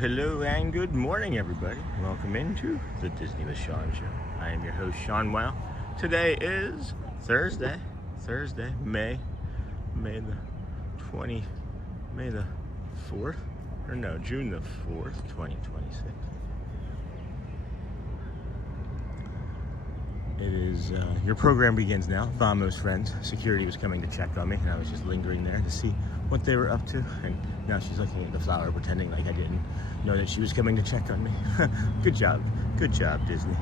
Hello, and good morning, everybody. Welcome into the Disney with Sean show. I am your host, Sean Wow. Today is Thursday, May the 4th, or no, June the 4th, 2026. It is, your program begins now. Vamos friends. Security was coming to check on me, and I was just lingering there to see what they were up to. And now she's looking at the flower, pretending like I didn't know that she was coming to check on me. Good job, Disney.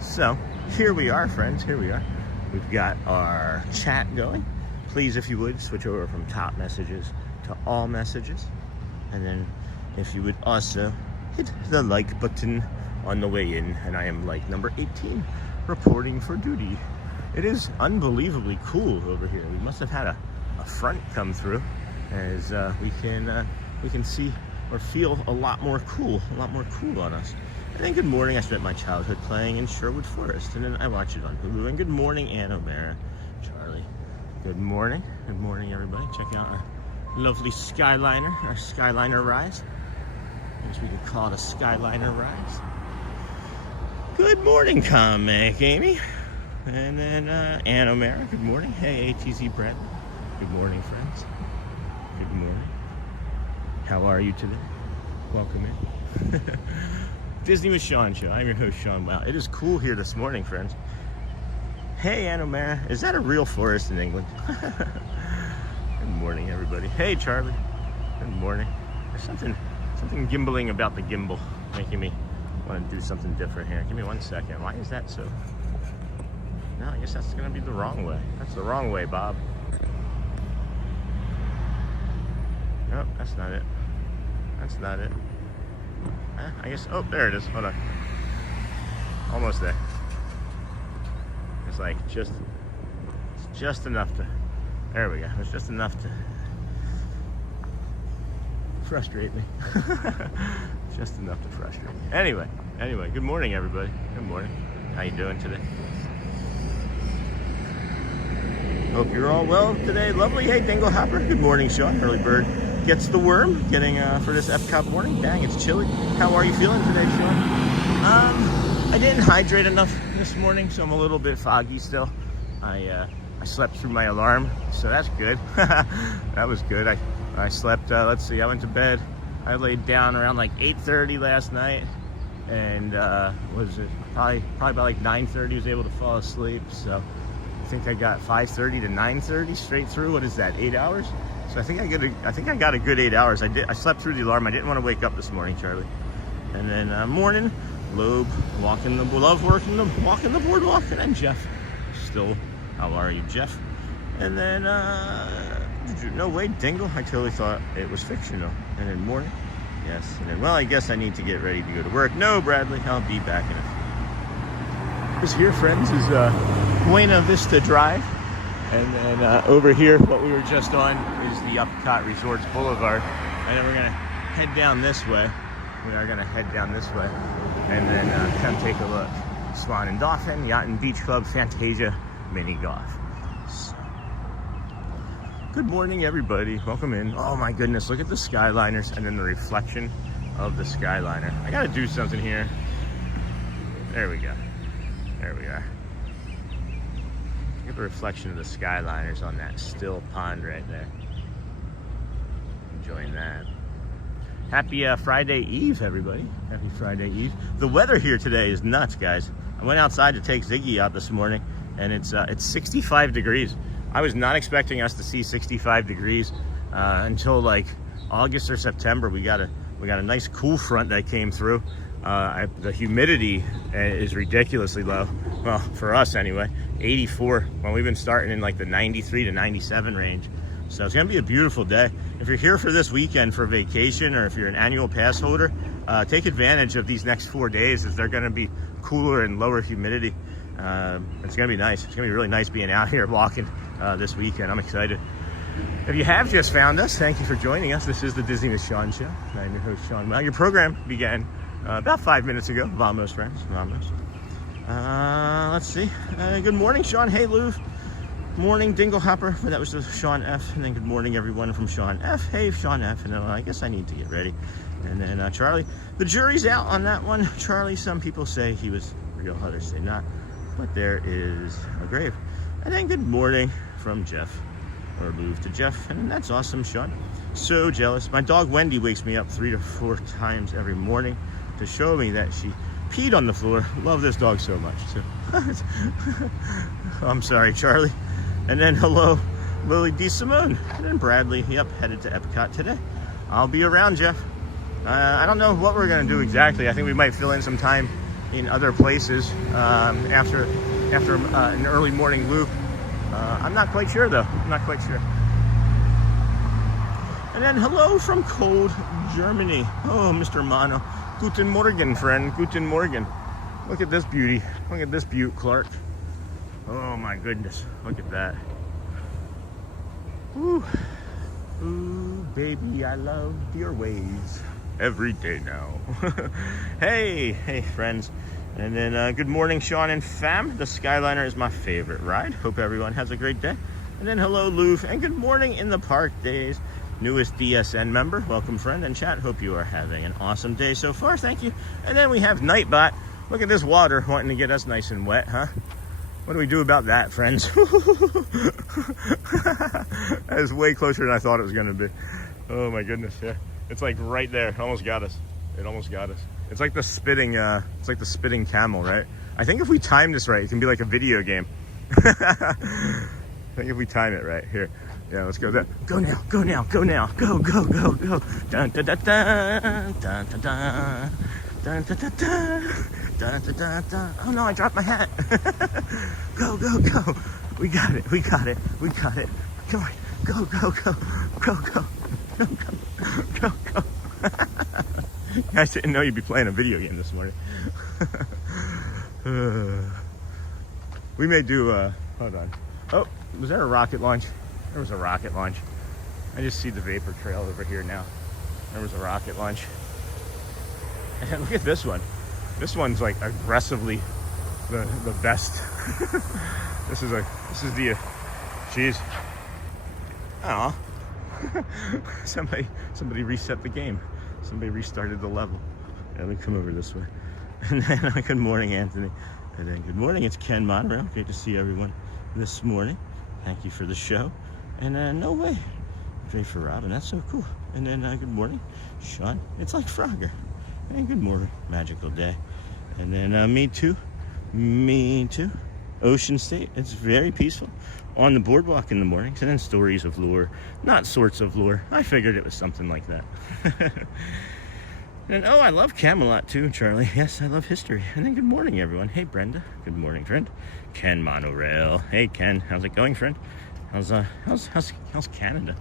So, here we are, friends, here we are. We've got our chat going. Please, if you would, switch over from top messages to all messages. And then, if you would also hit the like button on the way in. And I am like number 18. Reporting for duty. It is unbelievably cool over here. We must have had a front come through, as we can see or feel a lot more cool on us. And then good morning. I spent my childhood playing in Sherwood Forest, and then I watched it on Hulu. And good morning, Ann O'Mara, Charlie. Good morning, everybody. Check out our lovely Skyliner, our Skyliner rise. I guess we could call it a Skyliner rise. Good morning, Comic Amy. And then Ann O'Mara, good morning. Hey, ATZ Brad. Good morning, friends. Good morning. How are you today? Welcome in. Disney with Sean show. I'm your host, Sean. Wow, it is cool here this morning, friends. Hey, Ann O'Mara, is that a real forest in England? Good morning, everybody. Hey, Charlie. Good morning. There's something gimbaling about the gimbal, making me want to do something different here. Give me 1 second. Why is that so? No, I guess that's going to be the wrong way. That's the wrong way, Bob. Nope, that's not it. That's not it. I guess, oh, there it is. Hold on. Almost there. It's like just enough to, there we go. It's just enough to frustrate me. Just enough to frustrate me. Anyway, good morning, everybody. Good morning. How you doing today? Hope you're all well today. Lovely. Hey, Dingle Hopper. Good morning, Sean. Early bird gets the worm. Getting for this EPCOT morning. Dang, it's chilly. How are you feeling today, Sean? I didn't hydrate enough this morning, so I'm a little bit foggy still. I slept through my alarm, so that's good. That was good. I slept. Let's see. I went to bed. I laid down around like 8:30 last night, and was it probably by like 9:30 was able to fall asleep. So I think I got 5:30 to 9:30 straight through. What is that? 8 hours? So I think I got a good 8 hours. I slept through the alarm. I didn't want to wake up this morning, Charlie. And then morning, Loeb, walking the boardwalk, and then Jeff. Still, how are you, Jeff? And then no way, Dingle. I totally thought it was fictional. And then morning, yes. And then, well, I guess I need to get ready to go to work. No, Bradley, I'll be back in a few. This here, friends, is Buena Vista Drive. And then over here, what we were just on is the EPCOT Resorts Boulevard. And then we're gonna head down this way. We are gonna head down this way, and then come take a look. Swan Dolphin, Yacht Beach Club, Fantasia, Mini Golf. So, good morning, everybody. Welcome in. Oh my goodness, look at the Skyliners and then the reflection of the Skyliner. I gotta do something here. There we go. There we are. Look at the reflection of the Skyliners on that still pond right there. Enjoying that. Happy Friday Eve, everybody. Happy Friday Eve. The weather here today is nuts, guys. I went outside to take Ziggy out this morning, and it's 65 degrees. I was not expecting us to see 65 degrees until like August or September. We got a nice cool front that came through. The humidity is ridiculously low. Well, for us anyway, 84. Well, we've been starting in like the 93 to 97 range. So it's gonna be a beautiful day. If you're here for this weekend for vacation, or if you're an annual pass holder, take advantage of these next 4 days, as they're gonna be cooler and lower humidity. It's gonna be nice. It's gonna be really nice being out here walking this weekend. I'm excited. If you have just found us, thank you for joining us. This is the Disney with Sean show. I'm your host, Sean. Well, your program began about 5 minutes ago. Vamos, friends. Vamos. Let's see. Good morning, Sean. Hey, Lou. Morning, Dingle Hopper. That was the Sean F. And then good morning, everyone from Sean F. Hey, Sean F. And then I guess I need to get ready. And then Charlie. The jury's out on that one. Charlie, some people say he was real, others say not. But there is a grave. And then good morning from Jeff. Or move to Jeff, and that's awesome, Sean. So jealous. My dog Wendy wakes me up 3 to 4 times every morning to show me that she peed on the floor. Love this dog so much. So I'm sorry, Charlie. And then hello, Lily D. Simone. And then Bradley. Yep, headed to EPCOT today. I'll be around, Jeff. I don't know what we're gonna do exactly. I think we might fill in some time in other places after an early morning loop. I'm not quite sure, though. I'm not quite sure. And then hello from cold Germany. Oh, Mr. Mono. Guten Morgen, friend. Guten Morgen. Look at this beauty. Look at this beaut, Clark. Oh, my goodness. Look at that. Ooh. Ooh, baby, I love your ways. Every day now. Hey, friends. And then good morning, Sean and fam. The Skyliner is my favorite ride. Hope everyone has a great day. And then hello, Louvre, and good morning in the park days. Newest DSN member, welcome, friend, and chat. Hope you are having an awesome day so far. Thank you. And then we have Nightbot. Look at this water wanting to get us nice and wet, huh? What do we do about that, friends? That is way closer than I thought it was going to be. Oh my goodness, yeah. It's like right there. It almost got us. It almost got us. It's like the spitting camel, right? I think if we time this right, it can be like a video game. I think if we time it right. Here. Yeah, let's go there. Go now, go now, go now. Go, go, go, go. Dun dun dun dun dun dun dun. Dun dun dun dun dun dun dun dun. Oh no, I dropped my hat. Go, go, go. We got it, we got it, we got it. Come on. Go, go, go. Go, go. Go, go. Go, go. I didn't know you'd be playing a video game this morning. We may do, hold on. Oh, was there a rocket launch? There was a rocket launch. I just see the vapor trail over here now. There was a rocket launch. And look at this one. This one's like aggressively the best. This is the, jeez. Aw. Somebody reset the game. Somebody restarted the level. Yeah, let me come over this way. And then good morning, Anthony. And then good morning, it's Ken Monorail. Great to see everyone this morning. Thank you for the show. And then no way. Pray for Robin. That's so cool. And then good morning, Sean. It's like Frogger. And good morning, magical day. And then me too. Me too. Ocean State. It's very peaceful. On the boardwalk in the mornings. And then stories of lore. Not sorts of lore. I figured it was something like that. And oh, I love Camelot too, Charlie. Yes, I love history. And then good morning, everyone. Hey, Brenda. Good morning, friend. Ken Monorail. Hey, Ken. How's it going, friend? How's Canada?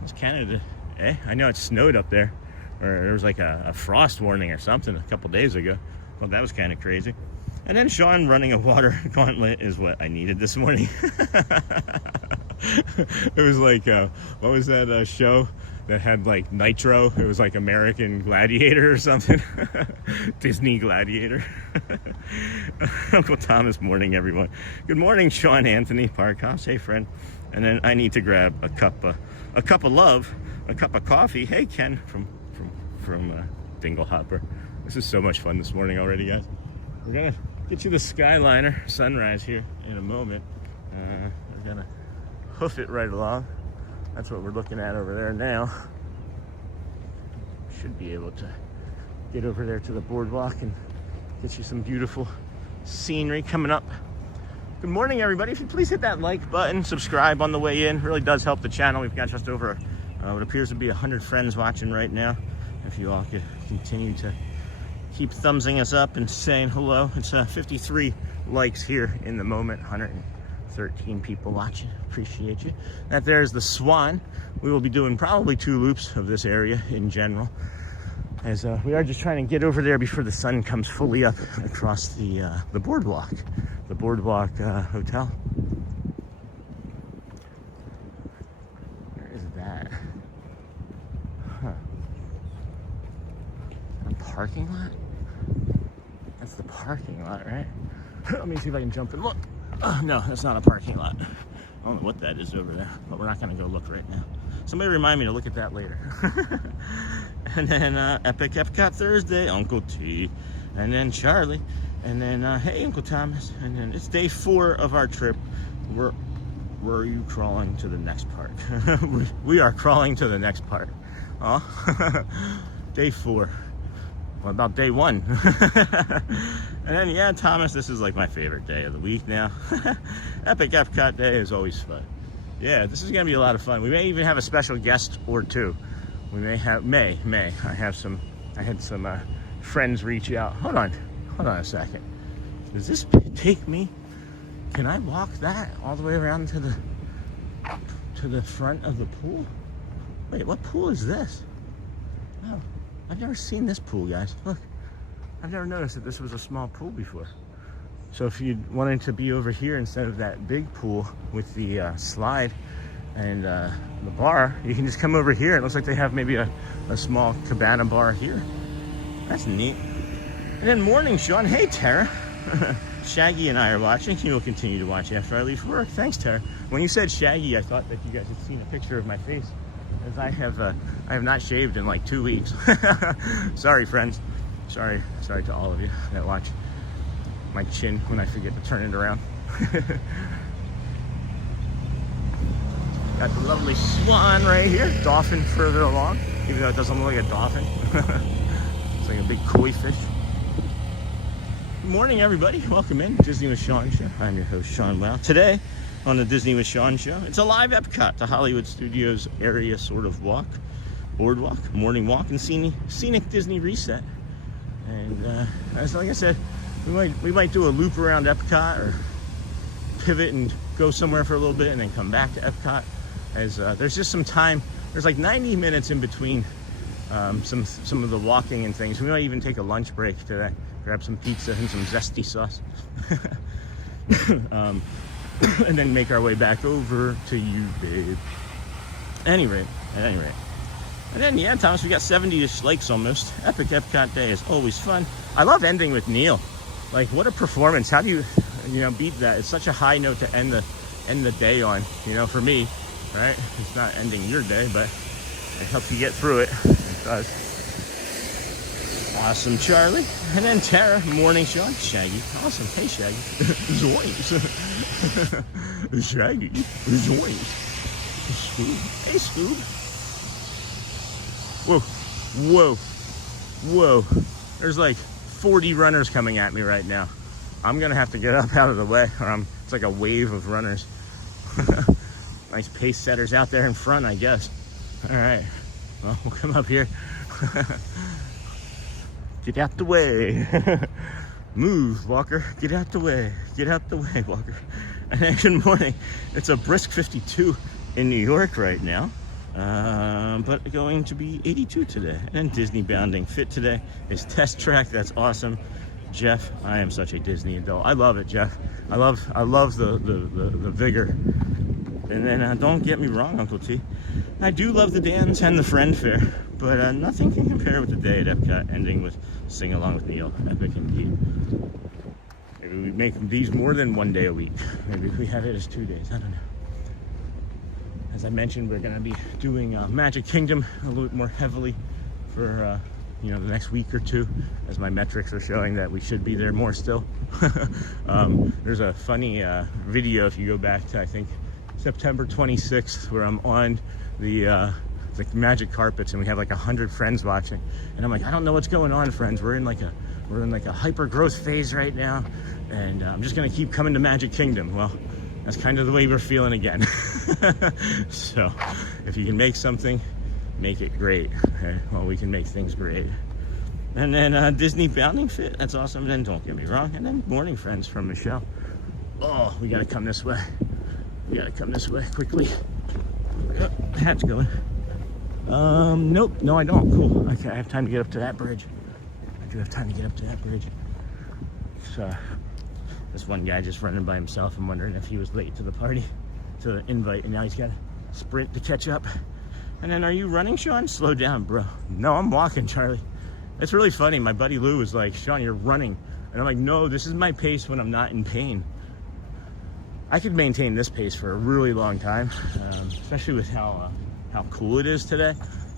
How's Canada? Eh? I know it snowed up there, or there was like a frost warning or something a couple days ago. Well, that was kind of crazy. And then Sean running a water gauntlet is what I needed this morning. It was like, what was that show that had like Nitro? It was like American Gladiator or something. Disney Gladiator. Uncle Thomas morning, everyone. Good morning, Sean Anthony Parkhouse. Hey, friend. And then I need to grab a cup of love, a cup of coffee. Hey, Ken from Dingle Hopper. This is so much fun this morning already, guys. We're gonna get you the Skyliner sunrise here in a moment. We're gonna hoof it right along. That's what we're looking at over there now. Should be able to get over there to the boardwalk and get you some beautiful scenery coming up. Good morning, everybody. If you please hit that like button, subscribe on the way in. It really does help the channel. We've got just over It appears to be 100 friends watching right now. If you all could continue to keep thumbsing us up and saying hello. It's 53 likes here in the moment, 113 people watching. Appreciate you. That there's the Swan. We will be doing probably 2 loops of this area in general, as we are just trying to get over there before the sun comes fully up across the BoardWalk, the BoardWalk Hotel. Where is that? Huh. A parking lot? That's the parking lot, right? Let me see if I can jump and look. Oh, no, that's not a parking lot. I don't know what that is over there, but we're not going to go look right now. Somebody remind me to look at that later. And then Epic EPCOT Thursday, Uncle T. And then Charlie. And then, hey, Uncle Thomas. And then it's day 4 of our trip. Where are you crawling to the next part? We are crawling to the next part. Oh, day 4. What about day 1? And then, yeah, Thomas, this is like my favorite day of the week now. Epic EPCOT Day is always fun. Yeah, this is gonna be a lot of fun. We may even have a special guest or 2. We may have, I had some friends reach out. Hold on a second. Does this take me? Can I walk that all the way around to the front of the pool? Wait, what pool is this? Oh, I've never seen this pool, guys. Look, I've never noticed that this was a small pool before. So if you wanted to be over here instead of that big pool with the slide and the bar, you can just come over here. It looks like they have maybe a small cabana bar here. That's neat. And then morning, Sean. Hey, Tara. Shaggy and I are watching. You will continue to watch after I leave for work. Thanks, Tara. When you said Shaggy, I thought that you guys had seen a picture of my face, as I have not shaved in like 2 weeks. Sorry, friends. Sorry to all of you that watch my chin when I forget to turn it around. Got the lovely Swan right here. Dolphin further along, even though it doesn't look like a dolphin. It's like a big koi fish. Good morning, everybody. Welcome in Disney with Sean show. I'm your host, Sean Wow. Today on the Disney with Sean show, it's a live EPCOT, the Hollywood Studios area sort of walk, BoardWalk, morning walk, and scenic Disney reset. And as like I said, we might do a loop around EPCOT or pivot and go somewhere for a little bit and then come back to EPCOT, as there's just some time. There's like 90 minutes in between some of the walking and things. We might even take a lunch break to grab some pizza and some zesty sauce. And then make our way back over to you, babe. At any rate. And then, yeah, Thomas, we got 70-ish likes almost. Epic EPCOT Day is always fun. I love ending with Neil. Like, what a performance. How do you beat that? It's such a high note to end the day on, for me, right? It's not ending your day, but it helps you get through it. It does. Awesome, Charlie. And then Tara, morning, Sean. Shaggy. Awesome. Hey, Shaggy. Zoinks. Shaggy. Zoinks. Scoob. Hey, Scoob. Whoa. There's like 40 runners coming at me right now. I'm gonna have to get up out of the way, or it's like a wave of runners. Nice pace setters out there in front, I guess. All right, well, we'll come up here. Get out the way. Move, Walker. Get out the way. Get out the way, Walker. And then, good morning. It's a brisk 52 in New York right now. But going to be 82 today. And then Disney Bounding Fit today is Test Track. That's awesome. Jeff, I am such a Disney adult. I love it, Jeff. I love the vigor. And then don't get me wrong, Uncle T, I do love the dance and the friend fair, but nothing can compare with the day at EPCOT ending with Sing Along with Neil. Epic indeed. Maybe we make these more than 1 day a week. Maybe we have it as 2 days. I don't know. As I mentioned, we're going to be doing Magic Kingdom a little bit more heavily for the next week or 2, as my metrics are showing that we should be there more still. There's a funny video if you go back to, I think, September 26th, where I'm on the magic carpets and we have like 100 friends watching, and I'm like, I don't know what's going on, friends. We're in like a hyper growth phase right now, and I'm just gonna keep coming to Magic Kingdom. Well, that's kind of the way we're feeling again. So if you can make something make it great. Okay? Well, we can make things great. And then Disney Bounding Fit, that's awesome. Then don't get me wrong. And then morning friends from Michelle. Oh, we gotta come this way. We gotta come this way quickly. Oh, hat's going. Nope, no I don't. Cool. Okay, I have time to get up to that bridge. I do have time to get up to that bridge. So, this one guy just running by himself. I'm wondering if he was late to the party, to the invite, and now he's got to sprint to catch up. And then, are you running, Sean? Slow down, bro. No, I'm walking, Charlie. It's really funny. My buddy Lou was like, Sean, you're running. And I'm like, no, this is my pace when I'm not in pain. I could maintain this pace for a really long time, especially with how cool it is today.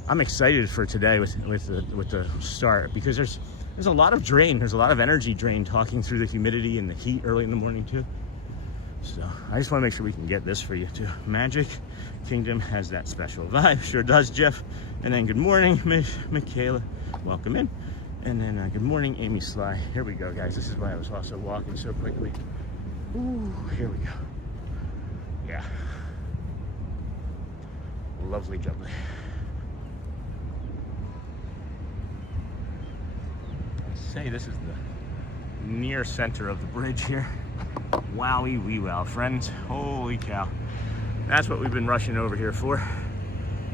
I'm excited for today with the start, because there's a lot of drain. There's a lot of energy drain talking through the humidity and the heat early in the morning too. So I just want to make sure we can get this for you too. Magic Kingdom has that special vibe. Sure does, Jeff. And then good morning, Michaela. Welcome in. And then good morning, Amy Sly. Here we go, guys. This is why I was also walking so quickly. Ooh, here we go. Yeah. Lovely jubbly. I'd say this is the near center of the bridge here. Wowie wee wow, friends. Holy cow. That's what we've been rushing over here for.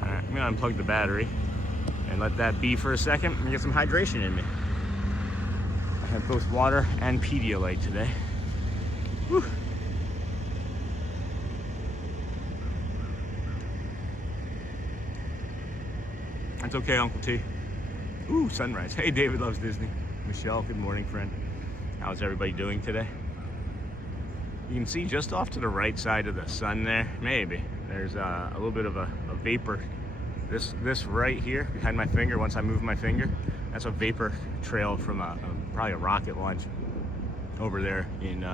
Alright, I'm gonna unplug the battery and let that be for a second and get some hydration in me. I have both water and Pedialyte today. Whew. That's okay, Uncle T. Ooh, sunrise. Hey, David loves Disney. Michelle, good morning, friend. How's everybody doing today? You can see just off to the right side of the sun there, maybe, there's a little bit of a vapor. This right here, behind my finger, once I move my finger, that's a vapor trail from probably a rocket launch over there in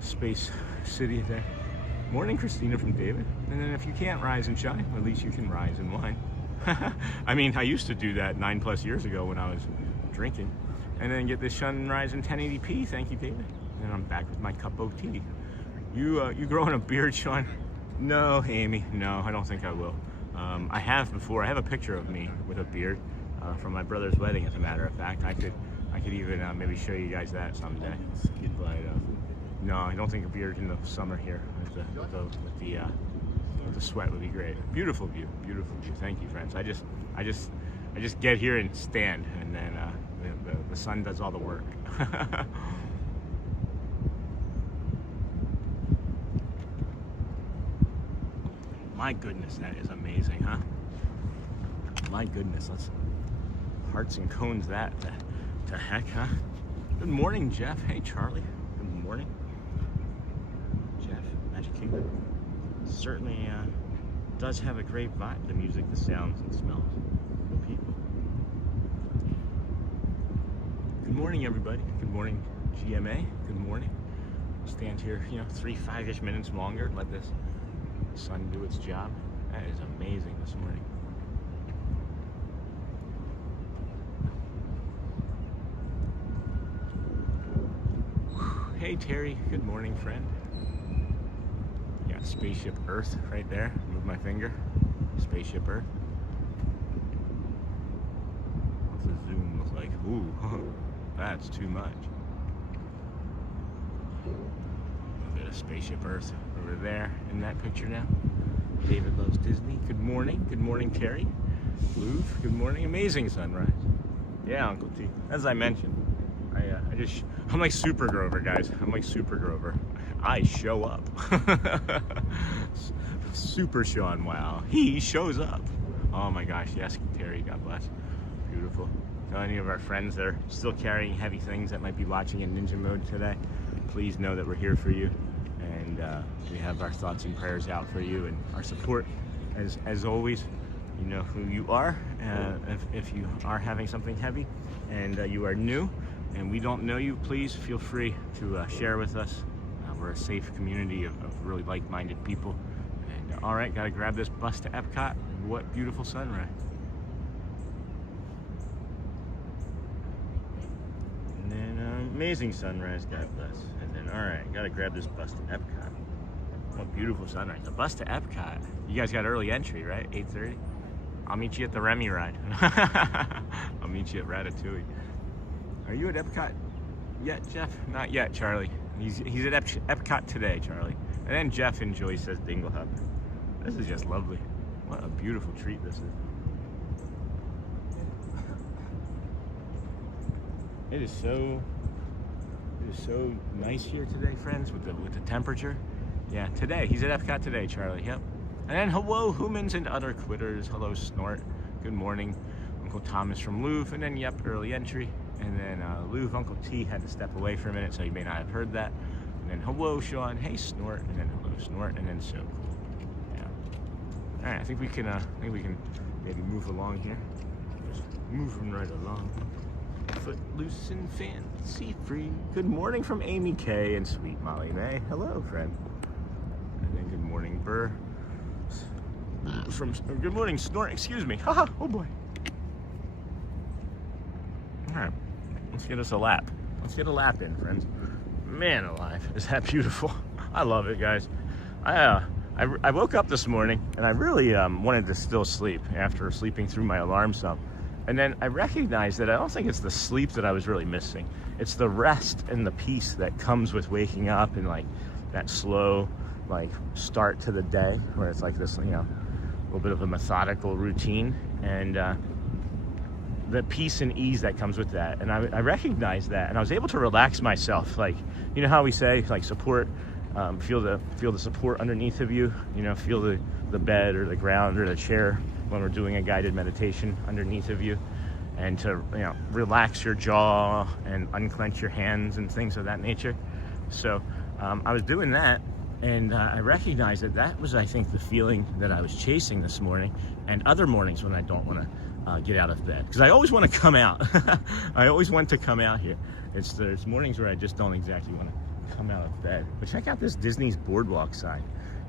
Space City there. Morning, Christina from David. And then if you can't rise and shine, at least you can rise and wine. I mean, I used to do that 9+ years ago when I was drinking. And then get this sunrise in 1080p. Thank you, David. And I'm back with my cup of tea. You growing a beard, Sean? No, Amy. No, I don't think I will. I have before. I have a picture of me with a beard from my brother's wedding, as a matter of fact. I could even maybe show you guys that someday. But no, I don't think a beard in the summer here with the sweat would be great. Beautiful view, beautiful view. Thank you, friends. I just get here and stand, and then the sun does all the work. My goodness, that is amazing, huh? My goodness, let's hearts and cones that to heck, huh? Good morning, Jeff. Hey, Charlie. Good morning, Jeff. Magic Kingdom certainly does have a great vibe. The music, the sounds, and smells, the people. Good morning, everybody. Good morning, GMA. Good morning. Stand here, 3-5-ish minutes longer. Let this sun do its job. That is amazing this morning. Hey, Terry. Good morning, friend. Got Spaceship Earth right there. Move my finger. Spaceship Earth. What's the zoom look like? Ooh, that's too much. A bit of Spaceship Earth over there in that picture now. David loves Disney. Good morning. Good morning, Terry. Louvre. Good morning. Amazing sunrise. Yeah, Uncle T. As I mentioned, I'm like Super Grover, guys. I'm like Super Grover. I show up. Super Sean, wow. He shows up. Oh my gosh, yes, Terry, God bless. Beautiful. To any of our friends that are still carrying heavy things that might be watching in ninja mode today, please know that we're here for you. And we have our thoughts and prayers out for you, and our support. As always, you know who you are. If you are having something heavy and you are new and we don't know you, please feel free to share with us. We're a safe community of really like-minded people. And all right, gotta grab this bus to EPCOT. What beautiful sunrise. And then amazing sunrise, God bless. And then, all right, gotta grab this bus to EPCOT. What beautiful sunrise. The bus to EPCOT. You guys got early entry, right? 8:30? I'll meet you at the Remy ride. I'll meet you at Ratatouille. Are you at EPCOT yet, Jeff? Not yet, Charlie. He's at EPCOT today, Charlie. And then Jeff enjoys, says Dinglehop. This is just lovely. What a beautiful treat this is. It is so nice here today, friends, with the temperature. Yeah, today. He's at EPCOT today, Charlie. Yep. And then hello, humans and other quitters. Hello, Snort. Good morning. Uncle Thomas from Louvre. And then, yep, early entry. And then Louvre, Uncle T had to step away for a minute, so you may not have heard that. And then hello, Sean. Hey, Snort. And then hello, Snort. And then so cool. Yeah. All right, I think we can maybe move along here. Just moving right along. Foot loose and fancy free. Good morning from Amy K and sweet Molly May. Hello, friend. And then good morning, Burr. Good morning, Snort. Excuse me. Haha. Oh boy. All right. Let's get us a lap. Let's get a lap in, friends. Man alive, is that beautiful? I love it, guys. I woke up this morning and I really wanted to still sleep after sleeping through my alarm some. And then I recognized that I don't think it's the sleep that I was really missing. It's the rest and the peace that comes with waking up and like that slow like start to the day where it's like this, you know, a little bit of a methodical routine and the peace and ease that comes with that. And I recognized that and I was able to relax myself. Like, you know how we say like support, feel the support underneath of you, you know, feel the bed or the ground or the chair when we're doing a guided meditation underneath of you, and to, you know, relax your jaw and unclench your hands and things of that nature. So I was doing that and I recognized that was, I think, the feeling that I was chasing this morning and other mornings when I don't want to get out of bed, because I always want to come out. I always want to come out here. There's mornings where I just don't exactly want to come out of bed. But check out this Disney's BoardWalk sign.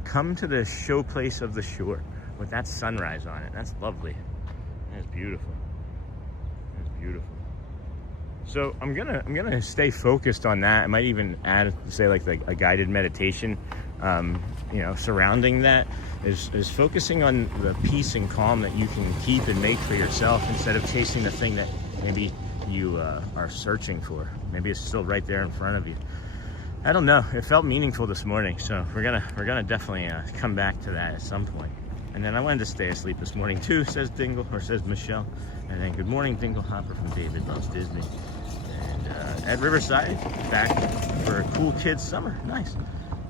Come to the show place of the shore with that sunrise on it. That's lovely. That's beautiful. That's beautiful. So I'm gonna stay focused on that. I might even add, say, like a guided meditation, you know, surrounding that is focusing on the peace and calm that you can keep and make for yourself instead of chasing the thing that maybe you are searching for. Maybe it's still right there in front of you. I don't know. It felt meaningful this morning, so we're gonna definitely come back to that at some point. And then I wanted to stay asleep this morning too, says Dingle, or says Michelle. And then good morning, Dingle Hopper from David Loves Disney. And at Riverside, back for Cool Kids Summer. Nice.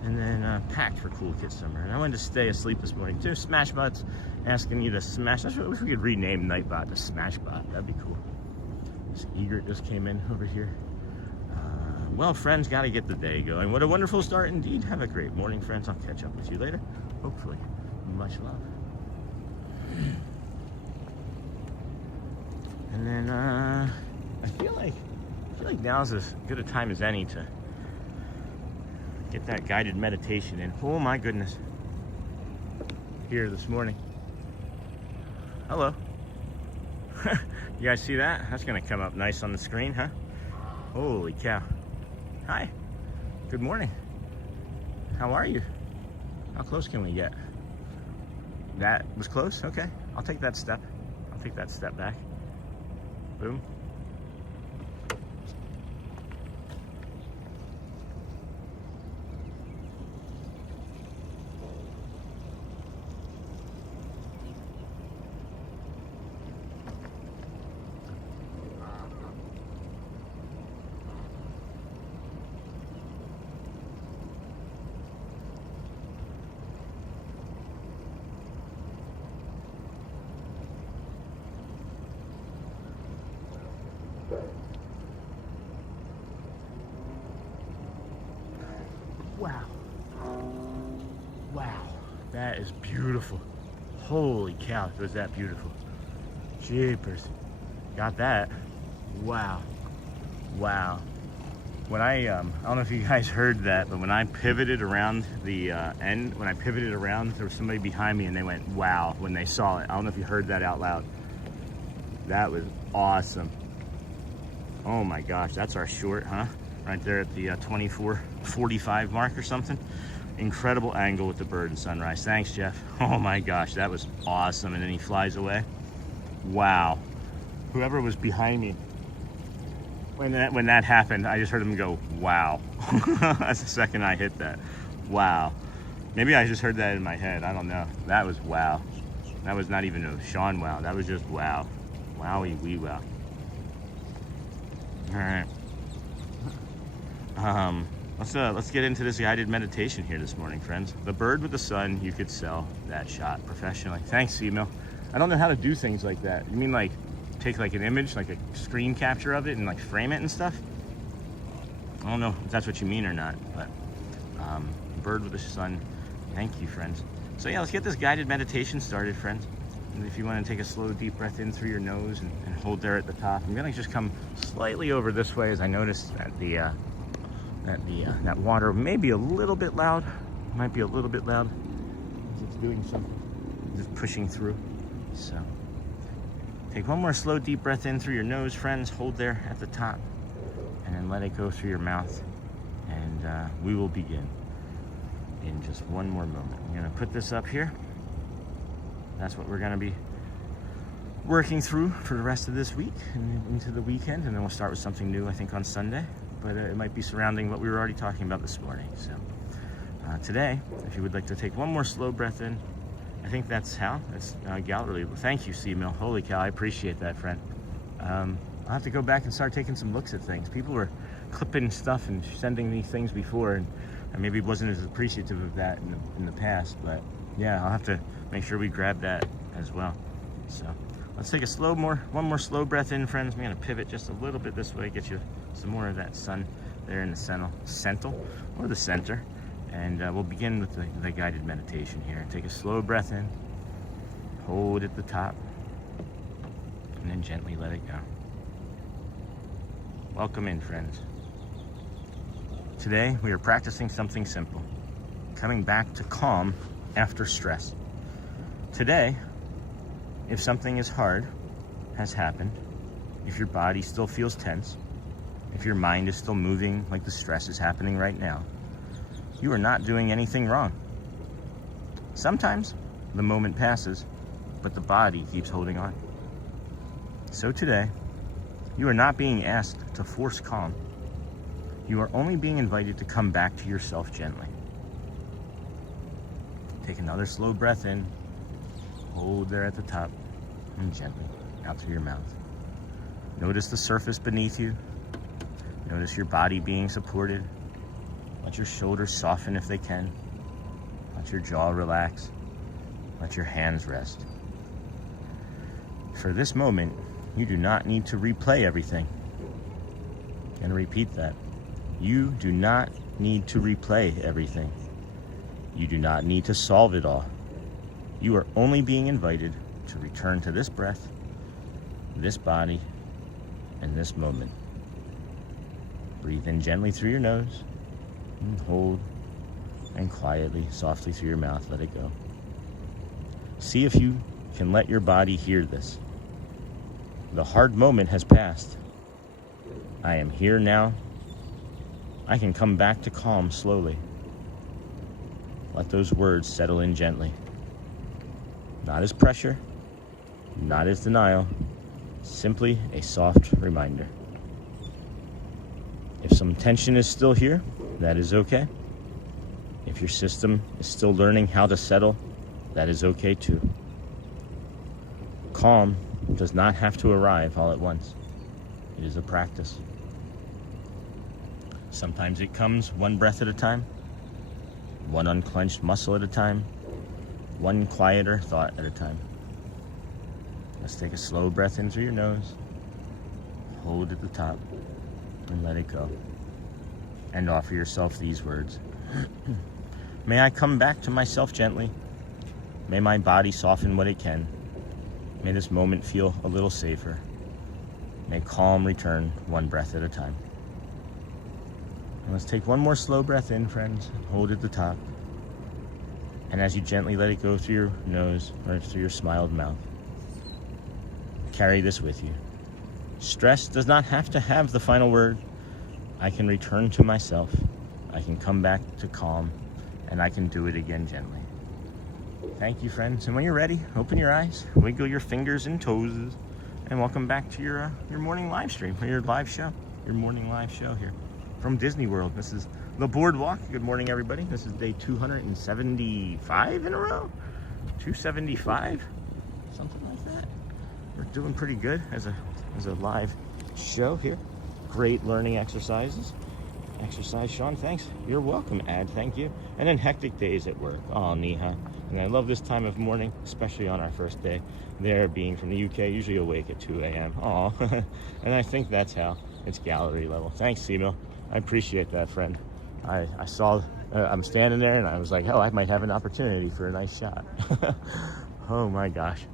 And then packed for Cool Kids Summer. And I wanted to stay asleep this morning too. Smashbot's asking you to smash. I wish we could rename Nightbot to Smashbot. That'd be cool. This Egret just came in over here. Well, friends, got to get the day going. What a wonderful start indeed. Have a great morning, friends. I'll catch up with you later. Hopefully. Much love. And then I feel like now's as good a time as any to get that guided meditation in. Oh my goodness. Here this morning. Hello. You guys see that? That's gonna come up nice on the screen, huh? Holy cow. Hi. Good morning. How are you? How close can we get? That was close? Okay. I'll take that step. I'll take that step back. Boom. Wow. Wow. That is beautiful. Holy cow, was that beautiful. Jeepers. Got that. Wow. Wow. When I don't know if you guys heard that, but when I pivoted around the end, when I pivoted around, there was somebody behind me and they went, wow, when they saw it. I don't know if you heard that out loud. That was awesome. Oh my gosh, that's our short, huh? Right there at the 24:45 mark or something. Incredible angle with the bird and sunrise. Thanks, Jeff. Oh my gosh, that was awesome. And then he flies away. Wow. Whoever was behind me, when that happened, I just heard him go, wow. That's the second I hit that. Wow. Maybe I just heard that in my head. I don't know. That was wow. That was not even a Sean wow. That was just wow. Wowie wee wow. All right. Let's get into this guided meditation here this morning, friends. The bird with the sun, you could sell that shot professionally. Thanks, email. I don't know how to do things like that. You mean like take like an image, like a screen capture of it and like frame it and stuff? I don't know if that's what you mean or not, but bird with the sun. Thank you, friends. So yeah, let's get this guided meditation started, friends. And if you want to take a slow, deep breath in through your nose and hold there at the top, I'm gonna just come slightly over this way as I noticed that that water may be a little bit loud. Might be a little bit loud. It's doing something, just pushing through. So take one more slow, deep breath in through your nose, friends. Hold there at the top, and then let it go through your mouth. And we will begin in just one more moment. I'm gonna put this up here. That's what we're gonna be working through for the rest of this week and into the weekend, and then we'll start with something new, I think, on Sunday. But it might be surrounding what we were already talking about this morning. So today, if you would like to take one more slow breath in, I think that's how. That's gallery. Thank you, C-Mill. Holy cow, I appreciate that, friend. I'll have to go back and start taking some looks at things. People were clipping stuff and sending me things before, and I maybe wasn't as appreciative of that in the past. But yeah, I'll have to make sure we grab that as well. So let's take one more slow breath in, friends. I'm gonna pivot just a little bit this way, get you some more of that sun there in the center, or the center. And we'll begin with the guided meditation here. Take a slow breath in, hold at the top, and then gently let it go. Welcome in, friends. Today, we are practicing something simple, coming back to calm after stress. Today, if something is hard, has happened, if your body still feels tense, if your mind is still moving like the stress is happening right now, you are not doing anything wrong. Sometimes the moment passes, but the body keeps holding on. So today, you are not being asked to force calm. You are only being invited to come back to yourself gently. Take another slow breath in, hold there at the top, and gently out through your mouth. Notice the surface beneath you. Notice your body being supported. Let your shoulders soften if they can. Let your jaw relax. Let your hands rest. For this moment, you do not need to replay everything. And repeat that. You do not need to replay everything. You do not need to solve it all. You are only being invited to return to this breath, this body, and this moment. Breathe in gently through your nose, and hold, and quietly, softly through your mouth, let it go. See if you can let your body hear this. The hard moment has passed. I am here now. I can come back to calm slowly. Let those words settle in gently. Not as pressure, not as denial, simply a soft reminder. If some tension is still here, that is okay. If your system is still learning how to settle, that is okay too. Calm does not have to arrive all at once. It is a practice. Sometimes it comes one breath at a time, one unclenched muscle at a time, one quieter thought at a time. Let's take a slow breath in through your nose, hold at the top, and let it go. And offer yourself these words. May I come back to myself gently. May my body soften what it can. May this moment feel a little safer. May calm return one breath at a time. And let's take one more slow breath in, friends. Hold at the top. And as you gently let it go through your nose or through your smiled mouth, carry this with you. Stress does not have to have the final word. I can return to myself. I can come back to calm and I can do it again gently. Thank you, friends. And when you're ready, open your eyes, wiggle your fingers and toes, and welcome back to your morning live stream, or your live show, your morning live show here from Disney World. This is the BoardWalk. Good morning, everybody. This is day 275 in a row. 275, something like that. We're doing pretty good as a live show here. Great learning exercises. Exercise, Sean, thanks. You're welcome, Ad, thank you. And then hectic days at work. Oh, Neha. And I love this time of morning, especially on our first day. There, being from the UK, usually awake at 2 a.m. Oh, and I think that's how it's gallery level. Thanks, Simo. I appreciate that, friend. I saw, I'm standing there and I was like, oh, I might have an opportunity for a nice shot. Oh my gosh.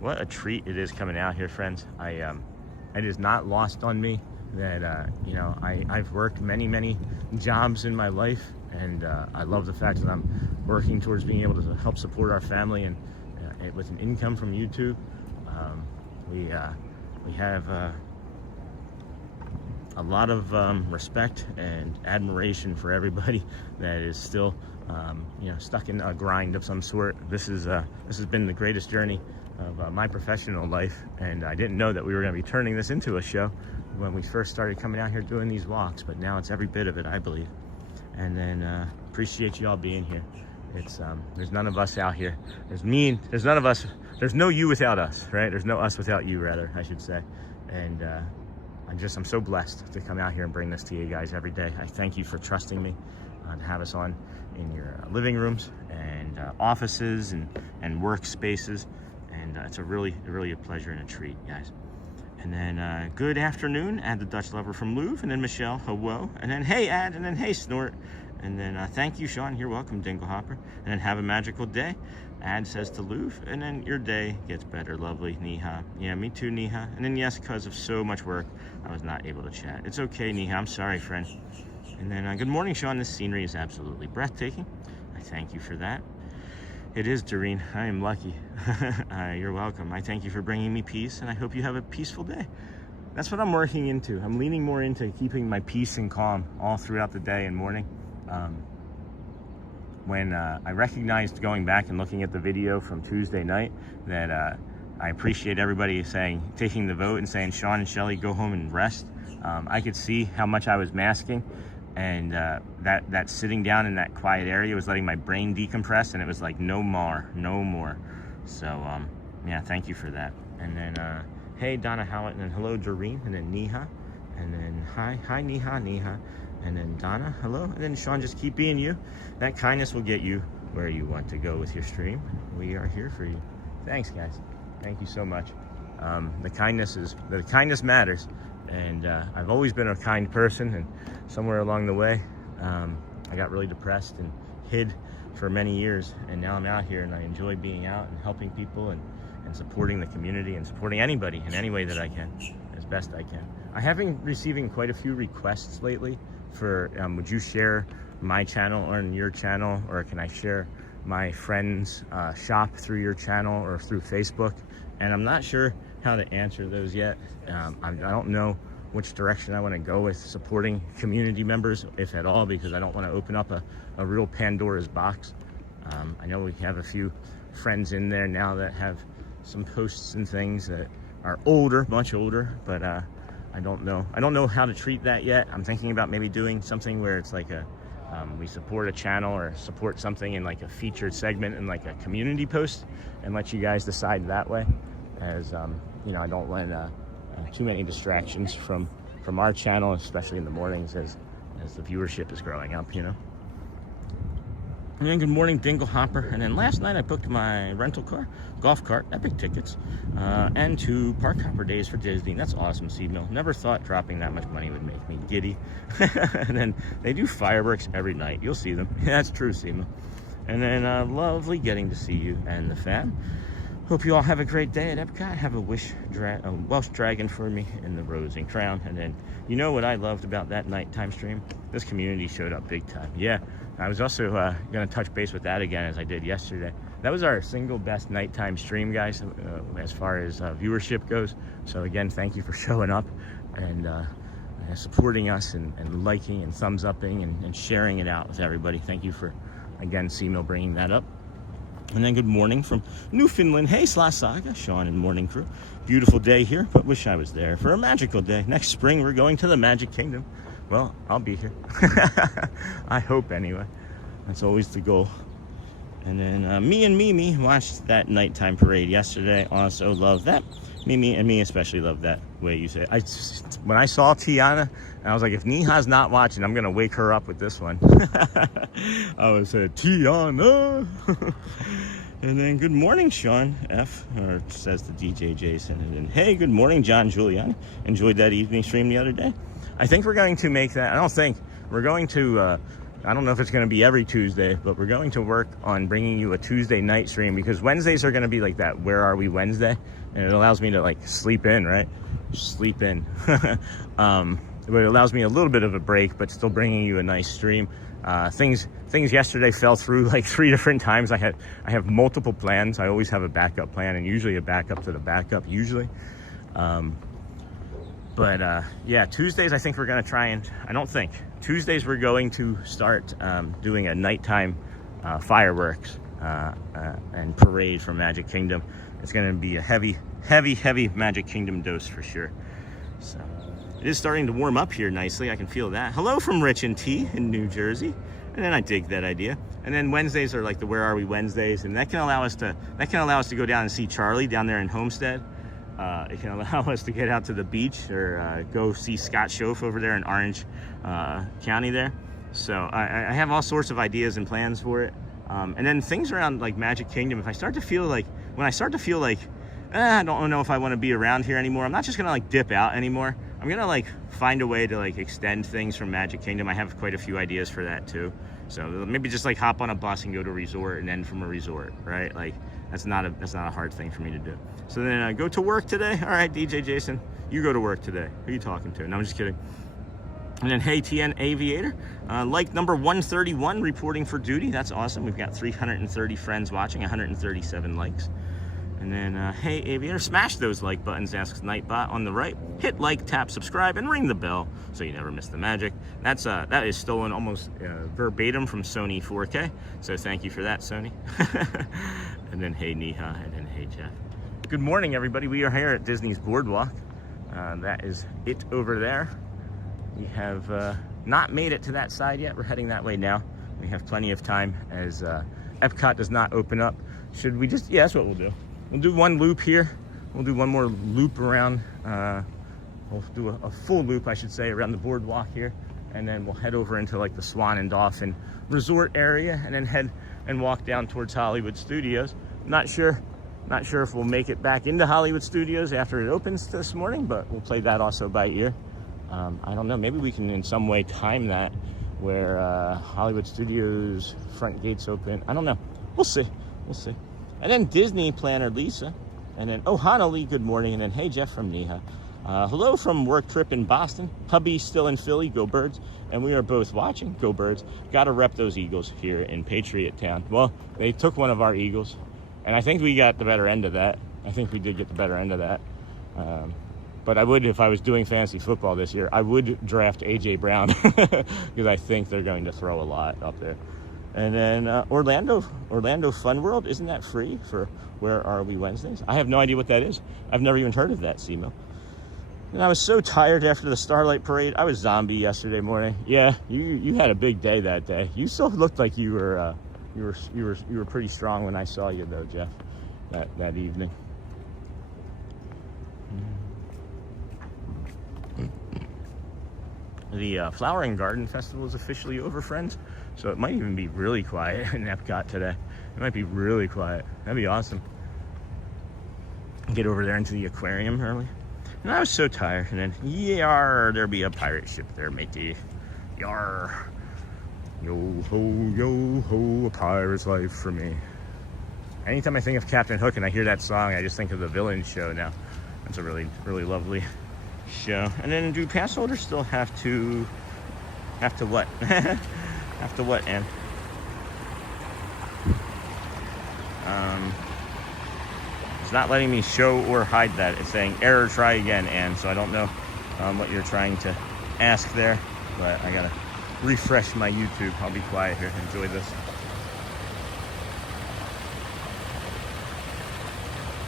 What a treat it is coming out here, friends. It is not lost on me that, you know, I've worked many jobs in my life, and I love the fact that I'm working towards being able to help support our family and with an income from YouTube. We have a lot of respect and admiration for everybody that is still, you know, stuck in a grind of some sort. This has been the greatest journey of my professional life, and I didn't know that we were going to be turning this into a show when we first started coming out here doing these walks, but now it's every bit of it, I believe. And then appreciate you all being here. It's there's none of us out here. There's none of us. There's no you without us, right? There's no us without you, rather, I should say. And I'm so blessed to come out here and bring this to you guys every day. I thank you for trusting me to have us on in your living rooms and offices and workspaces. And it's really a pleasure and a treat, guys. And then good afternoon, Ad the Dutch Lover from Louvre, and then Michelle, hello, and then hey Ad, and then hey Snort, and then thank you, Sean, you're welcome, Dinglehopper, and then have a magical day, Ad says to Louvre, and then your day gets better, lovely, Neha. Yeah, me too, Neha. And then yes, because of so much work, I was not able to chat. It's okay, Neha, I'm sorry, friend. And then good morning, Sean, this scenery is absolutely breathtaking. I thank you for that. It is, Doreen. I am lucky. You're welcome. I thank you for bringing me peace, and I hope you have a peaceful day. That's what I'm working into. I'm leaning more into keeping my peace and calm all throughout the day and morning. When I recognized, going back and looking at the video from Tuesday night, that I appreciate everybody taking the vote and saying, Sean and Shelly, go home and rest. I could see how much I was masking. And that sitting down in that quiet area was letting my brain decompress, and it was like no more. So yeah, thank you for that. And then hey Donna Howlett, and then hello Doreen, and then Neha, and then hi Neha, and then Donna, hello, and then Sean, just keep being you. That kindness will get you where you want to go with your stream. We are here for you. Thanks, guys. Thank you so much. The kindness matters. And I've always been a kind person, and somewhere along the way, I got really depressed and hid for many years. And now I'm out here, and I enjoy being out and helping people and supporting the community and supporting anybody in any way that I can, as best I can. I have been receiving quite a few requests lately for, would you share my channel on your channel, or can I share my friend's shop through your channel or through Facebook? And I'm not sure how to answer those yet. I don't know which direction I want to go with supporting community members, if at all, because I don't want to open up a real Pandora's box. I know we have a few friends in there now that have some posts and things that are older, much older, but I don't know how to treat that yet. I'm thinking about maybe doing something where it's like we support a channel or support something in like a featured segment in like a community post, and let you guys decide that way. As you know, I don't want too many distractions from our channel, especially in the mornings as the viewership is growing up, you know. And then good morning, Dinglehopper. And then last night I booked my rental car, golf cart, Epic tickets, and 2 park hopper days for Disney. That's awesome, Seedmill. Never thought dropping that much money would make me giddy. And then they do fireworks every night. You'll see them. That's true, Seedmill. And then lovely getting to see you and the fam. Hope you all have a great day at Epcot. Have a Welsh dragon for me in the rose and crown. And then, you know what I loved about that nighttime stream? This community showed up big time. Yeah, I was also going to touch base with that again as I did yesterday. That was our single best nighttime stream, guys, as far as viewership goes. So again, thank you for showing up and supporting us and liking and thumbs upping and sharing it out with everybody. Thank you for again, Seamill bringing that up. And then good morning from Newfoundland. Hey, Saga, Sean and morning crew. Beautiful day here, but wish I was there for a magical day. Next spring, we're going to the Magic Kingdom. Well, I'll be here. I hope anyway. That's always the goal. And then me and Mimi watched that nighttime parade yesterday. Also love that. Mimi and me especially love that way you say it. When I saw Tiana, I was like, if Niha's not watching, I'm going to wake her up with this one. I was said, Tiana. And then good morning, Sean F. Or says the DJ Jason. And then, hey, good morning, John Giuliani. Enjoyed that evening stream the other day. I think we're going to make that. We're going to, I don't know if it's going to be every Tuesday, but we're going to work on bringing you a Tuesday night stream, because Wednesdays are going to be like that Where Are We Wednesday, and it allows me to like sleep in, right? Sleep in. But it allows me a little bit of a break, but still bringing you a nice stream. Things yesterday fell through like 3 different times. I have multiple plans. I always have a backup plan, and usually a backup to the backup usually. Yeah, Tuesdays I think we're going to try and, Tuesdays we're going to start doing a nighttime fireworks and parade for Magic Kingdom. It's going to be a heavy Magic Kingdom dose for sure. So it is starting to warm up here nicely. I can feel that. Hello from Rich and T in New Jersey. And then I dig that idea. And then Wednesdays are like the Where Are We Wednesdays, and that can allow us to go down and see Charlie down there in Homestead. It can allow us to get out to the beach or go see Scott Schoaf over there in Orange County there. So I have all sorts of ideas and plans for it. And then things around like Magic Kingdom, when I start to feel like, I don't know if I want to be around here anymore, I'm not just going to like dip out anymore. I'm going to like find a way to like extend things from Magic Kingdom. I have quite a few ideas for that too. So maybe just like hop on a bus and go to a resort, and then from a resort, right? Like that's not a hard thing for me to do. So then I go to work today. All right, DJ Jason, you go to work today. Who are you talking to? No, I'm just kidding. And then, hey, TN Aviator, like number 131 reporting for duty. That's awesome. We've got 330 friends watching, 137 likes. And then, hey, Aviator, smash those like buttons, asks Nightbot on the right. Hit like, tap, subscribe, and ring the bell so you never miss the magic. That is stolen almost verbatim from Sony 4K. So thank you for that, Sony. And then, hey, Neha, and then, hey, Jeff. Good morning, everybody. We are here at Disney's BoardWalk. That is it over there. We have not made it to that side yet. We're heading that way now. We have plenty of time as EPCOT does not open up. Should we just, yeah, that's what we'll do. We'll do one loop here. We'll do one more loop around, we'll do a full loop, I should say, around the BoardWalk here. And then we'll head over into like the Swan and Dolphin resort area, and then head and walk down towards Hollywood Studios. Not sure if we'll make it back into Hollywood Studios after it opens this morning, but we'll play that also by ear. I don't know, maybe we can in some way time that where Hollywood Studios front gates open. I don't know. We'll see. And then Disney planner Lisa. And then, oh, Hanali, good morning. And then, hey, Jeff from Neha. Hello from work trip in Boston. Hubby still in Philly, go Birds. And we are both watching, go Birds. Got to rep those Eagles here in Patriot Town. Well, they took one of our Eagles, and I think we got the better end of that. I think we did get the better end of that. But I would, if I was doing fantasy football this year, I would draft A.J. Brown because I think they're going to throw a lot up there. And then Orlando Fun World, isn't that free for Where Are We Wednesdays? I have no idea what that is. I've never even heard of that, Simo. And I was so tired after the Starlight Parade. I was zombie yesterday morning. Yeah, you had a big day that day. You still looked like you were pretty strong when I saw you though, Jeff, that evening. The Flower and Garden Festival is officially over, friends. So it might even be really quiet in EPCOT today. It might be really quiet. That'd be awesome. Get over there into the aquarium early. And I was so tired. And then, yar, there'll be a pirate ship there, matey. Yar. Yo ho, a pirate's life for me. Anytime I think of Captain Hook and I hear that song, I just think of the Villain show now. That's a really, really lovely show. And then do pass holders still have to what? Have to what, Ann? It's not letting me show or hide that. It's saying error, try again, Ann. So I don't know what you're trying to ask there, but I gotta refresh my YouTube. I'll be quiet here. Enjoy this.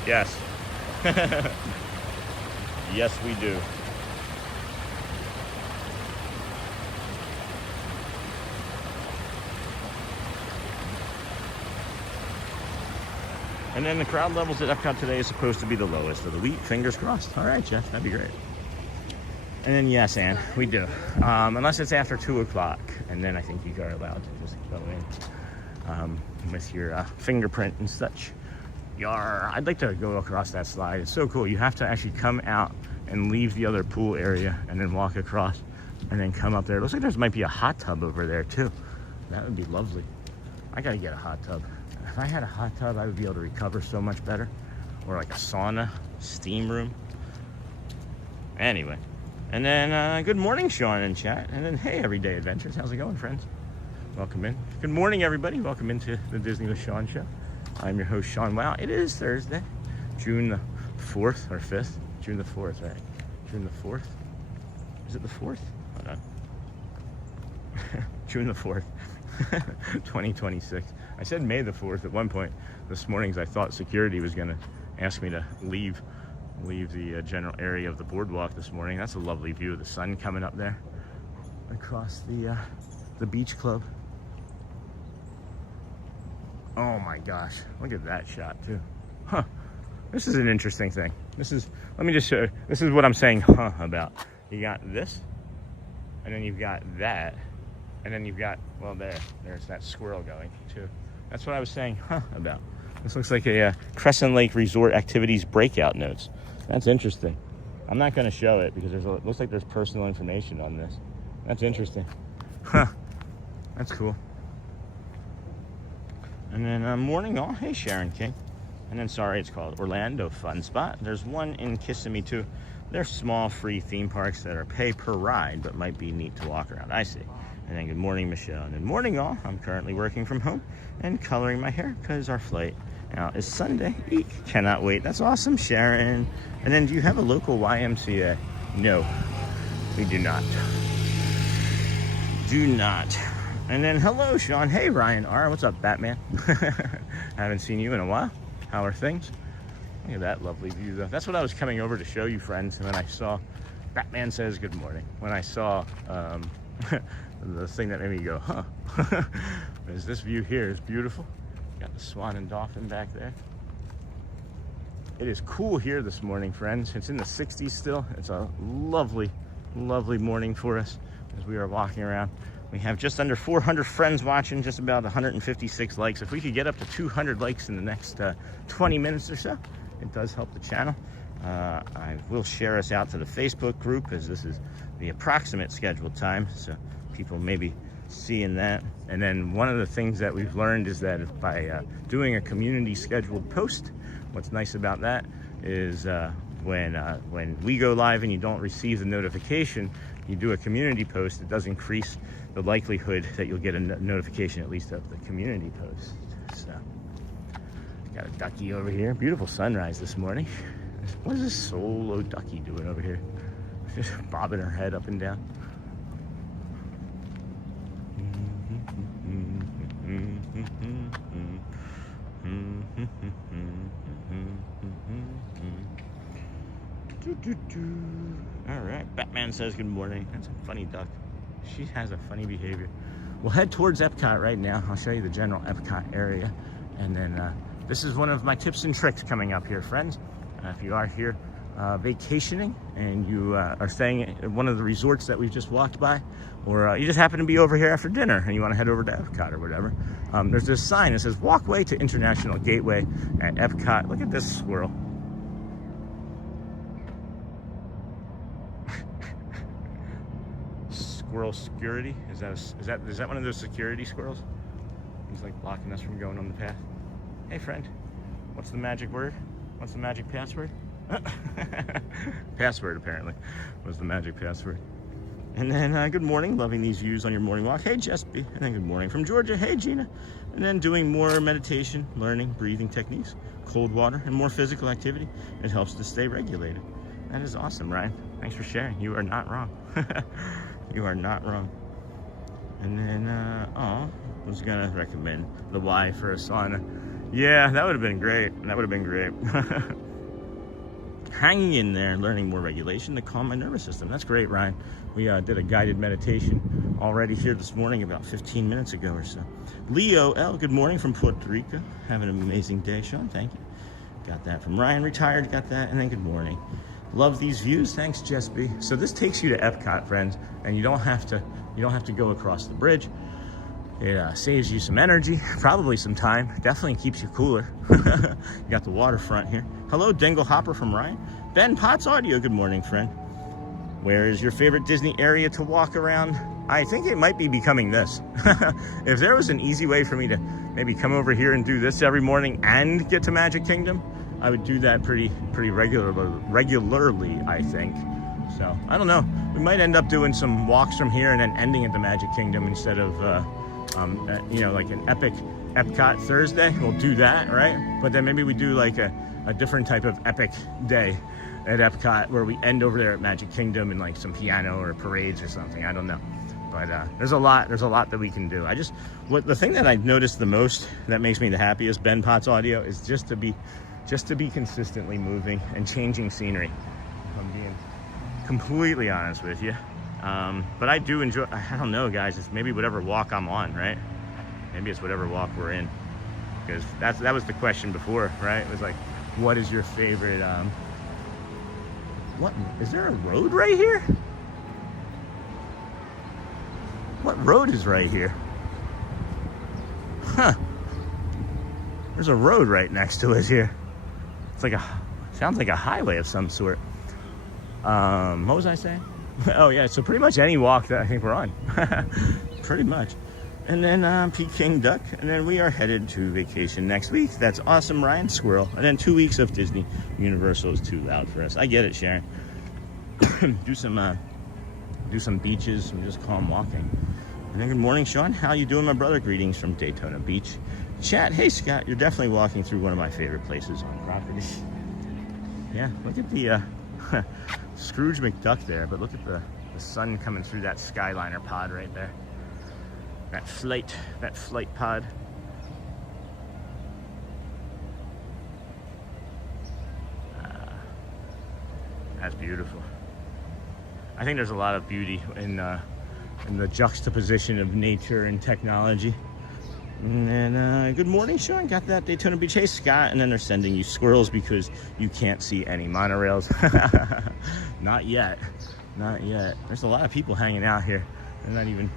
Yes. Yes, we do. And then the crowd levels at EPCOT today is supposed to be the lowest of the week. Fingers crossed. All right, Jeff, that'd be great. And then, yes, Ann, we do. Unless it's after 2 o'clock. And then I think you are allowed to just go in with your fingerprint and such. Yar. I'd like to go across that slide. It's so cool. You have to actually come out and leave the other pool area and then walk across and then come up there. It looks like there might be a hot tub over there, too. That would be lovely. I got to get a hot tub. If I had a hot tub, I would be able to recover so much better. Or like a sauna, steam room. Anyway. And then, good morning, Sean in chat. And then, hey, Everyday Adventures. How's it going, friends? Welcome in. Good morning, everybody. Welcome into the Disney with Sean show. I'm your host, Sean. Wow, it is Thursday, June the 4th or 5th. June the 4th, right? June the 4th? Is it the 4th? Hold on. June the 4th, 2026. I said May the 4th at one point this morning because I thought security was going to ask me to leave the general area of the boardwalk this morning. That's a lovely view of the sun coming up there across the beach club. Oh my gosh, look at that shot too. Huh, this is an interesting thing. Let me just show you. This is what I'm saying huh about. You got this, and then you've got that, and then you've got, well, there's that squirrel going too. That's what I was saying huh about. This looks like a Crescent Lake Resort Activities breakout notes. That's interesting. I'm not going to show it because it looks like there's personal information on this. That's interesting. Huh, that's cool. And then morning all. Hey, Sharon King. And then, sorry, it's called Orlando Fun Spot. There's one in Kissimmee too. They're small free theme parks that are pay per ride, but might be neat to walk around. I see. And then good morning, Michelle. And then morning all. I'm currently working from home and coloring my hair because our flight now is Sunday. Eek. Cannot wait. That's awesome, Sharon. And then, do you have a local YMCA? No, we do not. Do not. And then, hello, Sean. Hey, Ryan R. What's up, Batman? Haven't seen you in a while. How are things? Look at that lovely view, though. That's what I was coming over to show you, friends. And then I saw Batman says good morning. When I saw the thing that made me go, huh. Is this view here is beautiful. Got the Swan Dolphin back there. It is cool here this morning, friends. It's in the 60s still. It's a lovely, lovely morning for us as we are walking around. We have just under 400 friends watching, just about 156 likes. If we could get up to 200 likes in the next 20 minutes or so, it does help the channel. I will share us out to the Facebook group as this is the approximate scheduled time, so people may be seeing that. And then one of the things that we've learned is that if by doing a community scheduled post, what's nice about that is when we go live and you don't receive the notification, you do a community post, it does increase the likelihood that you'll get a notification at least of the community post. So, got a ducky over here. Beautiful sunrise this morning. What is this solo ducky doing over here? Just bobbing her head up and down. All right, Batman says good morning. That's a funny duck. She has a funny behavior. We'll head towards EPCOT right now. I'll show you the general EPCOT area. And then this is one of my tips and tricks coming up here, friends. If you are here vacationing and you are staying at one of the resorts that we've just walked by, or you just happen to be over here after dinner and you want to head over to EPCOT or whatever, there's this sign that says walkway to International Gateway at EPCOT. Look at this squirrel. Squirrel security? Is that one of those security squirrels? He's like blocking us from going on the path. Hey friend, what's the magic word? What's the magic password? Password apparently was the magic password. And then good morning, loving these views on your morning walk. Hey Jespy. And then good morning from Georgia. Hey Gina. And then doing more meditation, learning, breathing techniques, cold water, and more physical activity. It helps to stay regulated. That is awesome, Ryan. Thanks for sharing. You are not wrong. You are not wrong. And then, I was gonna recommend the Y for a sauna. Yeah, that would have been great. That would have been great. Hanging in there and learning more regulation to calm my nervous system. That's great, Ryan. We did a guided meditation already here this morning about 15 minutes ago or so. Leo L, good morning from Puerto Rico. Having an amazing day, Sean. Thank you. Got that from Ryan, retired. Got that. And then good morning. Love these views. Thanks, Jess B. So this takes you to EPCOT, friends, and you don't have to go across the bridge. It saves you some energy, probably some time. Definitely keeps you cooler. You got the waterfront here. Hello, Dingle Hopper from Ryan. Ben Potts Audio, good morning, friend. Where is your favorite Disney area to walk around? I think it might be becoming this. If there was an easy way for me to maybe come over here and do this every morning and get to Magic Kingdom, I would do that pretty regularly, I think. So, I don't know. We might end up doing some walks from here and then ending at the Magic Kingdom instead of, you know, like an epic EPCOT Thursday. We'll do that, right? But then maybe we do like a different type of epic day at EPCOT where we end over there at Magic Kingdom and like some piano or parades or something. I don't know. But there's a lot that we can do. The thing that I've noticed the most that makes me the happiest, Ben Potts Audio, is just to be consistently moving and changing scenery. If I'm being completely honest with you. But I do enjoy, I don't know, guys, it's maybe whatever walk I'm on, right? Maybe it's whatever walk we're in. Because that was the question before, right? It was like, what is your favorite, what, is there a road right here? What road is right here? Huh. There's a road right next to us here. It's like sounds like a highway of some sort. What was I saying? Oh yeah, so pretty much any walk that I think we're on. Pretty much. And then Peking Duck, and then we are headed to vacation next week. That's awesome, Ryan Squirrel. And then 2 weeks of Disney. Universal is too loud for us. I get it, Sharon. do some beaches and just calm walking. And then good morning, Sean. How you doing, my brother? Greetings from Daytona Beach. Chat, hey Scott, you're definitely walking through one of my favorite places on property. Yeah, look at the Scrooge McDuck there, but look at the sun coming through that Skyliner pod right there. That flight pod. That's beautiful. I think there's a lot of beauty in the juxtaposition of nature and technology. And then, good morning, Sean. Got that Daytona Beach. Hey, Scott. And then they're sending you squirrels because you can't see any monorails. Not yet. Not yet. There's a lot of people hanging out here. They're not even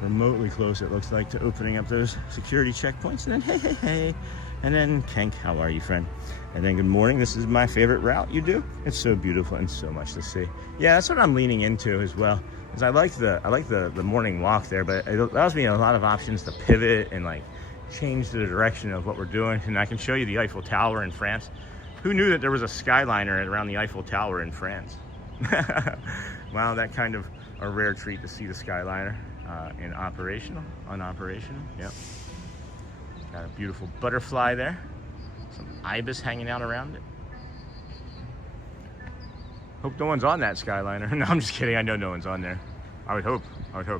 remotely close, it looks like, to opening up those security checkpoints. And then, hey. And then, Kenk, how are you, friend? And then, good morning. This is my favorite route you do. It's so beautiful and so much to see. Yeah, that's what I'm leaning into as well. Is I like the morning walk there, but it allows me a lot of options to pivot and like change the direction of what we're doing. And I can show you the Eiffel Tower in France. Who knew that there was a Skyliner around the Eiffel Tower in France? Wow, that kind of a rare treat to see the Skyliner unoperational. Yep. Got a beautiful butterfly there. Some ibis hanging out around it. Hope no one's on that Skyliner. No, I'm just kidding. I know no one's on there. I would hope.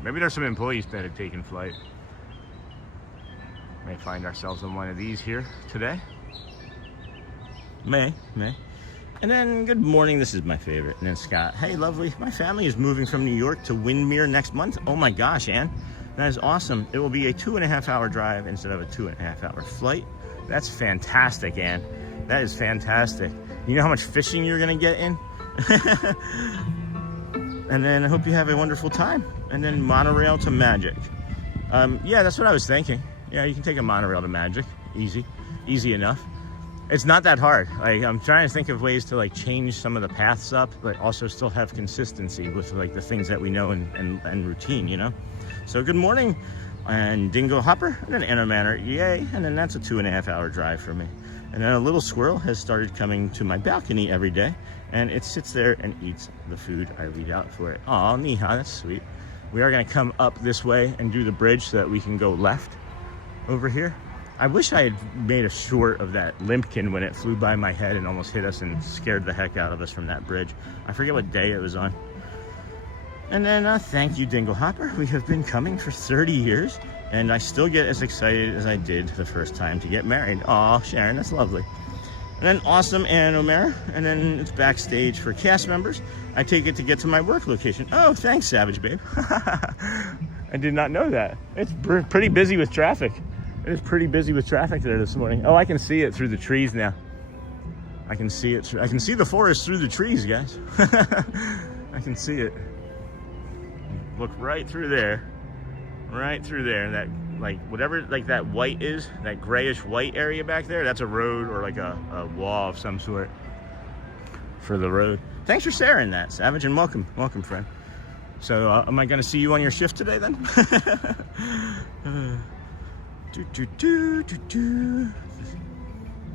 Maybe there's some employees that have taken flight. May find ourselves on one of these here today. May. And then, good morning. This is my favorite. And then Scott. Hey, lovely. My family is moving from New York to Windermere next month. Oh my gosh, Ann. That is awesome. It will be a 2.5-hour drive instead of a 2.5-hour flight. That's fantastic, Ann. That is fantastic. You know how much fishing you're going to get in? And then I hope you have a wonderful time. And then monorail to Magic. Yeah, that's what I was thinking. Yeah, you can take a monorail to Magic. Easy enough. It's not that hard. Like, I'm trying to think of ways to like change some of the paths up, but also still have consistency with like the things that we know and routine, you know? So good morning, and Dingo Hopper, and then Anna Manor, yay. And then that's a 2.5-hour drive for me. And then a little squirrel has started coming to my balcony every day, and it sits there and eats the food I leave out for it. Aw, Niha, that's sweet. We are gonna come up this way and do the bridge so that we can go left over here. I wish I had made a short of that limpkin when it flew by my head and almost hit us and scared the heck out of us from that bridge. I forget what day it was on. And then thank you, Dingle Hopper. We have been coming for 30 years. And I still get as excited as I did the first time to get married. Aw, Sharon, that's lovely. And then awesome Ann O'Mara, and then it's backstage for cast members. I take it to get to my work location. Oh, thanks, Savage Babe. I did not know that. It's pretty busy with traffic. It is pretty busy with traffic there this morning. Oh, I can see it through the trees now. I can see it. I can see the forest through the trees, guys. I can see it. Look right through there. Right through there. That, like, whatever, like, that white is, that grayish white area back there, that's a road or like a wall of some sort for the road. Thanks for sharing that, Savage, and welcome, friend. So, am I going to see you on your shift today then?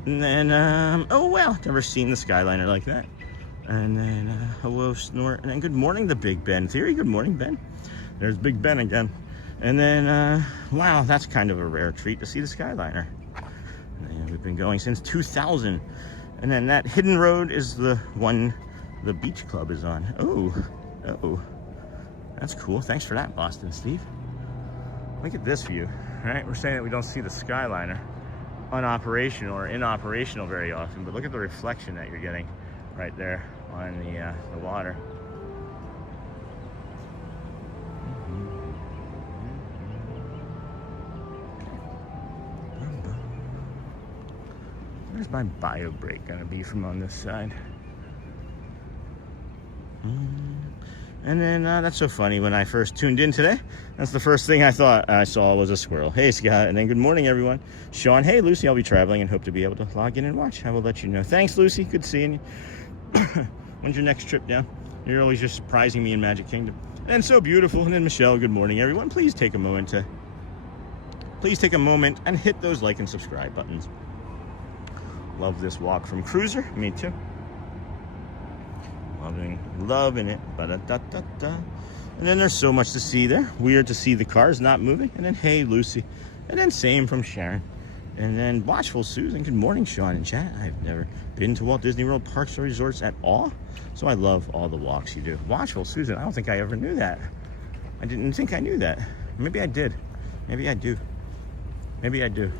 And then, oh wow, never seen the Skyliner like that. And then, hello, Snort. And then, good morning to Big Ben. Theory, good morning, Ben. There's Big Ben again. And then, wow, that's kind of a rare treat to see the Skyliner. And we've been going since 2000. And then that hidden road is the one the beach club is on. Oh, that's cool. Thanks for that, Boston Steve. Look at this view, right? We're saying that we don't see the Skyliner unoperational or inoperational very often, but look at the reflection that you're getting right there on the water. Where's my bio break gonna be from on this side? And then that's so funny. When I first tuned in today, that's the first thing I thought I saw was a squirrel. Hey, Scott. And then good morning, everyone. Sean, hey, Lucy. I'll be traveling and hope to be able to log in and watch. I will let you know. Thanks, Lucy. Good seeing you. When's your next trip down? You're always just surprising me in Magic Kingdom. And so beautiful. And then Michelle, good morning, everyone. Please take a moment and hit those like and subscribe buttons. Love this walk from Cruiser. Me too. Loving it. Ba-da-da-da-da. And then there's so much to see there. Weird to see the cars not moving. And then, hey, Lucy. And then same from Sharon. And then Watchful Susan. Good morning, Sean and chat. I've never been to Walt Disney World Parks or Resorts at all, so I love all the walks you do. Watchful Susan. I don't think I ever knew that. I didn't think I knew that. Maybe I did. Maybe I do. Maybe I do.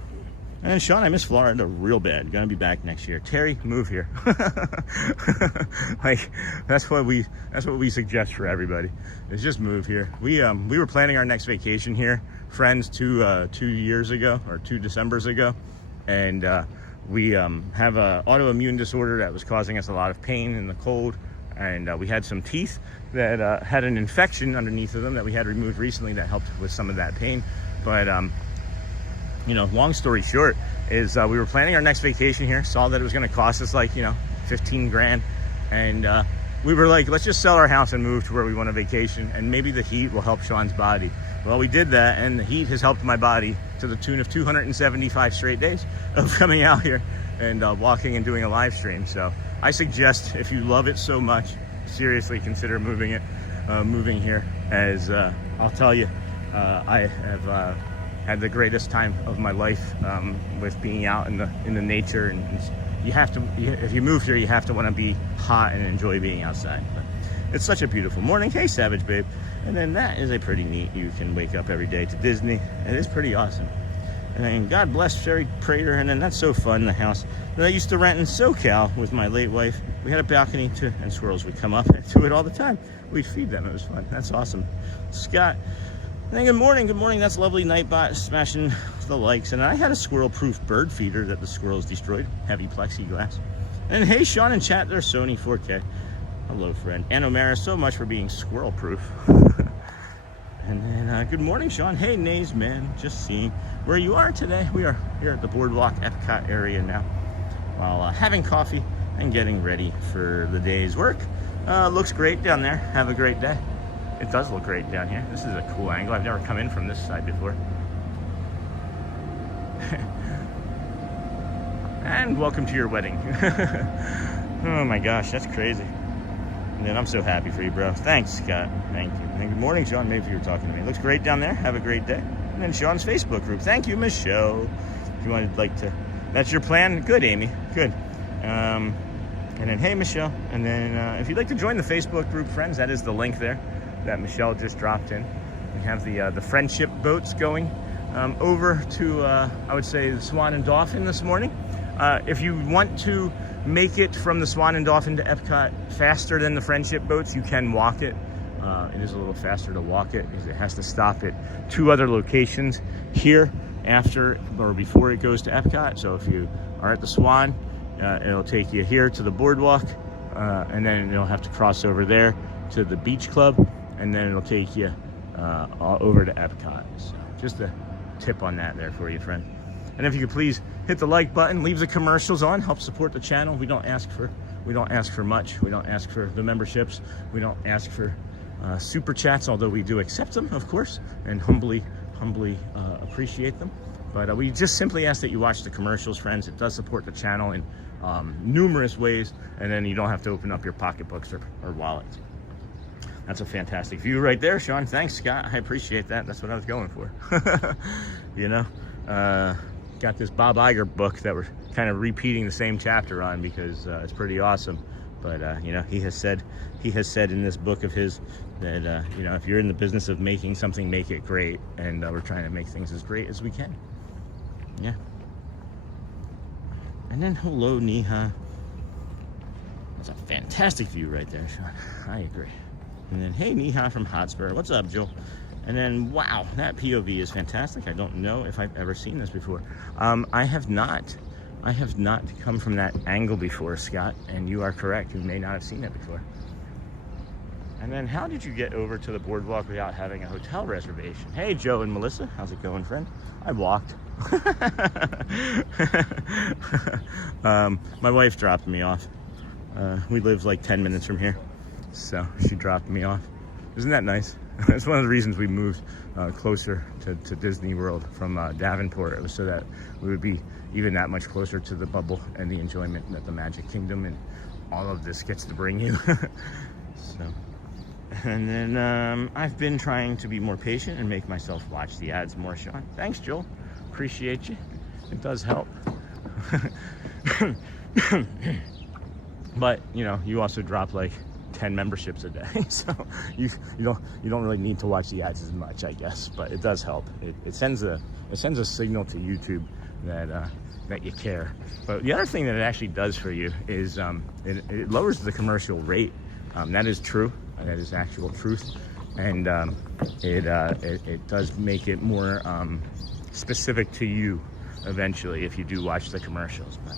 And then Sean, I miss Florida real bad. Gonna be back next year. Terry, move here. Like that's what we suggest for everybody. Is just move here. We were planning our next vacation here, friends, 2 years ago or 2 Decembers ago, and we have an autoimmune disorder that was causing us a lot of pain in the cold, and we had some teeth that had an infection underneath of them that we had removed recently that helped with some of that pain, but you know, long story short is we were planning our next vacation here, saw that it was going to cost us like, 15 grand. And we were like, let's just sell our house and move to where we want a vacation. And maybe the heat will help Sean's body. Well, we did that, and the heat has helped my body to the tune of 275 straight days of coming out here and walking and doing a live stream. So I suggest, if you love it so much, seriously consider moving here. As I'll tell you, I have had the greatest time of my life with being out in the nature, and you have to, if you move here, you have to want to be hot and enjoy being outside. But it's such a beautiful morning. Hey, Savage Babe. And then that is a pretty neat. You can wake up every day to Disney. It is pretty awesome. And then God bless Sherry Prater. And then that's so fun. The house that I used to rent in SoCal with my late wife. We had a balcony too, and squirrels would come up to it all the time. We'd feed them. It was fun. That's awesome. Scott. And good morning, that's lovely Nightbot smashing the likes. And I had a squirrel-proof bird feeder that the squirrels destroyed, heavy plexiglass. And hey, Sean and chat, there's Sony 4K. Hello, friend. Ann O'Mara, so much for being squirrel-proof. And then, good morning, Sean. Hey, Nays, man, just seeing where you are today. We are here at the BoardWalk EPCOT area now, while having coffee and getting ready for the day's work. Looks great down there. Have a great day. It does look great down here. This is a cool angle. I've never come in from this side before. And welcome to your wedding. Oh my gosh, that's crazy. And then I'm so happy for you, bro. Thanks, Scott. Thank you. And good morning, Sean. Maybe you were talking to me. Looks great down there. Have a great day. And then Sean's Facebook group. Thank you, Michelle. If you wanted to, that's your plan. Good, Amy. Good. And then, hey, Michelle. And then if you'd like to join the Facebook group, friends, that is the link there that Michelle just dropped in. We have the friendship boats going over to, I would say, the Swan and Dolphin this morning. If you want to make it from the Swan and Dolphin to Epcot faster than the Friendship boats, you can walk it. It is a little faster to walk it because it has to stop at 2 other locations here after or before it goes to Epcot. So if you are at the Swan, it'll take you here to the BoardWalk, and then you'll have to cross over there to the Beach Club, and then it'll take you over to Epcot. So just a tip on that there for you, friend. And if you could please hit the like button, leave the commercials on, help support the channel. We don't ask for much. We don't ask for the memberships. We don't ask for super chats, although we do accept them, of course, and humbly appreciate them. But we just simply ask that you watch the commercials, friends. It does support the channel in numerous ways, and then you don't have to open up your pocketbooks or wallets. That's a fantastic view right there, Sean. Thanks, Scott. I appreciate that. That's what I was going for. You know, got this Bob Iger book that we're kind of repeating the same chapter on because it's pretty awesome. But you know, he has said in this book of his that you know, if you're in the business of making something, make it great, and we're trying to make things as great as we can. Yeah. And then hello, Niha. That's a fantastic view right there, Sean. I agree. And then hey, Niha from Hotspur. What's up, Joel? And then wow, that POV is fantastic. I don't know if I've ever seen this before. I have not come from that angle before, Scott, and you are correct. You may not have seen it before. And then how did you get over to the BoardWalk without having a hotel reservation? Hey, Joe and Melissa, how's it going, friend? I walked. My wife dropped me off. We live like 10 minutes from here, so she dropped me off. Isn't that nice? That's one of the reasons we moved closer to Disney World from Davenport. It was so that we would be even that much closer to the bubble and the enjoyment that the Magic Kingdom and all of this gets to bring you. So, and then I've been trying to be more patient and make myself watch the ads more, Sean. Thanks, Joel. Appreciate you. It does help. But you know, you also drop like 10 memberships a day, so you don't really need to watch the ads as much, I guess. But it does help. It sends a signal to YouTube that you care. But the other thing that it actually does for you is it lowers the commercial rate. That is true. That is actual truth. And it does make it more specific to you eventually if you do watch the commercials. But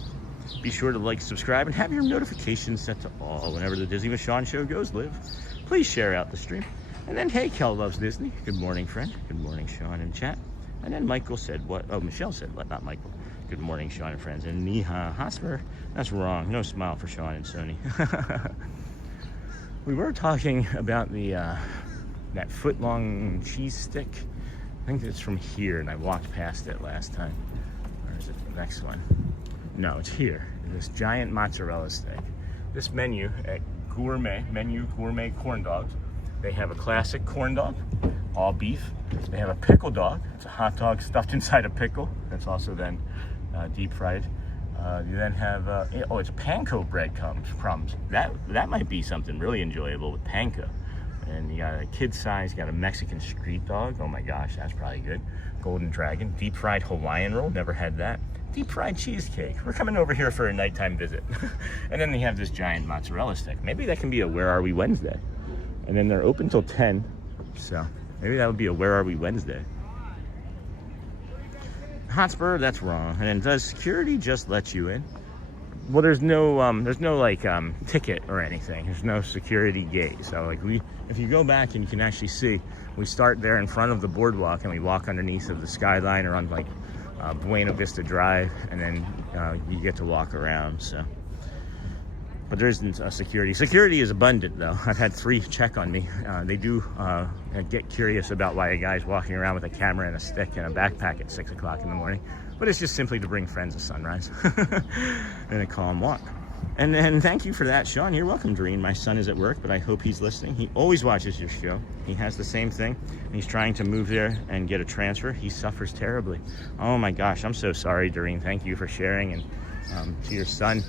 be sure to like, subscribe, and have your notifications set to all whenever the Disney with Sean show goes live. Please share out the stream. And then, hey, Kel loves Disney. Good morning, friend. Good morning, Sean in chat. And then Michael said what? Oh, Michelle said what? Not Michael. Good morning, Sean and friends. And Niha Hosmer. That's wrong. No smile for Sean and Sony. We were talking about the that foot-long cheese stick. I think it's from here, and I walked past it last time. Or is it the next one? No, it's here. This giant mozzarella steak. This menu at Gourmet Corn Dogs. They have a classic corn dog, all beef. They have a pickle dog. It's a hot dog stuffed inside a pickle. That's also then deep fried. You then have it's panko bread crumbs. That might be something really enjoyable with panko. And you got a kid size, got a Mexican street dog. Oh my gosh, that's probably good. Golden Dragon, deep fried Hawaiian roll. Never had that. Deep fried cheesecake. We're coming over here for a nighttime visit. And then they have this giant mozzarella stick. Maybe that can be a Where Are We Wednesday. And then they're open till 10. So maybe that would be a Where Are We Wednesday. Hotspur, that's wrong. And then does security just let you in? Well, there's no like ticket or anything. There's no security gate. So like if you go back and you can actually see, we start there in front of the BoardWalk and we walk underneath of the skyline or on like Buena Vista Drive, and then you get to walk around. So, but there isn't a security. Security is abundant though. I've had 3 check on me. They do get curious about why a guy's walking around with a camera and a stick and a backpack at 6 o'clock in the morning. But it's just simply to bring friends at sunrise and a calm walk. And then thank you for that, Sean. You're welcome, Doreen. My son is at work, but I hope he's listening. He always watches your show. He has the same thing. He's trying to move there and get a transfer. He suffers terribly. Oh my gosh, I'm so sorry, Doreen. Thank you for sharing. And to your son,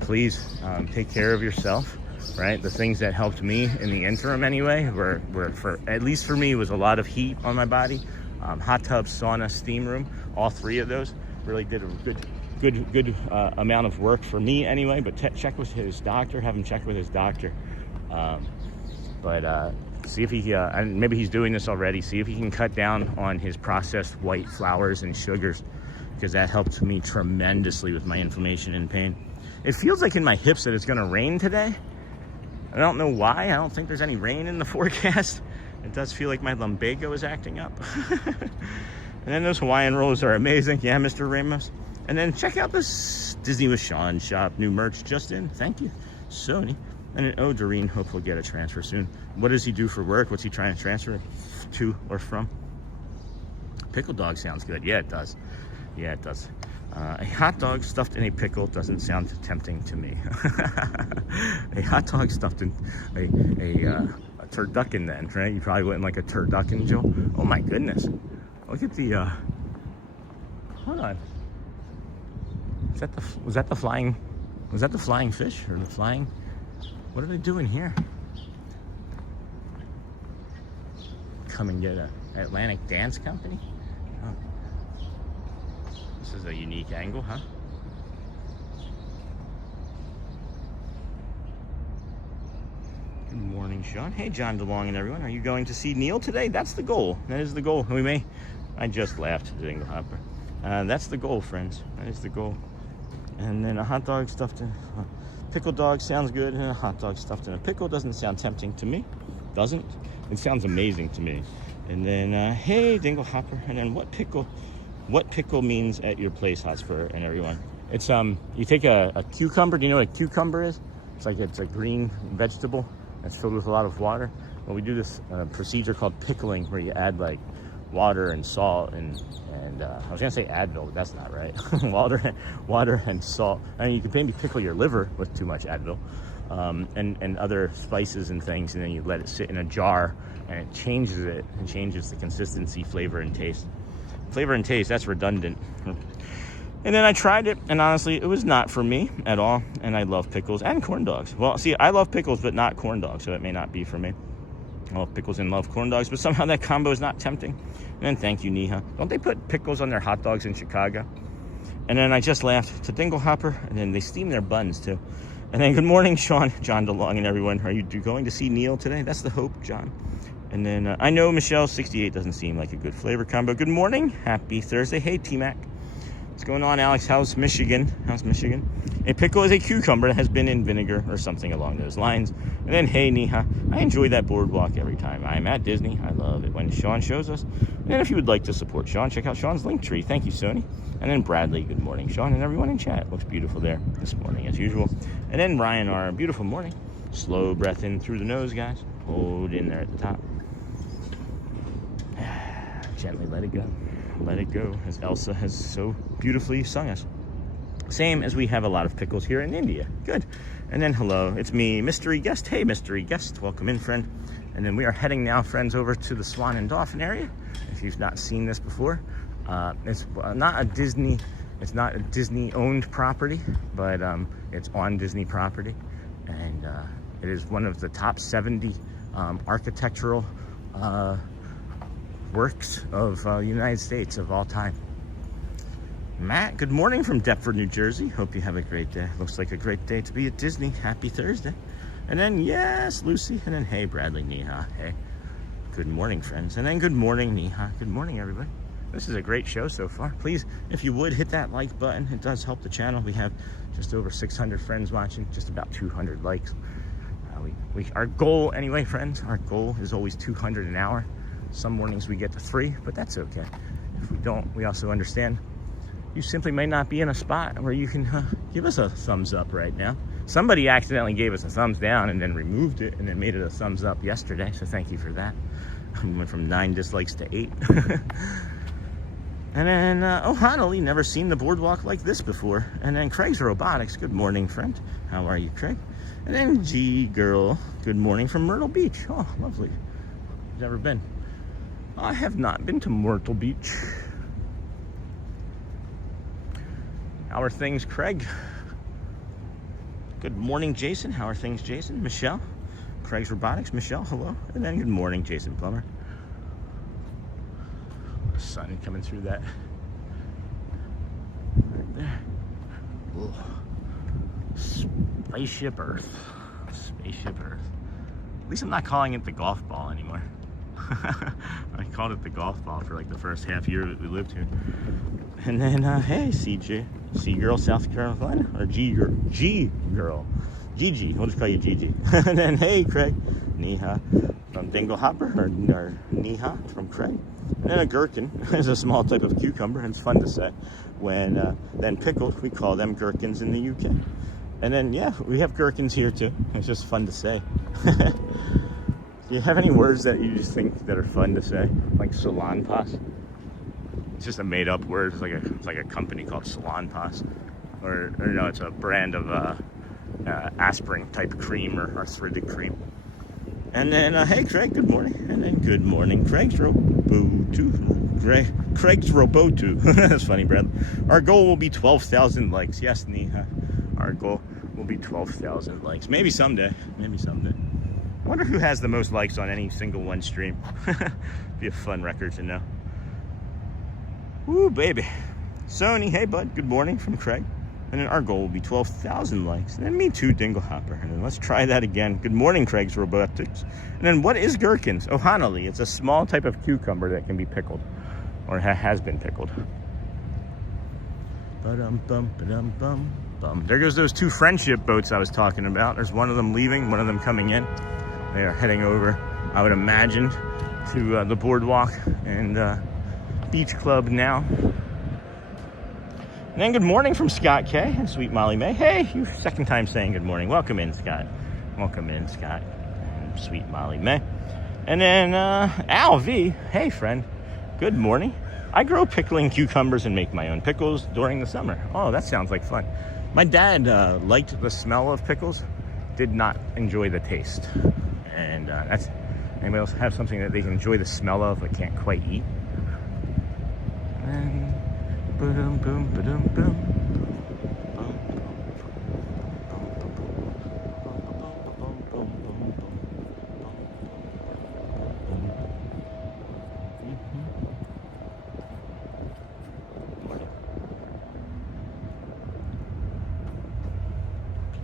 please take care of yourself. Right, the things that helped me in the interim anyway were for, at least for me, was a lot of heat on my body. hot tub, sauna, steam room. All 3 of those really did a good amount of work for me anyway. But check with his doctor. Have him check with his doctor. See if he, and maybe he's doing this already, see if he can cut down on his processed white flours and sugars, because that helped me tremendously with my inflammation and pain. It feels like in my hips that it's gonna rain today. I don't know why. I don't think there's any rain in the forecast. It does feel like my lumbago is acting up. And then those Hawaiian rolls are amazing. Yeah, Mr. Ramos. And then check out this Disney with Sean shop. New merch just in. Thank you, Sony. And then, Doreen, hope he'll get a transfer soon. What does he do for work? What's he trying to transfer to or from? Pickle dog sounds good. Yeah, it does. Yeah, it does. A hot dog stuffed in a pickle doesn't sound tempting to me. A hot dog stuffed in a turducken then, right? You probably went like a turducken, Joe. Oh my goodness. Look at the, hold on. Was that the flying fish or the flying? What are they doing here? Come and get an Atlantic Dance Company? Oh. This is a unique angle, huh? Good morning, Sean. Hey, John DeLong and everyone. Are you going to see Neil today? That's the goal. That is the goal. I just laughed, Dingle Hopper. That's the goal, friends. That is the goal. And then a hot dog stuffed in... Pickle dog sounds good, and a hot dog stuffed in a pickle doesn't sound tempting to me. Doesn't? It sounds amazing to me. And then, hey, Dingle Hopper. And then what pickle means at your place, Hotspur and everyone? It's, you take a cucumber. Do you know what a cucumber is? It's a green vegetable that's filled with a lot of water. Well, we do this procedure called pickling, where you add like water and salt and I was gonna say Advil, but that's not right. water and salt. I mean, you can maybe pickle your liver with too much Advil, and other spices and things, and then you let it sit in a jar, and it changes the consistency, flavor, and taste. Flavor and taste, that's redundant. And then I tried it, and honestly, it was not for me at all. And I love pickles and corn dogs. Well, see, I love pickles, but not corn dogs, so it may not be for me. I love pickles and love corn dogs, but somehow that combo is not tempting. And then thank you, Neha. Don't they put pickles on their hot dogs in Chicago? And then I just laughed to Dingle Hopper, and then they steam their buns too. And then good morning, Sean, John DeLong, and everyone. Are you going to see Neil today? That's the hope, John. And then I know Michelle 68 doesn't seem like a good flavor combo. Good morning, happy Thursday. Hey, T-Mac. What's going on, Alex? How's Michigan? A pickle is a cucumber that has been in vinegar or something along those lines. And then, hey, Neha, I enjoy that boardwalk every time I'm at Disney. I love it when Sean shows us. And then if you would like to support Sean, check out Sean's link tree. Thank you, Sony. And then Bradley, good morning, Sean, and everyone in chat. Looks beautiful there this morning, as usual. And then Ryan R., beautiful morning. Slow breath in through the nose, guys. Hold in there at the top. Gently let it go. Let it go, as Elsa has so beautifully sung us. Same as we have a lot of pickles here in India. Good. And then hello, it's me, mystery guest. Hey, mystery guest, welcome in, friend. And then we are heading now, friends, over to the Swan and Dolphin area. If you've not seen this before, it's not a Disney-owned property, but it's on Disney property, and it is one of the top 70 architectural works of the United States of all time. Matt, good morning from Deptford, New Jersey. Hope you have a great day. Looks like a great day to be at Disney. Happy Thursday. And then, yes, Lucy. And then, hey, Bradley, Neha. Hey, good morning, friends. And then, good morning, Neha. Good morning, everybody. This is a great show so far. Please, if you would, hit that like button. It does help the channel. We have just over 600 friends watching, just about 200 likes. Our goal, anyway, friends, our goal is always 200 an hour. Some mornings we get to 3, but that's okay. If we don't, we also understand you simply may not be in a spot where you can give us a thumbs up right now. Somebody accidentally gave us a thumbs down and then removed it and then made it a thumbs up yesterday, so thank you for that. We went from 9 dislikes to 8. And then, oh, Hanley, never seen the boardwalk like this before. And then Craig's Robotics, good morning, friend. How are you, Craig? And then G Girl, good morning from Myrtle Beach. Oh, lovely. Never been. I have not been to Myrtle Beach. How are things, Craig? Good morning, Jason. How are things, Jason? Michelle? Craig's Robotics. Michelle, hello. And then good morning, Jason Plummer. sun coming through that. Right there. Whoa. Spaceship Earth. Spaceship Earth. At least I'm not calling it the golf ball anymore. I called it the golf ball for like the first half year that we lived here. And then, hey, CJ. C-Girl, South Carolina. Or G-Girl. G-Girl. Gigi. We'll just call you Gigi. And then, hey, Craig. Niha from Dingle Hopper. Or Niha from Craig. And then a gherkin is a small type of cucumber. And it's fun to say. When then pickled, we call them gherkins in the UK. And then, yeah, we have gherkins here too. It's just fun to say. Do you have any words that you just think that are fun to say? Like salon pass? It's just a made up word. It's like a company called Salon Pass. Or no, it's a brand of aspirin type cream or arthritic cream. And then, hey Craig, good morning. And then good morning, Craig's Robotu. Craig's Robotu. That's funny, Brad. Our goal will be 12,000 likes. Yes, Niha. Our goal will be 12,000 likes. Maybe someday. Maybe someday. I wonder who has the most likes on any single one stream. Be a fun record to know. Woo, baby. Sony, hey, bud. Good morning from Craig. And then our goal will be 12,000 likes. And then me too, Dingle Hopper. And then let's try that again. Good morning, Craig's Robotics. And then what is gherkins? Ohanali. It's a small type of cucumber that can be pickled. Or has been pickled. Ba-dum-bum, ba-dum-bum. There goes those two friendship boats I was talking about. There's one of them leaving, one of them coming in. They are heading over, I would imagine, to the BoardWalk and Beach Club now. And then good morning from Scott K and Sweet Molly May. Hey, you second time saying good morning. Welcome in, Scott. Welcome in, Scott and Sweet Molly May. And then Al V. Hey, friend. Good morning. I grow pickling cucumbers and make my own pickles during the summer. Oh, that sounds like fun. My dad liked the smell of pickles, did not enjoy the taste. And that's, anybody else have something that they can enjoy the smell of but can't quite eat? And boom, boom, boom, boom.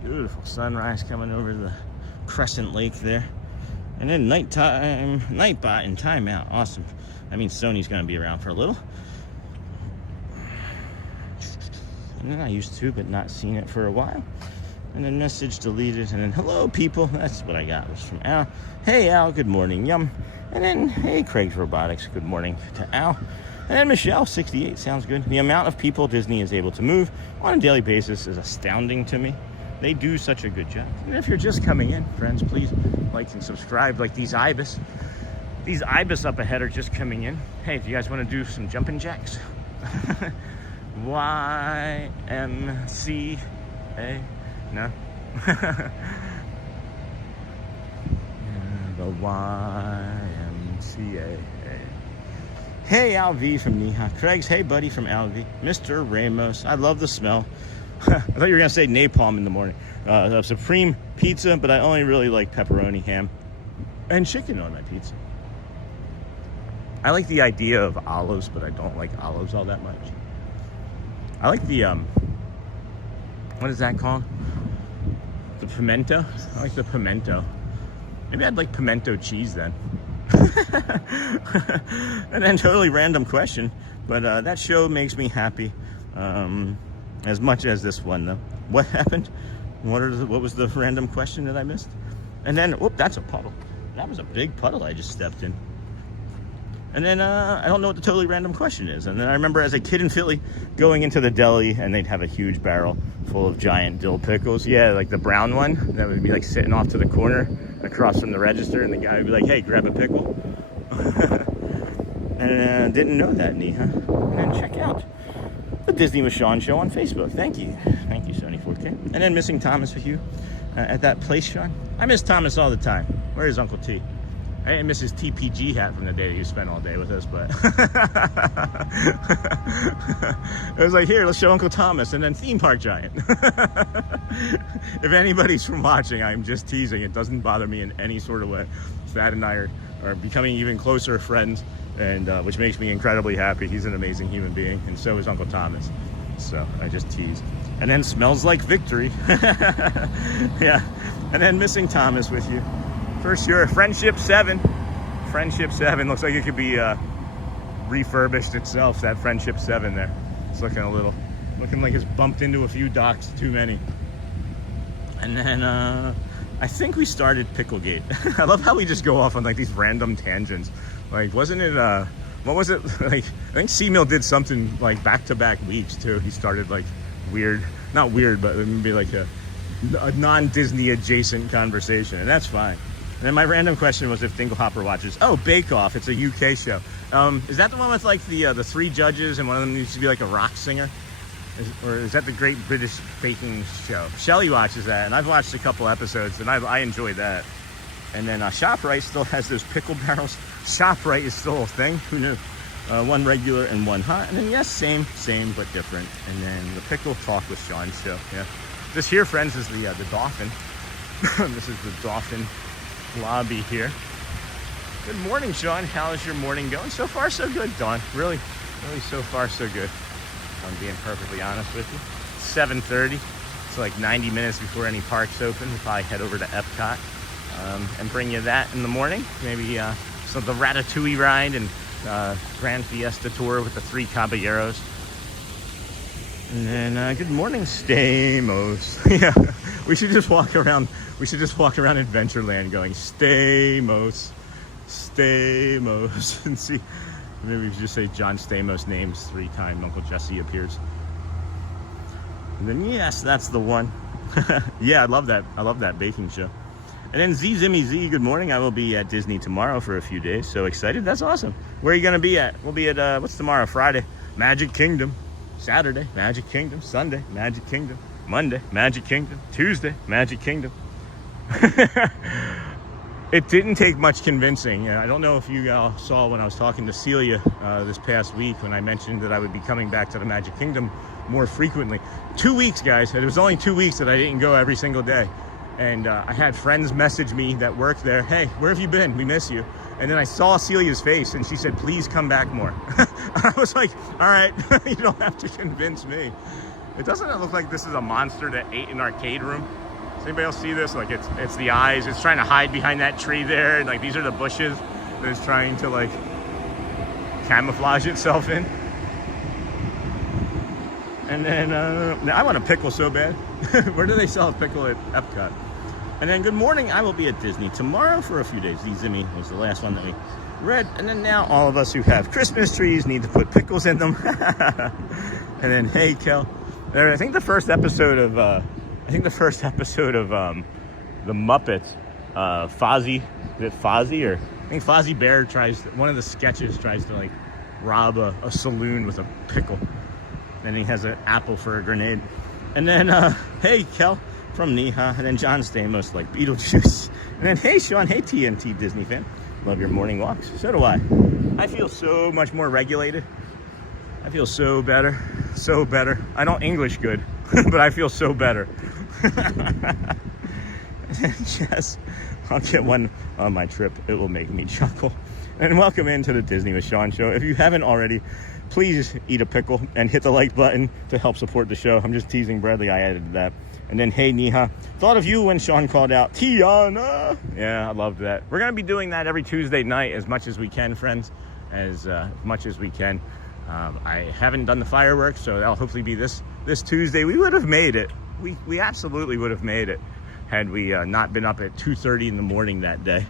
Beautiful sunrise coming over the Crescent Lake there. And then nighttime, Nightbot and timeout. Awesome. That means Sony's going to be around for a little. And then I used to, but not seen it for a while. And then message deleted. And then hello, people. That's what I got. It was from Al. Hey, Al. Good morning. Yum. And then, hey, Craig's Robotics. Good morning to Al. And then Michelle, 68. Sounds good. The amount of people Disney is able to move on a daily basis is astounding to me. They do such a good job. And if you're just coming in, friends, please like and subscribe. Like these ibis. These ibis up ahead are just coming in. Hey, if you guys want to do some jumping jacks. YMCA. No? The YMCA. Hey, Al V from Niha. Craig's, hey, buddy from Al V. Mr. Ramos. I love the smell. I thought you were going to say napalm in the morning. A supreme pizza, but I only really like pepperoni, ham, and chicken on my pizza. I like the idea of olives, but I don't like olives all that much. I like the, what is that called? The pimento? I like the pimento. Maybe I'd like pimento cheese then. And then totally random question, but that show makes me happy. As much as this one, though. What happened? What was the random question that I missed? And then, whoop, that's a puddle. That was a big puddle I just stepped in. And then, I don't know what the totally random question is. And then I remember as a kid in Philly, going into the deli, and they'd have a huge barrel full of giant dill pickles. Yeah, like the brown one, that would be like sitting off to the corner, across from the register, and the guy would be like, hey, grab a pickle. And didn't know that, Niha. And then check out the Disney with Sean show on Facebook. Thank you, Sony 4K. And then missing Thomas with you at that place, Sean. I miss Thomas all the time. Where is Uncle T? I didn't miss his TPG hat from the day that you spent all day with us, but it was like, here, let's show Uncle Thomas, and then Theme Park Giant. If anybody's from watching, I'm just teasing. It doesn't bother me in any sort of way. Thad and I are becoming even closer friends, and which makes me incredibly happy. He's an amazing human being, and so is Uncle Thomas. So I just teased. And then Smells Like Victory. Yeah. And then Missing Thomas with you. For sure. Friendship 7. Friendship 7. Looks like it could be refurbished itself, that Friendship 7 there. It's looking like it's bumped into a few docks too many. And then I think we started Picklegate. I love how we just go off on like these random tangents. Like, wasn't it what was it? Like, I think C-Mill did something like back-to-back weeks too. He started like weird, not weird, but it would be like a non-Disney adjacent conversation, and that's fine. And then my random question was if Dinglehopper watches. Oh, Bake Off. It's a UK show. Is that the one with like the 3 judges and one of them needs to be like a rock singer? Or is that the Great British Baking Show? Shelly watches that, and I've watched a couple episodes, and I enjoy that. And then ShopRite still has those pickle barrels. ShopRite is still a thing. Who knew? 1 regular and 1 hot. And then, yes, same, but different. And then the Pickle Talk with Sean show. Yeah. This here, friends, is the Dolphin. This is the Dolphin lobby here. Good morning, Sean. How is your morning going? So far, so good, Dawn. Really so far, so good. I'm being perfectly honest with you. 7:30. It's like 90 minutes before any parks open. We'll probably head over to EPCOT and bring you that in the morning. Maybe so the Ratatouille ride and Grand Fiesta tour with the 3 Caballeros. And then good morning, Stamos. Yeah, we should just walk around. We should just walk around Adventureland going Stamos, and see. Maybe we should just say John Stamos names 3 times. Uncle Jesse appears. And then yes, that's the one. Yeah, I love that baking show. And then Zimmy Z, good morning. I will be at Disney tomorrow for a few days. So excited. That's awesome. Where are you going to be at? We'll be at, what's tomorrow? Friday, Magic Kingdom. Saturday, Magic Kingdom. Sunday, Magic Kingdom. Monday, Magic Kingdom. Tuesday, Magic Kingdom. It didn't take much convincing. I don't know if you all saw when I was talking to Celia this past week when I mentioned that I would be coming back to the Magic Kingdom more frequently. 2 weeks, guys. It was only 2 weeks that I didn't go every single day. And I had friends message me that work there. Hey, where have you been? We miss you. And then I saw Celia's face and she said, please come back more. I was like, all right, you don't have to convince me. It doesn't look like this is a monster that ate an arcade room. Does anybody else see this? Like it's the eyes. It's trying to hide behind that tree there. And like these are the bushes that it's trying to like camouflage itself in. And then I want a pickle so bad. Where do they sell a pickle at EPCOT? And then good morning, I will be at Disney tomorrow for a few days. Zimmy was the last one that we read. And then now all of us who have Christmas trees need to put pickles in them. And then hey, Kel. I think the first episode of the Muppets, Fozzie, is it Fozzie? Or I think Fozzie Bear one of the sketches tries to like rob a saloon with a pickle. Then he has an apple for a grenade. And then, hey, Kel from Neha. And then John Stamos like Beetlejuice. And then, hey, Sean. Hey, TNT Disney fan. Love your morning walks. So do I. I feel so much more regulated. I feel so better. So better. I don't English good, but I feel so better. Yes, I'll get one on my trip. It will make me chuckle. And welcome into the Disney with Sean show. If you haven't already, please eat a pickle and hit the like button to help support the show. I'm just teasing Bradley. I added that. And then, hey, Neha, thought of you when Sean called out Tiana. Yeah, I loved that. We're going to be doing that every Tuesday night as much as we can, friends, as much as we can. I haven't done the fireworks, so that'll hopefully be this Tuesday. We would have made it. We absolutely would have made it had we not been up at 2:30 in the morning that day.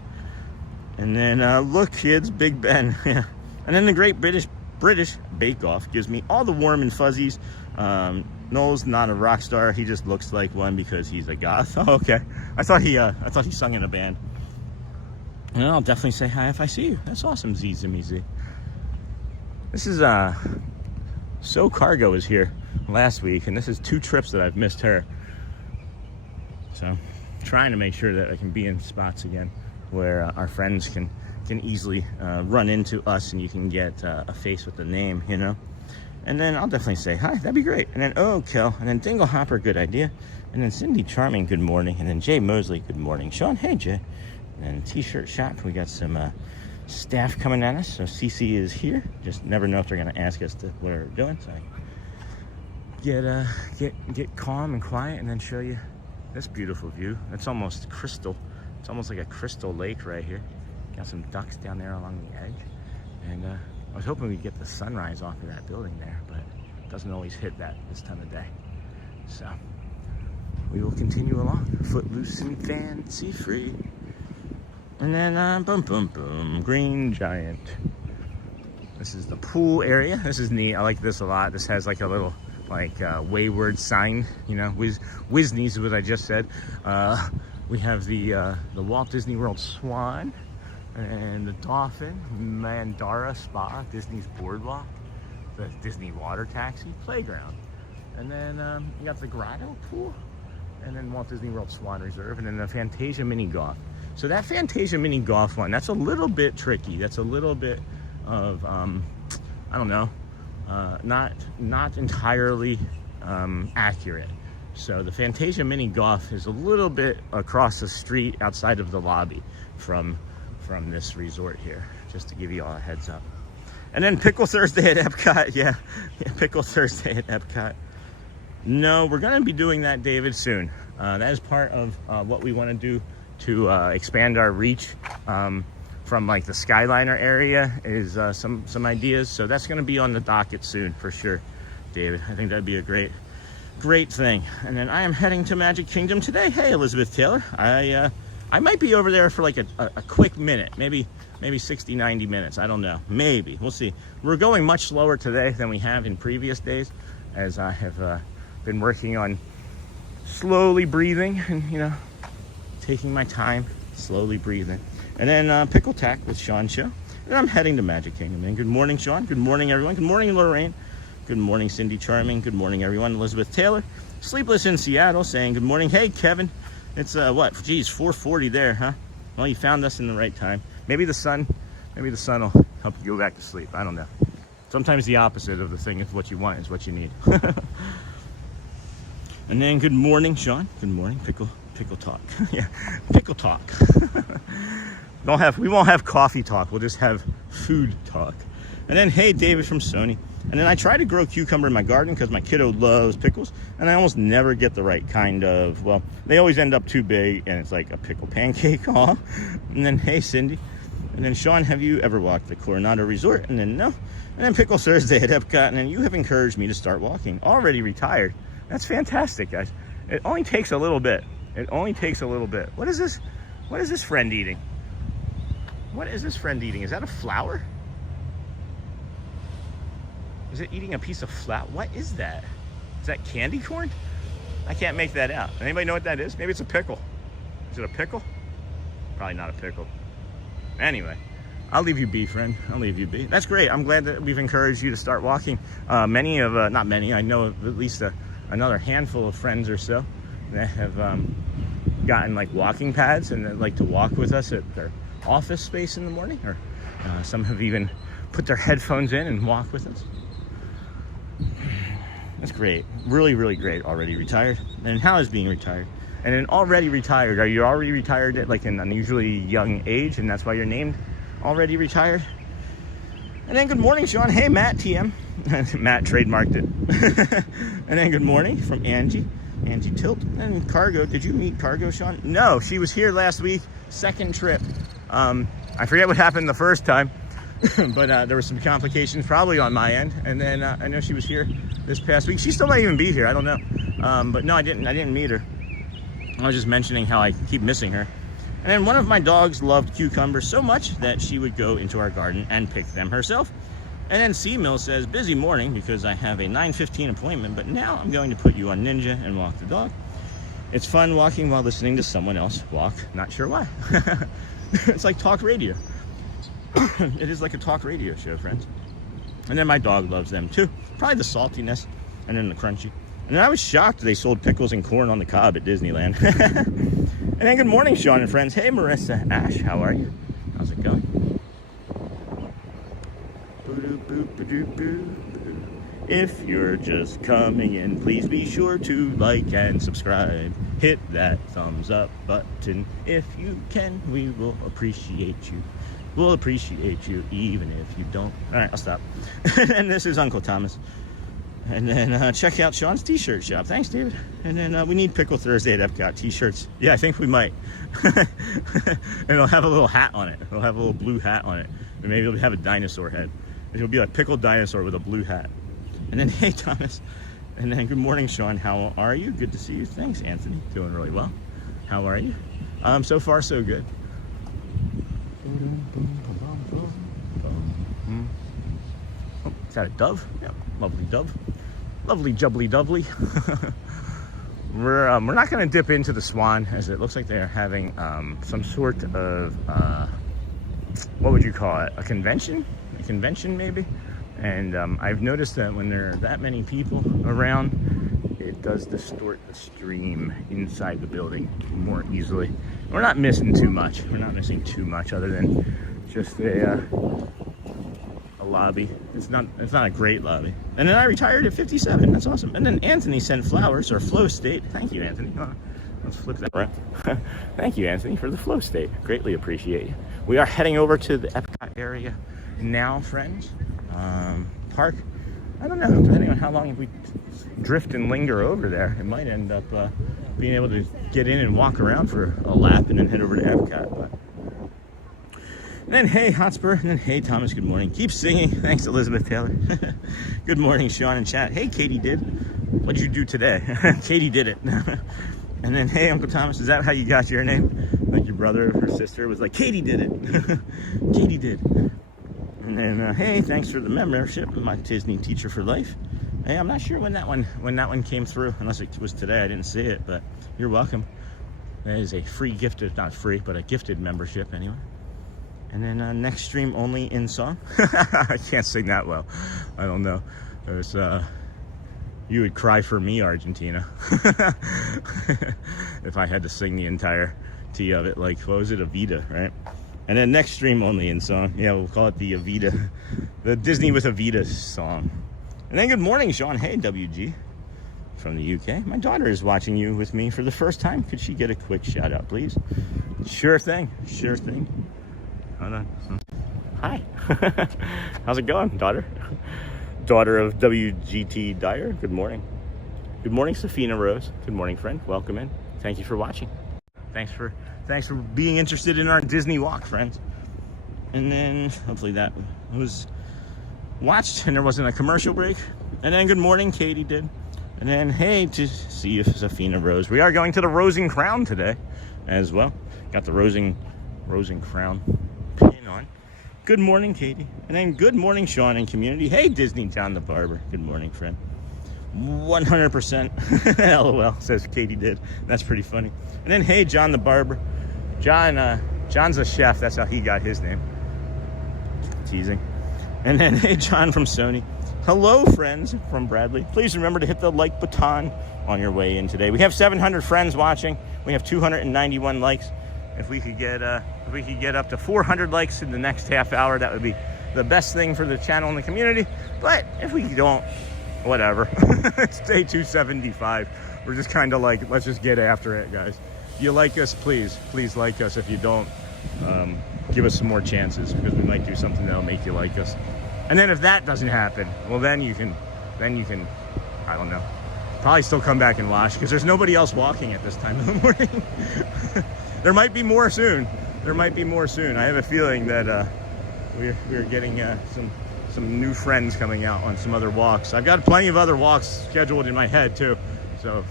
And then, look, kids, Big Ben. Yeah. And then the Great British Bake Off gives me all the warm and fuzzies. Noel's not a rock star. He just looks like one because he's a goth. Oh, okay. I thought he sung in a band. And I'll definitely say hi if I see you. That's awesome, Zimmy Z. This is So Cargo was here last week, and this is 2 trips that I've missed her. So trying to make sure that I can be in spots again where our friends can easily run into us and you can get a face with the name, you know. And then I'll definitely say hi. That'd be great. And then Kel, and then Dingle Hopper, good idea. And then Cindy Charming, good morning. And then Jay Mosley, good morning. Sean, hey Jay. And then T-shirt shop, we got some staff coming at us. So CC is here. Just never know if they're gonna ask us what we're doing. So get calm and quiet, and then show you this beautiful view. It's almost crystal. It's almost like a crystal lake right here. Got some ducks down there along the edge, and I was hoping we'd get the sunrise off of that building there, but it doesn't always hit that this time of day. So we will continue along, footloose and fancy free. And then boom, boom, boom, Green Giant. This is the pool area. This is neat. I like this a lot. This has like a little wayward sign, you know, Wisney's is what I just said. We have the Walt Disney World Swan and the Dolphin, Mandara Spa, Disney's BoardWalk, the Disney Water Taxi, Playground. And then you got the Grotto Pool, and then Walt Disney World Swan Reserve, and then the Fantasia Mini Golf. So that Fantasia Mini Golf one, that's a little bit tricky. That's a little bit of, I don't know, not entirely accurate. So the Fantasia Mini Golf is a little bit across the street outside of the lobby from this resort here, just to give you all a heads up. And then Pickle Thursday at EPCOT. Yeah, Pickle Thursday at EPCOT. No, we're going to be doing that, David, soon. That is part of what we want to do to expand our reach from like the Skyliner area, is some ideas. So that's going to be on the docket soon for sure, David. I think that'd be a great thing. And then I am heading to Magic Kingdom today. Hey, Elizabeth Taylor. I might be over there for like a quick minute, maybe 60, 90 minutes. I don't know. Maybe. We'll see. We're going much slower today than we have in previous days, as I have been working on slowly breathing and, you know, taking my time, slowly breathing. And then Pickle Tack with Sean Show. And I'm heading to Magic Kingdom. And good morning, Sean. Good morning, everyone. Good morning, Lorraine. Good morning, Cindy Charming. Good morning, everyone. Elizabeth Taylor. Sleepless in Seattle saying good morning. Hey, Kevin. It's what? Geez, 4:40 there, huh? Well, you found us in the right time. Maybe the sun will help you go back to sleep. I don't know. Sometimes the opposite of the thing is what you want is what you need. And then good morning, Sean. Good morning, Pickle Talk. Yeah, Pickle Talk. We won't have coffee talk. We'll just have food talk. And then, hey, David from Sony. And then I try to grow cucumber in my garden because my kiddo loves pickles, and I almost never get the right kind of, well, they always end up too big, and it's like a pickle pancake. Aw. And then, hey, Cindy. And then, Sean, have you ever walked the Coronado Resort? And then, no. And then Pickle Thursday at EPCOT. And then you have encouraged me to start walking. Already retired. That's fantastic, guys. It only takes a little bit. It only takes a little bit. What is this? What is this friend eating? What is this friend eating? Is that a flower? Is it eating a piece of flour? What is that? Is that candy corn? I can't make that out. Anybody know what that is? Maybe it's a pickle. Is it a pickle? Probably not a pickle. Anyway, I'll leave you be, friend. I'll leave you be. That's great. I'm glad that we've encouraged you to start walking. Not many, I know of at least another handful of friends or so that have gotten like walking pads and that like to walk with us at their office space in the morning, or some have even put their headphones in and walk with us. That's great. Really, really great. Already retired. And how is being retired? And then already retired. Are you already retired at like an unusually young age, and that's why you're named already retired? And then good morning, Sean. Hey, Matt TM. Matt trademarked it. And then good morning from Angie Tilt. And Cargo. Did you meet Cargo, Sean? No, she was here last week. Second trip. I forget what happened the first time. But there were some complications probably on my end, and then I know she was here this past week. She still might even be here, I don't know. But no, I didn't meet her. I was just mentioning how I keep missing her. And then one of my dogs loved cucumbers so much that she would go into our garden and pick them herself. And then C-Mill says, busy morning because I have a 9:15 appointment, but now I'm going to put you on Ninja and walk the dog. It's fun walking while listening to someone else walk. Not sure why. It's like talk radio. It is like a talk radio show, friends. And then my dog loves them too. Probably the saltiness and then the crunchy. And then I was shocked they sold pickles and corn on the cob at Disneyland. And then good morning, Sean and friends. Hey, Marissa Ash, how are you? How's it going? If you're just coming in, please be sure to like and subscribe. Hit that thumbs up button if you can. We will appreciate you. We'll appreciate you even if you don't. All right, I'll stop. And this is Uncle Thomas. And then check out Sean's t-shirt shop. Thanks, David. And then we need Pickle Thursday at Epcot t-shirts. Yeah, I think we might. And it'll have a little hat on it. It'll have a little blue hat on it. And maybe it'll have a dinosaur head. It'll be a pickled dinosaur with a blue hat. And then, hey, Thomas. And then, good morning, Sean. How are you? Good to see you. Thanks, Anthony. Doing really well. How are you? So far, so good. Oh, is that a dove? Yeah, lovely dove. Lovely jubbly dovely. We're not going to dip into the Swan, as it looks like they're having some sort of what would you call it? A convention maybe. And I've noticed that when there are that many people around, it does distort the stream inside the building more easily. We're not missing too much. We're not missing too much other than just a lobby. It's not a great lobby. And then I retired at 57. That's awesome. And then Anthony sent flowers, or flow state. Thank you, Anthony. Let's flip that around. Thank you, Anthony, for the flow state. Greatly appreciate you. We are heading over to the Epcot area now, friends. Park, I don't know, depending on how long we drift and linger over there, it might end up being able to get in and walk around for a lap and then head over to Epcot. But and then, hey, Hotspur, and then, hey, Thomas, good morning. Keep singing. Thanks, Elizabeth Taylor. Good morning, Sean and chat. Hey, Katie did. What'd you do today? Katie did it. And then, hey, Uncle Thomas, is that how you got your name? Like your brother or sister was like, Katie did it. Katie did. And then, hey, thanks for the membership. My Disney teacher for life. Hey, I'm not sure when that one came through, unless it was today. I didn't see it, but you're welcome. That is a free gifted, not free, but a gifted membership anyway. And then next stream only in song. I can't sing that well. I don't know. There's you would cry for me, Argentina. If I had to sing the entirety of it, like, what was it, Evita, right? And then next stream only in song. Yeah, we'll call it the Evita, the Disney with Evita song. And then good morning, Sean. Hey, WG from the UK. My daughter is watching you with me for the first time. Could she get a quick shout out, please? Sure thing. Sure thing. Hold on. Hi. How's it going, daughter? Daughter of WGT Dyer. Good morning. Good morning, Safina Rose. Good morning, friend. Welcome in. Thank you for watching. Thanks for being interested in our Disney walk, friends. And then hopefully that was watched and there wasn't a commercial break. And then good morning, Katie did. And then hey, to see you, Safina Rose. We are going to the Rose and Crown today as well. Got the Rose and Crown pin on. Good morning, Katie. And then good morning, Sean and community. Hey, Disney John the Barber. Good morning, friend. 100% LOL, says Katie did. That's pretty funny. And then hey, John the Barber. John's a chef. That's how he got his name. Teasing. And then hey, John from Sony. Hello, friends from Bradley. Please remember to hit the like button on your way in today. We have 700 friends watching. We have 291 likes. If we could get up to 400 likes in the next half hour, that would be the best thing for the channel and the community. But if we don't, whatever. It's day 275. We're just kind of like, let's just get after it, guys. If you like us, please like us. If you don't, give us some more chances, because we might do something that'll make you like us. And then if that doesn't happen, well, then you can, I don't know, probably still come back and watch, because there's nobody else walking at this time of the morning. There might be more soon. I have a feeling that we're getting some new friends coming out on some other walks. I've got plenty of other walks scheduled in my head too. So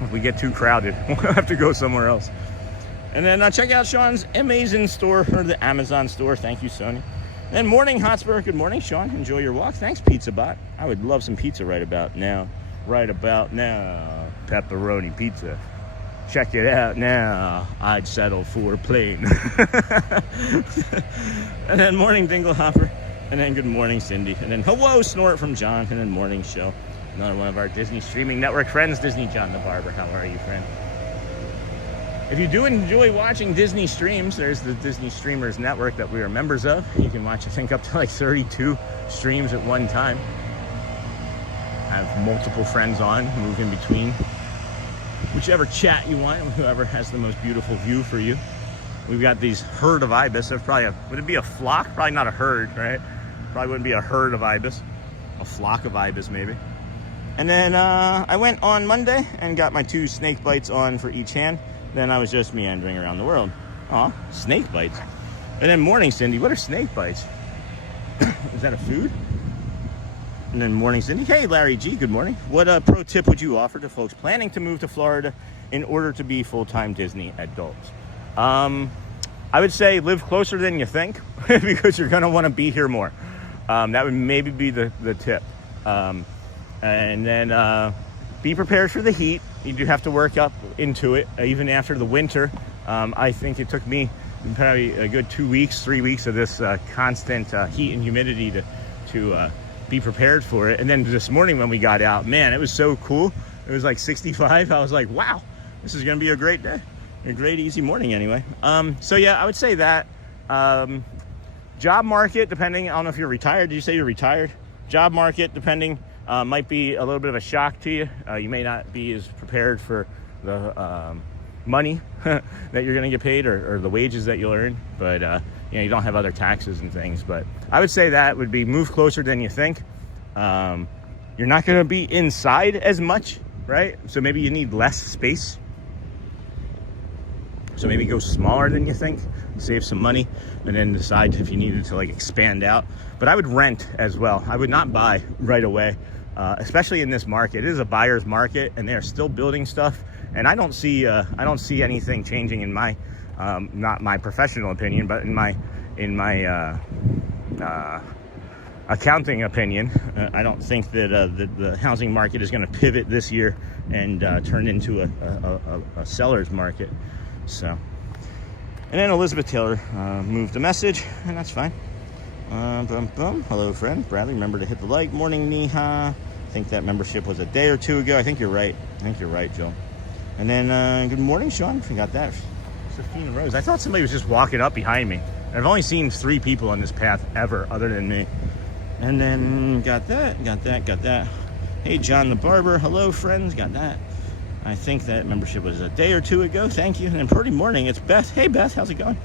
if we get too crowded, we'll have to go somewhere else. And then check out Sean's Amazon store, or the Amazon store. Thank you, Sony. And morning, Hotspur. Good morning, Sean. Enjoy your walk. Thanks, Pizza Bot. I would love some pizza right about now. Pepperoni pizza. Check it out now. I'd settle for plain. And then morning, Dinglehopper. And then good morning, Cindy. And then hello, Snort from John. And then morning, Shell. Another one of our Disney Streaming Network friends, Disney John the Barber. How are you, friend? If you do enjoy watching Disney streams, there's the Disney Streamers Network that we are members of. You can watch, I think, up to like 32 streams at one time. Have multiple friends on, move in between whichever chat you want, whoever has the most beautiful view for you. We've got these herd of ibis. There's probably would it be a flock? Probably not a herd, right? Probably wouldn't be a herd of ibis. A flock of ibis, maybe. And then I went on Monday and got my 2 snake bites on for each hand. Then I was just meandering around the world. Aw, snake bites. And then morning, Cindy. What are snake bites? Is that a food? And then morning, Cindy. Hey, Larry G. Good morning. What pro tip would you offer to folks planning to move to Florida in order to be full-time Disney adults? I would say live closer than you think because you're going to want to be here more. That would maybe be the tip. And then be prepared for the heat. You do have to work up into it, even after the winter. I think it took me probably a good 2 weeks, 3 weeks of this constant heat and humidity to be prepared for it. And then this morning when we got out, man, it was so cool. It was like 65. I was like, wow, this is going to be a great day. A great, easy morning anyway. So yeah, I would say that. Job market, depending, I don't know if you're retired. Did you say you're retired? Job market, depending, might be a little bit of a shock to you. You may not be as prepared for the money that you're going to get paid or the wages that you'll earn. But you know, you don't have other taxes and things. But I would say that would be move closer than you think. You're not going to be inside as much, right? So maybe you need less space. So maybe go smaller than you think, save some money, and then decide if you needed to like expand out. But I would rent as well. I would not buy right away, especially in this market. It is a buyer's market, and they're still building stuff. And I don't see anything changing in my, not my professional opinion, but in my accounting opinion. I don't think that the housing market is going to pivot this year and turn into a seller's market. So, and then Elizabeth Taylor moved a message, and that's fine. Hello, friend. Bradley, remember to hit the like. Morning, Neha. I think that membership was a day or 2 ago. I think you're right. Joe. And then, good morning, Sean. Forgot that. 15 rows. I thought somebody was just walking up behind me. I've only seen 3 people on this path ever, other than me. And then, got that. Hey, John the Barber. Hello, friends. Got that. I think that membership was a day or 2 ago. Thank you. And then pretty morning, it's Beth. Hey, Beth, how's it going?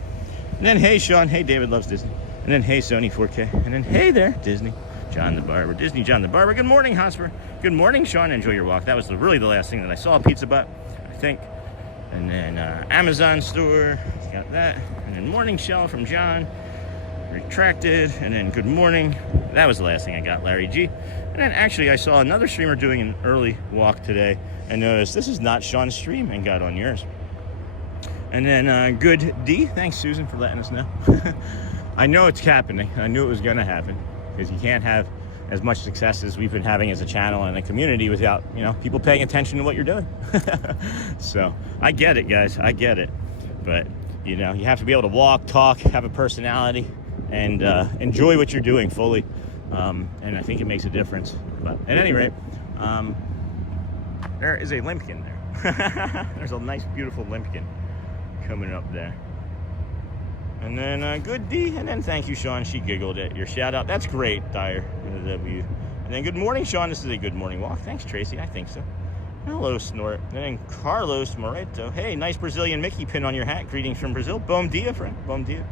And then, hey, Sean. Hey, David loves Disney. And then, hey, Sony 4K. And then, hey there, Disney. John the Barber. Disney John the Barber. Good morning, Hosper. Good morning, Sean. Enjoy your walk. That was really the last thing that I saw. Pizza Butt, I think. And then Amazon store. Got that. And then morning shell from John. Retracted. And then good morning. That was the last thing I got, Larry G. And then actually I saw another streamer doing an early walk today. I noticed this is not Sean's stream and got on yours. And then good D. Thanks, Susan, for letting us know. I know it's happening. I knew it was going to happen because you can't have as much success as we've been having as a channel and a community without, you know, people paying attention to what you're doing. So I get it, guys. I get it. But, you know, you have to be able to walk, talk, have a personality, and enjoy what you're doing fully. And I think it makes a difference. But at any rate, there is a limpkin there. There's a nice, beautiful limpkin coming up there. And then good D, and then thank you, Sean. She giggled at your shout out. That's great, Dyer. W. And then good morning, Sean. This is a good morning walk. Thanks, Tracy. I think so. Hello, Snort. And then Carlos Moreto. Hey, nice Brazilian Mickey pin on your hat. Greetings from Brazil. Bom dia, friend. Bom dia.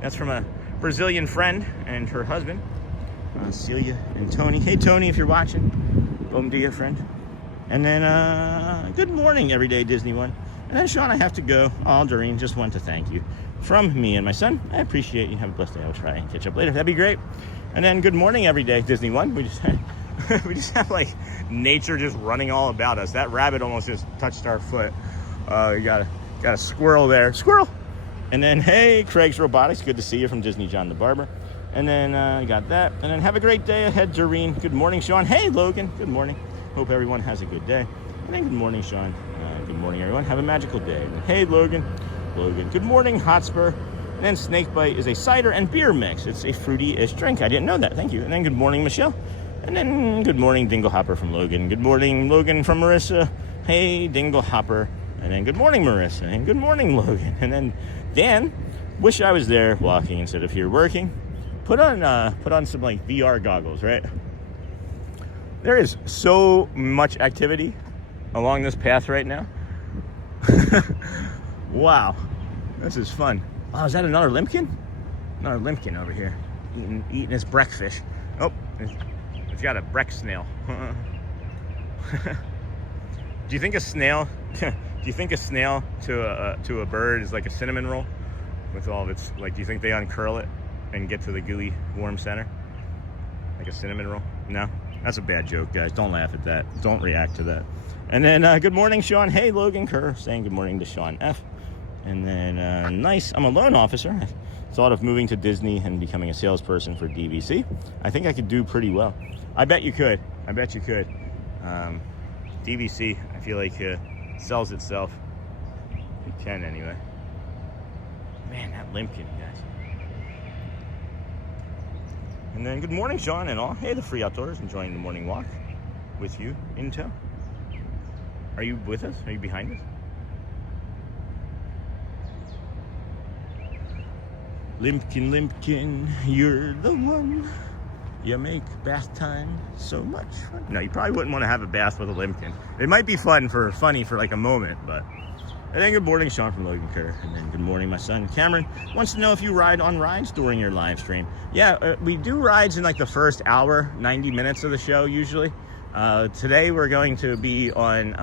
That's from a Brazilian friend and her husband, Celia and Tony. Hey, Tony, if you're watching. Bom dia, friend. And then good morning, Everyday Disney One. And then, Sean, I have to go. Oh, Doreen, just want to thank you. From me and my son, I appreciate you. Have a blessed day. I'll try and catch up later. That'd be great. And then good morning, Everyday Disney One. We just have like nature just running all about us. That rabbit almost just touched our foot. We got a squirrel there. Squirrel. And then hey, Craig's Robotics. Good to see you from Disney John the Barber. And then got that. And then have a great day ahead, Doreen. Good morning, Sean. Hey, Logan. Good morning. Hope everyone has a good day. And then good morning, Sean. Good morning, everyone. Have a magical day. And hey, Logan. Good morning, Hotspur. And then Snakebite is a cider and beer mix. It's a fruity-ish drink. I didn't know that. Thank you. And then good morning, Michelle. And then good morning, Dingle Hopper from Logan. Good morning, Logan from Marissa. Hey, Dingle Hopper. And then good morning, Marissa. And good morning, Logan. And then Dan, wish I was there walking instead of here working. Put on some like VR goggles, right? There is so much activity along this path right now. Wow. This is fun. Oh, is that another limpkin? Another limpkin over here, eating his breakfast. Oh, it's got a breck snail. Do you think a snail? Do you think a snail to a bird is like a cinnamon roll, with all of its like? Do you think they uncurl it and get to the gooey, warm center, like a cinnamon roll? No, that's a bad joke, guys. Don't laugh at that. Don't react to that. And then good morning, Sean. Hey, Logan Kerr saying good morning to Sean F. And then nice. I'm a loan officer. I thought of moving to Disney and becoming a salesperson for DVC. I think I could do pretty well. I bet you could. I bet you could. DVC, I feel like sells itself. It can anyway. Man, that limpkin, guys. And then good morning, Sean and all. Hey, the Free Outdoors, enjoying the morning walk with you in tow. Are you with us? Are you behind us? Limpkin, Limpkin, you're the one. You make bath time so much fun. No, you probably wouldn't want to have a bath with a limpkin. It might be funny for like a moment, but. And then good morning, Sean from Logan Kerr. And then good morning, my son Cameron wants to know if you ride on rides during your live stream. Yeah, we do rides in like the first hour, 90 minutes of the show usually. Today we're going to be on,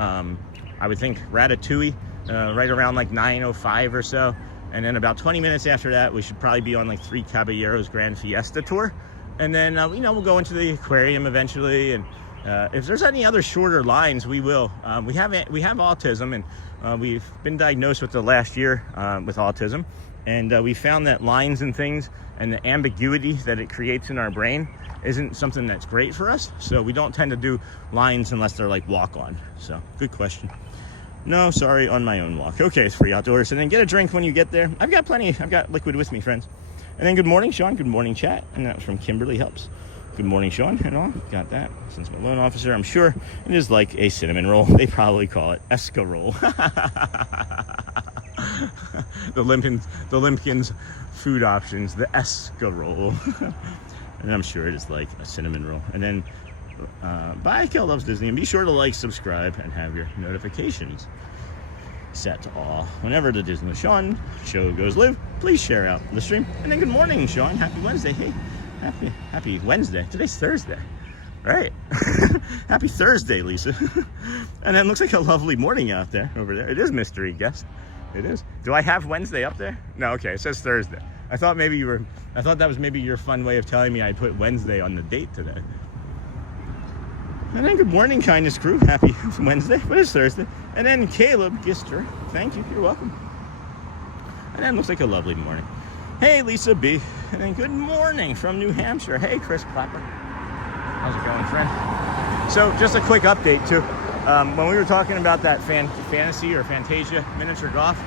I would think, Ratatouille, right around like 9:05 or so. And then about 20 minutes after that, we should probably be on like Three Caballeros Grand Fiesta Tour. And then, we'll go into the aquarium eventually. And if there's any other shorter lines, we will. We have autism, and we've been diagnosed with the last year with autism. And we found that lines and things and the ambiguity that it creates in our brain isn't something that's great for us. So we don't tend to do lines unless they're like walk on. So good question. No, sorry, on my own walk. Okay, it's Free Outdoors. And then get a drink when you get there. I've got plenty. I've got liquid with me, friends. And then good morning, Sean. Good morning, chat. And that was from Kimberly Helps. Good morning, Sean. And all. Got that. Since I'm a loan officer, I'm sure it is like a cinnamon roll. They probably call it escarole. the Limpkins food options, the escarole. And I'm sure it is like a cinnamon roll. And then bye, Kel Loves Disney. And be sure to like, subscribe, and have your notifications set to all. Whenever the Disney with Sean show goes live, please share out the stream. And then good morning, Sean. Happy Wednesday. Hey, happy Wednesday. Today's Thursday, right? Happy Thursday, Lisa. And then looks like a lovely morning out there over there. It is mystery guest. It is. Do I have Wednesday up there? No, okay, it says Thursday. I thought that was maybe your fun way of telling me I put Wednesday on the date today. And then good morning, Kindness Crew. Happy Wednesday, but it's Thursday. And then Caleb Gister. Thank you. You're welcome. And then looks like a lovely morning. Hey, Lisa B. And then good morning from New Hampshire. Hey, Chris Clapper. How's it going, friend? So just a quick update, too. When we were talking about that fantasy or Fantasia miniature golf,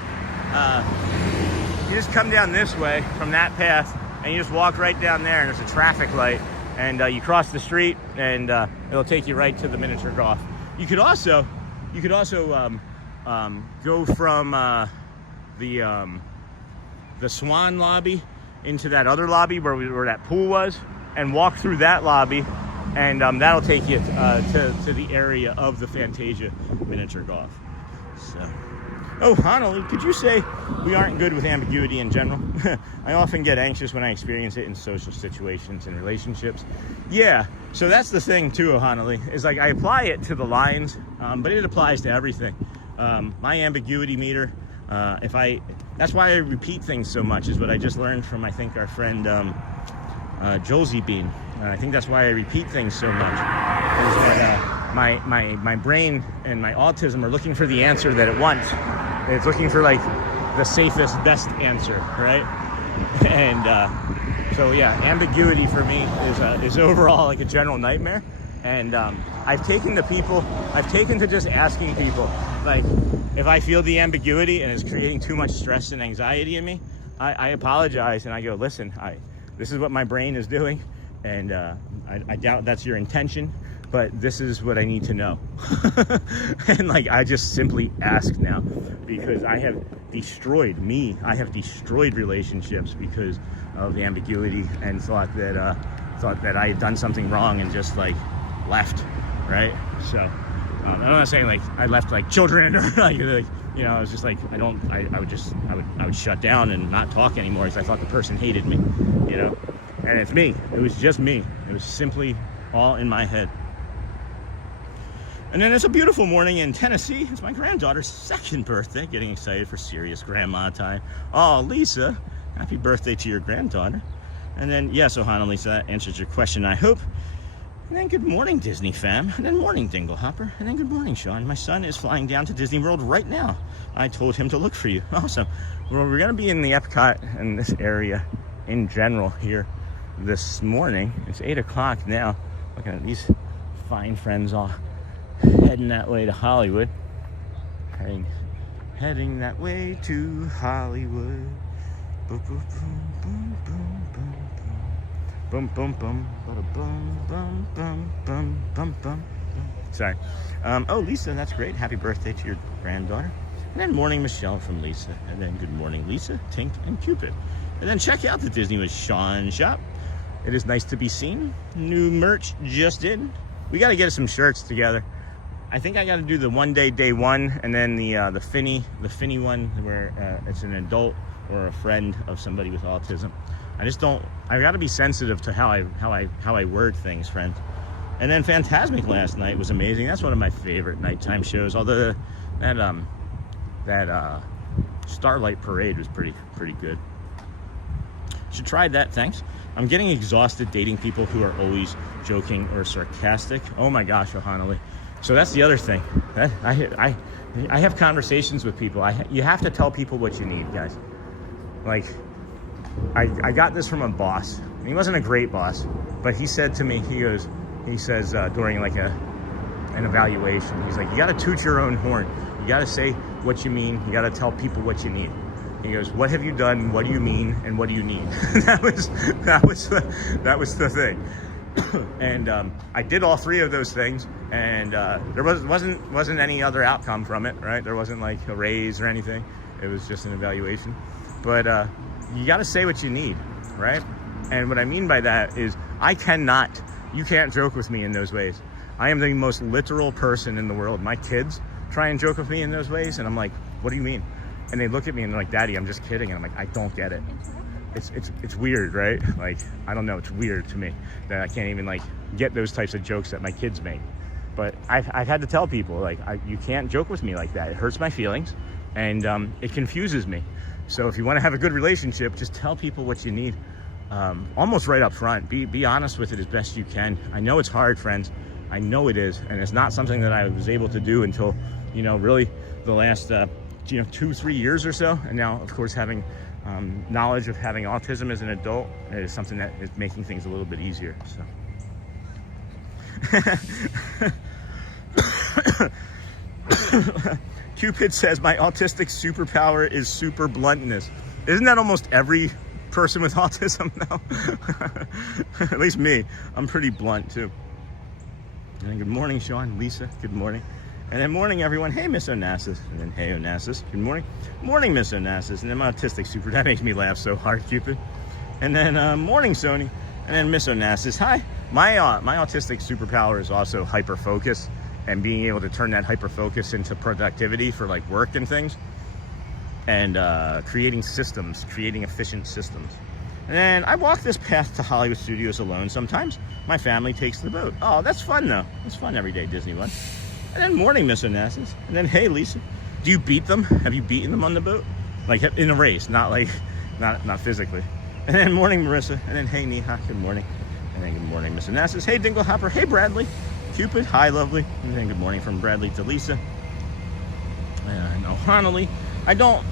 you just come down this way from that path, and you just walk right down there, and there's a traffic light. And you cross the street, and it'll take you right to the miniature golf. You could also go from the Swan lobby into that other lobby where that pool was, and walk through that lobby, and that'll take you to the area of the Fantasia miniature golf. So. Oh, Honolulu, could you say we aren't good with ambiguity in general? I often get anxious when I experience it in social situations and relationships. Yeah, so that's the thing too, Honolulu, is like I apply it to the lines, but it applies to everything. My ambiguity meter, that's why I repeat things so much, is what I just learned from, I think, our friend Josie Bean. I think that's why I repeat things so much, is that my brain and my autism are looking for the answer that it wants. It's looking for like the safest, best answer, right? And so yeah, ambiguity for me is overall like a general nightmare. And I've taken to just asking people, like, if I feel the ambiguity and it's creating too much stress and anxiety in me, I apologize and I go, listen, this is what my brain is doing, and I doubt that's your intention, but this is what I need to know. And like, I just simply ask now, because I have destroyed relationships because of the ambiguity, and thought that I had done something wrong and just like left, right? So I'm not saying like I left like children or like you know, I was just like, I would shut down and not talk anymore because I thought the person hated me, you know. And it's me. It was just me. It was simply all in my head. And then it's a beautiful morning in Tennessee. It's my granddaughter's 2nd birthday. Getting excited for serious grandma time. Oh, Lisa, happy birthday to your granddaughter. And then, yes, Ohana, Lisa, that answers your question, I hope. And then good morning, Disney fam. And then morning, Dingle Hopper. And then good morning, Sean. My son is flying down to Disney World right now. I told him to look for you. Awesome. Well, we're going to be in the EPCOT and this area in general here this morning. It's 8 o'clock now. Looking at these fine friends all heading that way to Hollywood. Heading that way to Hollywood. Boom, boom, boom, boom, boom, boom. Boom, boom, boom, boom, boom, boom, boom, boom, boom, boom. Sorry. Oh, Lisa, that's great. Happy birthday to your granddaughter. And then morning, Michelle from Lisa. And then good morning, Lisa, Tink, and Cupid. And then check out the Disney with Sean shop. It is nice to be seen. New merch just in. We got to get some shirts together. I think I got to do the one day one, and then the Finny one where it's an adult or a friend of somebody with autism. I got to be sensitive to how I word things, friend. And then Fantasmic last night was amazing. That's one of my favorite nighttime shows. Although that Starlight Parade was pretty good. Should try that, thanks. I'm getting exhausted dating people who are always joking or sarcastic. Oh my gosh, Ohana. So that's the other thing. I have conversations with people. You have to tell people what you need, guys. Like, I got this from a boss. He wasn't a great boss, but he said to me, he says during like an evaluation, he's like, you got to toot your own horn. You got to say what you mean. You got to tell people what you need. He goes, what have you done? What do you mean? And what do you need? that was the thing. And I did all 3 of those things, and there wasn't any other outcome from it, right? There wasn't like a raise or anything. It was just an evaluation. But you got to say what you need, right? And what I mean by that is you can't joke with me in those ways. I am the most literal person in the world. My kids try and joke with me in those ways, and I'm like, what do you mean? And they look at me and they're like, Daddy, I'm just kidding. And I'm like, I don't get it. It's weird, right? Like, I don't know, it's weird to me that I can't even like get those types of jokes that my kids make. But I've had to tell people, like, you can't joke with me like that. It hurts my feelings, and it confuses me. So if you want to have a good relationship, just tell people what you need, almost right up front. Be honest with it as best you can. I know it's hard, friends. I know it is, and it's not something that I was able to do until, really the last 2-3 years or so. And now, of course, having knowledge of having autism as an adult is something that is making things a little bit easier. So. Cupid says, my autistic superpower is super bluntness. Isn't that almost every person with autism now? At least me. I'm pretty blunt too. And then good morning, Sean, Lisa, good morning. And then morning, everyone. Hey, Miss Onassis. And then hey, Onassis, good morning. Morning, Miss Onassis. And then my autistic super, that makes me laugh so hard, Cupid. And then morning, Sony. And then Miss Onassis, hi. My autistic superpower is also hyper focus, and being able to turn that hyper focus into productivity for like work and things, and creating efficient systems. And then I walk this path to Hollywood Studios alone sometimes. My family takes the boat. Oh, that's fun though. It's fun every day, Disneyland. And then morning, Miss Onassis. And then hey, Lisa, do you beat them? Have you beaten them on the boat? Like in a race, not physically. And then morning, Marissa. And then hey, Neha, good morning. And then good morning, Miss Onassis. Hey, Dingle Hopper. Hey, Bradley. Cupid, hi, lovely. And then good morning from Bradley to Lisa. And O'Hanley. I told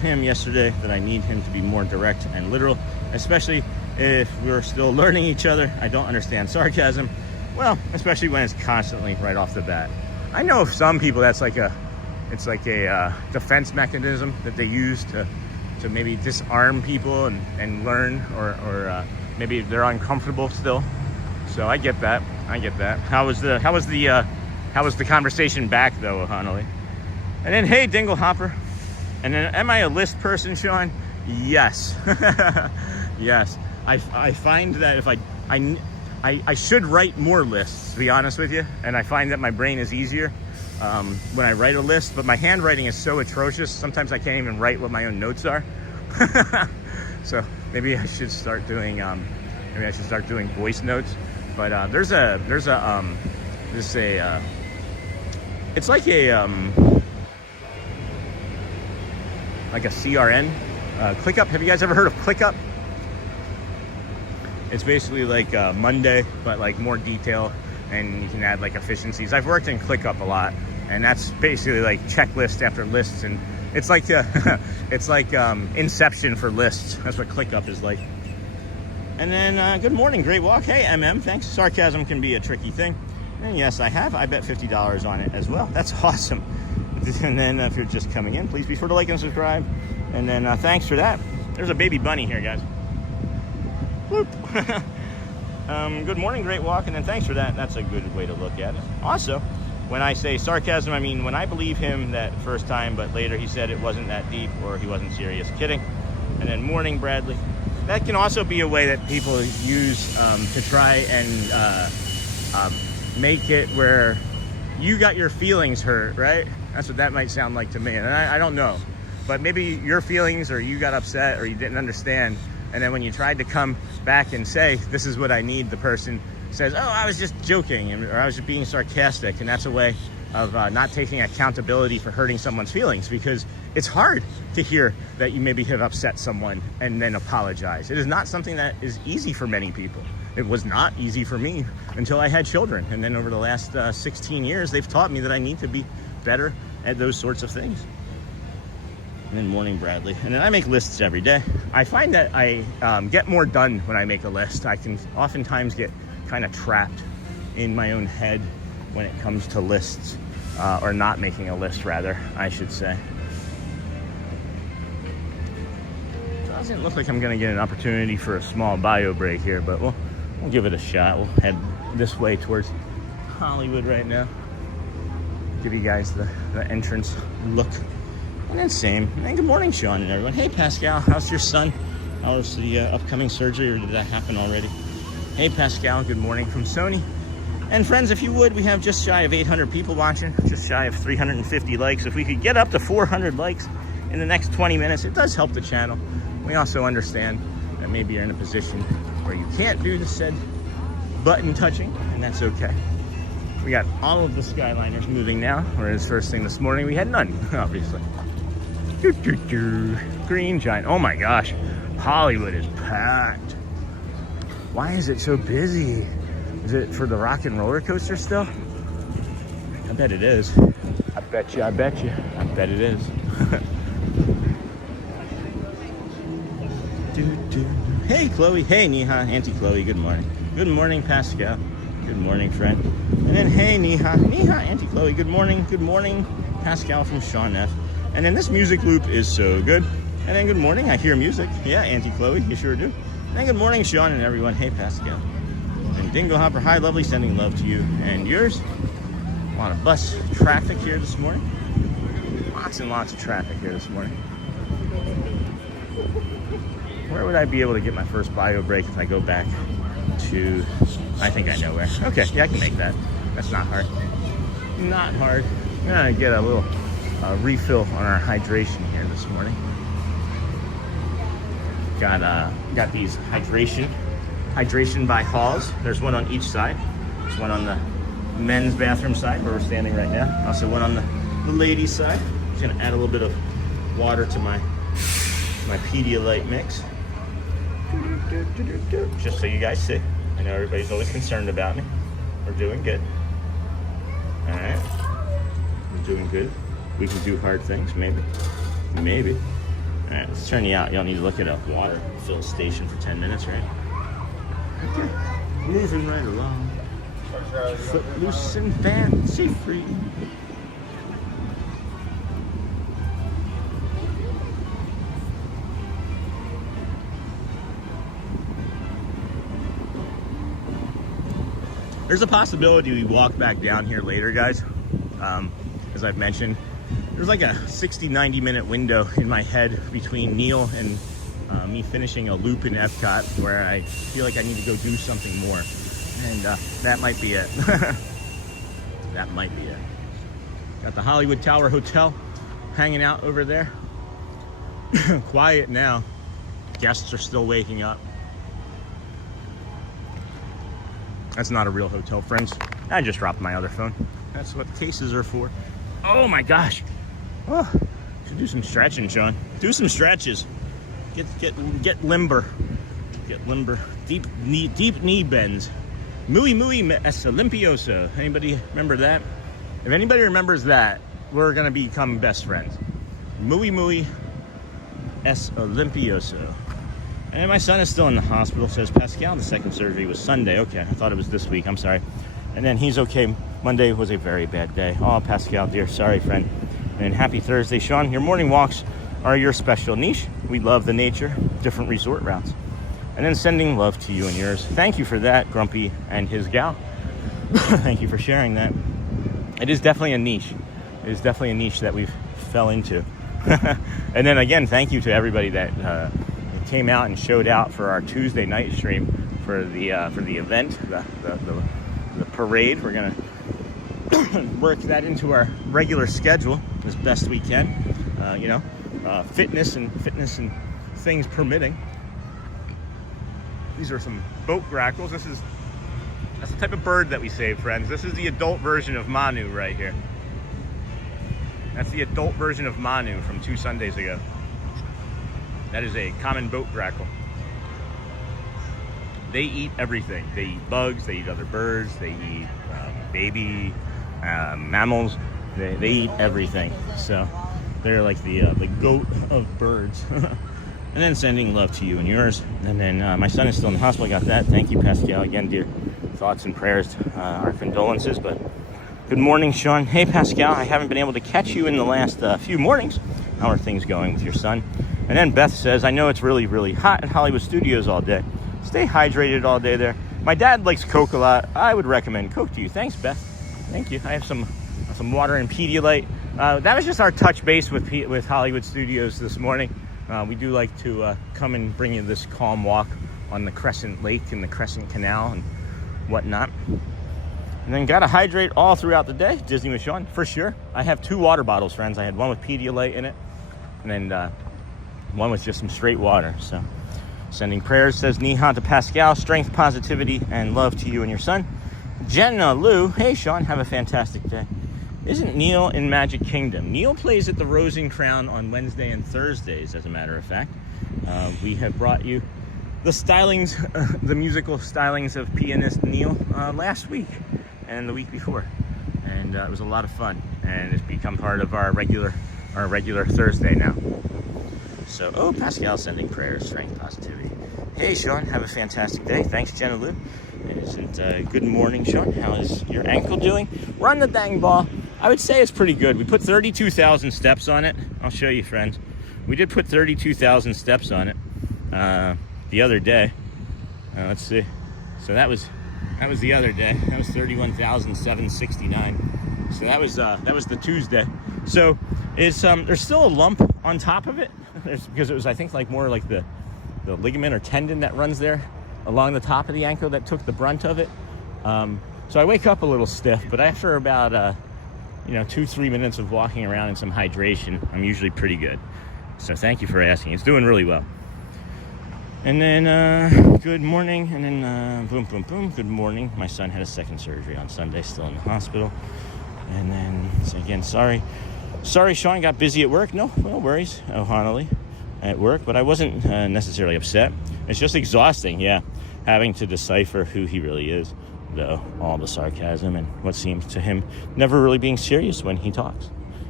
him yesterday that I need him to be more direct and literal, especially if we're still learning each other. I don't understand sarcasm. Well, especially when it's constantly right off the bat. I know of some people that's like a defense mechanism that they use to maybe disarm people and learn, or maybe they're uncomfortable still. So I get that. How was the conversation back though, Hanley? And then hey, Dingle Hopper. And then am I a list person, Sean? Yes. Yes. I find that if I should write more lists, to be honest with you, and I find that my brain is easier when I write a list, but my handwriting is so atrocious. Sometimes I can't even write what my own notes are. So maybe I should start doing voice notes. But it's like a CRN, ClickUp. Have you guys ever heard of ClickUp? It's basically like Monday, but like more detail, and you can add like efficiencies. I've worked in ClickUp a lot, and that's basically like checklist after lists, and it's like it's like Inception for lists. That's what ClickUp is like. And then good morning, great walk. Hey, MM, thanks. Sarcasm can be a tricky thing, and yes, I have. I bet $50 on it as well. That's awesome. And then if you're just coming in, please be sure to like and subscribe. And then thanks for that. There's a baby bunny here, guys. Whoop. Good morning, great walk. And then thanks for that. That's a good way to look at it. Also, when I say sarcasm, I mean when I believe him that first time, but later he said it wasn't that deep or he wasn't serious. Kidding. And then morning, Bradley. That can also be a way that people use to try and make it where you got your feelings hurt, right? That's what that might sound like to me. And I don't know. But maybe your feelings, or you got upset, or you didn't understand. And then when you tried to come back and say, this is what I need, the person says, oh, I was just joking, or I was just being sarcastic. And that's a way of not taking accountability for hurting someone's feelings, because it's hard to hear that you maybe have upset someone and then apologize. It is not something that is easy for many people. It was not easy for me until I had children. And then over the last 16 years, they've taught me that I need to be better at those sorts of things. And then morning, Bradley. And then I make lists every day. I find that I get more done when I make a list. I can oftentimes get kind of trapped in my own head when it comes to lists, or not making a list, rather, I should say. Doesn't look like I'm gonna get an opportunity for a small bio break here, but we'll give it a shot. We'll head this way towards Hollywood right now. Give you guys the entrance look. And then same. And good morning, Sean and everyone. Hey, Pascal, how's your son? How's the upcoming surgery, or did that happen already? Hey, Pascal, good morning from Sony. And friends, if you would, we have just shy of 800 people watching, just shy of 350 likes. If we could get up to 400 likes in the next 20 minutes, it does help the channel. We also understand that maybe you're in a position where you can't do the said button touching, and that's okay. We got all of the Skyliners moving now, whereas first thing this morning we had none, obviously. Green Giant. Oh my gosh, Hollywood is packed. Why is it so busy? Is it for the rock and roller coaster still? I bet it is. I bet you, I bet you. I bet it is. Hey, Chloe. Hey, Neha. Auntie Chloe, good morning. Good morning, Pascal. Good morning, friend. And then, hey, Neha. Neha, Auntie Chloe, good morning. Good morning, Pascal from Sean F. And then this music loop is so good. And then good morning, I hear music. Yeah, Auntie Chloe, you sure do. And then good morning, Sean and everyone. Hey, Pascal. And Dingo Hopper, hi, lovely, sending love to you and yours. A lot of bus traffic here this morning. Lots and lots of traffic here this morning. Where would I be able to get my first bio break if I go back to, I think I know where. Okay, yeah, I can make that. That's not hard. Not hard. I'm gonna get a little refill on our hydration here this morning. Got these hydration by Halls. There's one on each side. There's one on the men's bathroom side where we're standing right now. Also one on the ladies' side. Just gonna add a little bit of water to my Pedialyte mix. Just so you guys see. I know everybody's always concerned about me. We're doing good. All right, we're doing good. We can do hard things, maybe. Maybe. All right, let's turn you out. Y'all need to look at a water fill station for 10 minutes, right? Okay, moving right along. Foot loose and fancy free. There's a possibility we walk back down here later, guys. As I've mentioned, there's like a 60-90 minute window in my head between Neil and me finishing a loop in EPCOT where I feel like I need to go do something more. And that might be it. That might be it. at the Hollywood Tower Hotel, hanging out over there. Quiet now. Guests are still waking up. That's not a real hotel, friends. I just dropped my other phone. That's what cases are for. Oh my gosh. Oh, should do some stretching, Sean. Do some stretches. Get limber. Get limber. Deep knee bends. Muy es limpioso. Anybody remember that? If anybody remembers that, we're gonna become best friends. Muy es limpioso. And my son is still in the hospital, says Pascal. The second surgery was Sunday. Okay, I thought it was this week. I'm sorry. And then he's okay. Monday was a very bad day. Oh, Pascal, dear, sorry, friend. And happy Thursday, Sean. Your morning walks are your special niche. We love the nature, different resort routes. And then sending love to you and yours. Thank you for that, Grumpy and his gal. Thank you for sharing that. It is definitely a niche. It is definitely a niche that we've fell into. And then again, thank you to everybody that came out and showed out for our Tuesday night stream for the event, the parade. We're gonna work that into our regular schedule as best we can. Fitness and things permitting. These are some boat grackles. That's the type of bird that we save, friends. This is the adult version of Manu right here. That's the adult version of Manu from 2 Sundays ago. That is a common boat grackle. They eat everything. They eat bugs, they eat other birds, they eat baby mammals. They eat everything. So they're like the goat of birds. And then sending love to you and yours. And then my son is still in the hospital. I got that. Thank you, Pascal. Again, dear thoughts and prayers, our condolences. But good morning, Sean. Hey, Pascal. I haven't been able to catch you in the last few mornings. How are things going with your son? And then Beth says, I know it's really, really hot at Hollywood Studios all day. Stay hydrated all day there. My dad likes Coke a lot. I would recommend Coke to you. Thanks, Beth. Thank you. I have some water and Pedialyte. That was just our touch base with Hollywood Studios this morning. We do like to come and bring you this calm walk on the Crescent Lake and the Crescent Canal and whatnot. And then got to hydrate all throughout the day. Disney with Sean, for sure. I have 2 water bottles, friends. I had one with Pedialyte in it, and then one with just some straight water. So sending prayers, says Nihan to Pascal, strength, positivity, and love to you and your son. Jenna Lou, hey Sean, have a fantastic day. Isn't Neil in Magic Kingdom? Neil plays at the Rose and Crown on Wednesday and Thursdays, as a matter of fact. We have brought you the stylings, the musical stylings of pianist Neil last week and the week before. And it was a lot of fun. And it's become part of our regular Thursday now. So, oh, Pascal sending prayers, strength, positivity. Hey, Sean, have a fantastic day. Thanks, Jenna Lou. Good morning, Sean. How is your ankle doing? Run the dang ball. I would say it's pretty good. We put 32,000 steps on it. I'll show you, friends. We did put 32,000 steps on it the other day. Let's see. So that was the other day. That was 31,769. So that was the Tuesday. So there's still a lump on top of it. Because it was, I think, like more like the ligament or tendon that runs there along the top of the ankle that took the brunt of it. So I wake up a little stiff, but after about 2-3 minutes of walking around and some hydration, I'm usually pretty good. So thank you for asking. It's doing really well. And then good morning, and then boom, boom, boom. Good morning. My son had a second surgery on Sunday, still in the hospital. And then so again, sorry, Sean, got busy at work. No worries, O'Hanley, at work. But I wasn't necessarily upset. It's just exhausting, yeah, having to decipher who he really is, though, all the sarcasm and what seems to him never really being serious when he talks.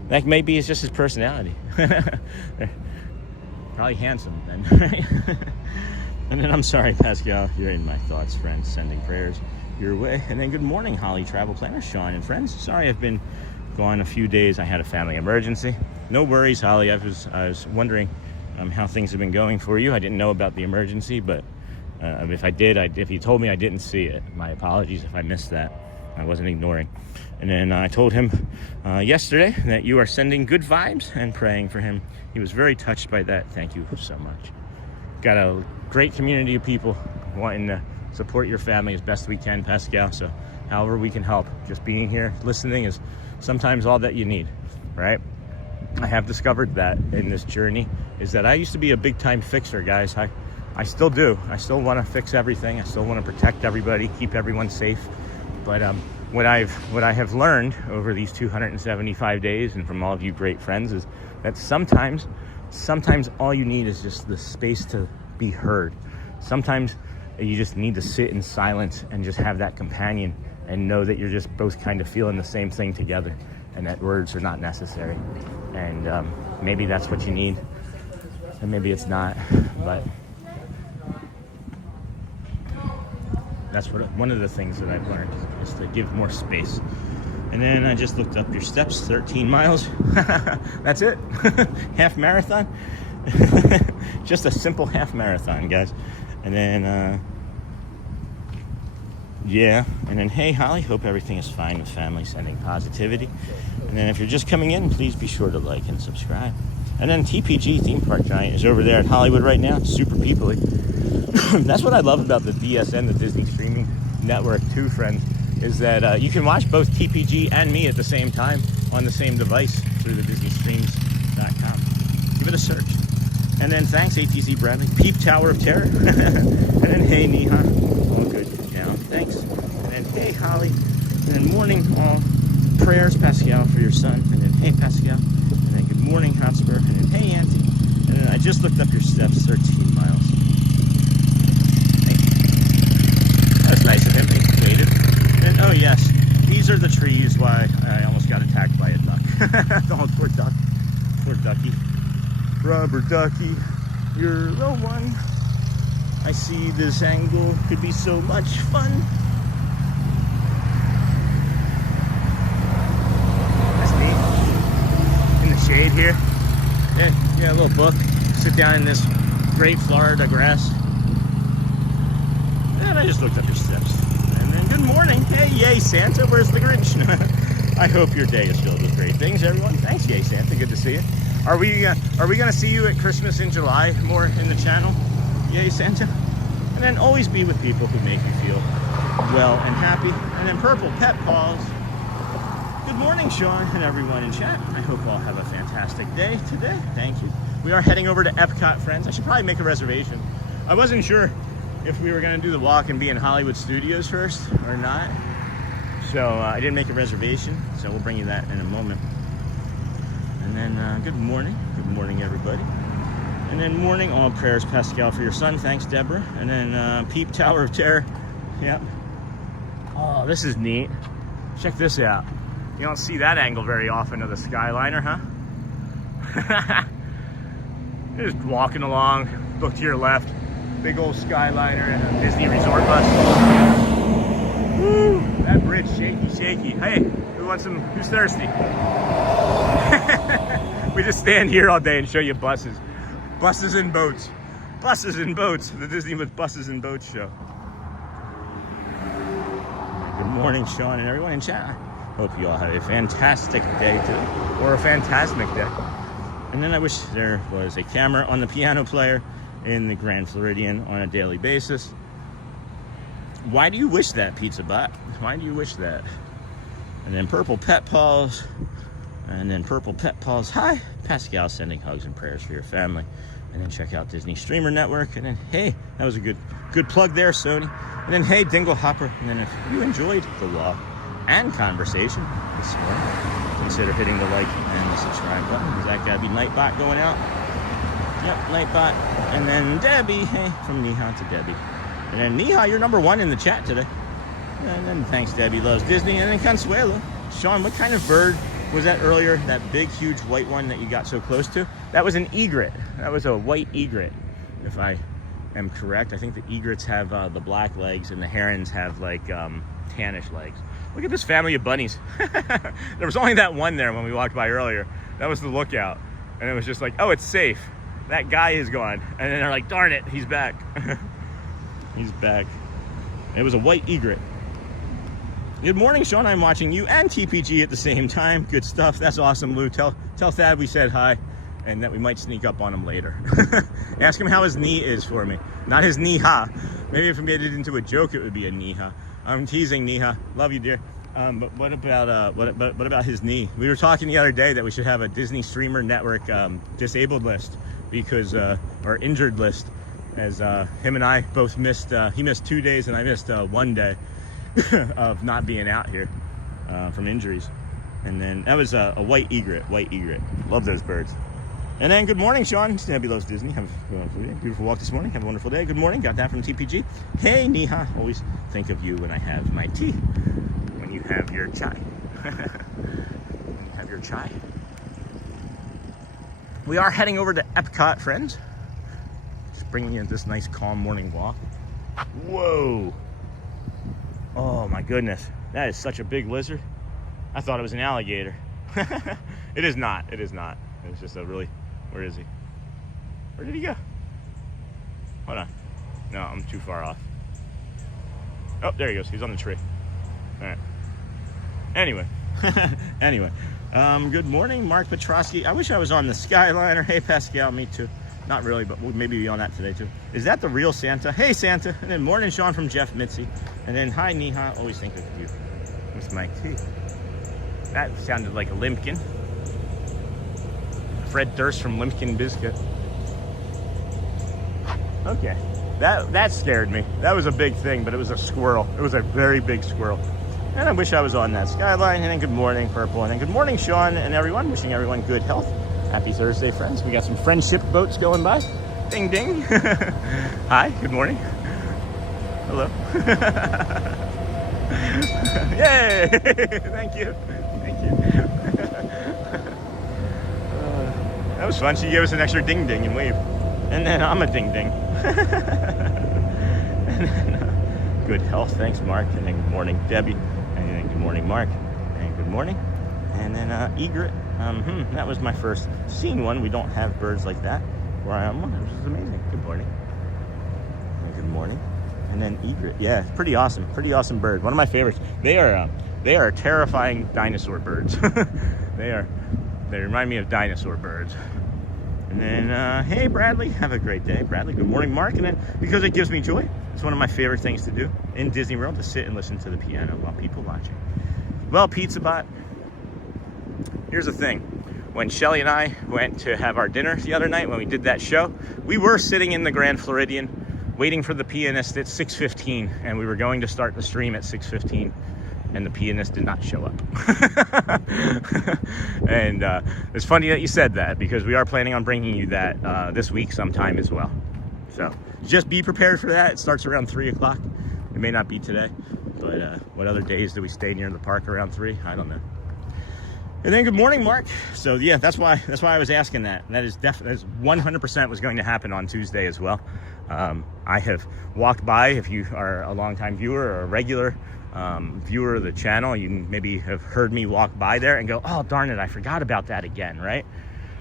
That maybe is just his personality. Probably handsome then. And then I'm sorry, Pascal, you're in my thoughts, friends, sending prayers your way. And then good morning, Holly Travel Planner, Sean and friends. Sorry I've been gone a few days. I had a family emergency. No worries, Holly. I was wondering how things have been going for you. I didn't know about the emergency, but if you told me, I didn't see it. My apologies if I missed that. I wasn't ignoring. And then I told him yesterday that you are sending good vibes and praying for him. He was very touched by that. Thank you so much. Got a great community of people wanting to support your family as best we can, Pascal. So however we can help, Just being here, listening is sometimes all that you need, right? I have discovered that in this journey is that I used to be a big time fixer, guys. I still do. I still want to fix everything. I still want to protect everybody, keep everyone safe. But what I have learned over these 275 days and from all of you great friends is that sometimes all you need is just the space to be heard. Sometimes you just need to sit in silence and just have that companion and know that you're just both kind of feeling the same thing together and that words are not necessary. And maybe that's what you need, and maybe it's not, but that's one of the things that I've learned is to give more space. And then I just looked up your steps, 13 miles. That's it. Half marathon. Just a simple half marathon, guys. And then yeah, and then hey Holly, hope everything is fine with family, sending positivity. And then if you're just coming in, please be sure to like and subscribe. And then TPG Theme Park Giant is over there in Hollywood right now, super peoply. That's what I love about the DSN, the Disney Streaming Network too, friends, is that you can watch both TPG and me at the same time on the same device through the DisneyStreams.com. Give it a search. And then thanks ATC Bradley, Peep Tower of Terror. And then hey Neha, all good now, thanks. And then hey Holly, and then morning all prayers Pascal for your son. And then hey Pascal, and then good morning Hotspur, and then hey Auntie. And then I just looked up your steps, 13 miles. Thank you. That's nice of him, he waited. And oh yes, these are the trees why I almost got attacked by a duck. Oh, poor duck, poor ducky. Rubber ducky, you're the one. I see this angle could be so much fun. That's neat. In the shade here. Yeah, a little book. Sit down in this great Florida grass. And I just looked up your steps. And then good morning. Hey, yay Santa, where's the Grinch? I hope your day is filled with great things, everyone. Thanks, yay Santa, good to see you. Are we gonna see you at Christmas in July more in the channel? Yay Santa. And then always be with people who make you feel well and happy. And then purple pet paws. Good morning, Sean and everyone in chat. I hope all have a fantastic day today. Thank you. We are heading over to EPCOT, friends. I should probably make a reservation. I wasn't sure if we were gonna do the walk and be in Hollywood Studios first or not. So I didn't make a reservation, so we'll bring you that in a moment. And then good morning everybody. And then morning, all prayers Pascal for your son, thanks Deborah. And then Peep Tower of Terror, yep. Oh, this is neat. Check this out. You don't see that angle very often of the Skyliner, huh? You're just walking along, look to your left, big old Skyliner and a Disney resort bus. Woo, that bridge shaky. Hey, who's thirsty? We just stand here all day and show you buses. Buses and boats. Buses and boats. The Disney with Buses and Boats show. Good morning, Sean and everyone in chat. Hope you all have a fantastic day today. Or a phantasmic day. And then I wish there was a camera on the piano player in the Grand Floridian on a daily basis. Why do you wish that, Pizza Bot? Why do you wish that? And then purple pet paws. And then purple pet paws. Hi, Pascal sending hugs and prayers for your family. And then check out Disney Streamer Network. And then hey, that was a good plug there, Sony. And then hey, Dingle Hopper. And then if you enjoyed the walk and conversation this morning, consider hitting the like and the subscribe button. Is that Gabby Nightbot going out? Yep, Nightbot. And then Debbie, hey, from Neha to Debbie. And then Neha, you're #1 in the chat today. And then thanks, Debbie Loves Disney. And then Consuelo. Sean, what kind of bird was that earlier? That big, huge white one that you got so close to? That was an egret. That was a white egret, if I am correct. I think the egrets have the black legs and the herons have like tannish legs. Look at this family of bunnies. There was only that one there when we walked by earlier. That was the lookout. And it was just like, oh, it's safe. That guy is gone. And then they're like, darn it, he's back. He's back. It was a white egret. Good morning, Sean. I'm watching you and TPG at the same time. Good stuff. That's awesome, Lou. Tell Thad we said hi and that we might sneak up on him later. Ask him how his knee is for me. Not his knee-ha. Maybe if we made it into a joke, it would be a knee-ha. I'm teasing, Neha. Love you, dear. But what about his knee? We were talking the other day that we should have a Disney Streamer Network disabled list, because or injured list, as him and I both missed. He missed 2 days and I missed 1 day of not being out here from injuries. And then that was a white egret. Love those birds. And then good morning, Sean. Debbie loves Disney. Have a beautiful walk this morning. Have a wonderful day. Good morning. Got that from TPG. Hey, Neha. Always think of you when I have my tea. When you have your chai. When you have your chai. We are heading over to EPCOT, friends. Just bringing you this nice, calm morning walk. Whoa. Oh, my goodness. That is such a big lizard. I thought it was an alligator. It is not. It is not. It's just a really... Where is he? Where did he go? Hold on. No, I'm too far off. Oh, there he goes. He's on the tree. All right. Anyway. Good morning, Mark Petrosky. I wish I was on the Skyliner. Hey, Pascal. Me too. Not really, but we'll maybe be on that today too. Is that the real Santa? Hey, Santa. And then morning, Sean from Jeff Mitzi. And then hi, Neha. Always think of you. With my tea. That sounded like a limpkin. Fred Durst from Limpkin Biscuit. Okay, that scared me. That was a big thing, but it was a squirrel. It was a very big squirrel. And I wish I was on that Skyline. And then good morning, Purple. And then good morning, Sean and everyone. Wishing everyone good health. Happy Thursday, friends. We got some friendship boats going by. Ding, ding. Hi, good morning. Hello. Yay! Thank you. That was fun. She gave us an extra ding ding and wave. And then I'm a ding ding. And then, good health. Thanks, Mark. And then good morning, Debbie. And then good morning, Mark. And good morning. And then egret. That was my first seen one. We don't have birds like that where I am. Which is amazing. Good morning. And good morning. And then egret. Yeah, pretty awesome. Pretty awesome bird. One of my favorites. They are terrifying dinosaur birds. They remind me of dinosaur birds. And then, hey, Bradley, have a great day. Bradley, good morning, Mark. And then, because it gives me joy, it's one of my favorite things to do in Disney World, to sit and listen to the piano while people watching. Well, Pizza Bot, here's the thing. When Shelly and I went to have our dinner the other night, when we did that show, we were sitting in the Grand Floridian waiting for the pianist at 6:15, and we were going to start the stream at 6:15. And the pianist did not show up. And it's funny that you said that, because we are planning on bringing you that this week sometime as well. So just be prepared for that. It starts around 3 o'clock. It may not be today, but what other days do we stay near the park around 3? I don't know. And then good morning, Mark. So yeah, that's why I was asking that. That is definitely 100% was going to happen on Tuesday as well. I have walked by. If you are a longtime viewer or a regular viewer of the channel, you maybe have heard me walk by there and go, oh darn it, I forgot about that again, right?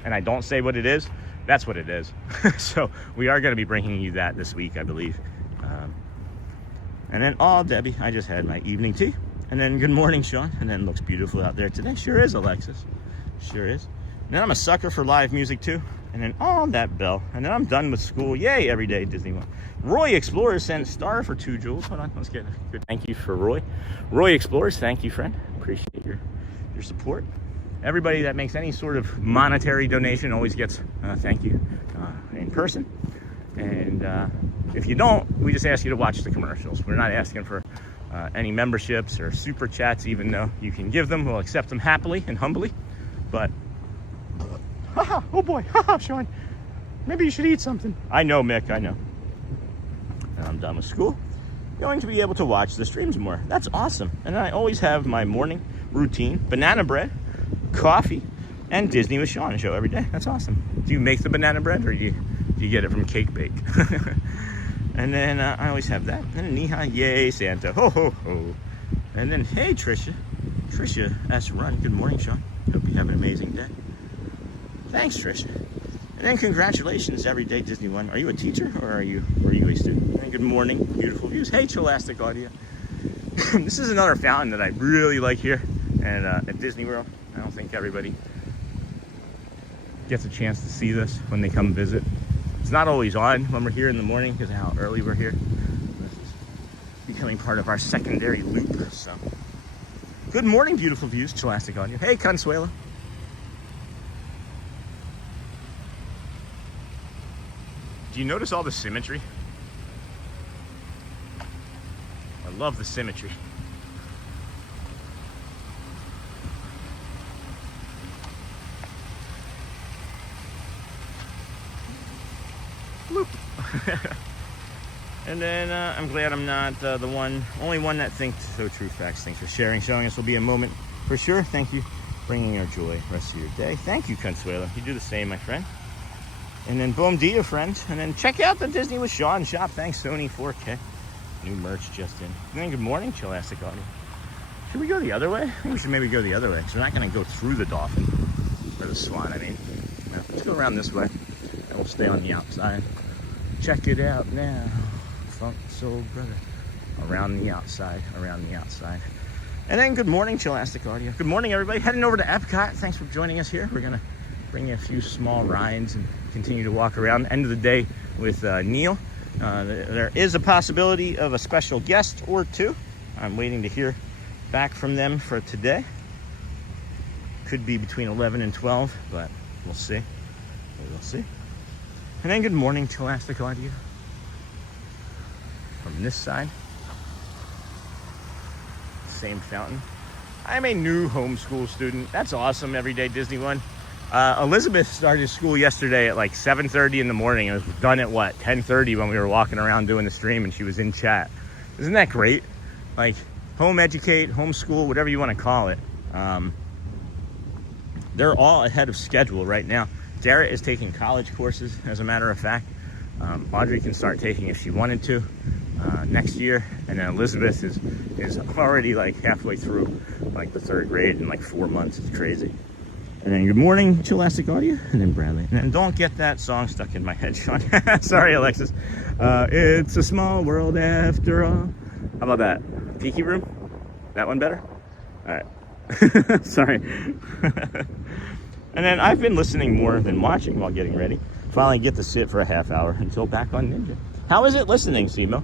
And I don't say what it is. That's what it is. So we are going to be bringing you that this week, I believe. And then, oh, Debbie, I just had my evening tea. And then good morning, Sean. And then looks beautiful out there today. Sure is, Alexis. Sure is. And then I'm a sucker for live music too. And then, oh, that bell. And then I'm done with school. Yay, every day Disney World. Roy Explorers sent star for 2 jewels. Hold on, let's get a good thank you for Roy. Roy Explorers, thank you, friend. Appreciate your support. Everybody that makes any sort of monetary donation always gets thank you in person. And if you don't, we just ask you to watch the commercials. We're not asking for any memberships or super chats, even though you can give them. We'll accept them happily and humbly. But haha, oh boy, haha, Sean, maybe you should eat something. I know, Mick, I know. And I'm done with school. Going to be able to watch the streams more. That's awesome. And I always have my morning routine: banana bread, coffee, and Disney with Sean show every day. That's awesome. Do you make the banana bread, or do you get it from Cake Bake? And then I always have that. And then Neha, yay, Santa, ho ho ho. And then hey, Trisha S. Run. Good morning, Sean. Hope you have an amazing day. Thanks, Trisha. And then congratulations, Everyday Disney One. Are you a teacher or are you a student? And good morning, beautiful views. Hey, Cholastic Audio. This is another fountain that I really like here and at Disney World. I don't think everybody gets a chance to see this when they come visit. It's not always on when we're here in the morning because of how early we're here. This is becoming part of our secondary loop. So Good morning, beautiful views. Scholastic Audio. Hey, Consuelo. Do you notice all the symmetry? I love the symmetry. Bloop. And then I'm glad I'm not the only one that thinks so true facts. Thanks for sharing, showing us will be a moment for sure. Thank you, bringing your joy rest of your day. Thank you, Consuelo. You do the same, my friend. And then boom dia, friend. And then check out the Disney with Sean shop. Thanks, Sony 4K. New merch just in. And then good morning, Scholastic Audio. Should we go the other way? I think we should maybe go the other way because we're not going to go through the Dolphin or the Swan. I mean, let's go around this way and we'll stay on the outside. Check it out now. Funk soul brother, around the outside. And then good morning, Scholastic Audio. Good morning, everybody. Heading over to EPCOT. Thanks for joining us here. We're gonna bring you a few small rides and continue to walk around. End of the day with Neil. There is a possibility of a special guest or two. I'm waiting to hear back from them for today. Could be between 11 and 12, but we'll see. We'll see. And then good morning, Scholastic Audio. From this side, same fountain. I'm a new homeschool student. That's awesome. Everyday Disney one. Elizabeth started school yesterday at like 7:30 in the morning. It was done at what, 10:30 when we were walking around doing the stream, and she was in chat. Isn't that great? Like home educate, homeschool, whatever you want to call it. They're all ahead of schedule right now. Dara is taking college courses, as a matter of fact. Audrey can start taking if she wanted to next year, and then Elizabeth is already like halfway through like the 3rd grade in like 4 months. It's crazy. And then good morning, Scholastic Audio, and then Bradley. And then don't get that song stuck in my head, Sean. Sorry, Alexis. It's a small world after all. How about that? Tiki Room? That one better? All right. Sorry. And then I've been listening more than watching while getting ready. Finally get to sit for a half hour until back on Ninja. How is it listening, Simo?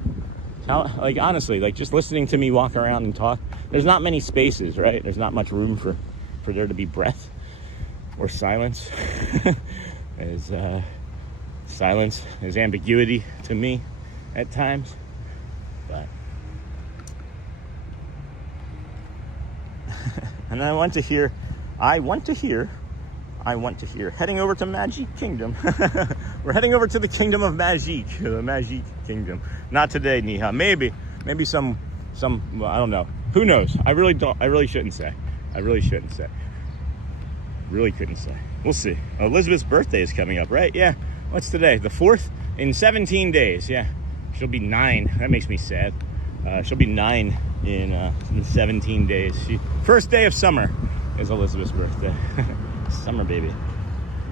How, like, honestly, like just listening to me walk around and talk. There's not many spaces, right? There's not much room for there to be breath or silence. Silence is ambiguity to me at times. But and I want to hear heading over to Magic Kingdom. We're heading over to the Kingdom of Magic, the Magic Kingdom. Not today, Niha. Maybe some, I don't know. Who knows? I really shouldn't say. Really couldn't say. We'll see. Elizabeth's birthday is coming up, right? Yeah. What's today? The 4th? In 17 days. Yeah. She'll be 9. That makes me sad. She'll be 9 in 17 days. First day of summer is Elizabeth's birthday. Summer baby.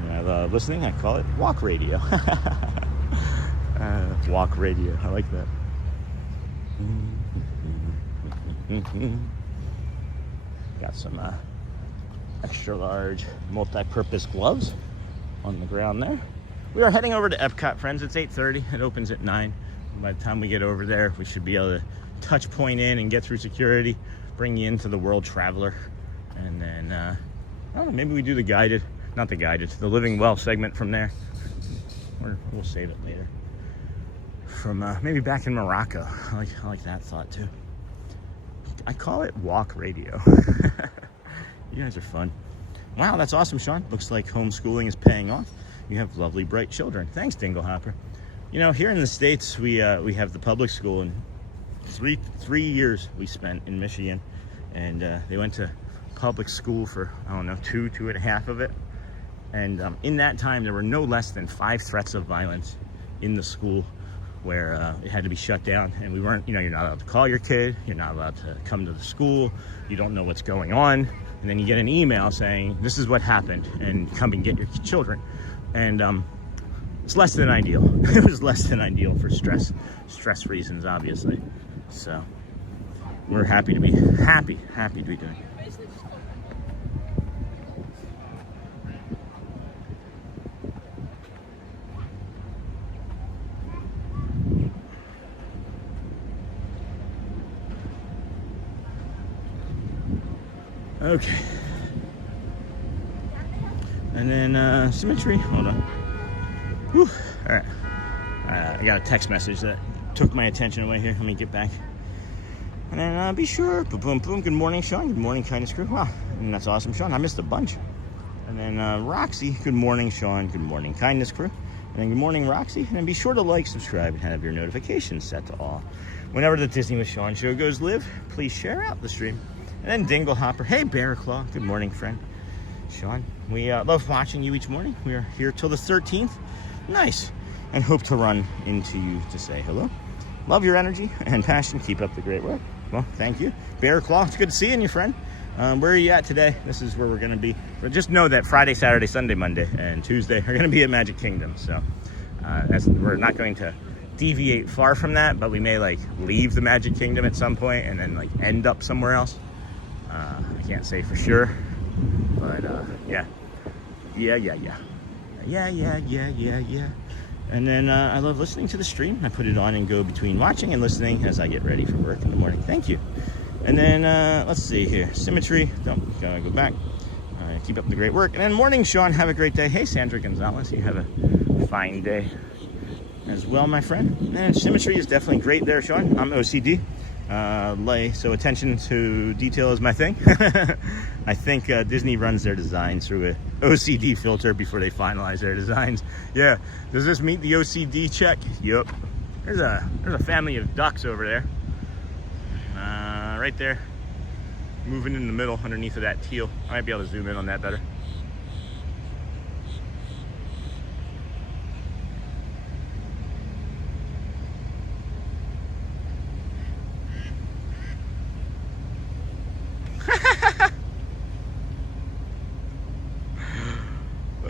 And I love listening. I call it walk radio. Walk radio. I like that. Got some extra large multi-purpose gloves on the ground there. We are heading over to EPCOT, friends. It's 8:30. It opens at 9. By the time we get over there, we should be able to touch point in and get through security, bring you into the World Traveler, and then I don't know, maybe we do the Living Well segment from there, or we'll save it later. From maybe back in Morocco. I like that thought too. I call it walk radio. You guys are fun. Wow, that's awesome, Sean. Looks like homeschooling is paying off. You have lovely, bright children. Thanks, Dinglehopper. You know, here in the States, we have the public school, and three years we spent in Michigan, and they went to public school for, I don't know, 2.5 of it. And in that time, there were no less than 5 threats of violence in the school where it had to be shut down. And we weren't, you're not allowed to call your kid. You're not allowed to come to the school. You don't know what's going on. And then you get an email saying, this is what happened, and come and get your children. And it's less than ideal. It was less than ideal for stress reasons, obviously. So we're happy to be doing it. Okay. And then Symmetry, hold on. Whew. All right. I got a text message that took my attention away here. Let me get back. And then be sure, boom, boom, boom. Good morning, Sean. Good morning, Kindness Crew. Wow, and that's awesome, Sean. I missed a bunch. And then Roxy, good morning, Sean. Good morning, Kindness Crew. And then good morning, Roxy. And then be sure to like, subscribe, and have your notifications set to all. Whenever the Disney with Sean show goes live, please share out the stream. And then Dingle Hopper, hey, Bear Claw. Good morning, friend. Sean, we love watching you each morning. We are here till the 13th. Nice. And hope to run into you to say hello. Love your energy and passion. Keep up the great work. Well, thank you. Bear Claw, it's good to see you, friend. Where are you at today? This is where we're going to be. But just know that Friday, Saturday, Sunday, Monday, and Tuesday are going to be at Magic Kingdom. So we're not going to deviate far from that, but we may like leave the Magic Kingdom at some point and then like end up somewhere else. I can't say for sure, but yeah. And then I love listening to the stream. I put it on and go between watching and listening as I get ready for work in the morning. Thank you. And then let's see here. Symmetry. Don't go back. Keep up the great work. And then morning, Sean. Have a great day. Hey, Sandra Gonzalez. You have a fine day as well, my friend. And Symmetry is definitely great there, Sean. I'm OCD. So attention to detail is my thing. I think Disney runs their designs through a OCD filter before they finalize their designs. Yeah, does this meet the OCD check? Yep. There's a family of ducks over there. Right there, moving in the middle underneath of that teal. I might be able to zoom in on that better.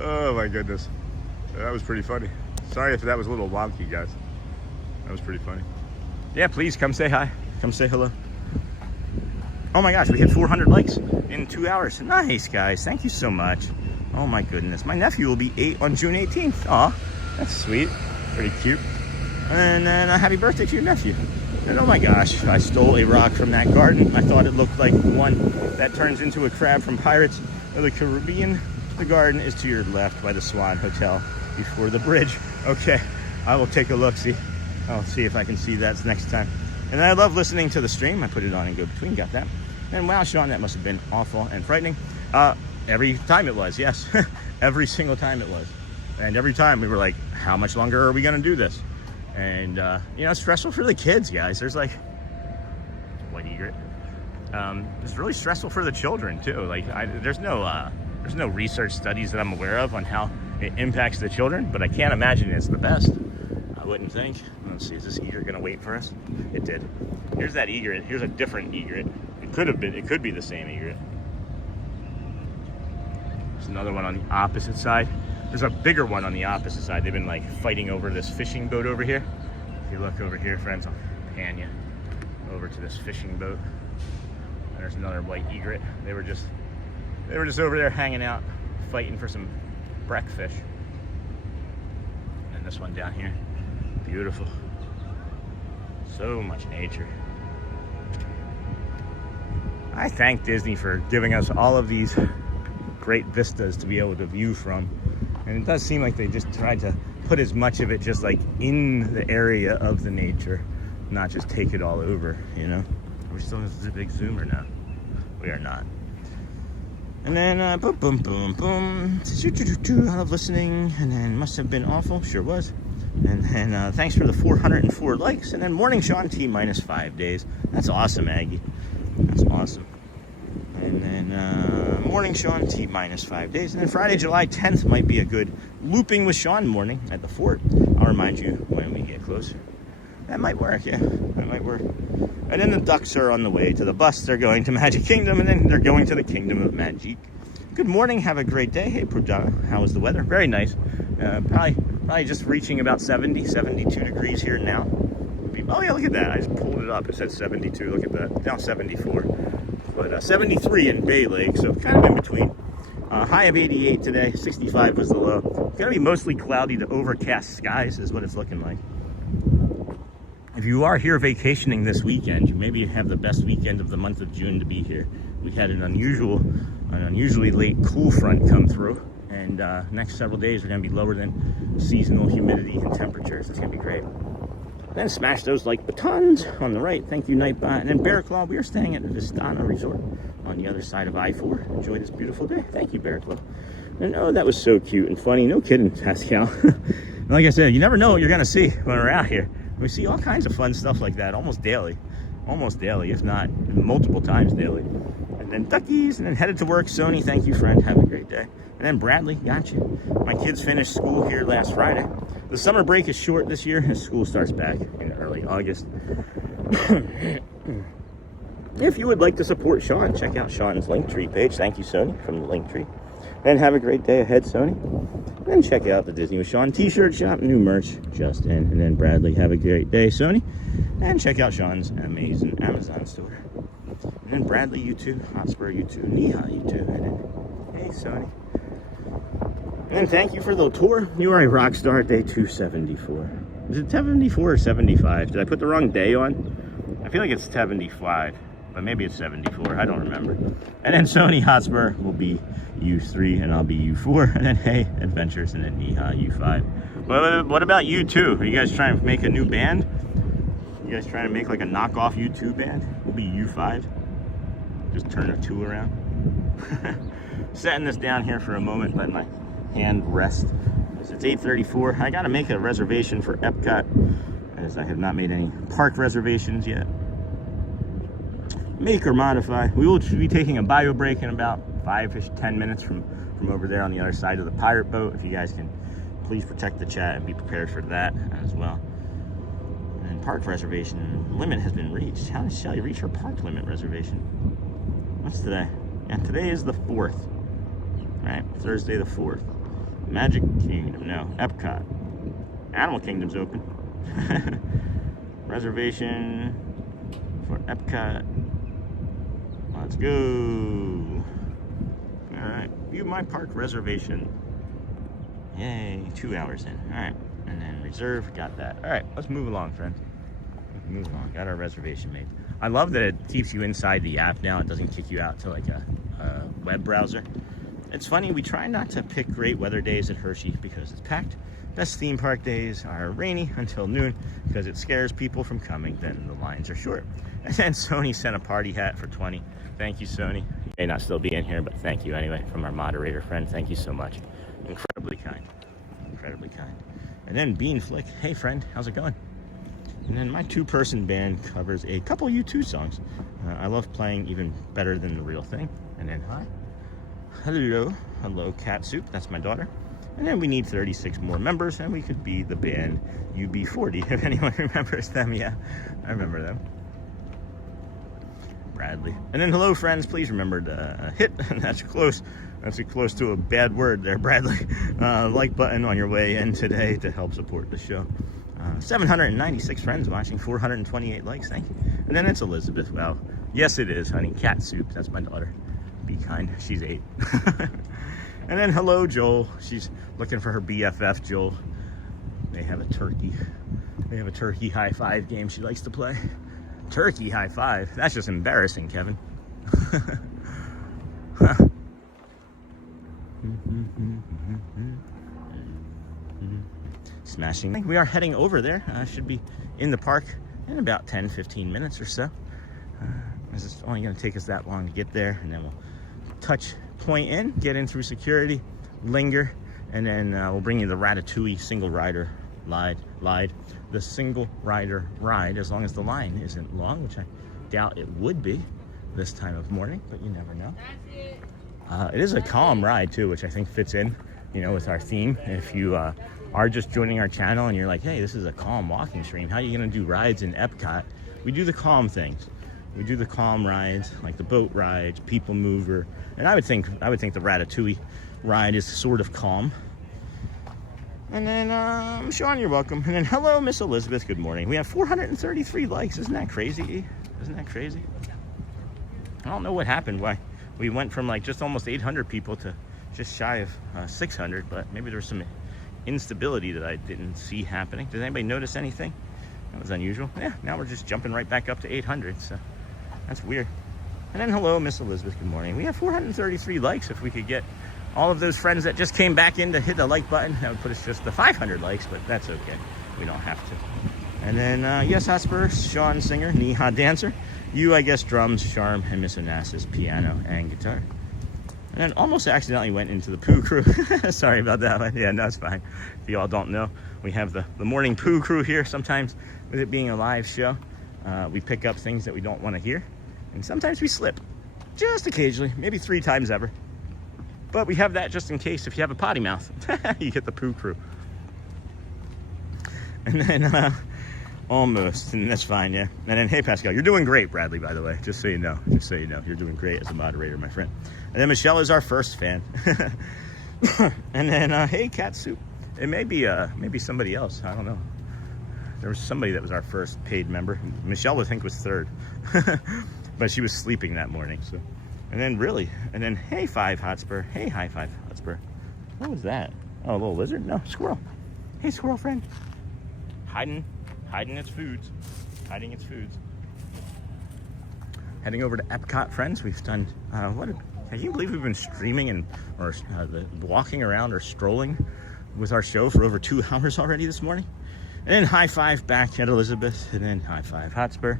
Oh my goodness, that was pretty funny. Sorry if that was a little wonky, guys. That was pretty funny. Yeah, please come say hi, come say hello. Oh my gosh, we hit 400 likes in 2 hours. Nice, guys, thank you so much. Oh my goodness, my nephew will be 8 on June 18th. Aw, that's sweet, pretty cute. And then happy birthday to your nephew. And oh my gosh, I stole a rock from that garden. I thought it looked like one that turns into a crab from Pirates of the Caribbean. The garden is to your left by the Swan Hotel before the bridge. Okay, I will take a look, see. I'll see if I can see that next time. And I love listening to the stream. I put it on and go between, got that. And wow, Sean, that must have been awful and frightening. Every time it was, yes. Every single time it was. And every time we were like, how much longer are we gonna do this? And you know, it's stressful for the kids, guys. There's like, white egret. It's really stressful for the children too. Like there's no research studies that I'm aware of on how it impacts the children, but I can't imagine it's the best. I wouldn't think. Let's see, is this egret gonna wait for us? It did. Here's that egret. Here's a different egret. It could be the same egret. There's another one on the opposite side. There's a bigger one on the opposite side. They've been like fighting over this fishing boat over here. If you look over here, friends, I'll pan you over to this fishing boat. And there's another white egret. They were just over there hanging out, fighting for some breakfish. And this one down here, beautiful. So much nature. I thank Disney for giving us all of these great vistas to be able to view from. And it does seem like they just tried to put as much of it just like in the area of the nature, not just take it all over, you know? We're still in a big zoomer now. We are not. And then boom, boom, boom, boom. I love listening. And then must have been awful. Sure was. And then thanks for the 404 likes. And then morning, Sean T minus 5 days. That's awesome, Aggie. That's awesome. And then morning, Sean T minus 5 days. And then Friday, July 10th might be a good looping with Sean morning at the fort. I'll remind you when we get closer. That might work, yeah. That might work. And then the ducks are on the way to the bus. They're going to Magic Kingdom, and then they're going to the Kingdom of Magic. Good morning. Have a great day. Hey, Pujana. How was the weather? Very nice. Probably just reaching about 70, 72 degrees here now. Oh, yeah, look at that. I just pulled it up. It said 72. Look at that. Now 74. But 73 in Bay Lake, so kind of in between. High of 88 today. 65 was the low. It's going to be mostly cloudy to overcast skies is what it's looking like. If you are here vacationing this weekend, you maybe have the best weekend of the month of June to be here. we had an unusually late cool front come through, and next several days are going to be lower than seasonal humidity and temperatures. It's going to be great. Then smash those like batons on the right. Thank you, Nightbot. And then Bear Claw, we are staying at the Vistana Resort on the other side of I-4. Enjoy this beautiful day. Thank you, Bear Claw. And oh, that was so cute and funny. No kidding, Pascal. Like I said, you never know what you're going to see when we're out here. We see all kinds of fun stuff like that almost daily, if not multiple times daily. And then duckies, and then headed to work. Sony, thank you, friend. Have a great day. And then Bradley, got you. My kids finished school here last Friday. The summer break is short this year, as school starts back in early August. If you would like to support Sean, check out Sean's Linktree page. Thank you, Sony, from the Linktree. And have a great day ahead, Sony. And check out the Disney with Sean t-shirt shop, new merch just in. And then Bradley, have a great day, Sony. And check out Sean's amazing Amazon store. And then Bradley, you too. Hotspur, you too. Neha, you too. And then, hey, Sony. And thank you for the tour. You are a rock star, day 274. Is it 74 or 75? Did I put the wrong day on? I feel like it's 75, but maybe it's 74. I don't remember. And then Sony Hotspur will be U3, and I'll be U4. And then, hey, Adventures, and then Neha, U5. What about U2? Are you guys trying to make a new band? You guys trying to make like a knockoff U2 band? We'll be U5. Just turn the 2 around. Setting this down here for a moment, let my hand rest. It's 8:34. I gotta make a reservation for EPCOT, as I have not made any park reservations yet. Make or modify. We will be taking a bio break in about 5-10 minutes from over there on the other side of the pirate boat. If you guys can please protect the chat and be prepared for that as well. And park reservation limit has been reached. How does Shelly reach her park limit reservation? What's today? And today is the 4th. Right? Thursday the 4th. Magic Kingdom, no. EPCOT. Animal Kingdom's open. Reservation for EPCOT. Let's go. Alright, view my park reservation. Yay, 2 hours in. Alright, and then reserve, got that. Alright, let's move along, friends. Move along, got our reservation made. I love that it keeps you inside the app now. It doesn't kick you out to like a web browser. It's funny, we try not to pick great weather days at Hershey because it's packed. Best theme park days are rainy until noon because it scares people from coming, then the lines are short. And then Sony sent a party hat for 20. Thank you, Sony. You may not still be in here, but thank you anyway from our moderator friend. Thank you so much. Incredibly kind. Incredibly kind. And then Bean Flick. Hey, friend, how's it going? And then my 2-person band covers a couple U2 songs. I love playing even better than the real thing. And then hi. Hello, Cat Soup. That's my daughter. And then we need 36 more members, and we could be the band UB40. If anyone remembers them, yeah, I remember them. Bradley. And then hello, friends. Please remember to hit. That's close to a bad word there, Bradley. Like button on your way in today to help support the show. 796 friends watching, 428 likes. Thank you. And then it's Elizabeth. Well, yes, it is, honey. Cat Soup. That's my daughter. Be kind. She's 8. And then hello, Joel. She's looking for her BFF, Joel. They have a turkey. They have a turkey high five game she likes to play. Turkey high five. That's just embarrassing, Kevin. Smashing. We are heading over there. Should be in the park in about 10-15 minutes or so. This is only going to take us that long to get there, and then we'll touch point in, get in through security, linger, and then we'll bring you the Ratatouille single rider the single rider ride, as long as the line isn't long, which I doubt it would be this time of morning, but you never know. It is a calm ride too, which I think fits in, you know, with our theme. If you are just joining our channel and you're like, hey, this is a calm walking stream, how are you going to do rides in EPCOT? We do the calm things. We do the calm rides, like the boat rides, people mover, and I would think the Ratatouille ride is sort of calm. And then, Sean, you're welcome. And then, hello, Miss Elizabeth. Good morning. We have 433 likes. Isn't that crazy? Isn't that crazy? I don't know what happened. Why we went from like just almost 800 people to just shy of 600, but maybe there's some instability that I didn't see happening. Did anybody notice anything? That was unusual. Yeah, now we're just jumping right back up to 800, so that's weird. And then hello, Miss Elizabeth, good morning. We have 433 likes. If we could get all of those friends that just came back in to hit the like button, that would put us just to 500 likes, but that's okay. We don't have to. And then, yes, Hotspur, Sean, singer, Neha, dancer. You, I guess, drums, Charm, and Miss Onassis, piano and guitar. And then almost accidentally went into the poo crew. Sorry about that one. Yeah, no, it's fine. If you all don't know, we have the morning poo crew here. Sometimes, with it being a live show, we pick up things that we don't want to hear. And sometimes we slip, just occasionally, maybe 3 times ever. But we have that just in case if you have a potty mouth, you get the poo crew. And then, almost, and that's fine, yeah. And then, hey, Pascal, you're doing great, Bradley, by the way, just so you know. Just so you know, you're doing great as a moderator, my friend. And then Michelle is our first fan. And then, hey, Cat Soup. It may be somebody else, I don't know. There was somebody that was our first paid member. Michelle, I think, was 3rd. But she was sleeping that morning, so. And then, hey, 5 Hotspur. Hey, high 5 Hotspur. What was that? Oh, a little lizard? No, squirrel. Hey, squirrel friend. Hiding its foods. Hiding its foods. Heading over to EPCOT, friends. We've done, can you believe we've been streaming or walking around or strolling with our show for over 2 hours already this morning? And then high 5 back at Elizabeth, and then high 5 Hotspur.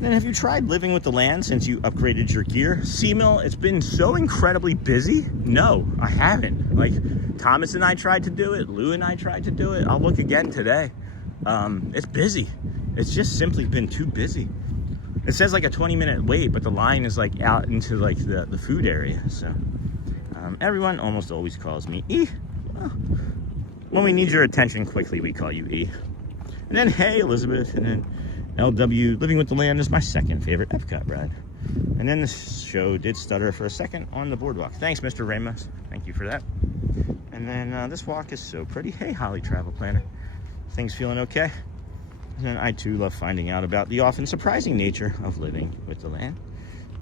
Then have you tried living with the land since you upgraded your gear? Seamill, it's been so incredibly busy. No, I haven't. Like, Thomas and I tried to do it. Lou and I tried to do it. I'll look again today. It's busy. It's just simply been too busy. It says like a 20-minute wait, but the line is like out into like the food area. So everyone almost always calls me E. Well, when we need your attention quickly, we call you E. And then, hey, Elizabeth, and then LW, Living with the Land is my 2nd favorite EPCOT ride. And then this show did stutter for a second on the boardwalk. Thanks, Mr. Ramos. Thank you for that. And then this walk is so pretty. Hey, Holly Travel Planner. Things feeling okay? And then I, too, love finding out about the often surprising nature of living with the land.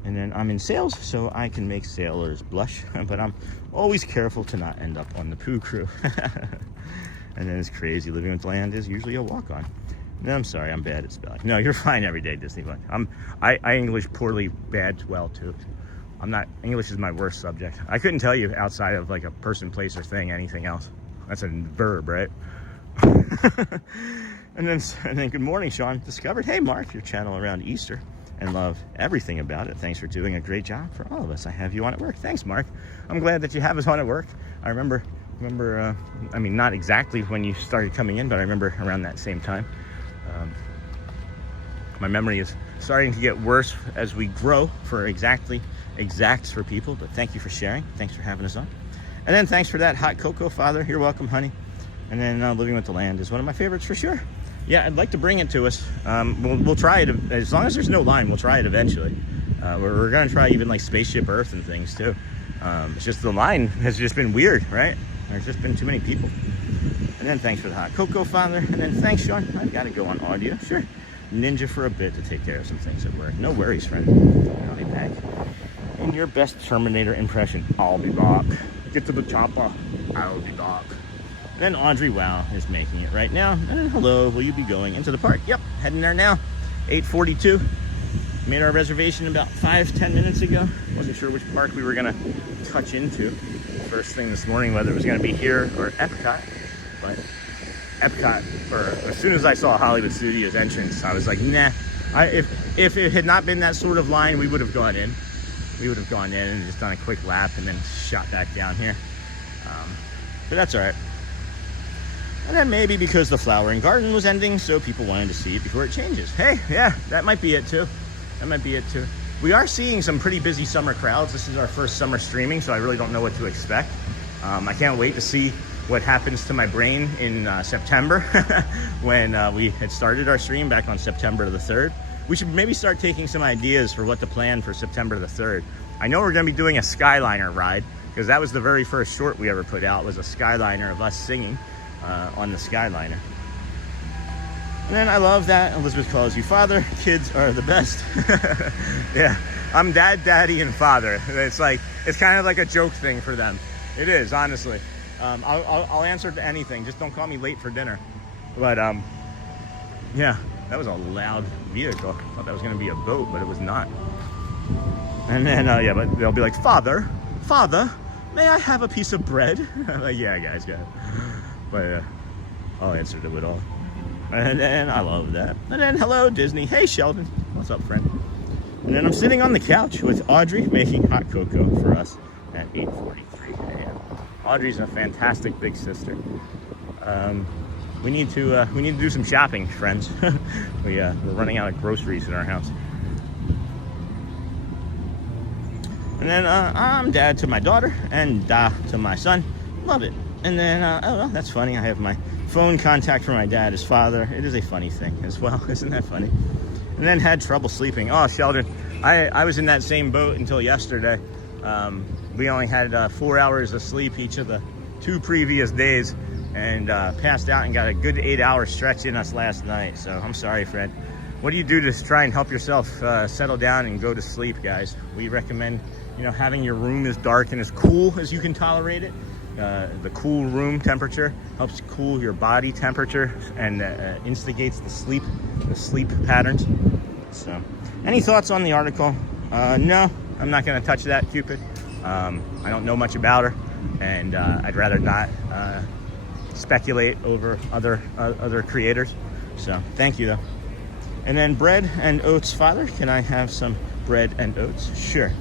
And then I'm in sales, so I can make sailors blush. But I'm always careful to not end up on the poo crew. And then it's crazy. Living with the land is usually a walk-on. No, I'm sorry, I'm bad at spelling. No, you're fine every day, Disney Fun. I English poorly, bad, well, too. English is my worst subject. I couldn't tell you outside of like a person, place, or thing, anything else. That's a verb, right? and then good morning, Sean. Discovered, hey, Mark, your channel around Easter and love everything about it. Thanks for doing a great job for all of us. I have you on at work. Thanks, Mark. I'm glad that you have us on at work. I remember, I mean, not exactly when you started coming in, but I remember around that same time. My memory is starting to get worse as we grow for exacts for people, but thank you for sharing. Thanks for having us on. And then thanks for that hot cocoa, Father. You're welcome, honey. And then Living with the Land is one of my favorites for sure. Yeah, I'd like to bring it to us. We'll try it, as long as there's no line, we'll try it eventually. We're gonna try even like Spaceship Earth and things too. It's just the line has just been weird, right? There's just been too many people. And then thanks for the hot cocoa, Father. And then thanks, Sean. I've got to go on audio. Sure. Ninja for a bit to take care of some things at work. No worries, friend. I'll be back. And your best Terminator impression. I'll be back. Get to the chopper. I'll be back. And then Audrey Wow is making it right now. And then hello, will you be going into the park? Yep, heading there now. 8:42. Made our reservation about 5-10 minutes ago. Wasn't sure which park we were going to touch into first thing this morning, whether it was going to be here or EPCOT. But EPCOT, or as soon as I saw Hollywood Studios entrance, I was like, nah. If it had not been that sort of line, we would have gone in. We would have gone in and just done a quick lap and then shot back down here. But that's all right. And then maybe because the flowering garden was ending, so people wanted to see it before it changes. Hey, yeah, that might be it too. That might be it too. We are seeing some pretty busy summer crowds. This is our first summer streaming, so I really don't know what to expect. I can't wait to see what happens to my brain in September when we had started our stream back on September the 3rd. We should maybe start taking some ideas for what to plan for September the 3rd. I know we're gonna be doing a Skyliner ride, because that was the very first short we ever put out, was a Skyliner of us singing on the Skyliner. And then I love that Elizabeth calls you father. Kids are the best. Yeah, I'm dad, daddy, and father. It's kind of like a joke thing for them. It is, honestly. I'll answer to anything. Just don't call me late for dinner. But yeah, that was a loud vehicle. I thought that was going to be a boat, but it was not. And then, yeah, but they'll be like, Father, may I have a piece of bread? I'm like, yeah, guys, yeah. But I'll answer to it all. And then I love that. And then, hello, Disney. Hey, Sheldon. What's up, friend? And then I'm sitting on the couch with Audrey making hot cocoa for us at 8:43 a.m. Audrey's a fantastic big sister. We need to do some shopping, friends. We're running out of groceries in our house. And then I'm dad to my daughter and da to my son. Love it. And then, oh, well, that's funny. I have my phone contact from my dad, his father. It is a funny thing as well. Isn't that funny? And then had trouble sleeping. Oh, Sheldon, I was in that same boat until yesterday. We only had 4 hours of sleep each of the 2 previous days, and passed out and got a good 8-hour stretch in us last night. So I'm sorry, Fred. What do you do to try and help yourself settle down and go to sleep, guys? We recommend, having your room as dark and as cool as you can tolerate it. The cool room temperature helps cool your body temperature and instigates the sleep patterns. So, any thoughts on the article? No, I'm not going to touch that, Cupid. I don't know much about her, and I'd rather not speculate over other creators. So, thank you though. And then bread and oats, Father. Can I have some bread and oats? Sure.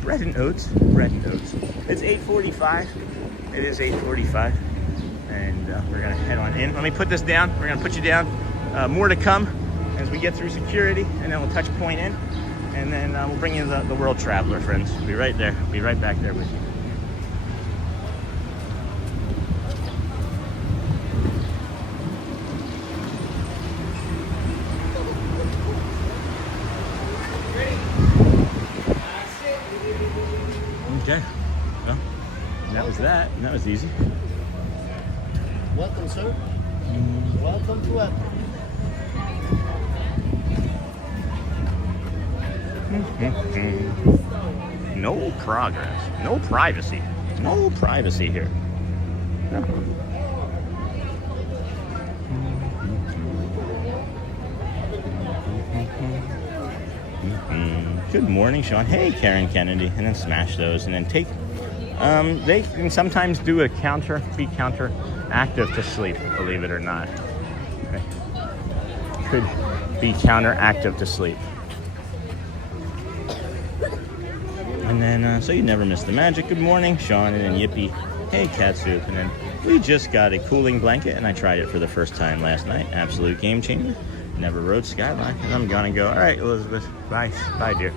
Bread and oats. It's 8:45. It is 8:45, and we're gonna head on in. Let me put this down. We're gonna put you down. More to come as we get through security, and then we'll touch point in, and then we'll bring you the World Traveler, friends. Be right there. Be right back there with you. Okay. Well, that was that. And that was easy. Welcome, sir. Welcome to it. No progress. No privacy. No privacy here. No. Good morning, Sean. Hey, Karen Kennedy. And then smash those. And then take... they can sometimes do be counteractive to sleep, believe it or not. Okay. Could be counteractive to sleep. And then, so you never miss the magic. Good morning, Sean. And then Yippee. Hey, cat soup. And then we just got a cooling blanket, and I tried it for the first time last night. Absolute game changer. Never rode Skyline. And I'm gonna go, all right, Elizabeth. Bye, dear.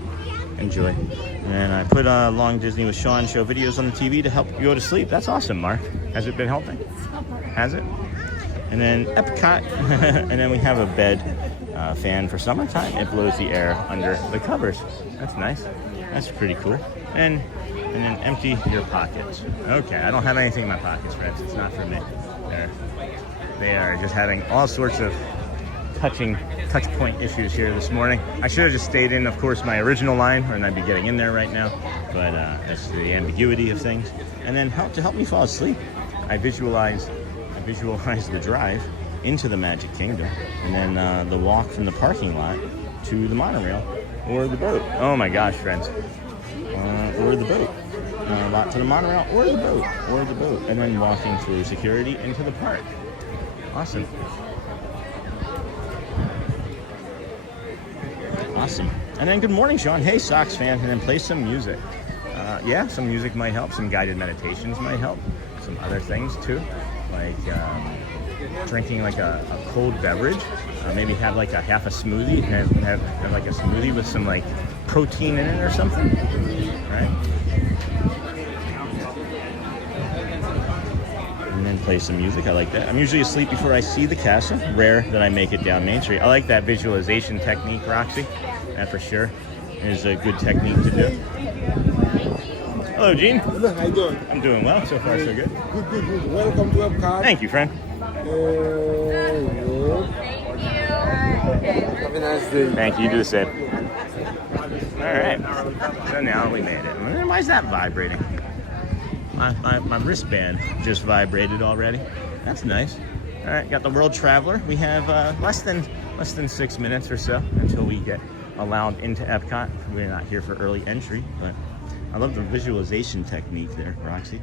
Enjoy. And I put Long Disney with Sean show videos on the TV to help you go to sleep. That's awesome, Mark. Has it been helping? Has it? And then EPCOT. And then we have a bed fan for summertime. It blows the air under the covers. That's nice. That's pretty cool. And then empty your pockets. Okay, I don't have anything in my pockets, friends. It's not for me. They are just having all sorts of touch point issues here this morning. I should have just stayed in, of course, my original line, and I'd be getting in there right now. But that's the ambiguity of things. And then to help me fall asleep, I visualize the drive into the Magic Kingdom, and then the walk from the parking lot to the monorail or the boat. Oh my gosh, friends. Or the boat. Lot to the monorail or the boat, and then walking through security into the park. Awesome. And then good morning, Sean. Hey, Sox fan. And then play some music. Yeah, some music might help. Some guided meditations might help. Some other things too, like drinking like a cold beverage. Maybe have like a half a smoothie. Have like a smoothie with some like protein in it or something. Right. And then play some music. I like that. I'm usually asleep before I see the castle. Rare that I make it down Main Street. I like that visualization technique, Roxy. That for sure is a good technique to do. Hello, Gene. Hello, how you doing? I'm doing well. So far, so good. Good. Welcome to EPCOT. Thank you, friend. Have a nice day. Thank you. You do the same. All right. So now we made it. Why is that vibrating? My wristband just vibrated already. That's nice. All right, got the World Traveler. We have less than 6 minutes or so until we get allowed into Epcot. We're not here for early entry, but I love the visualization technique there, Roxy.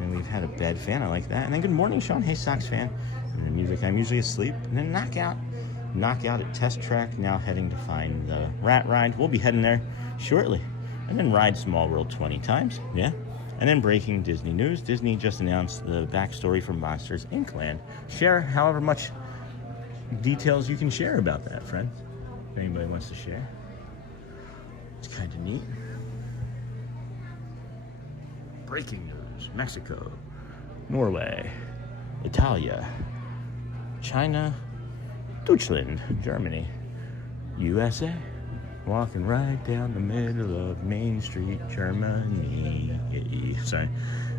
And we've had a bed fan, I like that. And then good morning, Sean. Hey, Sox fan. And the music, I'm usually asleep. And then knockout at Test Track, now heading to find the Rat Ride. We'll be heading there shortly. And then ride Small World 20 times, yeah. And then breaking Disney news. Disney just announced the backstory from Monsters Inc. Land. Share however much details you can share about that, friends. If anybody wants to share. It's kind of neat. Breaking news. Mexico, Norway, Italia, China, Deutschland, Germany, USA. Walking right down the middle of Main Street, Germany. Sorry.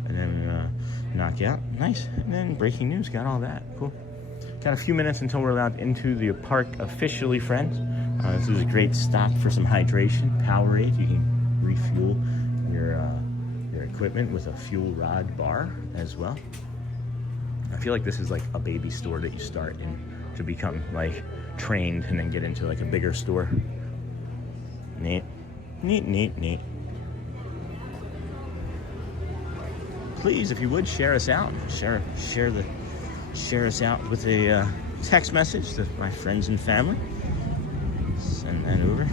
And then knockout. Nice. And then breaking news. Got all that. Cool. Got a few minutes until we're allowed into the park officially, friends. This is a great stop for some hydration. Powerade. You can refuel your equipment with a fuel rod bar as well. I feel like this is like a baby store that you start in to become like trained and then get into like a bigger store. Neat, neat, neat, neat. Please, if you would, share us out. Share us out with a text message to my friends and family. Send that over.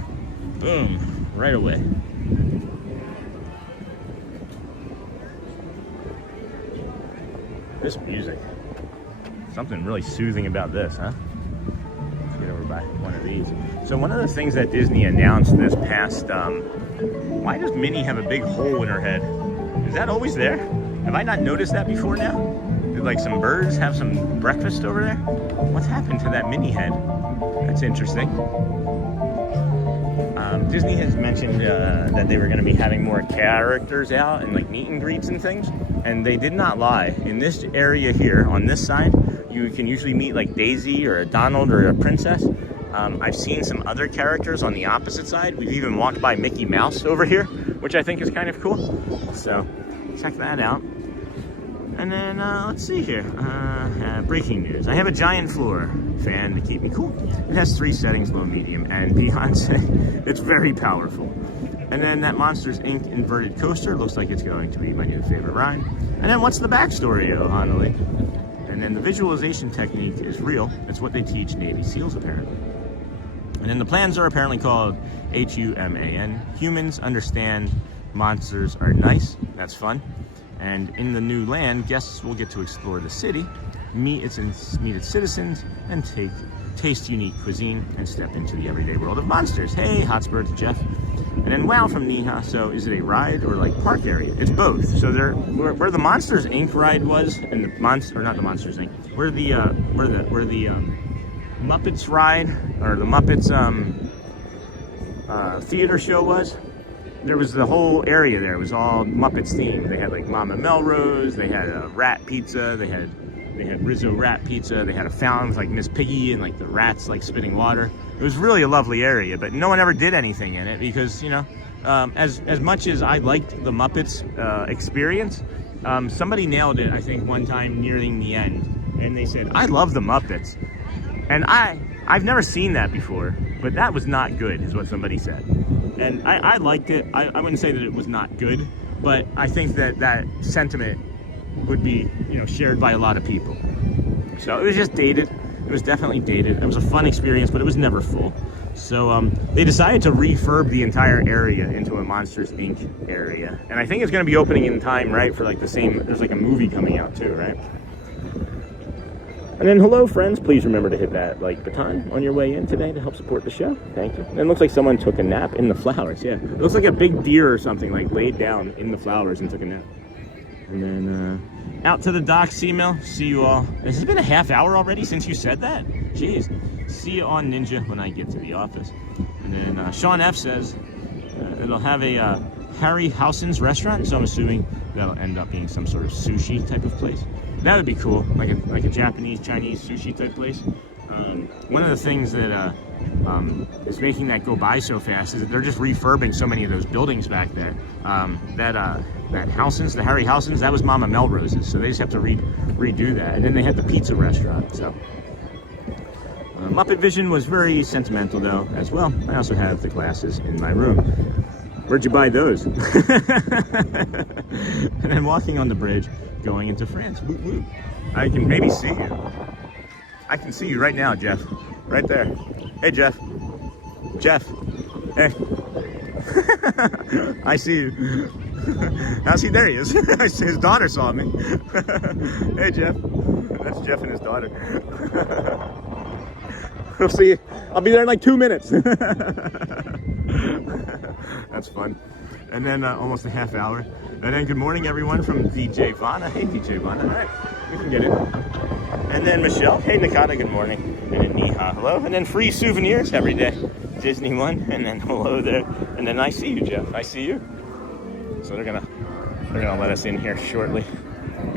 Boom, right away. This music, something really soothing about this, huh? Get over by one of these. So one of the things that Disney announced this past, why does Minnie have a big hole in her head? Is that always there? Have I not noticed that before now? Did like some birds have some breakfast over there? What's happened to that Minnie head? That's interesting. Disney has mentioned that they were going to be having more characters out and like meet and greets and things, and they did not lie. In this area here, on this side, you can usually meet like Daisy or a Donald or a princess. I've seen some other characters on the opposite side. We've even walked by Mickey Mouse over here, which I think is kind of cool. So check that out. And then let's see here. Breaking news. I have a giant floor fan to keep me cool. It has 3 settings, low, medium, and Beyonce. It's very powerful. And then that Monsters Inc. inverted coaster looks like it's going to be my new favorite ride. And then what's the backstory, Ohana Lake? And then the visualization technique is real. It's what they teach Navy SEALs, apparently. And then the plans are apparently called HUMAN. Humans understand monsters are nice. That's fun. And in the new land, guests will get to explore the city, meet its citizens, and taste unique cuisine and step into the everyday world of monsters. Hey, Hotspur to Jeff. And then wow from Neha. So is it a ride or like park area? It's both. So where the Monsters Inc. ride was, and the not the Monsters Inc. Where the Muppets ride or the Muppets theater show was. There was the whole area there. It was all Muppets themed. They had like Mama Melrose. They had a rat pizza. They had Rizzo rat pizza. They had a fountain with like Miss Piggy and like the rats like spitting water. It was really a lovely area, but no one ever did anything in it because, you know, as much as I liked the Muppets experience, somebody nailed it, I think, one time nearing the end. And they said, I love the Muppets. And I've never seen that before, but that was not good, is what somebody said. And I liked it. I wouldn't say that it was not good, but I think that sentiment would be, you know, shared by a lot of people. So it was just dated. It was definitely dated. It was a fun experience, but it was never full. So they decided to refurb the entire area into a Monsters Inc. area. And I think it's going to be opening in time, right, for like the same, there's like a movie coming out too, right? And then hello friends, please remember to hit that like button on your way in today to help support the show. Thank you. And it looks like someone took a nap in the flowers. Yeah, it looks like a big deer or something like laid down in the flowers and took a nap. And then out to the dock, C-Mill. See you all. This has been a half hour already since you said that. Jeez. See you on Ninja when I get to the office. And then Sean F says it'll have a Harryhausen's restaurant, so I'm assuming that'll end up being some sort of sushi type of place. That would be cool, like a Japanese, Chinese sushi type place. One of the things that is making that go by so fast is that they're just refurbing so many of those buildings back there. That Housens, the Harryhausens, that was Mama Melrose's, so they just have to redo that. And then they had the pizza restaurant. So Muppet Vision was very sentimental though as well. I also have the glasses in my room. Where'd you buy those? And I'm walking on the bridge going into France. Woo woo. I can maybe see you. I can see you right now, Jeff. Right there. Hey, Jeff. Jeff. Hey. I see you. Now see, there he is. His daughter saw me. Hey, Jeff. That's Jeff and his daughter. We'll see you. I'll be there in like 2 minutes. That's fun. And then almost a half hour. And then good morning, everyone, from DJ Vanna. Hey, DJ Vanna. All right, we can get it. And then Michelle. Hey, Nakata. Good morning. And then Neha. Hello. And then free souvenirs every day. Disney one. And then hello there. And then I see you, Jeff. I see you. So they're gonna let us in here shortly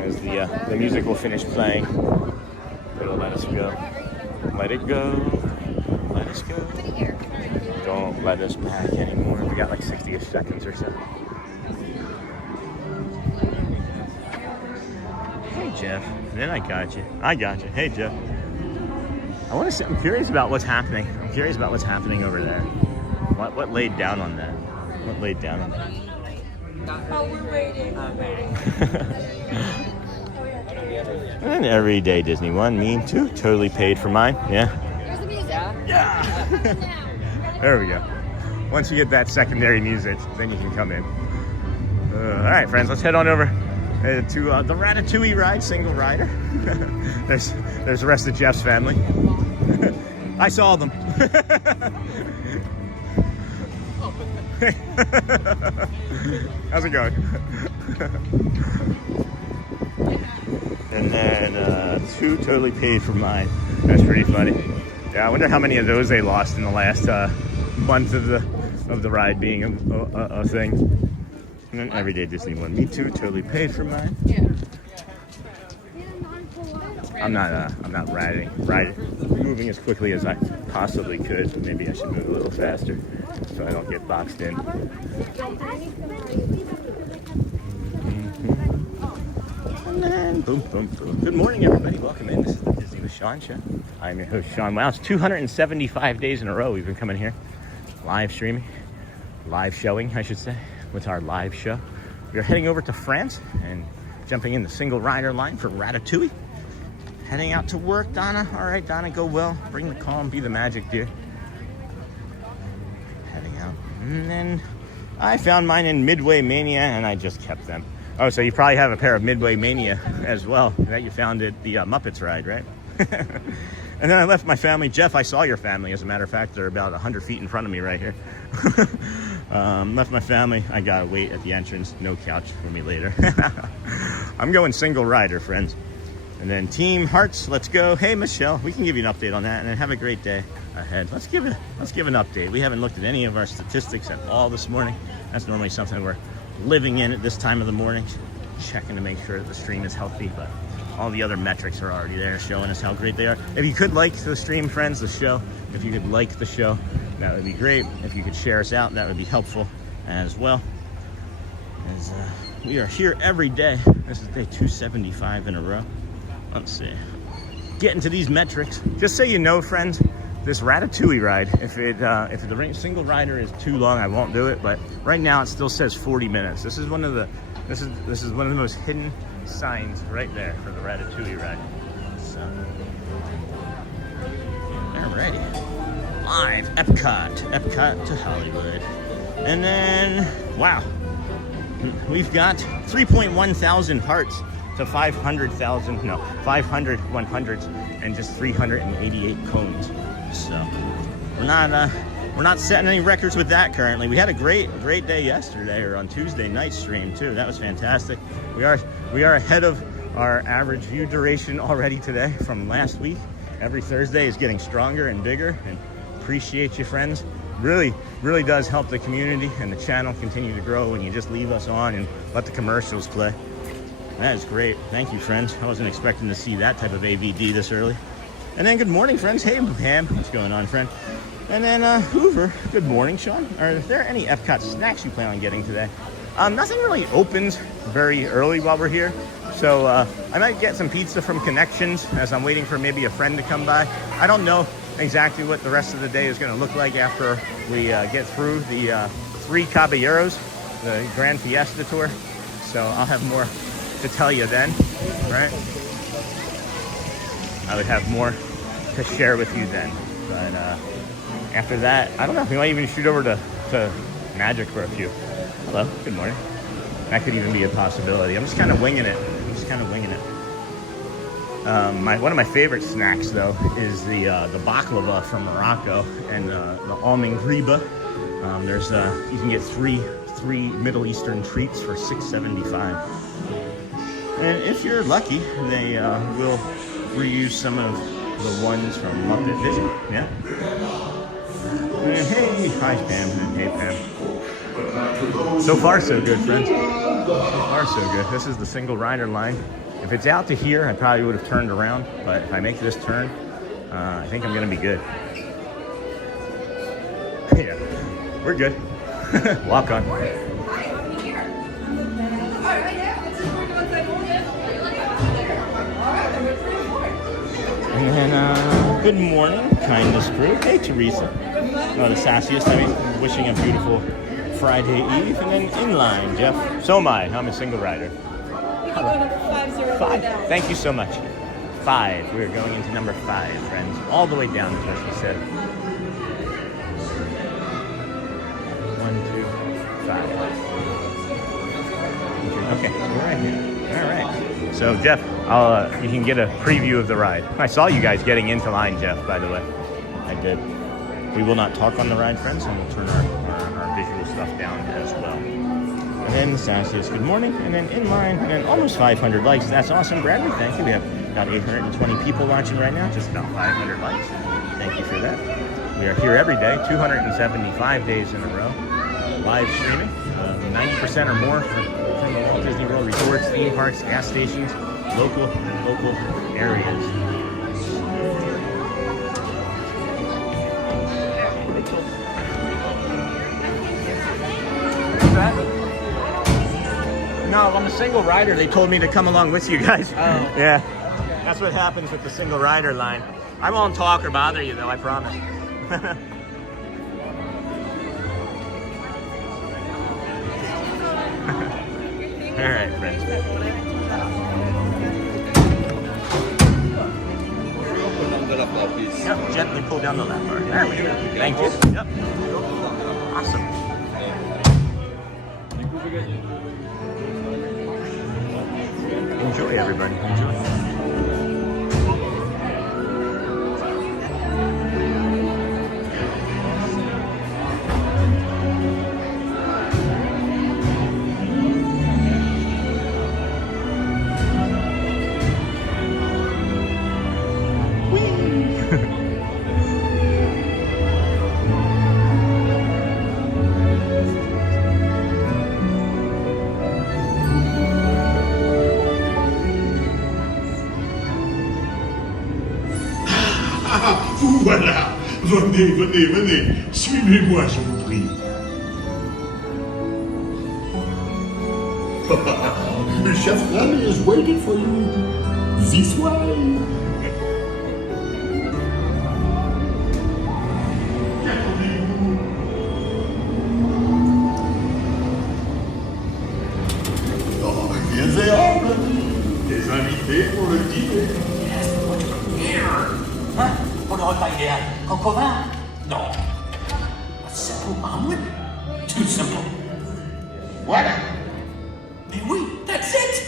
as the music will finish playing. They'll let us go. Let it go. Let us go. Don't let us back anymore. We got like 60-ish seconds or so. Hey, Jeff. Then I got you. Hey, Jeff. I'm curious about what's happening. I'm curious about what's happening over there. What laid down on that? What laid down on that? Oh, we're waiting. And everyday Disney one, me too. Totally paid for mine. Yeah. Here's the music. Yeah. There we go. Once you get that secondary music, then you can come in. All right, friends, let's head on over to the Ratatouille ride, single rider. There's the rest of Jeff's family. I saw them. How's it going? And then two totally paid for mine. That's pretty funny. Yeah, I wonder how many of those they lost in the last month of the ride being a thing. And then everyday Disney one. Me too, totally paid for mine. Yeah. I'm not moving as quickly as I possibly could. Maybe I should move a little faster so I don't get boxed in. And then boom, boom, boom. Good morning, everybody. Welcome in. This is the Disney with Sean Show. I'm your host, Sean. Wow, it's 275 days in a row we've been coming here, live streaming, live showing, I should say, with our live show. We are heading over to France and jumping in the single rider line for Ratatouille. Heading out to work, Donna. All right, Donna, go well. Bring the calm, be the magic, dear. Heading out. And then I found mine in Midway Mania, and I just kept them. Oh, so you probably have a pair of Midway Mania as well that you found at the Muppets ride, right? And then I left my family. Jeff, I saw your family. As a matter of fact, they're about 100 feet in front of me right here. Left my family. I gotta wait at the entrance. No couch for me later. I'm going single rider, friends. And then Team Hearts, let's go. Hey, Michelle, we can give you an update on that, and then have a great day ahead. Let's give an update. We haven't looked at any of our statistics at all this morning. That's normally something we're living in at this time of the morning, checking to make sure that the stream is healthy, but all the other metrics are already there showing us how great they are. If you could like the stream, friends, the show, if you could like the show, that would be great. If you could share us out, that would be helpful as well. As we are here every day. This is day 275 in a row. Let's see. Getting to these metrics. Just so you know, friends, this Ratatouille ride, if the single rider is too long, I won't do it. But right now, it still says 40 minutes. This is one of the most hidden signs right there for the Ratatouille ride. So, alrighty, live Epcot to Hollywood, and then wow, we've got 3.1 thousand hearts to 500 100s and just 388 cones. So we're not setting any records with that currently. We had a great day yesterday, or on Tuesday night stream too. That was fantastic. We are ahead of our average view duration already today from last week. Every Thursday is getting stronger and bigger, and appreciate you, friends. Really does help the community and the channel continue to grow when you just leave us on and let the commercials play. That is great. Thank you, friends. I wasn't expecting to see that type of AVD this early. And then good morning, friends. Hey, Pam. What's going on, friend? And then Hoover. Good morning, Sean. Are there any Epcot snacks you plan on getting today? Nothing really opens very early while we're here. So I might get some pizza from Connections as I'm waiting for maybe a friend to come by. I don't know exactly what the rest of the day is going to look like after we get through the 3 Caballeros, the Grand Fiesta Tour. So I'll have more to tell you then, right? I would have more to share with you then. But after that, I don't know. We might even shoot over to Magic for a few. Hello, good morning. That could even be a possibility. I'm just kind of winging it. One of my favorite snacks though is the baklava from Morocco and the almond griba. There's you can get three Middle Eastern treats for $6.75. And if you're lucky, they will reuse some of the ones from Muppet Vision. Yeah. And hey, hi Pam. And hey Pam. So far so good, friends. So far so good. This is the single rider line. If it's out to here, I probably would have turned around. But if I make this turn, I think I'm going to be good. Yeah, we're good. Walk on. And then, good morning, kindness crew. Hey, Teresa. The sassiest. Wishing a beautiful Friday Eve. And then inline, Jeff. So am I. I'm a single rider. Hello. 5. Thank you so much. 5. We're going into number 5, friends. All the way down is what she said. 1, 2, 5. Okay, so we're right here. All right. So Jeff, you can get a preview of the ride. I saw you guys getting into line, Jeff, by the way. I did. We will not talk on the ride, friends, and we'll turn our visual stuff down as well. And then the sassiest good morning, and then in line, and then almost 500 likes. That's awesome, Bradley. Thank you. We have about 820 people watching right now, just about 500 likes. Thank you for that. We are here every day, 275 days in a row, live streaming. 90% or more from the Walt Disney World resorts, theme parks, gas stations, local areas. No, I'm a single rider. They told me to come along with you guys. Oh. Yeah. That's what happens with the single rider line. I won't talk or bother you though, I promise. All right, friends. Yep, gently pull down the lap bar. There we go. Thank you. Yep. Awesome. Enjoy, everybody. Enjoy. Voilà, venez, suivez-moi, je vous prie. Chef Rally is waiting for you. This way. Oh, agréable. Des invités pour le dîner. Hein? Pour le repas idéal, coq au vin? Non. A simple omelet? Too simple. Voilà. Mais oui, that's it!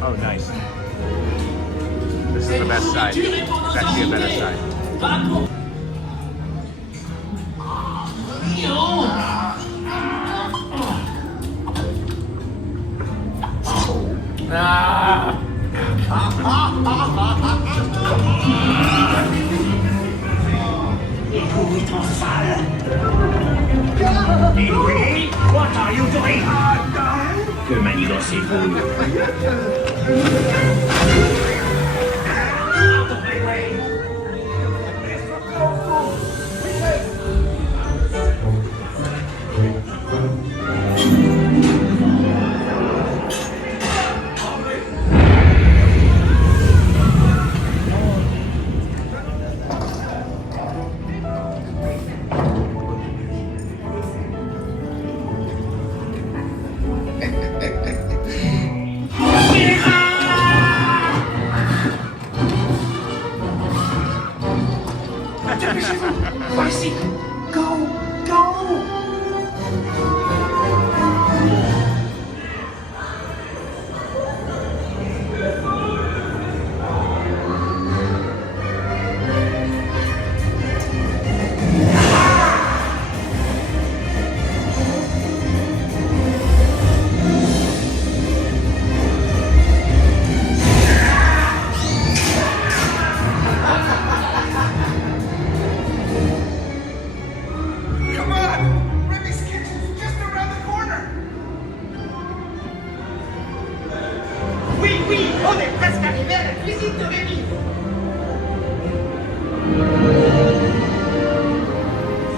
Oh, nice. This is the best side. It's actually a better side. Louis, what are you doing? Que manigancez-vous? Out of my way! Voici! Go! Go! Come on! Remy's kitchen's just around the corner! Oui, oui, on est presque arrivé à la cuisine de Rémi.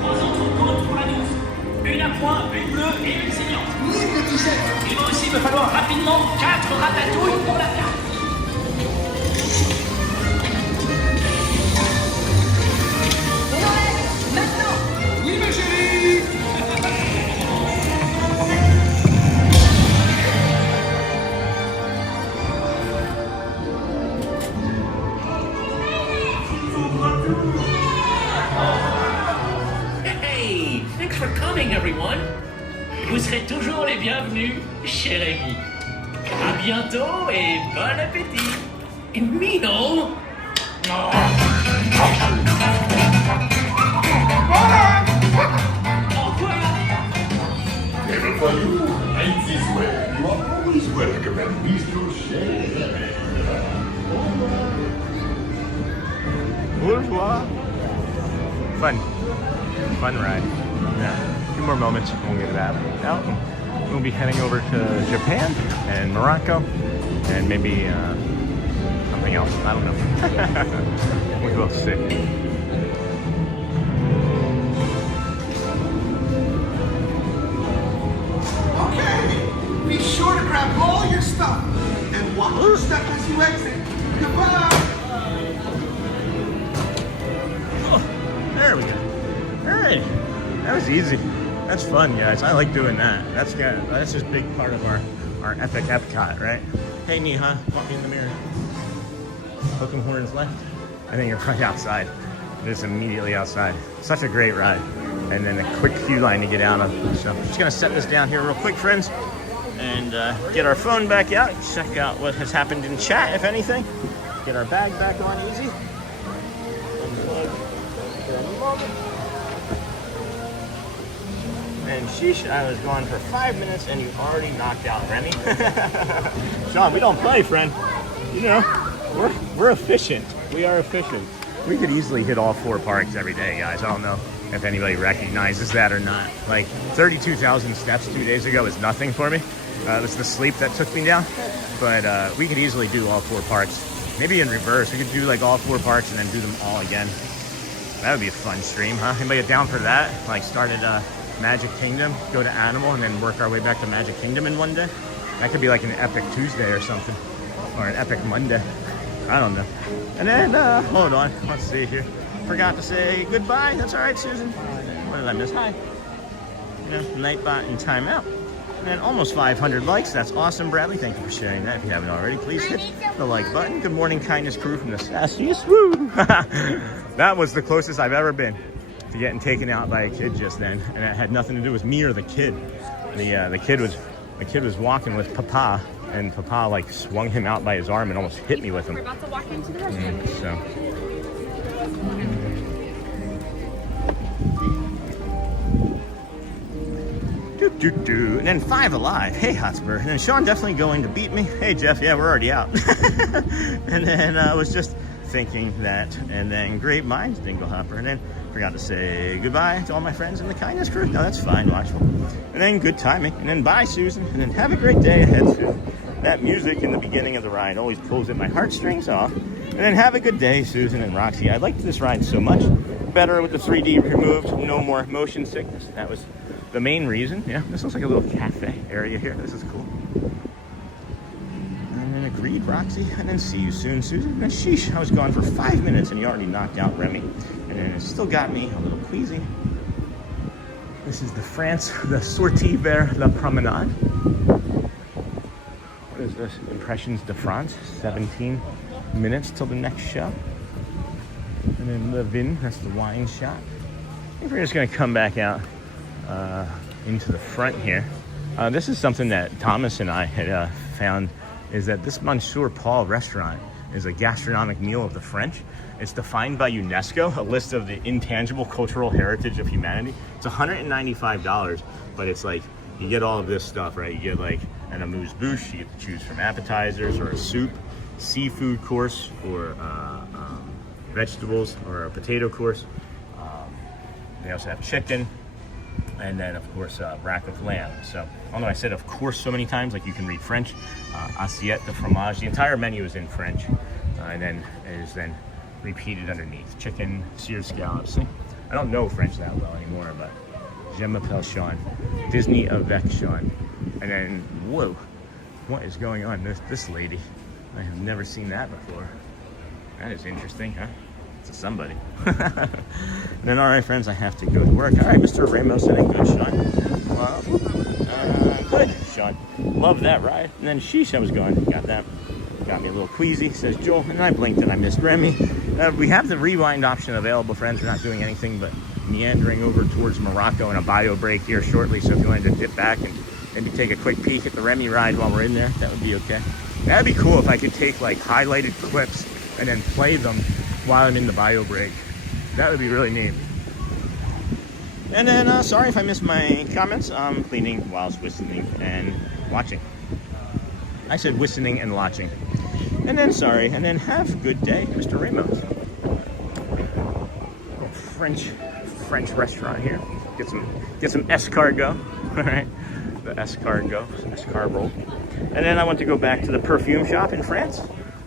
3 autres côtes pour la douce. Une à point, une bleue et une saignante. Oui, petit chef! Il va aussi me falloir rapidement 4 ratatouilles pour la carte. Oui, ma chérie! Hey, thanks for coming, everyone. Vous serez toujours les bienvenus chez Rémi. À bientôt et bon appétit. Et Mino. Oh. Oh, quoi? Never for you, ain't this way. You are always welcome at Bistro Chez. Bourgeois. Fun ride. Yeah. A few more moments and we'll get that out. We'll be heading over to Japan and Morocco and maybe something else. I don't know. We will see. Okay! Be sure to grab all your stuff and watch your step as you exit. Goodbye! There we go. Hey, that was easy. That's fun, guys. I like doing that. That's just a big part of our epic EPCOT, right? Hey, Neha, walk in the mirror. Hook 'em horns left. I think you're right outside. Just immediately outside. Such a great ride. And then a quick queue line to get out of. So I'm just gonna set this down here real quick, friends, and get our phone back out. Check out what has happened in chat, if anything. Get our bag back on easy. Unplug for a moment. And sheesh, I was gone for 5 minutes and you already knocked out Remy. Sean, we don't play, friend. You know, we're efficient. We are efficient. We could easily hit all 4 parks every day, guys. I don't know if anybody recognizes that or not. Like 32,000 steps 2 days ago is nothing for me. It was the sleep that took me down. But we could easily do all 4 parks. Maybe in reverse. We could do like all 4 parks and then do them all again. That would be a fun stream, huh? Anybody down for that? Like start at Magic Kingdom, go to Animal, and then work our way back to Magic Kingdom in one day? That could be like an epic Tuesday or something. Or an epic Monday. I don't know. And then, hold on. Let's see here. Forgot to say goodbye. That's all right, Susan. What did I miss? Hi. Yeah, Nightbot and timeout. And almost 500 likes. That's awesome, Bradley. Thank you for sharing that. If you haven't already, please hit the like button. Good morning, kindness crew from the Sassiest. Woo! That was the closest I've ever been to getting taken out by a kid just then, and it had nothing to do with me or the kid. The kid was walking with Papa, and Papa like swung him out by his arm and almost hit me with him. We're about to walk into the restaurant. So. Doop. And then 5 Alive. Hey, Hotspur. And then Sean definitely going to beat me. Hey, Jeff. Yeah, we're already out. And then I was just thinking that. And then Great Minds, Dingle Hopper. And then forgot to say goodbye to all my friends in the Kindness crew. No, that's fine. Watchful. And then good timing. And then bye, Susan. And then have a great day ahead, Susan. That music in the beginning of the ride always pulls at my heartstrings off. And then have a good day, Susan and Roxy. I liked this ride so much. Better with the 3D removed. No more motion sickness. That was the main reason. Yeah, this looks like a little cafe area here. This is cool. And then agreed, Roxy. And then see you soon, Susan. And then sheesh, I was gone for 5 minutes and you already knocked out Remy. And then it still got me a little queasy. This is the France, the Sortie vers la Promenade. What is this? Impressions de France. 17 minutes till the next show. And then Le Vin, that's the wine shop. I think we're just gonna come back out into the front here. This is something that Thomas and I had found, is that this Monsieur Paul restaurant is a gastronomic meal of the French. It's defined by UNESCO, a list of the intangible cultural heritage of humanity. It's $195, but it's like, you get all of this stuff, right? You get like an amuse-bouche, you get to choose from appetizers or a soup, seafood course, or vegetables, or a potato course. They also have chicken, and then of course rack of lamb. So, although I said of course so many times, like you can read French, assiette de fromage. The entire menu is in French, and then is then repeated underneath. Chicken, seared scallops. I don't know French that well anymore, but je m'appelle Sean. Disney avec Sean. And then, whoa, what is going on? This lady, I have never seen that before. That is interesting, huh? It's a somebody. Then, all right, friends, I have to go to work. All right, Mr. Ramos, I think good, Sean. Well, good, Sean. Love that ride. And then, sheesh, I was going. Got that. Got me a little queasy, says Joel. And I blinked and I missed Remy. We have the rewind option available, friends. We're not doing anything but meandering over towards Morocco and a bio break here shortly. So if you wanted to dip back and maybe take a quick peek at the Remy ride while we're in there, that would be okay. That'd be cool if I could take like highlighted clips and then play them while I'm in the bio break. That would be really neat. And then, sorry if I missed my comments. I'm cleaning whilst whistling and watching. I said whistling and watching. And then, sorry, and then have a good day, Mr. Ramos. French restaurant here. Get some escargot. All right, the escargot roll. And then I want to go back to the perfume shop in France.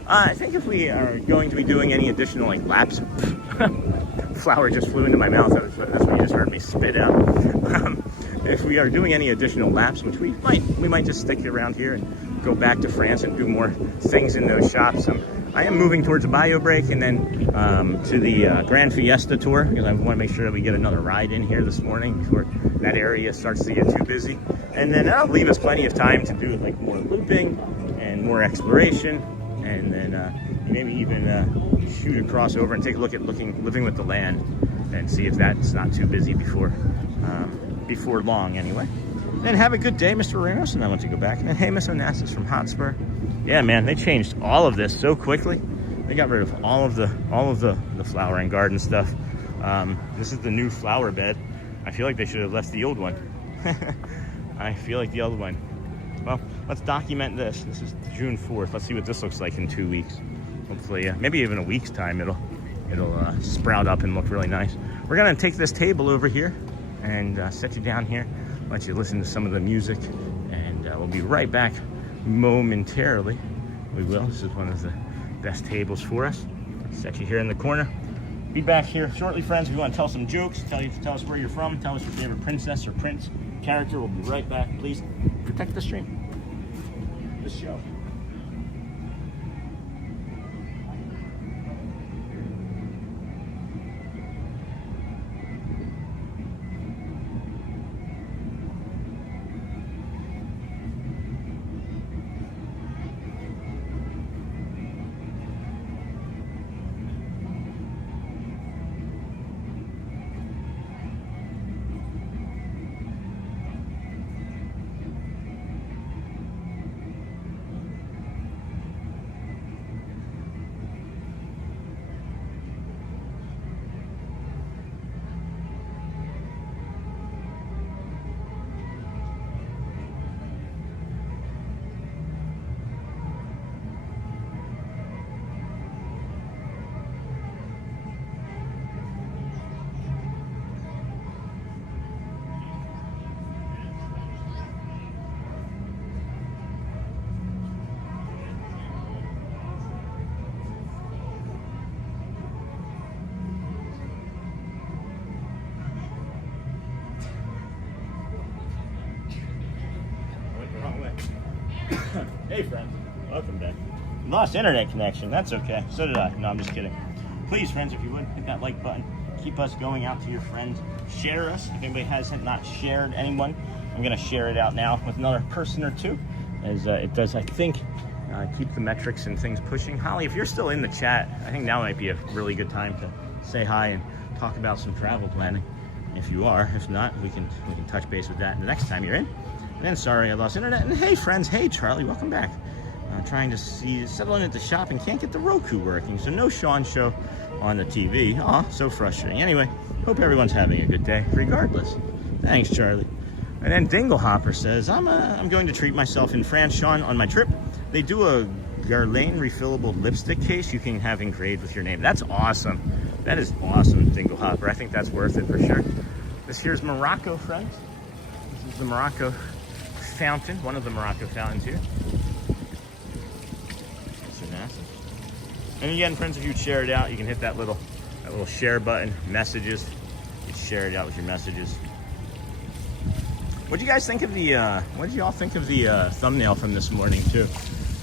I think if we are going to be doing any additional like laps, flower just flew into my mouth. That's what you just heard me spit out. If we are doing any additional laps, which we might just stick around here and go back to France and do more things in those shops. I am moving towards a bio break and then to the Grand Fiesta tour, because I want to make sure that we get another ride in here this morning before that area starts to get too busy. And then that'll leave us plenty of time to do like more looping and more exploration, and then maybe even shoot across over and take a look at living with the land and see if that's not too busy before long anyway. Then have a good day, Mr. Ramos, and I want to go back. And then, hey, Miss Onassis from Hotspur. Yeah, man, they changed all of this so quickly. They got rid of all of the flower and garden stuff. This is the new flower bed. I feel like they should have left the old one. I feel like the old one. Well, let's document this. This is June 4th. Let's see what this looks like in 2 weeks. Hopefully, maybe even a week's time, it'll sprout up and look really nice. We're gonna take this table over here and set you down here, let you listen to some of the music, and we'll be right back momentarily. We will. This is one of the best tables for us. Set you here in the corner. Be back here shortly, friends. If you want to tell some jokes, tell us where you're from, tell us your favorite princess or prince character. We'll be right back. Please protect the stream, the show. Hey, friends. Welcome back. Lost internet connection. That's okay. So did I. No, I'm just kidding. Please, friends, if you would, hit that like button. Keep us going out to your friends. Share us. If anybody hasn't not shared anyone, I'm going to share it out now with another person or two, as it does, I think, keep the metrics and things pushing. Holly, if you're still in the chat, I think now might be a really good time to say hi and talk about some travel planning. If you are, if not, we can touch base with that the next time you're in. And then, sorry, I lost internet. And hey, friends, hey, Charlie, welcome back. Trying to settle in at the shop and can't get the Roku working, so no Sean show on the TV. Aw, so frustrating. Anyway, hope everyone's having a good day, regardless. Thanks, Charlie. And then Dinglehopper says, I'm going to treat myself in France, Sean, on my trip. They do a Guerlain refillable lipstick case you can have engraved with your name. That's awesome. That is awesome, Dinglehopper. I think that's worth it for sure. This here's Morocco, friends. This is the Morocco fountain, one of the Morocco fountains here. And again, friends, if you'd share it out, you can hit that little share button, messages. You share it out with your messages. What do you guys think of the? What did you all think of the thumbnail from this morning too?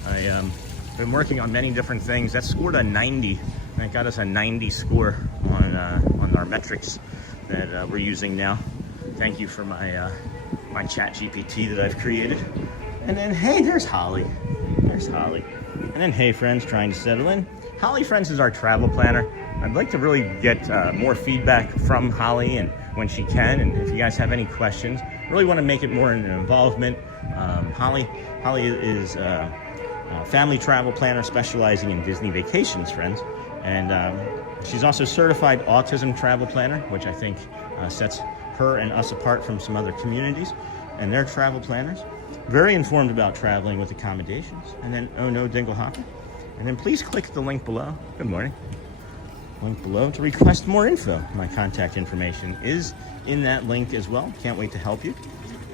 I've been working on many different things. That scored a 90. That got us a 90 score on our metrics that we're using now. Thank you for my chat GPT that I've created. And then hey, there's Holly. There's Holly. And then hey, friends, trying to settle in. Holly, friends, is our travel planner. I'd like to really get more feedback from Holly and when she can. And if you guys have any questions, really want to make it more an involvement. Holly is a family travel planner specializing in Disney vacations, friends. And she's also certified autism travel planner, which I think sets her and us apart from some other communities and their travel planners. Very informed about traveling with accommodations. And then, oh no, Dinglehopper. And then please click the link below. Good morning. Link below to request more info. My contact information is in that link as well. Can't wait to help you.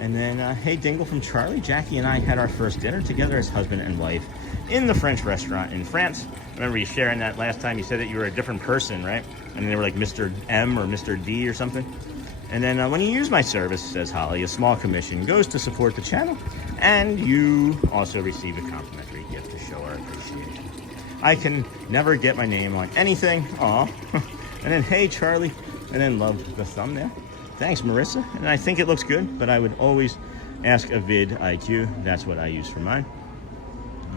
And then, hey, Dingle from Charlie. Jackie and I had our first dinner together as husband and wife in the French restaurant in France. I remember you sharing that last time. You said that you were a different person, right? And they were like Mr. M or Mr. D or something. And then when you use my service, says Holly, a small commission goes to support the channel, and you also receive a complimentary gift to show our appreciation. I can never get my name on anything. Aw. And then, hey, Charlie. And then love the thumbnail. Thanks, Marissa. And I think it looks good, but I would always ask a vidIQ. That's what I use for mine.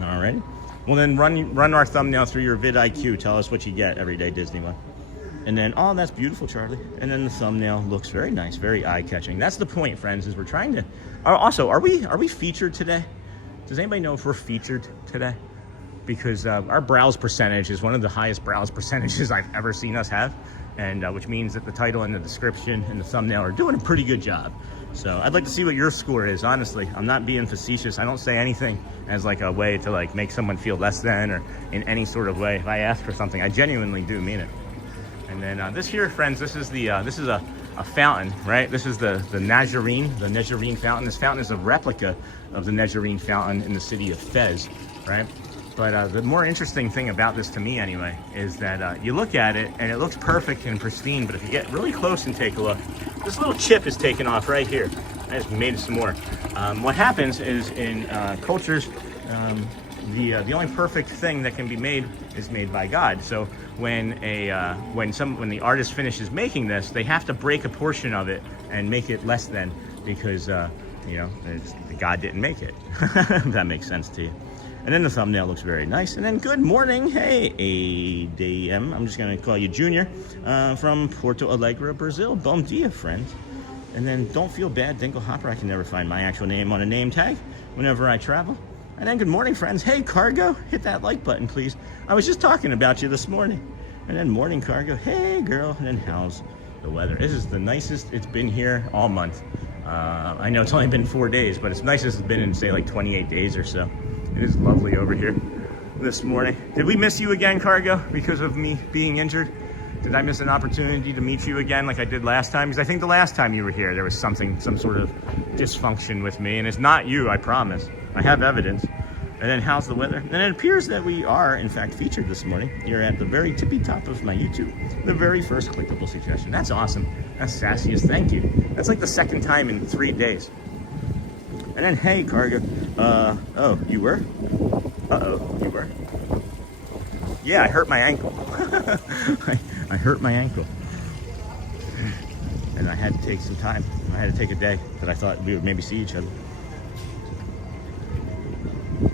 All right. Well, then run our thumbnail through your vidIQ. Tell us what you get every day, Disneyland. And then, oh, that's beautiful, Charlie. And then the thumbnail looks very nice, very eye-catching. That's the point, friends, is we're trying to... Also, are we featured today? Does anybody know if we're featured today? Because our browse percentage is one of the highest browse percentages I've ever seen us have, and which means that the title and the description and the thumbnail are doing a pretty good job. So I'd like to see what your score is, honestly. I'm not being facetious. I don't say anything as like a way to like make someone feel less than or in any sort of way. If I ask for something, I genuinely do mean it. And then this here, friends, this is a fountain, right? This is the Nezarine fountain. This fountain is a replica of the Nezarine fountain in the city of Fez, right? But the more interesting thing about this to me anyway is that you look at it and it looks perfect and pristine, but if you get really close and take a look, this little chip is taken off right here. I just made some more. What happens is in cultures, the only perfect thing that can be made is made by God. So when the artist finishes making this, they have to break a portion of it and make it less than, because God didn't make it. If that makes sense to you. And then the thumbnail looks very nice. And then good morning, hey, ADM. I'm just gonna call you Junior, from Porto Alegre, Brazil. Bom dia, friends. And then don't feel bad, Dinglehopper. I can never find my actual name on a name tag whenever I travel. And then good morning, friends. Hey, Cargo, hit that like button, please. I was just talking about you this morning. And then morning, Cargo. Hey, girl. And then how's the weather? This is the nicest it's been here all month. I know it's only been 4 days, but it's nicest it's been in, say, like 28 days or so. It is lovely over here this morning. Did we miss you again, Cargo, because of me being injured? Did I miss an opportunity to meet you again like I did last time? Because I think the last time you were here, there was some sort of dysfunction with me. And it's not you, I promise. I have evidence. And then how's the weather? And it appears that we are, in fact, featured this morning here at the very tippy top of my YouTube. The very first clickable suggestion. That's awesome. That's sassiest. Thank you. That's like the second time in 3 days. And then, hey, Cargo, Oh, you were? Uh-oh, you were? Yeah, I hurt my ankle. I hurt my ankle. And I had to take some time. I had to take a day that I thought we would maybe see each other.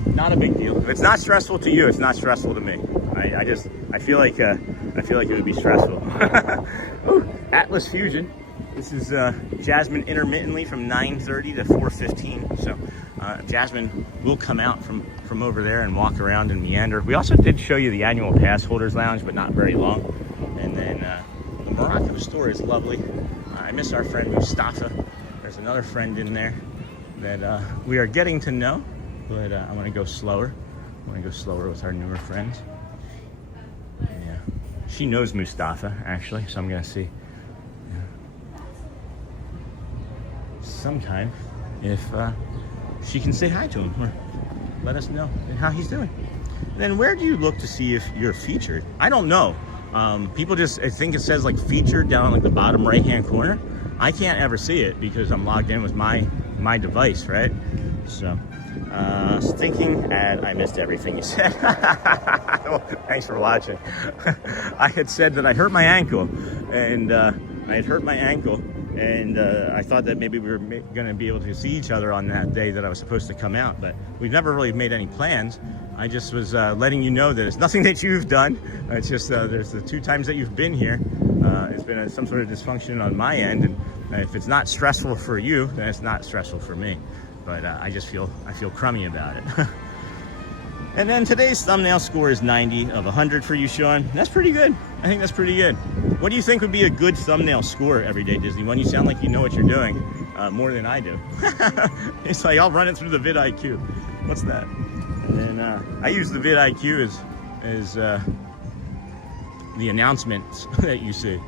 Not a big deal. If it's not stressful to you, it's not stressful to me. I feel like it would be stressful. Ooh, Atlas Fusion. This is Jasmine intermittently from 9:30 to 4:15. So Jasmine will come out from over there and walk around and meander. We also did show you the annual pass holders lounge, but not very long. And then the Morocco store is lovely. I miss our friend Mustafa. There's another friend in there that we are getting to know, but I want to go slower. I want to go slower with our newer friends. Yeah, she knows Mustafa actually, so I'm gonna see sometime if she can say hi to him or let us know how he's doing. And then where do you look to see if you're featured? I don't know. People just, I think it says like featured down like the bottom right hand corner. I can't ever see it because I'm logged in with my device, right? So stinking ad, I missed everything you said. Well, thanks for watching. I had said that I hurt my ankle, and I thought that maybe we were going to be able to see each other on that day that I was supposed to come out, but we've never really made any plans. I just was letting you know that it's nothing that you've done. It's just there's the 2 times that you've been here. It's been some sort of dysfunction on my end, and if it's not stressful for you, then it's not stressful for me. But I feel crummy about it. And then today's thumbnail score is 90 of 100 for you, Sean. That's pretty good. I think that's pretty good. What do you think would be a good thumbnail score every day, Disney? One you sound like you know what you're doing more than I do. It's like I'll run it through the vidIQ. What's that? And then I use the vidIQ as the announcements that you see.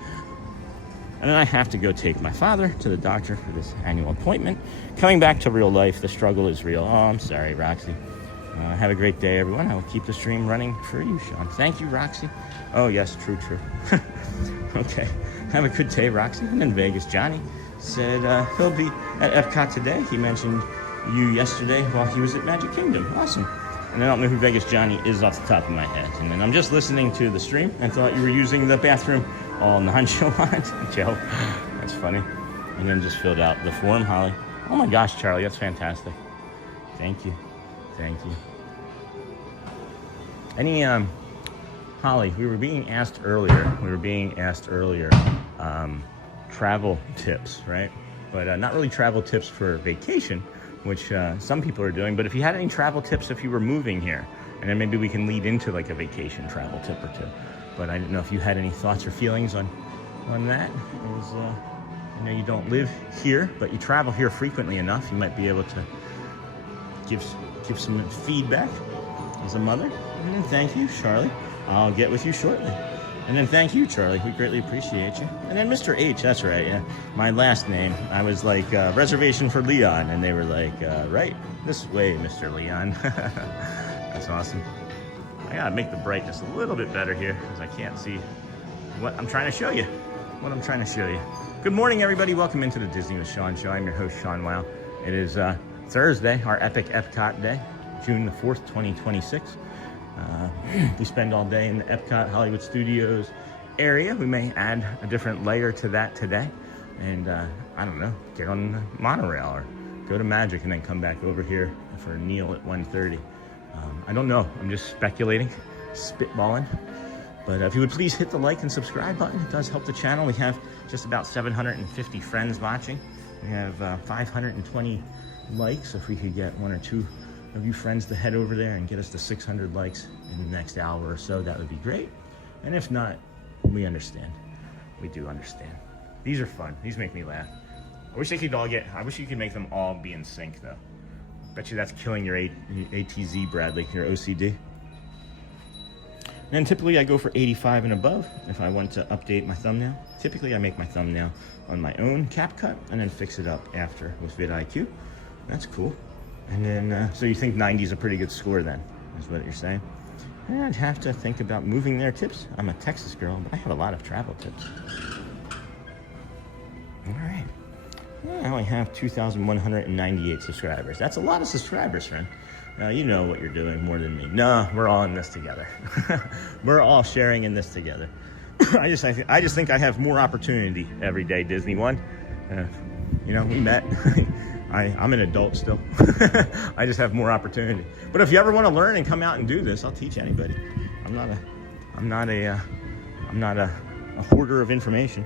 And then I have to go take my father to the doctor for this annual appointment. Coming back to real life, the struggle is real. Oh, I'm sorry, Roxy. Have a great day, everyone. I will keep the stream running for you, Sean. Thank you, Roxy. Oh, yes, true. Okay. Have a good day, Roxy. And then Vegas Johnny said he'll be at EPCOT today. He mentioned you yesterday while he was at Magic Kingdom. Awesome. And I don't know who Vegas Johnny is off the top of my head. And then I'm just listening to the stream and thought you were using the bathroom all nonchalant. Joe, that's funny. And then just filled out the form, Holly. Oh my gosh, Charlie, that's fantastic. Thank you. Any, Holly, we were being asked earlier, travel tips, right? But not really travel tips for vacation, which some people are doing. But if you had any travel tips if you were moving here, and then maybe we can lead into like a vacation travel tip or two. But I didn't know if you had any thoughts or feelings on that. I know you don't live here, but you travel here frequently enough. You might be able to give some feedback as a mother. And then thank you, Charlie. I'll get with you shortly. And then thank you, Charlie. We greatly appreciate you. And then Mr. H, that's right, yeah. My last name, I was like, reservation for Leon. And they were like, right this way, Mr. Leon. That's awesome. I gotta make the brightness a little bit better here because I can't see what I'm trying to show you. Good morning, everybody. Welcome into the Disney with Sean show. I'm your host, Sean Wow. It is Thursday, our epic EPCOT day, June the 4th, 2026. We spend all day in the EPCOT Hollywood Studios area. We may add a different layer to that today. And I don't know, get on the monorail or go to Magic and then come back over here for a meal at 1:30. I don't know. I'm just speculating, spitballing. But if you would please hit the like and subscribe button, it does help the channel. We have just about 750 friends watching. We have 520 likes. If we could get 1 or 2 of you friends to head over there and get us to 600 likes in the next hour or so, that would be great. And if not, we understand. We do understand. These are fun. These make me laugh. I wish you could make them all be in sync though. Bet you that's killing your ATZ, Bradley, your OCD. And typically I go for 85 and above if I want to update my thumbnail. Typically I make my thumbnail on my own CapCut and then fix it up after with vidIQ. That's cool. And then, so you think 90 is a pretty good score then, is what you're saying? And I'd have to think about moving there tips. I'm a Texas girl, but I have a lot of travel tips. All right. I only have 2,198 subscribers. That's a lot of subscribers, friend. You know what you're doing more than me. No, we're all in this together. We're all sharing in this together. I just think I have more opportunity every day, Disney One. You know, we met. I'm an adult still. I just have more opportunity. But if you ever want to learn and come out and do this, I'll teach anybody. I'm not a hoarder of information.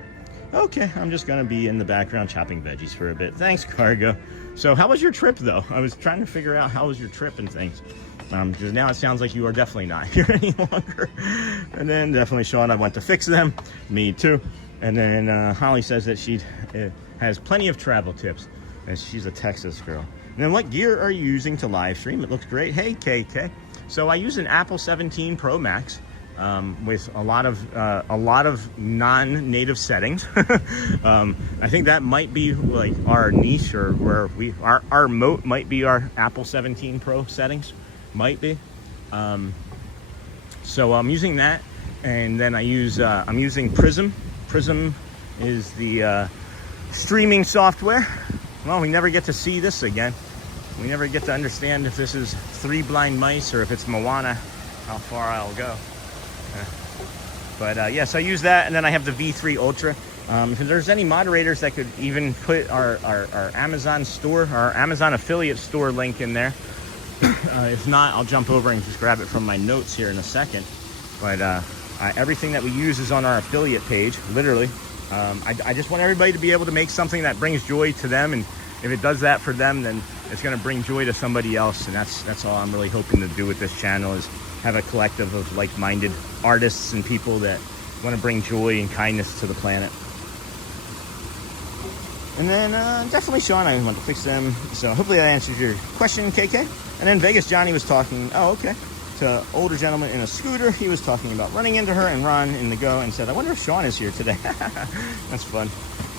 Okay, I'm just gonna be in the background chopping veggies for a bit. Thanks, Cargo. So how was your trip, though? I was trying to figure out how was your trip and things. Because now it sounds like you are definitely not here any longer. And then definitely Sean, I went to fix them. Me too. And then Holly says that she has plenty of travel tips, and she's a Texas girl. And then what gear are you using to live stream? It looks great. Hey, KK. So I use an Apple 17 Pro Max. With a lot of non-native settings. I think that might be like our niche, or where our moat might be our Apple 17 Pro settings, might be. So I'm using that, and then I'm using Prism. Prism is the streaming software. Well, we never get to see this again. We never get to understand if this is Three Blind Mice or if it's Moana, how far I'll go. But yes, I use that, and then I have the V3 Ultra. If there's any moderators that could even put our Amazon store, our Amazon affiliate store link in there. If not, I'll jump over and just grab it from my notes here in a second. But everything that we use is on our affiliate page, literally. I just want everybody to be able to make something that brings joy to them, and if it does that for them, then it's going to bring joy to somebody else. And that's all I'm really hoping to do with this channel, is have a collective of like-minded artists and people that want to bring joy and kindness to the planet. And then definitely Sean, I want to fix them. So hopefully that answers your question, KK. And then Vegas Johnny was talking, to older gentleman in a scooter. He was talking about running into her and Ron in the go, and said, I wonder if Sean is here today. That's fun.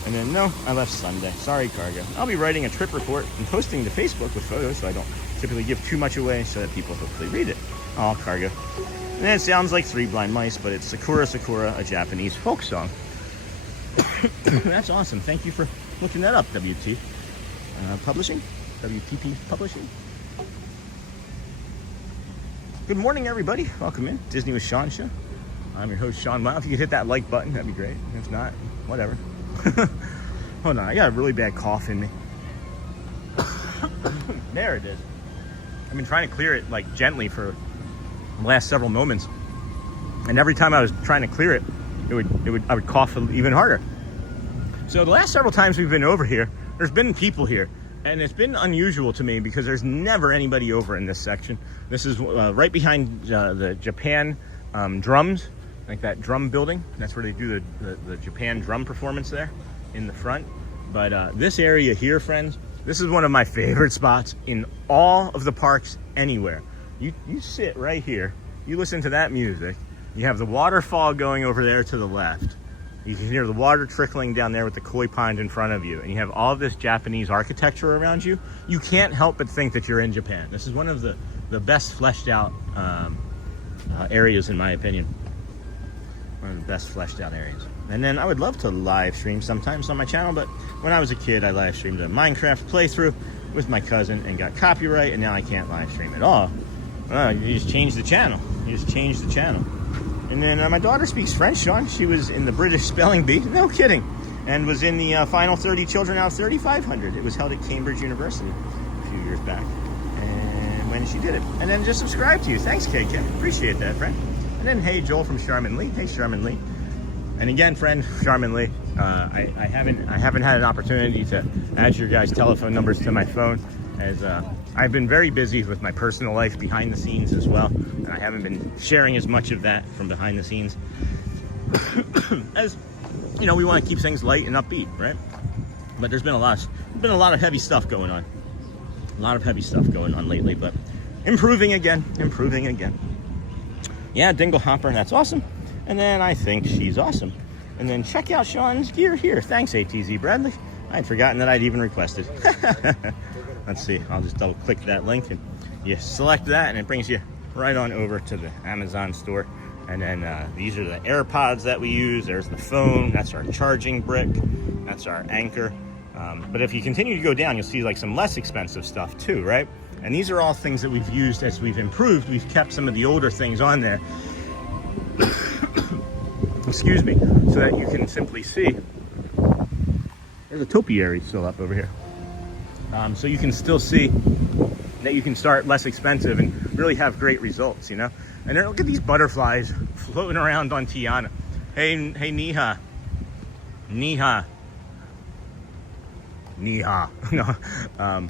And then no, I left Sunday. Sorry, Cargo. I'll be writing a trip report and posting to Facebook with photos, so I don't typically give too much away, so that people hopefully read it. Oh, Cargo. And then it sounds like Three Blind Mice, but it's Sakura Sakura, a Japanese folk song. That's awesome. Thank you for looking that up, WT Publishing. WTP Publishing. Good morning, everybody. Welcome in. Disney with Sean Show. I'm your host, Sean Miles. If you could hit that like button, that'd be great. If not, whatever. Hold on, I got a really bad cough in me. There it is. I've been trying to clear it like gently for the last several moments, and every time I was trying to clear it, I would cough even harder. So the last several times we've been over here, there's been people here, and it's been unusual to me because there's never anybody over in this section. This is right behind the Japan drums, like that drum building. That's where they do the Japan drum performance there in the front. But this area here, friends, this is one of my favorite spots in all of the parks anywhere. You sit right here, you listen to that music, you have the waterfall going over there to the left. You can hear the water trickling down there with the koi pond in front of you, and you have all of this Japanese architecture around you. You can't help but think that you're in Japan. This is one of the best fleshed out areas, in my opinion. One of the best fleshed out areas. And then I would love to live stream sometimes on my channel, but when I was a kid, I live streamed a Minecraft playthrough with my cousin and got copyright, and now I can't live stream at all. You just changed the channel. And then my daughter speaks French, Sean. She was in the British Spelling Bee, no kidding, and was in the final 30 Children Out of 3,500. It was held at Cambridge University a few years back, and when she did it. And then just subscribe to you. Thanks, KK. Appreciate that, friend. And then hey, Joel from Charmin Lee. Hey, Charmin Lee. And again, friend, Charmin Lee. I haven't had an opportunity to add your guys' telephone numbers to my phone, as I've been very busy with my personal life behind the scenes as well, and I haven't been sharing as much of that from behind the scenes. As you know, we want to keep things light and upbeat, right? But there's been a lot of heavy stuff going on. A lot of heavy stuff going on lately, but improving again. Yeah, Dingle Hopper, that's awesome. And then I think she's awesome. And then check out Sean's gear here. Thanks, ATZ Bradley. I'd forgotten that I'd even requested. Let's see, I'll just double click that link and you select that and it brings you right on over to the Amazon store. And then these are the AirPods that we use. There's the phone, that's our charging brick, that's our anchor. But if you continue to go down, you'll see like some less expensive stuff too, right? And these are all things that we've used as we've improved. We've kept some of the older things on there. Excuse me, so that you can simply see. There's a topiary still up over here. So you can still see that you can start less expensive and really have great results, you know? And then look at these butterflies floating around on Tiana. Hey, Niha. Niha. Niha. No.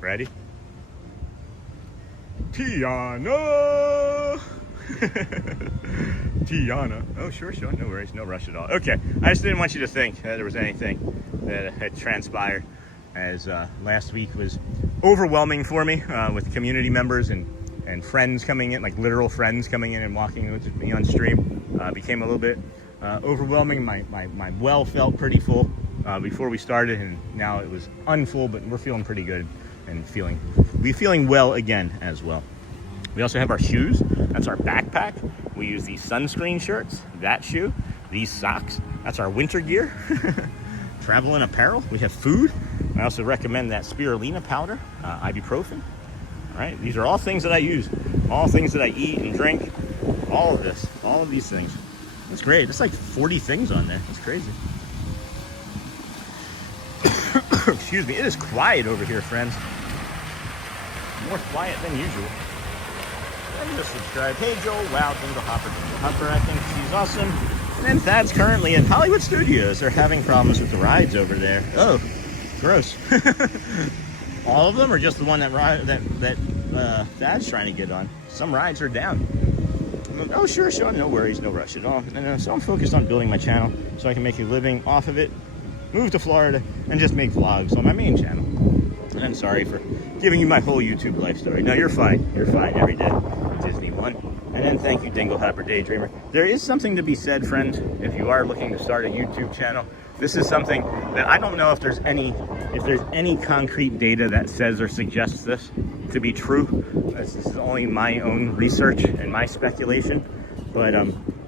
Ready? Tiana. Tiana. Oh, sure. No worries. No rush at all. Okay. I just didn't want you to think that there was anything that had transpired, as last week was overwhelming for me with community members and friends coming in, like literal friends coming in and walking with me on stream. Became a little bit overwhelming. My well felt pretty full before we started, and now it was unfull, but we're feeling pretty good and feeling well again as well. We also have our shoes. That's our backpack. We use these sunscreen shirts, that shoe, these socks. That's our winter gear. Traveling apparel. We have food. I also recommend that spirulina powder, ibuprofen. All right, these are all things that I use, all things that I eat and drink, all of this, all of these things. That's great. That's like 40 things on there. That's crazy. Excuse me. It is quiet over here, friends. More quiet than usual. And just subscribe. Hey, Joel. Wow, Dingle Hopper. I think she's awesome. And Thad's currently in Hollywood Studios. They're having problems with the rides over there. Oh, gross. All of them, or just the one that Thad's trying to get on? Some rides are down. Oh, sure, no worries, no rush at all. And so I'm focused on building my channel so I can make a living off of it, move to Florida, and just make vlogs on my main channel. And I'm sorry for giving you my whole YouTube life story. No, you're fine. You're fine every day. Disney one. And then thank you, Dingle Hopper Daydreamer. There is something to be said, friends, if you are looking to start a YouTube channel. This is something that I don't know if there's any concrete data that says or suggests this to be true. This is only my own research and my speculation. But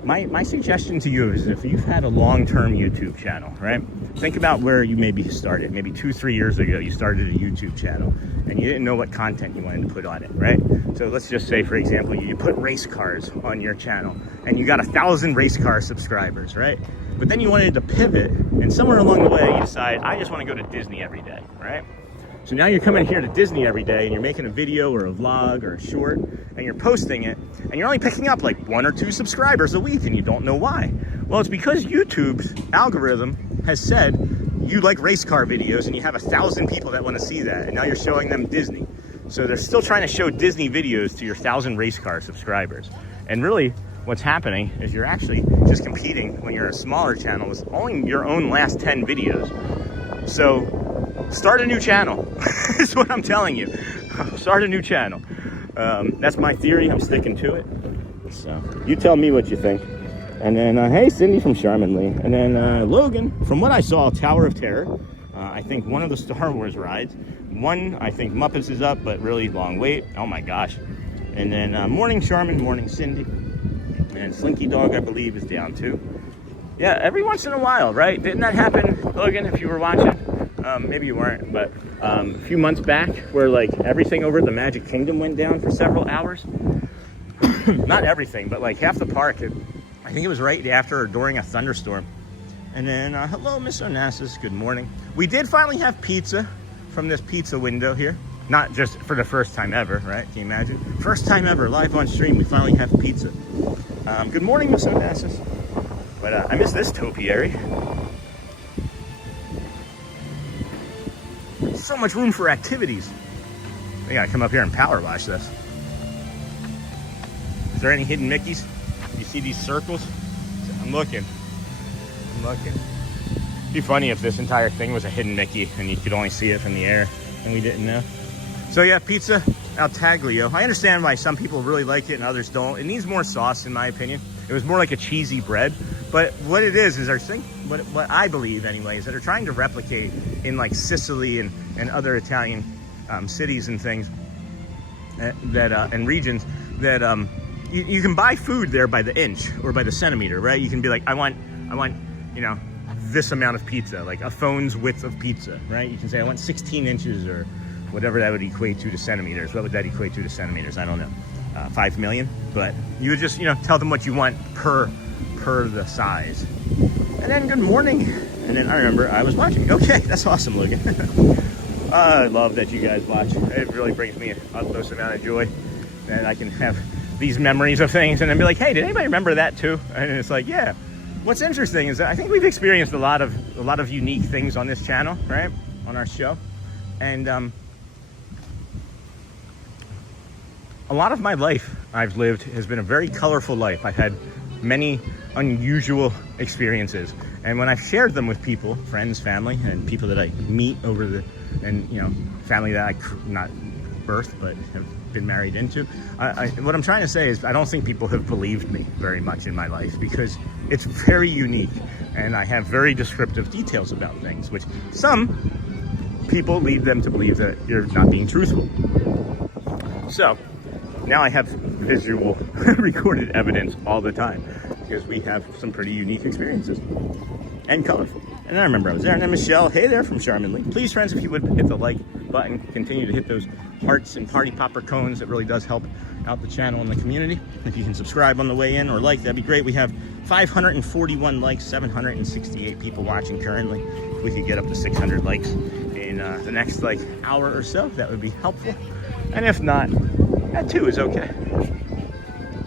my suggestion to you is, if you've had a long-term YouTube channel, right? Think about where you maybe started. Maybe 2-3 years ago, you started a YouTube channel and you didn't know what content you wanted to put on it, right? So let's just say, for example, you put race cars on your channel and you got 1,000 race car subscribers, right? But then you wanted to pivot, and somewhere along the way you decide, I just want to go to Disney every day, right? So now you're coming here to Disney every day and you're making a video or a vlog or a short and you're posting it, and you're only picking up like 1 or 2 subscribers a week, and you don't know why. Well, it's because YouTube's algorithm has said you like race car videos and you have 1,000 people that want to see that, and now you're showing them Disney. So they're still trying to show Disney videos to your 1,000 race car subscribers. And really what's happening is you're actually just competing, when you're a smaller channel, with only your own last 10 videos. So start a new channel. Is what I'm telling you. Start a new channel. That's my theory. I'm sticking to it. So you tell me what you think. And then, hey, Cindy from Charmin Lee. And then Logan, from what I saw, Tower of Terror. I think one of the Star Wars rides. One, I think Muppets is up, but really long wait. Oh my gosh. And then morning Charmin, morning Cindy. And Slinky Dog, I believe, is down too. Yeah, every once in a while, right? Didn't that happen, Logan, if you were watching? Maybe you weren't, but a few months back, where like everything over at the Magic Kingdom went down for several hours. Not everything, but like half the park. I think it was right after or during a thunderstorm. And then, hello, Miss Onassis, good morning. We did finally have pizza from this pizza window here. Not just for the first time ever, right? Can you imagine? First time ever, live on stream, we finally have pizza. Good morning, Miss Onassis. But I miss this topiary. So much room for activities. We gotta come up here and power wash this. Is there any hidden Mickeys? You see these circles? I'm looking. It'd be funny if this entire thing was a hidden Mickey and you could only see it from the air and we didn't know. So yeah, pizza al taglio. I understand why some people really like it and others don't. It needs more sauce, in my opinion. It was more like a cheesy bread. But what it is our thing, what I believe anyway, is that they're trying to replicate in like Sicily and other Italian cities and things and regions that you can buy food there by the inch or by the centimeter, right? You can be like, I want, you know, this amount of pizza, like a phone's width of pizza, right? You can say I want 16 inches or whatever that would equate to centimeters. What would that equate to centimeters? I don't know. 5 million, but you would just, you know, tell them what you want per the size. And then good morning. And then I remember I was watching. Okay, that's awesome, Logan. I love that you guys watch. It really brings me an utmost amount of joy that I can have these memories of things and then be like, hey, did anybody remember that too? And it's like, yeah. What's interesting is that I think we've experienced a lot of unique things on this channel, right? On our show. And a lot of my life I've lived has been a very colorful life. I've had many unusual experiences. And when I've shared them with people, friends, family, and people that I meet and you know, family that I not birthed but have been married into, what I'm trying to say is I don't think people have believed me very much in my life because it's very unique and I have very descriptive details about things, which some people lead them to believe that you're not being truthful. So now I have visual recorded evidence all the time because we have some pretty unique experiences and colorful. And I remember I was there. And then Michelle, hey there from Charmin Lake. Please, friends, if you would hit the like button, continue to hit those hearts and party popper cones. It really does help out the channel and the community. If you can subscribe on the way in or like, that'd be great. We have 541 likes, 768 people watching currently. If we could get up to 600 likes in the next like hour or so, that would be helpful. And if not, that too is okay.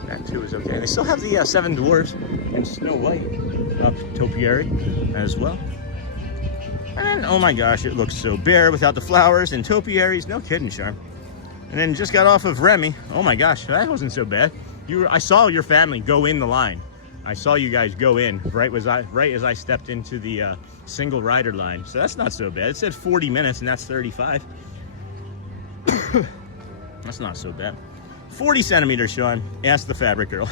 That too is okay. They still have the Seven Dwarfs and Snow White up topiary as well. And oh my gosh, it looks so bare without the flowers and topiaries. No kidding, Charm. And then just got off of Remy. Oh my gosh, that wasn't so bad. I saw your family go in the line. I saw you guys go in right as I stepped into the single rider line. So that's not so bad. It said 40 minutes and that's 35. That's not so bad. 40 centimeters, Sean. Ask the fabric girl.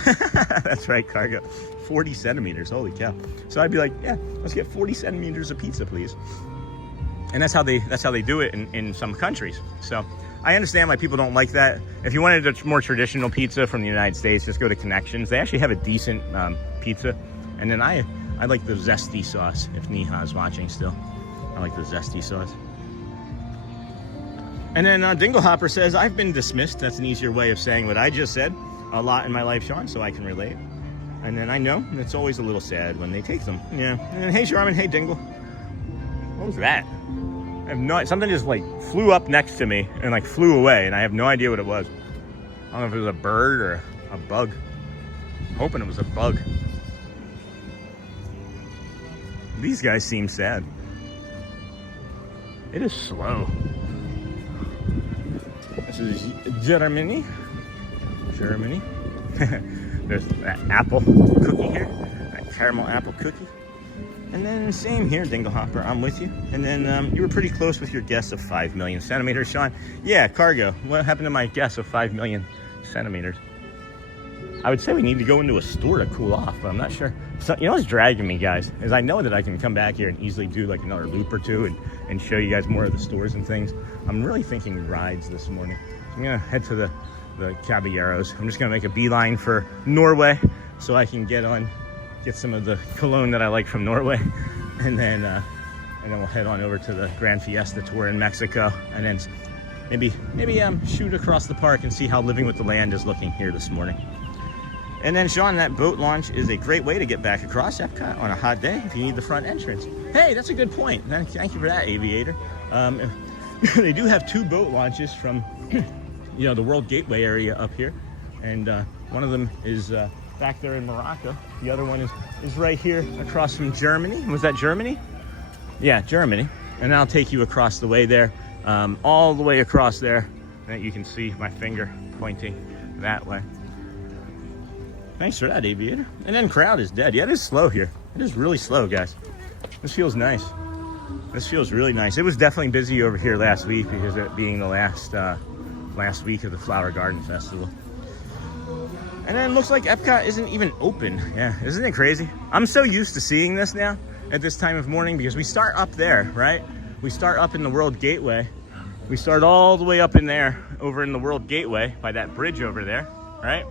That's right, Cargo. 40 centimeters. Holy cow. So I'd be like, yeah, let's get 40 centimeters of pizza, please. And that's how they do it in some countries. So I understand why people don't like that. If you wanted a more traditional pizza from the United States, just go to Connections. They actually have a decent pizza. And then I like the zesty sauce, if Neha's watching still. I like the zesty sauce. And then Dinglehopper says, I've been dismissed. That's an easier way of saying what I just said a lot in my life, Sean, so I can relate. And then I know it's always a little sad when they take them. Yeah. And then, hey, Charmin, hey, Dingle. What was that? I have no, something just like flew up next to me and like flew away, and I have no idea what it was. I don't know if it was a bird or a bug. I'm hoping it was a bug. These guys seem sad. It is slow. This is Germany. There's that apple cookie here, that caramel apple cookie. And then same here, Dinglehopper, I'm with you. And then you were pretty close with your guess of 5 million centimeters, Sean. Yeah, Cargo, what happened to my guess of 5 million centimeters? I would say we need to go into a store to cool off, but I'm not sure. So, you know what's dragging me, guys, is I know that I can come back here and easily do like another loop or two and show you guys more of the stores and things. I'm really thinking rides this morning. So I'm gonna head to the Caballeros. I'm just gonna make a beeline for Norway so I can get some of the cologne that I like from Norway, and then we'll head on over to the Grand Fiesta tour in Mexico, and then maybe shoot across the park and see how Living with the Land is looking here this morning. And then, Sean, that boat launch is a great way to get back across EPCOT on a hot day if you need the front entrance. Hey, that's a good point. Thank you for that, Aviator. They do have 2 boat launches from the World Gateway area up here, and one of them is back there in Morocco. The other one is right here across from Germany. Was that Germany? Yeah, Germany. And I'll take you across the way there, all the way across there, that you can see my finger pointing that way. Thanks for that, Aviator. And then crowd is dead. Yeah, it is slow here. It is really slow, guys. This feels nice. This feels really nice. It was definitely busy over here last week because it being the last week of the Flower Garden Festival. And then it looks like EPCOT isn't even open. Yeah, isn't it crazy? I'm so used to seeing this now at this time of morning because we start up there, right? We start up in the World Gateway. We start all the way up in there, over in the World Gateway by that bridge over there, right?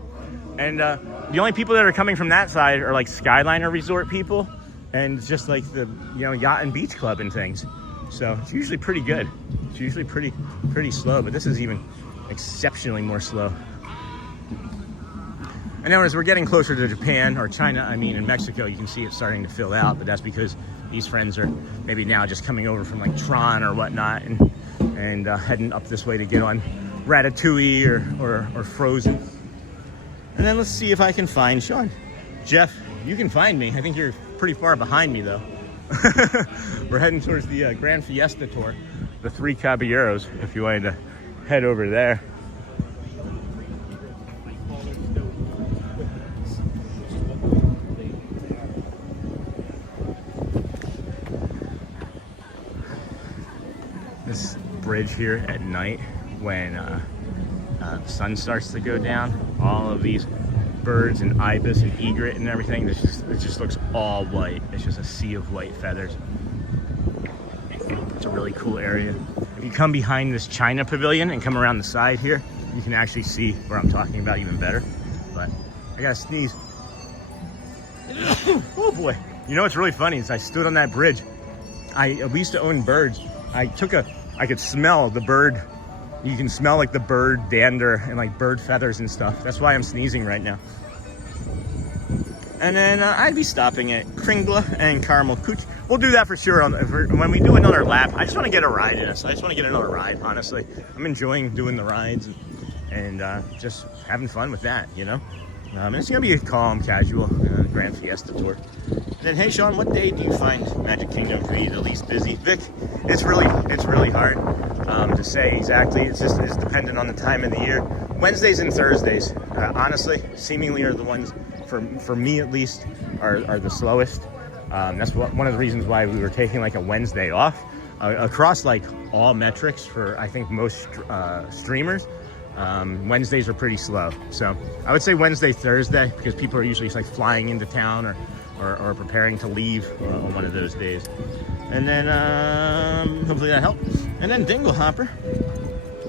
And the only people that are coming from that side are like Skyliner resort people and it's just like the, you know, Yacht and Beach Club and things. So it's usually pretty good. It's usually pretty slow, but this is even exceptionally more slow. And now as we're getting closer to Japan, or China, I mean, in Mexico, you can see it starting to fill out, but that's because these friends are maybe now just coming over from like Tron or whatnot, and heading up this way to get on Ratatouille or Frozen. And then let's see if I can find Sean. Jeff, you can find me. I think you're pretty far behind me though. We're heading towards the Grand Fiesta Tour, the Three Caballeros, if you wanted to head over there. This bridge here at night, when the sun starts to go down, all of these birds and ibis and egret and everything, it just looks all white. It's just a sea of white feathers. It's a really cool area. If you come behind this China pavilion and come around the side here, you can actually see where I'm talking about even better. But I gotta sneeze. Oh boy. You know what's really funny is I stood on that bridge. We used to own birds. I could smell the bird. You can smell like the bird dander and like bird feathers and stuff. That's why I'm sneezing right now. And then I'd be stopping at Kringla and Caramel Cooch. We'll do that for sure when we do another lap. I just want to get a ride in this. I just want to get another ride, honestly. I'm enjoying doing the rides and just having fun with that, you know? And it's going to be a calm, casual Grand Fiesta Tour. And then, hey, Sean, what day do you find Magic Kingdom for you the least busy? Vic, it's really hard to say exactly. It's dependent on the time of the year. Wednesdays and Thursdays, honestly, seemingly are the ones, for me at least, are the slowest. That's one of the reasons why we were taking like a Wednesday off. Across like all metrics for, I think, most streamers, Wednesdays are pretty slow. So I would say Wednesday, Thursday, because people are usually like flying into town or preparing to leave on one of those days. And then hopefully that helped. And then Dingle Hopper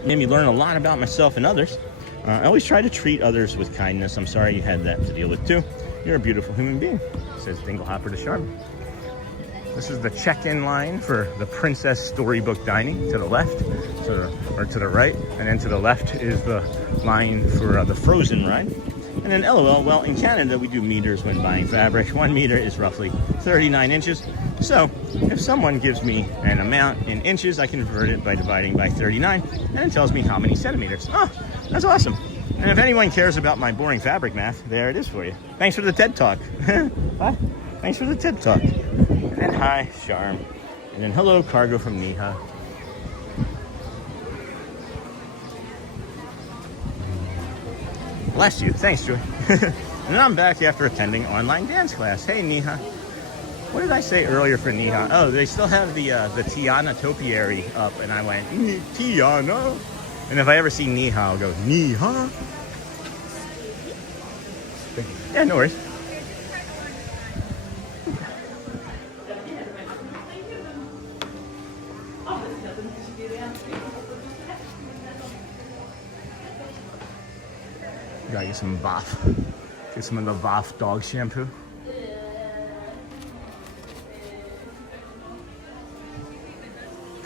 made me learn a lot about myself and others. I always try to treat others with kindness. I'm sorry you had that to deal with too. You're a beautiful human being, says Dingle Hopper to Charmin. This is the check-in line for the Princess Storybook Dining to the left, or to the right, and then to the left is the line for the Frozen ride. And then LOL, well, in Canada we do meters when buying fabric. 1 meter is roughly 39 inches. So if someone gives me an amount in inches, I convert it by dividing by 39, and it tells me how many centimeters. Oh, that's awesome. And if anyone cares about my boring fabric math, there it is for you. Thanks for the TED Talk. Bye. Thanks for the TED Talk. And then hi, Charm. And then hello, cargo from Neha. Bless you. Thanks, Joy. And then I'm back after attending online dance class. Hey, Neha. What did I say earlier for Neha? Oh, they still have the Tiana topiary up, and I went, Tiana. And if I ever see Neha, I'll go, Neha. Yeah, no worries. Gotta get some Voff. Get some of the Voff dog shampoo.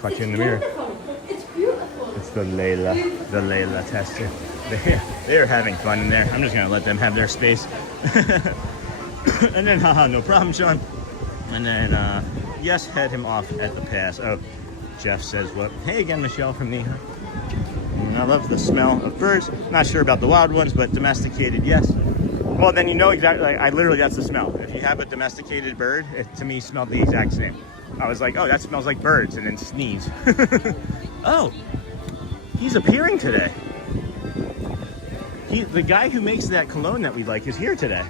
Caught you in the mirror. It's beautiful. It's the Layla tester. They're having fun in there. I'm just gonna let them have their space. And then, haha, no problem, Sean. And then, yes, head him off at the pass. Oh, Jeff says what? Hey again, Michelle from Neha. I love the smell of birds. Not sure about the wild ones, but domesticated, yes. Well, then you know exactly, like, literally that's the smell. If you have a domesticated bird, it to me smelled the exact same. I was like, oh, that smells like birds, and then sneeze. Oh, he's appearing today. The guy who makes that cologne that we like is here today.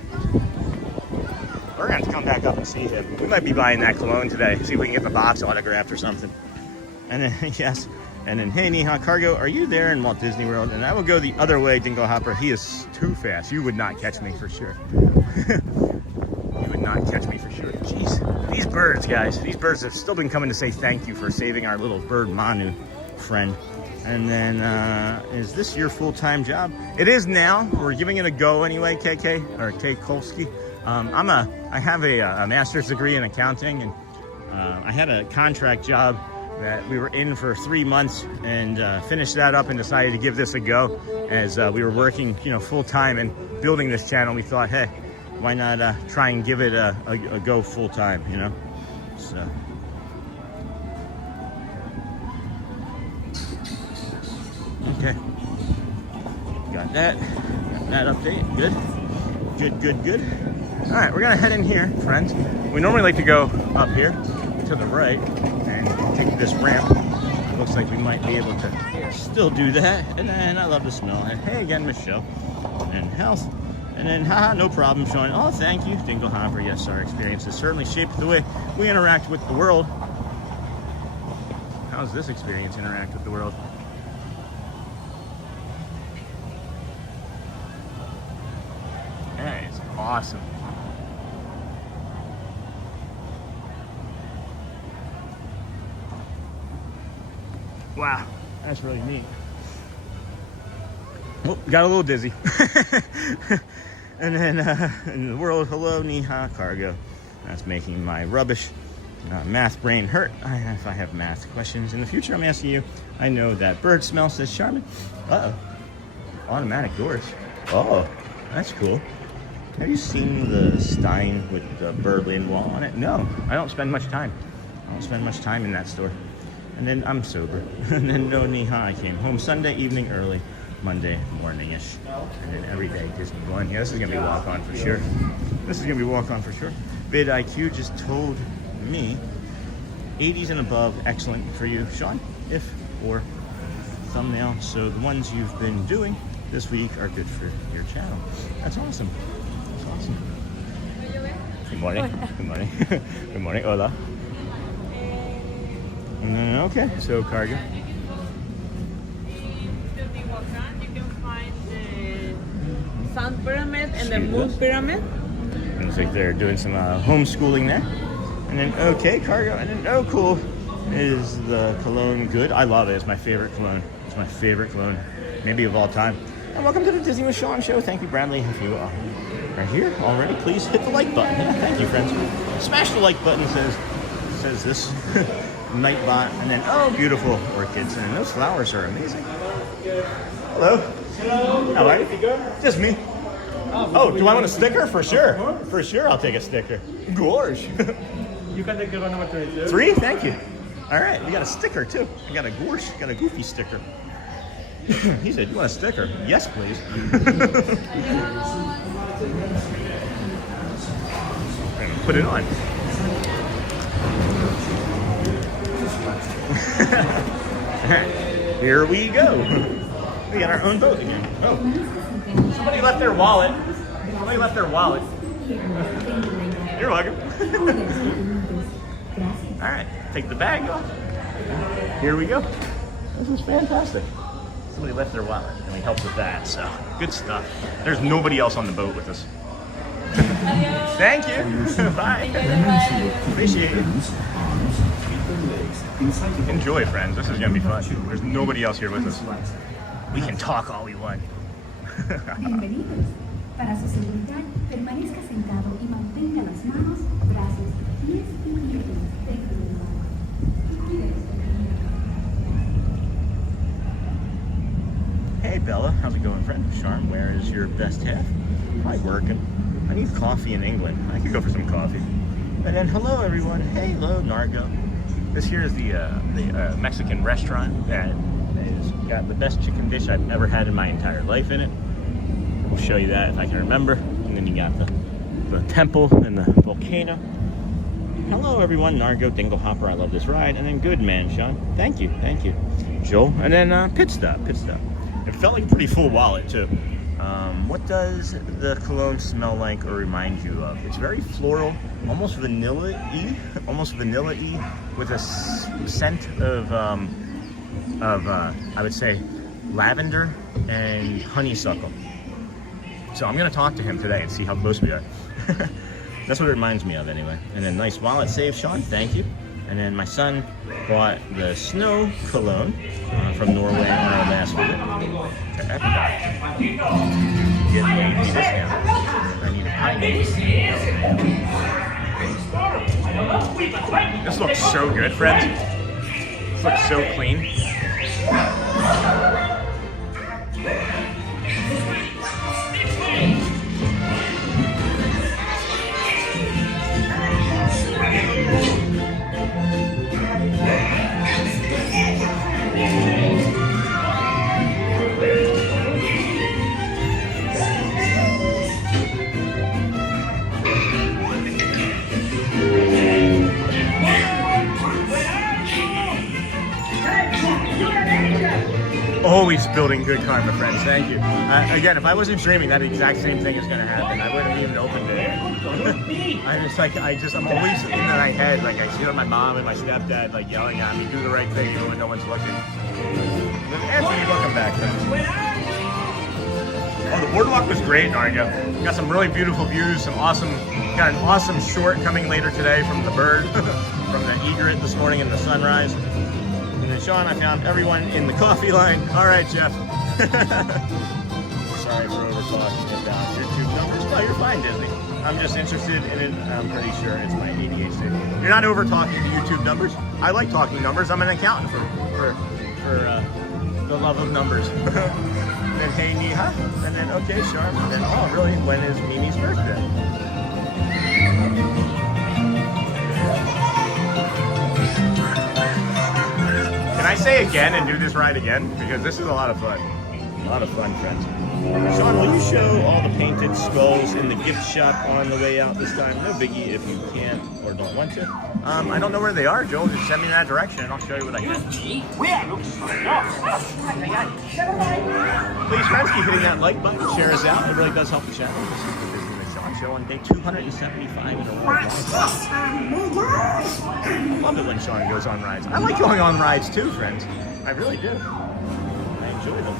We're gonna have to come back up and see him. We might be buying that cologne today. See if we can get the box autographed or something. And then, yes. And then, hey, Neha, cargo, are you there in Walt Disney World? And I will go the other way, Dingle Hopper. He is too fast. You would not catch me for sure. You would not catch me for sure. Jeez, these birds, guys. These birds have still been coming to say thank you for saving our little bird Manu friend. And then, is this your full-time job? It is now. We're giving it a go anyway, KK, or K. Kolsky. I have a master's degree in accounting, and I had a contract job that we were in for 3 months, and finished that up and decided to give this a go. As we were working, full time and building this channel, we thought, hey, why not try and give it a go full time, So. Okay. Got that update. Good. All right, we're gonna head in here, friends. We normally like to go up here to the right and take this ramp. Looks like we might be able to still do that. And then I love the smell. And hey again, Michelle. And health. And then, haha, no problem, Sean. Oh, thank you, Dingle Hopper. Yes, our experience has certainly shaped the way we interact with the world. How does this experience interact with the world? That is awesome. Wow, that's really neat. Oh, got a little dizzy. And then in the world, hello, Niha Cargo. That's making my rubbish math brain hurt. If I have math questions in the future, I'm asking you. I know that bird smell, says Charmin. Uh-oh. Automatic doors. Oh, that's cool. Have you seen the Stein with the Berlin wall on it? No, I don't spend much time. I don't spend much time in that store. And then I'm sober. And then no Niha, I came home Sunday evening early, Monday morning-ish. And then every day Disney One. Yeah, this is gonna be walk-on for sure. This is gonna be walk-on for sure. VidIQ just told me 80s and above, excellent for you, Sean, if or thumbnail. So the ones you've been doing this week are good for your channel. That's awesome. That's awesome. Good morning. Good morning. Good morning. Hola. Okay, so cargo. You can find the Sun Pyramid and the Moon Pyramid. Looks like they're doing some homeschooling there. And then, okay, cargo. And then, oh, cool. Is the cologne good? I love it. It's my favorite cologne. It's my favorite cologne, maybe of all time. And welcome to the Disney with Sean show. Thank you, Bradley. If you are here already, please hit the like button. Yeah, thank you, friends. Smash the like button, says this. Nightbot, and then oh, beautiful orchids, and those flowers are amazing. Hello. Hello. How are you? Just me. Oh, do I want a sticker? For sure. For sure, I'll take a sticker. Gorge. You can take number 22. 3? Thank you. All right, we got a sticker too. I got a gorge, got a goofy sticker. He said, "You want a sticker?" Yes, please. And put it on. Here we go. We got our own boat again. Oh, somebody left their wallet. Somebody left their wallet. You're welcome. All right, take the bag off. Here we go. This is fantastic. Somebody left their wallet, and we helped with that. So good stuff. There's nobody else on the boat with us. Thank you. Bye. Appreciate it. Enjoy, friends. This is gonna be fun. There's nobody else here with us. We can talk all we want. Bienvenidos. Para su seguridad, permanezca sentado y mantenga las manos, brazos, pies y piernas dentro del barco. Hey Bella, how's it going, friend? Charm, where is your best half? Probably working. I need coffee in England. I could go for some coffee. And then hello everyone. Hey, hello Nargo. This here is the Mexican restaurant that has got the best chicken dish I've ever had in my entire life in it. We'll show you that if I can remember. And then you got the temple and the volcano. Hello everyone, Nargo, Dingle Hopper, I love this ride. And then good man, Sean. Thank you. Joel. And then pit stop. It felt like a pretty full wallet too. What does the cologne smell like or remind you of? It's very floral, almost vanilla-y with a scent of I would say lavender and honeysuckle. So I'm gonna talk to him today and see how close we are. That's what it reminds me of anyway. And then nice wallet save, Sean, thank you. And then my son bought the snow cologne from Norway on our last visit. Get a discount. I need a pint. This looks so good, friends. This looks so clean. Always building good karma, friends. Thank you. Again, if I wasn't streaming, that exact same thing is going to happen. I wouldn't have even opened it. I'm always in my head. Like I see my mom and my stepdad like yelling at me, "Do the right thing," even when no one's looking. Anthony, welcome back, friends. Oh, the boardwalk was great, Narga. Got some really beautiful views. Got an awesome short coming later today from the bird, from the egret this morning in the sunrise. And then Sean, I found everyone in the coffee line. All right, Jeff. Sorry for over talking about YouTube numbers. No, you're fine, Disney. I'm just interested in it. I'm pretty sure it's my ADHD. You're not over talking the YouTube numbers. I like talking numbers. I'm an accountant for the love of numbers. And then hey Niha, and then okay Sharp, and then oh really? When is Mimi's birthday? Can I say again and do this ride again? Because this is a lot of fun. A lot of fun, friends. Sean, will you show all the painted skulls in the gift shop on the way out this time? No biggie if you can't or don't want to. I don't know where they are, Joel. Just send me in that direction and I'll show you what I can. Please, friends, keep hitting that like button. Share us out. It really does help the channel. This is the Disney with Sean show on day 275 in a row. I love it when Sean goes on rides. I like going on rides too, friends. I really do. I enjoy them.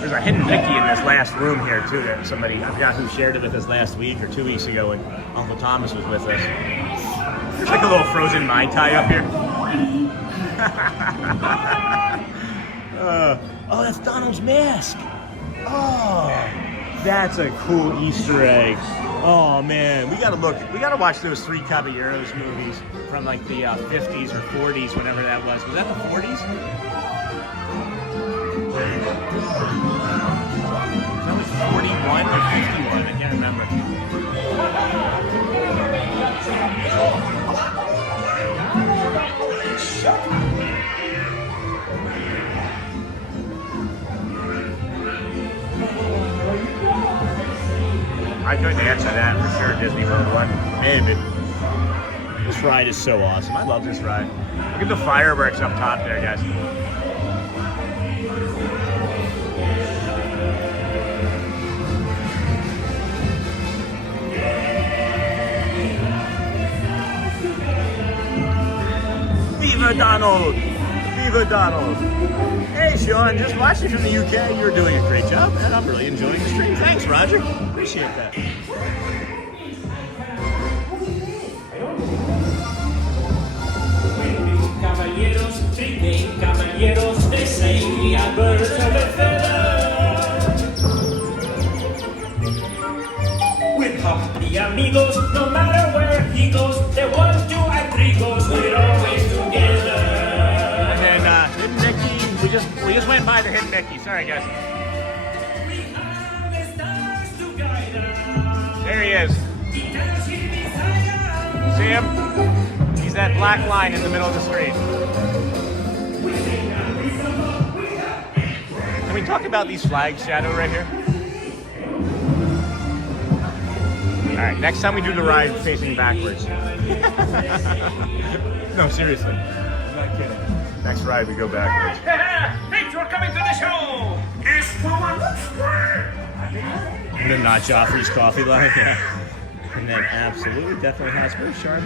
There's a hidden Mickey in this last room here too that somebody, I forgot who shared it with us last week or 2 weeks ago when Uncle Thomas was with us. There's like a little frozen Mai Tai up here. Oh, that's Donald's mask. Oh, that's a cool Easter egg. Oh man, we gotta watch those Three Caballeros movies from like the 50s or 40s, whenever that was. Was that the 40s? That was 41 or 51, I can't remember. I couldn't answer that for sure, Disney World one. Maybe. This ride is so awesome. I love this ride. Look at the fireworks up top there, guys. Viva Donald! Viva Donald! Hey Sean, just watching from the UK. You're doing a great job, and I'm really enjoying the stream. Thanks, Roger. Appreciate that. Caballeros, they say a birds of a feather. With the amigos, no matter where he goes, they 1, 2, and 3 goes, we're always together. And then Hidden Mickey, we just went by the Hidden Mickey. Sorry guys. There he is. See him? He's that black line in the middle of the screen. Can we talk about these flags, Shadow, right here? All right, next time we do the ride facing backwards. No, seriously. I'm not kidding. Next ride we go backwards. Thanks for coming to the show. And then not Joffrey's coffee line, yeah. And then absolutely, definitely has her Sharp.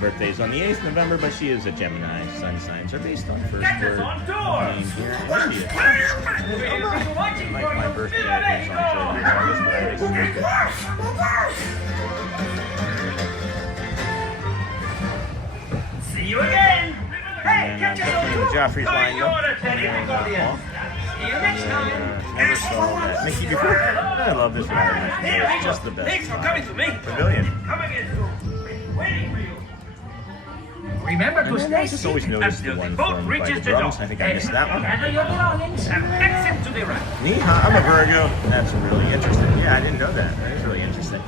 Birthday's on the 8th of November, but she is a Gemini. Sun signs are based on first word name here in India. My birthday is on August, but I missed See you again. Hey, and catch us definitely the Joffrey's line. Paul. See you next time. Never saw that Mickey before. I love this ride. It's just the best. Thanks for coming to me. Pavilion. Come again soon. Waiting for you. Remember to And then stay I just always noticed the until one the boat from by reaches the the drums. dock. I think I missed that one. Gather your belongings and exit to the right. Neha, I'm a Virgo. That's really interesting. Yeah, I didn't know that. That is really interesting.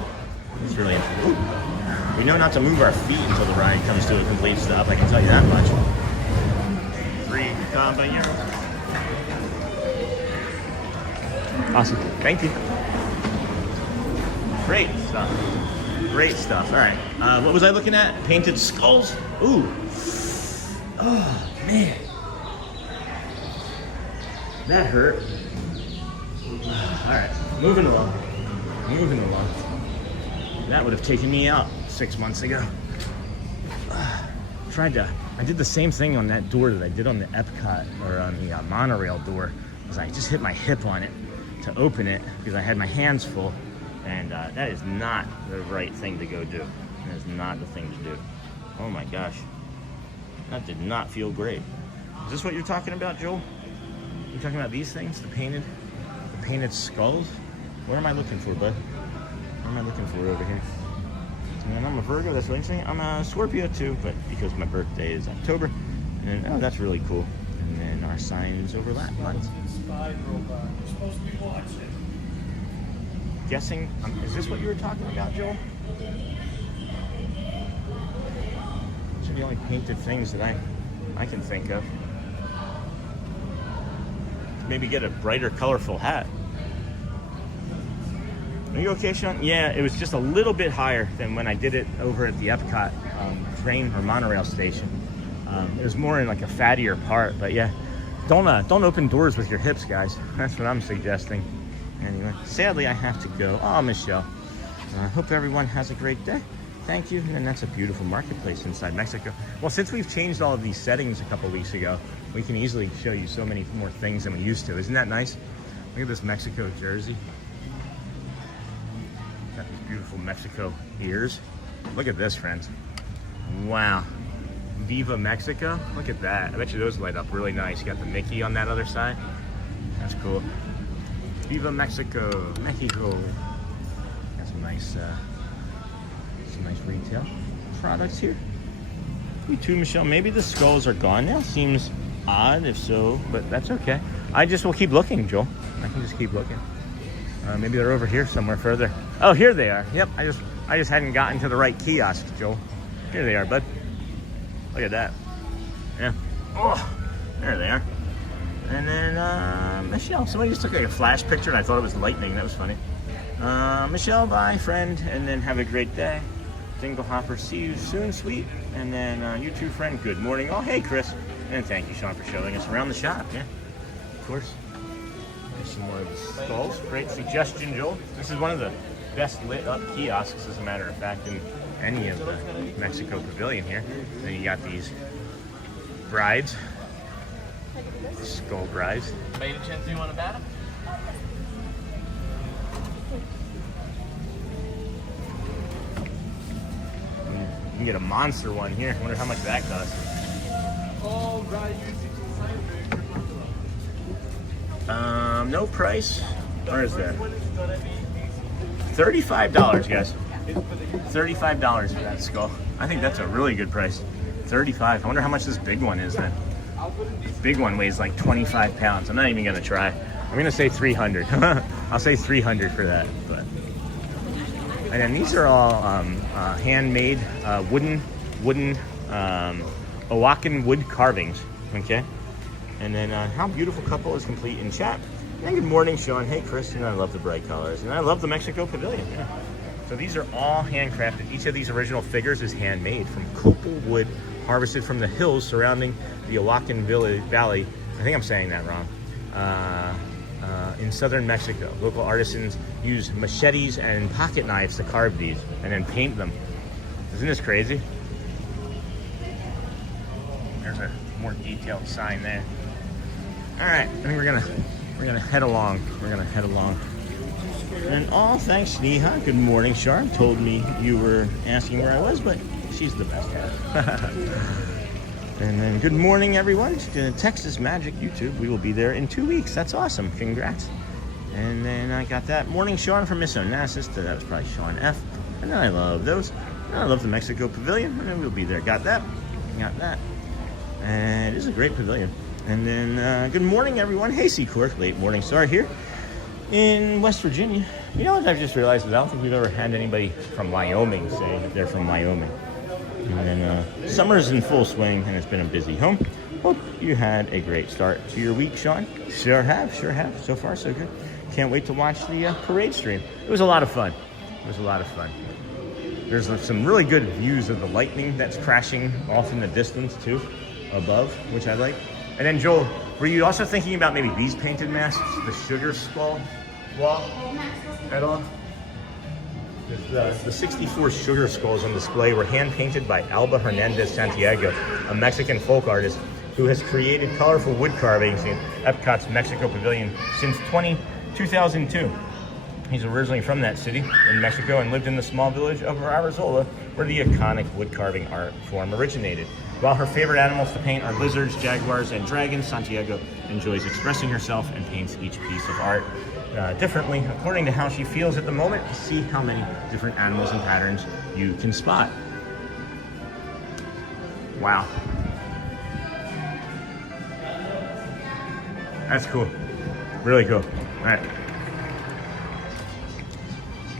It's really interesting. Ooh. We know not to move our feet until the ride comes to a complete stop. I can tell you that much. 3 caballeros. Awesome. Thank you. Great stuff. Great stuff. All right. What was I looking at? Painted skulls. Ooh. Oh man. That hurt. All right. Moving along. Moving along. That would have taken me out 6 months ago. I did the same thing on that door that I did on the EPCOT or on the monorail door. Was I just hit my hip on it to open it because I had my hands full, and that is not the right thing to go do. That is not the thing to do. Oh my gosh, that did not feel great. Is this what you're talking about, Joel? You're talking about these things, the painted skulls? What am I looking for, bud? What am I looking for over here? And I'm a Virgo, that's really interesting. I'm a Scorpio too, but because my birthday is October. And then, oh, that's really cool. And then our signs overlap. Guessing, is this what you were talking about, Joel? These are the only painted things that I can think of. Maybe get a brighter, colorful hat. Are you okay, Sean? Yeah, it was just a little bit higher than when I did it over at the EPCOT train or monorail station. It was more in like a fattier part, but yeah, don't open doors with your hips, guys. That's what I'm suggesting. Anyway, sadly I have to go. Oh, Michelle. I hope everyone has a great day. Thank you. And that's a beautiful marketplace inside Mexico. Well, since we've changed all of these settings a couple weeks ago, we can easily show you so many more things than we used to. Isn't that nice? Look at this Mexico jersey. Got these beautiful Mexico ears. Look at this, friends. Wow. Viva Mexico. Look at that. I bet you those light up really nice. You got the Mickey on that other side. That's cool. Viva Mexico. Mexico. Got some nice retail products here. You too, Michelle. Maybe the skulls are gone now. Seems odd if so, but that's okay. I just will keep looking, Joel. I can just keep looking. Maybe they're over here somewhere further. Oh, here they are. Yep, I just hadn't gotten to the right kiosk, Joel. Here they are, bud. Look at that. Yeah. Oh, there they are. And then Michelle. Somebody just took like a flash picture, and I thought it was lightning. That was funny. Michelle, bye, friend. And then have a great day. Dingle Hopper, see you soon, sweet. And then you too, friend. Good morning. Oh, hey, Chris. And thank you, Sean, for showing us around the shop. Yeah, of course. There's some more of the skulls. Great suggestion, Joel. This is one of the best lit up kiosks, as a matter of fact, in any of the Mexico Pavilion here. Then you got these brides, skull brides. By any chance, do you want a batter? You can get a monster one here. I wonder how much that costs. No price. Where is that? $35, guys. $35 for that skull. I think that's a really good price. $35. I wonder how much this big one is then. Big one weighs like 25 pounds. I'm not even gonna try. I'm gonna say 300. I'll say 300 for that. But and then these are all handmade wooden Oaxacan wood carvings. Okay. And then how beautiful couple is complete in chat. And good morning, Sean. Hey, Kristen. I love the bright colors, and I love the Mexico Pavilion. Yeah. So these are all handcrafted. Each of these original figures is handmade from copal wood harvested from the hills surrounding the Oaxacan Valley. I think I'm saying that wrong. In southern Mexico, local artisans use machetes and pocket knives to carve these and then paint them. Isn't this crazy? There's a more detailed sign there. All right, I think we're gonna head along. And all thanks, Neha. Good morning, Sharp. Told me you were asking where I was, but she's the best. And then good morning, everyone, to Texas Magic YouTube. We will be there in 2 weeks. That's awesome. Congrats. And then I got that morning Sean from Miss Onassis. That was probably Sean F. And then I love those. And I love the Mexico Pavilion. And then we'll be there. Got that. Got that. And it is a great pavilion. And then good morning, everyone. Hey, Secord. Late morning star here in West Virginia. You know what I've just realized is I don't think we've ever had anybody from Wyoming say that they're from Wyoming. And then summer's in full swing, and it's been a busy home. Hope you had a great start to your week, Sean. Sure have. So far, so good. Can't wait to watch the parade stream. It was a lot of fun. There's some really good views of the lightning that's crashing off in the distance, too, above, which I like. And then, Joel, were you also thinking about maybe these painted masks, the sugar skull wall at all? The 64 sugar skulls on display were hand-painted by Alba Hernandez Santiago, a Mexican folk artist who has created colorful wood carvings in EPCOT's Mexico Pavilion since 2002. He's originally from that city in Mexico and lived in the small village of Arizola, where the iconic wood carving art form originated. While her favorite animals to paint are lizards, jaguars, and dragons, Santiago enjoys expressing herself and paints each piece of art differently according to how she feels at the moment to see how many different animals and patterns you can spot. Wow. That's cool. Really cool. All right.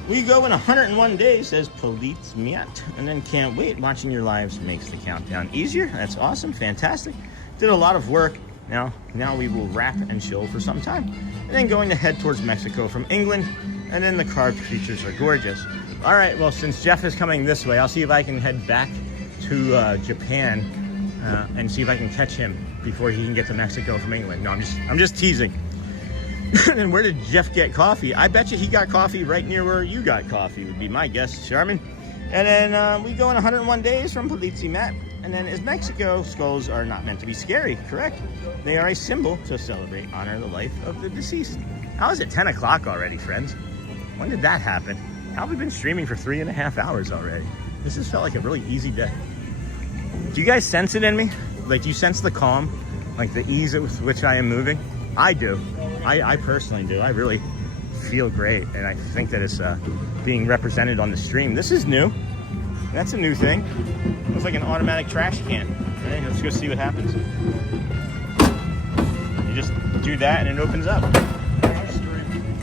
We go in 101 days, says Police Miat, and then can't wait. Watching your lives makes the countdown easier. That's awesome. Fantastic. Did a lot of work. Now we will wrap and chill for some time. And then going to head towards Mexico from England. And then the carved creatures are gorgeous. All right, well, since Jeff is coming this way, I'll see if I can head back to Japan and see if I can catch him before he can get to Mexico from England. No, I'm just teasing. And where did Jeff get coffee? I bet you he got coffee right near where you got coffee, would be my guess, Sharman. And then we go in 101 days from Polizzi Matt. And then as Mexico, skulls are not meant to be scary, correct? They are a symbol to celebrate, honor the life of the deceased. How is it 10 o'clock already, friends? When did that happen? How have we been streaming for 3.5 hours already? This has felt like a really easy day. Do you guys sense it in me? Like, do you sense the calm? Like the ease with which I am moving? I do. I personally do. I really feel great, and I think that it's being represented on the stream. This is new. That's a new thing. Looks like an automatic trash can. Okay, let's go see what happens. You just do that and it opens up.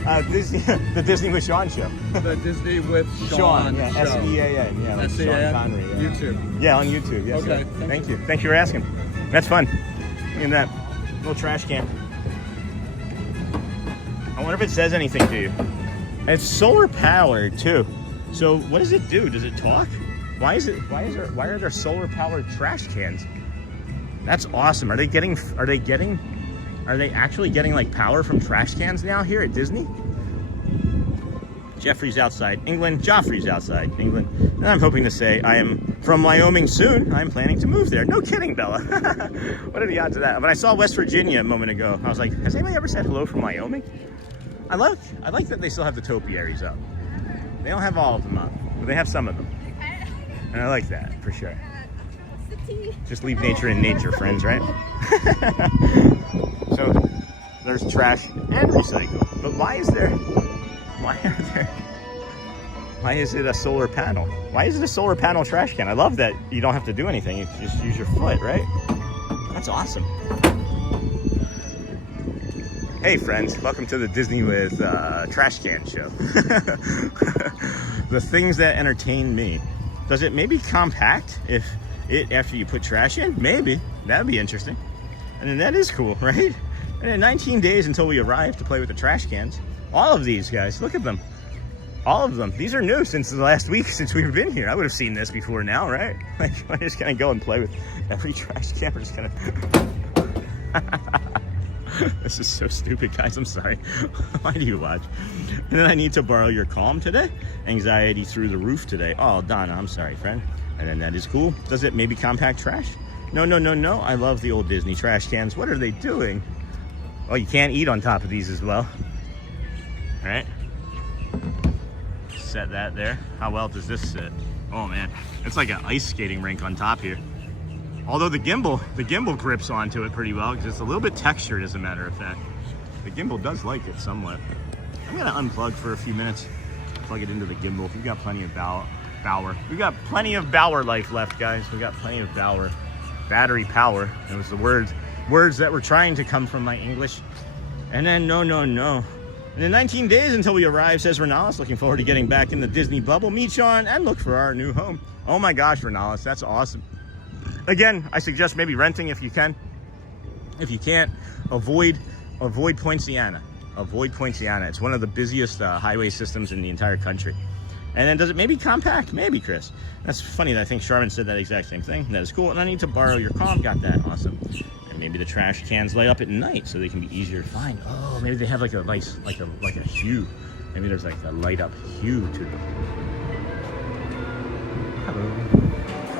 The Disney with Sean show. The Disney with Sean yeah, show. S-E-A-N. Yeah, like Sean Connery. Yeah. YouTube. Yeah, on YouTube. Yes, okay. Yeah. Thank you. Thank you for asking. That's fun. Look at that little trash can. I wonder if it says anything to you. And it's solar powered too. So what does it do? Does it talk? Why are there solar powered trash cans? That's awesome. Are they actually getting like power from trash cans now here at Disney? Jeffrey's outside England. Joffrey's outside England. And I'm hoping to say I am from Wyoming soon. I'm planning to move there. No kidding, Bella. What are the odds of that? When I saw West Virginia a moment ago, I was like, has anybody ever said hello from Wyoming? I like that they still have the topiaries up. They don't have all of them up, but they have some of them. And I like that, for sure. Just leave nature in nature, friends, right? So, there's trash and recycle. But why is it a solar panel? Why is it a solar panel trash can? I love that you don't have to do anything. You just use your foot, right? That's awesome. Hey friends, welcome to the Disney with Trash Can show. The things that entertain me. Does it maybe compact after you put trash in? Maybe. That'd be interesting. And then that is cool, right? And in 19 days until we arrive to play with the trash cans. All of these guys, look at them. All of them. These are new since the last week since we've been here. I would have seen this before now, right? Like, I'm just gonna go and play with every trash can. We're just gonna... This is so stupid, guys. I'm sorry. Why do you watch? And then I need to borrow your calm today. Anxiety through the roof today. Oh, Donna, I'm sorry, friend. And then that is cool. Does it maybe compact trash? No. I love the old Disney trash cans. What are they doing? Oh, you can't eat on top of these as well. All right. Set that there. How well does this sit? Oh, man. It's like an ice skating rink on top here. Although the gimbal grips onto it pretty well because it's a little bit textured, as a matter of fact. The gimbal does like it somewhat. I'm gonna unplug for a few minutes, plug it into the gimbal. We've got plenty of power. We've got plenty of power life left, guys. We've got plenty of power. Battery power. It was the words that were trying to come from my English. And then no. And in 19 days until we arrive, says Renalis. Looking forward to getting back in the Disney bubble. Meet Sean and look for our new home. Oh my gosh, Renalis, that's awesome. Again, I suggest maybe renting if you can. If you can't, avoid Poinciana. Avoid Poinciana. It's one of the busiest highway systems in the entire country. And then does it maybe compact? Maybe, Chris. That's funny that I think Charmin said that exact same thing. That is cool. And I need to borrow your comp. Got that. Awesome. And maybe the trash cans light up at night so they can be easier to find. Oh, maybe they have like a nice, like a hue. Maybe there's like a light up hue to them. Hello.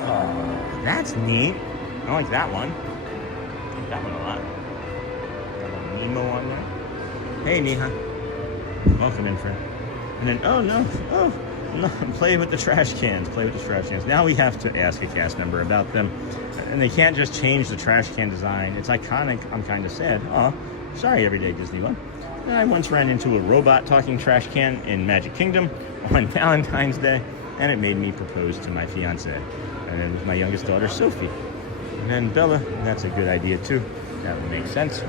Oh, that's neat. I like that one. I like that one a lot. Got a Nemo on there. Hey, Neha. Welcome in, friend. And then, oh no, play with the trash cans. Play with the trash cans. Now we have to ask a cast member about them. And they can't just change the trash can design. It's iconic. I'm kind of sad. Oh, sorry, Everyday Disney One. I once ran into a robot talking trash can in Magic Kingdom on Valentine's Day, and it made me propose to my fiance. And then with my youngest daughter, Sophie. And then Bella, that's a good idea too. That would make sense.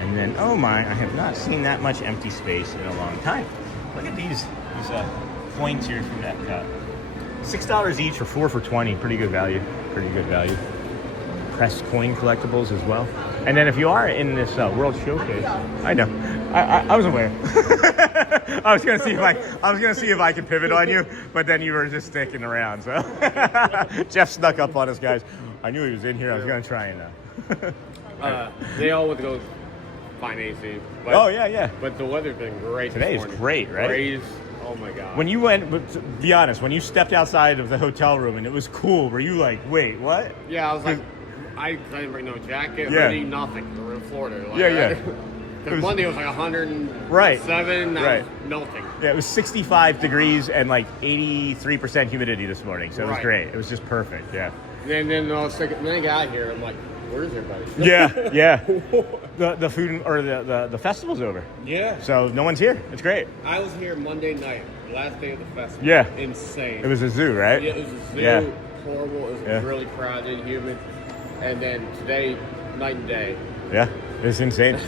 And then, oh my, I have not seen that much empty space in a long time. Look at these coins here from EPCOT. $6 each or 4 for $20. Pretty good value. Pretty good value. Pressed coin collectibles as well. And then if you are in this World Showcase, I know, I was aware. I was gonna see if I could pivot on you, but then you were just sticking around. So Jeff snuck up on us, guys. I knew he was in here. I was gonna try and. They all went to go find AC. But, oh yeah. But the weather's been great. Today is great, right? Rays, oh my god. When you went, but to be honest, when you stepped outside of the hotel room and it was cool, were you like, wait, what? Yeah, I was like, I didn't bring no jacket, Yeah. hoodie, nothing. We're in Florida. Like, Yeah. Because Monday was like 107, Right. melting. Yeah, it was 65 degrees and like 83% humidity this morning, so it was great. It was just perfect, yeah. And then I was like, when I got here, I'm like, where's everybody? Yeah. The food or the festival's over. Yeah. So no one's here. It's great. I was here Monday night, last day of the festival. Yeah. Insane. It was a zoo, right? Yeah, it was a zoo. Yeah. Horrible. It was really crowded, humid. And then today, night and day. Yeah, it's insane.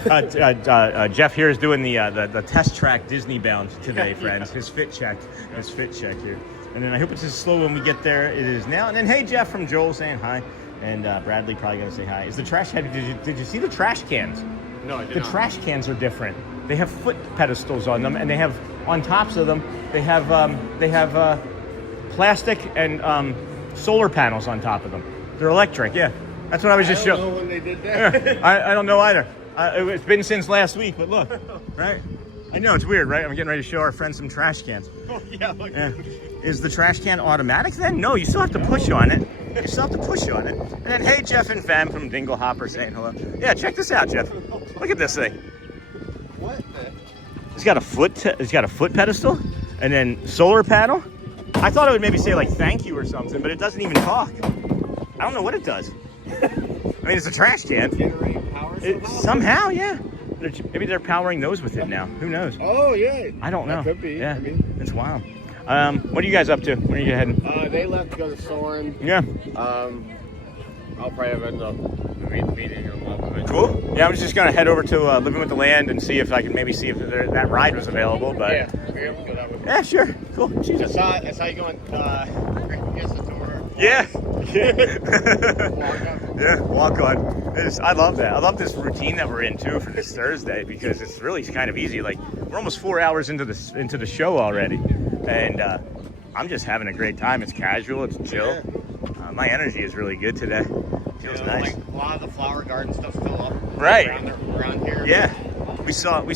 Jeff here is doing the test track Disney bound today, friends. His fit check here. And then I hope it's as slow when we get there. It is now. And then hey, Jeff from Joel saying hi. And Bradley probably gonna say hi. Is the trash heavy? Did you see the trash cans? No, I did The not. trash cans are different. They have foot pedestals on them, and they have on tops of them. They have plastic and solar panels on top of them. They're electric. Yeah, that's what I was just showing. I don't know when they did that. I don't know either. It's been since last week, but look, right? I know it's weird, right? I'm getting ready to show our friends some trash cans. Oh, yeah, look. Yeah. Is the trash can automatic then? No, you still have to push on it. You still have to push on it. And then, hey, Jeff and Fam from Dingle Hopper saying hello. Yeah, check this out, Jeff. Look at this thing. What? It's got a foot pedestal, and then solar panel. I thought it would maybe say like thank you or something, but it doesn't even talk. I don't know what it does. I mean, it's a trash can. Generate power Somehow, yeah. Maybe they're powering those with it now. Who knows? Oh, yeah. I don't know. That could be. Yeah, I mean, it's wild. What are you guys up to? Where are you heading? they left to go to Soarin'. Yeah. I'll probably end up meeting them up eventually. Cool. Yeah, I was just gonna head over to Living with the Land and see if I could maybe see if that ride was available. But Yeah, we'll go that way. yeah, sure. Cool. Jesus. I saw you going, guess the tour. Yeah. Walk up. Yeah, walk on. I love that. I love this routine that we're in too for this Thursday because it's really kind of easy. Like we're almost 4 hours into the show already, and I'm just having a great time. It's casual. It's chill. My energy is really good today. Feels nice. Like a lot of the flower garden stuff's still up. Right. Around here. Yeah. We saw the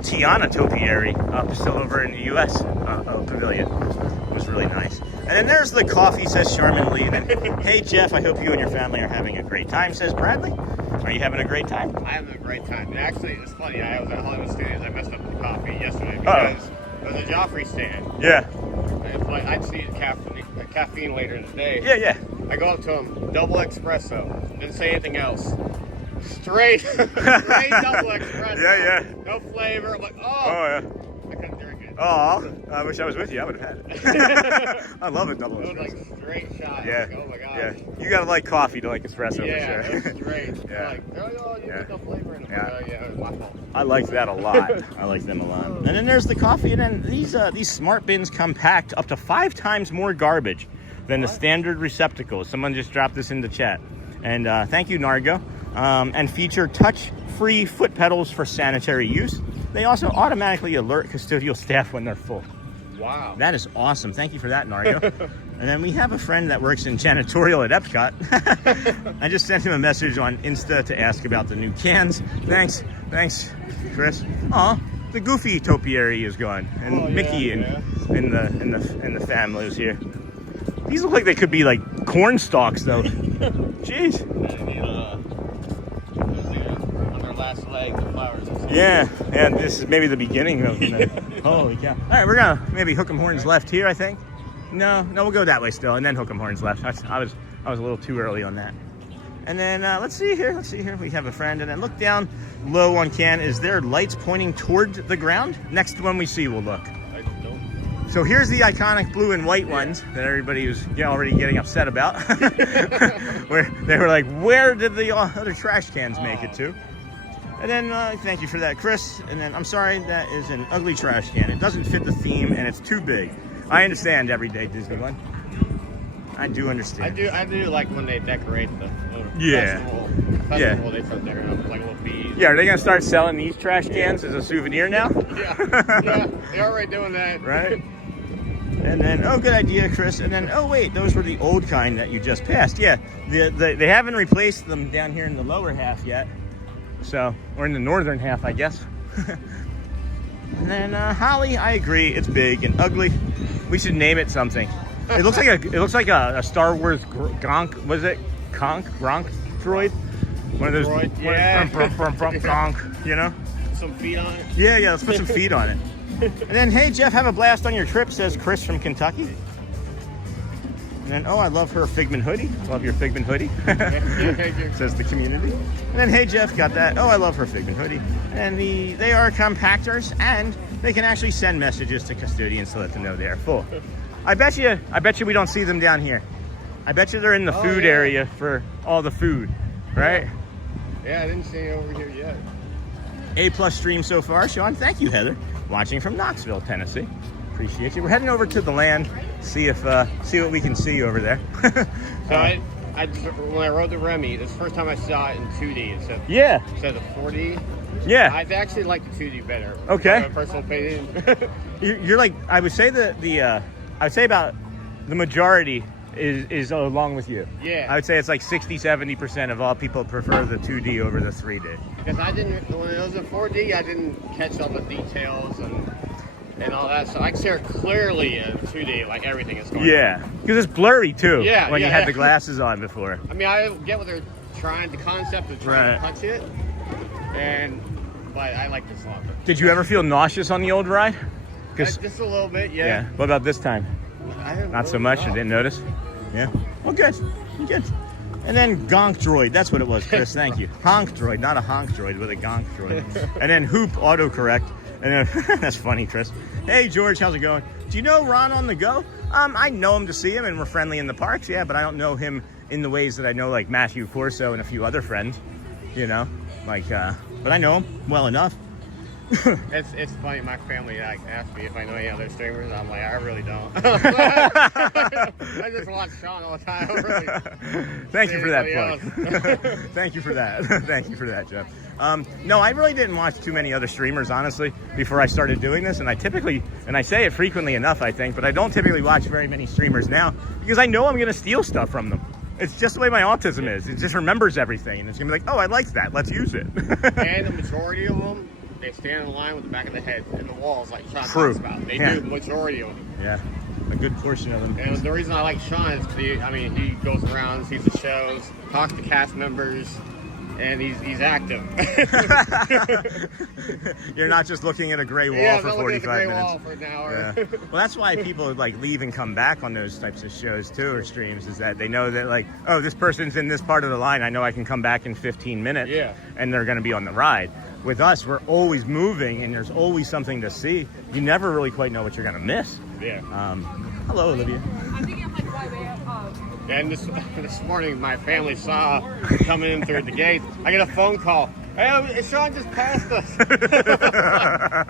Tiana topiary still over in the U.S. Pavilion. It was really nice. And then there's the coffee, says Charmin Lee. And then, hey, Jeff, I hope you and your family are having a great time, says Bradley. Are you having a great time? I'm having a great time. And actually, it's funny. I was at Hollywood Studios. I messed up the coffee yesterday because there was a Joffrey stand. Yeah. But I'd see caffeine later in the day. Yeah. I go up to him, double espresso. Didn't say anything else. Straight double espresso. Yeah. No flavor. I'm like, oh yeah. I couldn't drink it. Oh, I wish I was with you. I would have had it. I love a double It was espresso. like straight shot. Yeah. Like, oh my gosh. Yeah. You gotta like coffee to like espresso Yeah, for sure. it was great. Yeah. Like, oh, you got no flavor in it. Yeah. Oh, yeah, it was my fault. I like that a lot. I like them a lot. And then there's the coffee, and then these smart bins come packed up to 5 times more garbage than the standard receptacles. Someone just dropped this in the chat. And thank you, Nargo. And feature touch-free foot pedals for sanitary use. They also automatically alert custodial staff when they're full. Wow. That is awesome. Thank you for that, Nargo. And then we have a friend that works in janitorial at EPCOT. I just sent him a message on Insta to ask about the new cans. Thanks, Chris. Aw, the Goofy topiary is gone, and Mickey and the family is here. These look like they could be like corn stalks, though. Jeez. On their last leg, the flowers. Yeah, and this is maybe the beginning of them. Holy cow. All right, we're gonna maybe hook 'em horns left here, I think. No, we'll go that way still, and then hook 'em horns left. I was a little too early on that. And then let's see here. We have a friend, and then look down low on can. Is there lights pointing toward the ground? Next one we see, we'll look. So here's the iconic blue and white ones that everybody was already getting upset about. Where they were like, where did the other trash cans make it to? And then, thank you for that, Chris. And then, I'm sorry, that is an ugly trash can. It doesn't fit the theme, and it's too big. I understand, Everyday Disneyland. I do understand. I do like when they decorate the festival. They start decorating with like little beads. Yeah, are they going to start selling these trash cans as a souvenir now? Yeah, they're already doing that. Right? And then, oh, good idea, Chris. And then, oh, wait, those were the old kind that you just passed. Yeah, they haven't replaced them down here in the lower half yet. So, or in the northern half, I guess. And then Holly, I agree, it's big and ugly. We should name it something. It looks like a Star Wars Gronk. Was it Gronk droid? One of those. Droid, yeah. Gronk, you know. Some feet on it. Yeah. Let's put some feet on it. And then, hey Jeff, have a blast on your trip, says Chris from Kentucky. And then, oh, I love her Figment hoodie. Love your Figment hoodie. Says the community. And then, hey Jeff, got that. Oh, I love her Figment hoodie. And they are compactors, and they can actually send messages to custodians to let them know they are full. I bet you we don't see them down here. I bet you they're in the food area for all the food, right? Yeah, I didn't see it over here yet. A+ stream so far, Sean. Thank you, Heather. Watching from Knoxville, Tennessee. Appreciate you. We're heading over to the land, see what we can see over there. So when I rode the Remy, this is the first time I saw it in 2D instead of 4D. Yeah. I actually like the 2D better. Okay. My personal opinion. You're like, I would say about the majority is along with you. Yeah. I would say it's like 60-70% of all people prefer the 2D over the 3D. Because when it was in 4D, I didn't catch all the details and all that. So I can see her clearly in 2D, like everything is going on. Yeah, because it's blurry too. Yeah. When you had the glasses on before. I mean, I get what they're the concept of trying to touch it, but I like this a lot. Did you ever feel nauseous on the old ride? Just a little bit, yeah. What about this time? Not so much. I didn't notice. Yeah. Well, good. And then Gonk Droid. That's what it was, Chris. Thank you. Honk Droid, not a honk droid, but a Gonk Droid. And then Hoop autocorrect. And then that's funny, Chris. Hey, George, how's it going? Do you know Ron on the go? I know him to see him, and we're friendly in the parks, yeah, but I don't know him in the ways that I know, like, Matthew Corso and a few other friends, you know? Like, but I know him well enough. It's funny. My family asked me if I know any other streamers. I'm like, I really don't. I just watch Sean all the time. Really. Thank you for that plug. Thank you for that. Thank you for that, Jeff. No, I really didn't watch too many other streamers, honestly, before I started doing this. And I say it frequently enough, I think, but I don't typically watch very many streamers now because I know I'm going to steal stuff from them. It's just the way my autism is. It just remembers everything. And it's going to be like, oh, I like that. Let's use it. And the majority of them, they stand in line with the back of the head and the walls, like Sean talks about. They do the majority of them. Yeah, a good portion of them. And the reason I like Sean is because he goes around, sees the shows, talks to cast members, and he's active. You're not just looking at a gray wall Yeah, for I'm not looking at the 45 gray minutes. wall for an hour. Yeah. Well, that's why people like leave and come back on those types of shows too, or streams, is that they know that like, oh, this person's in this part of the line. I know I can come back in 15 minutes. Yeah. And they're going to be on the ride. With us, we're always moving, and there's always something to see. You never really quite know what you're going to miss. Yeah. Hello, Olivia. I'm thinking of like why way up. And this morning, my family saw coming in through the gate. I get a phone call. Hey, Sean just passed us.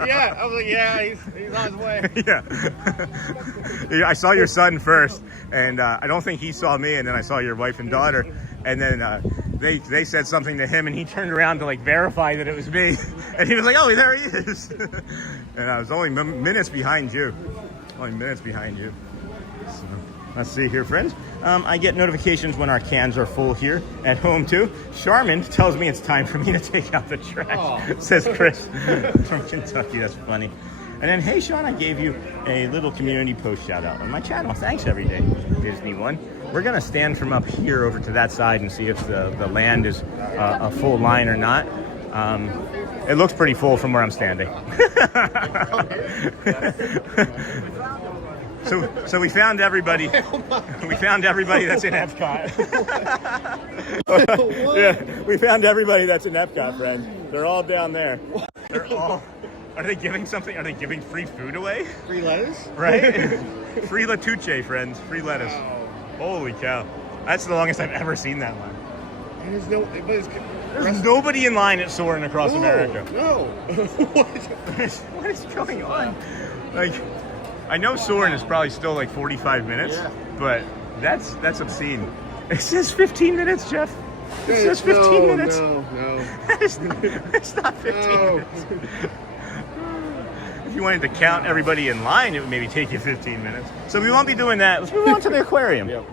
Yeah, I was like, yeah, he's on his way. Yeah. I saw your son first, and I don't think he saw me, and then I saw your wife and daughter, and then they said something to him, and he turned around to like verify that it was me, and he was like, oh, there he is. And I was only minutes behind you. So, let's see here, friends. I get notifications when our cans are full here at home too. Charmin tells me it's time for me to take out the trash, says Chris from Kentucky. That's funny. And then, hey, Sean, I gave you a little community post shout out on my channel. Thanks, Everyday Disney One. We're going to stand from up here over to that side and see if the land is a full line or not. It looks pretty full from where I'm standing. So we found everybody. We found everybody that's in EPCOT. Yeah, we found everybody that's in EPCOT, friends. They're all down there. They're all. Are they giving something? Are they giving free food away? Free lettuce? Right? Free Latuche, friends. Free lettuce. Wow. Holy cow! That's the longest I've ever seen that line. And There's nobody in line at Soarin' across America. No. What is going on? Like, I know Soarin' is probably still like 45 minutes, but that's obscene. It says 15 minutes, Jeff. It says 15 minutes. No. It's not 15 minutes. If you wanted to count everybody in line, it would maybe take you 15 minutes. So we won't be doing that. Let's move on to the aquarium. Yep.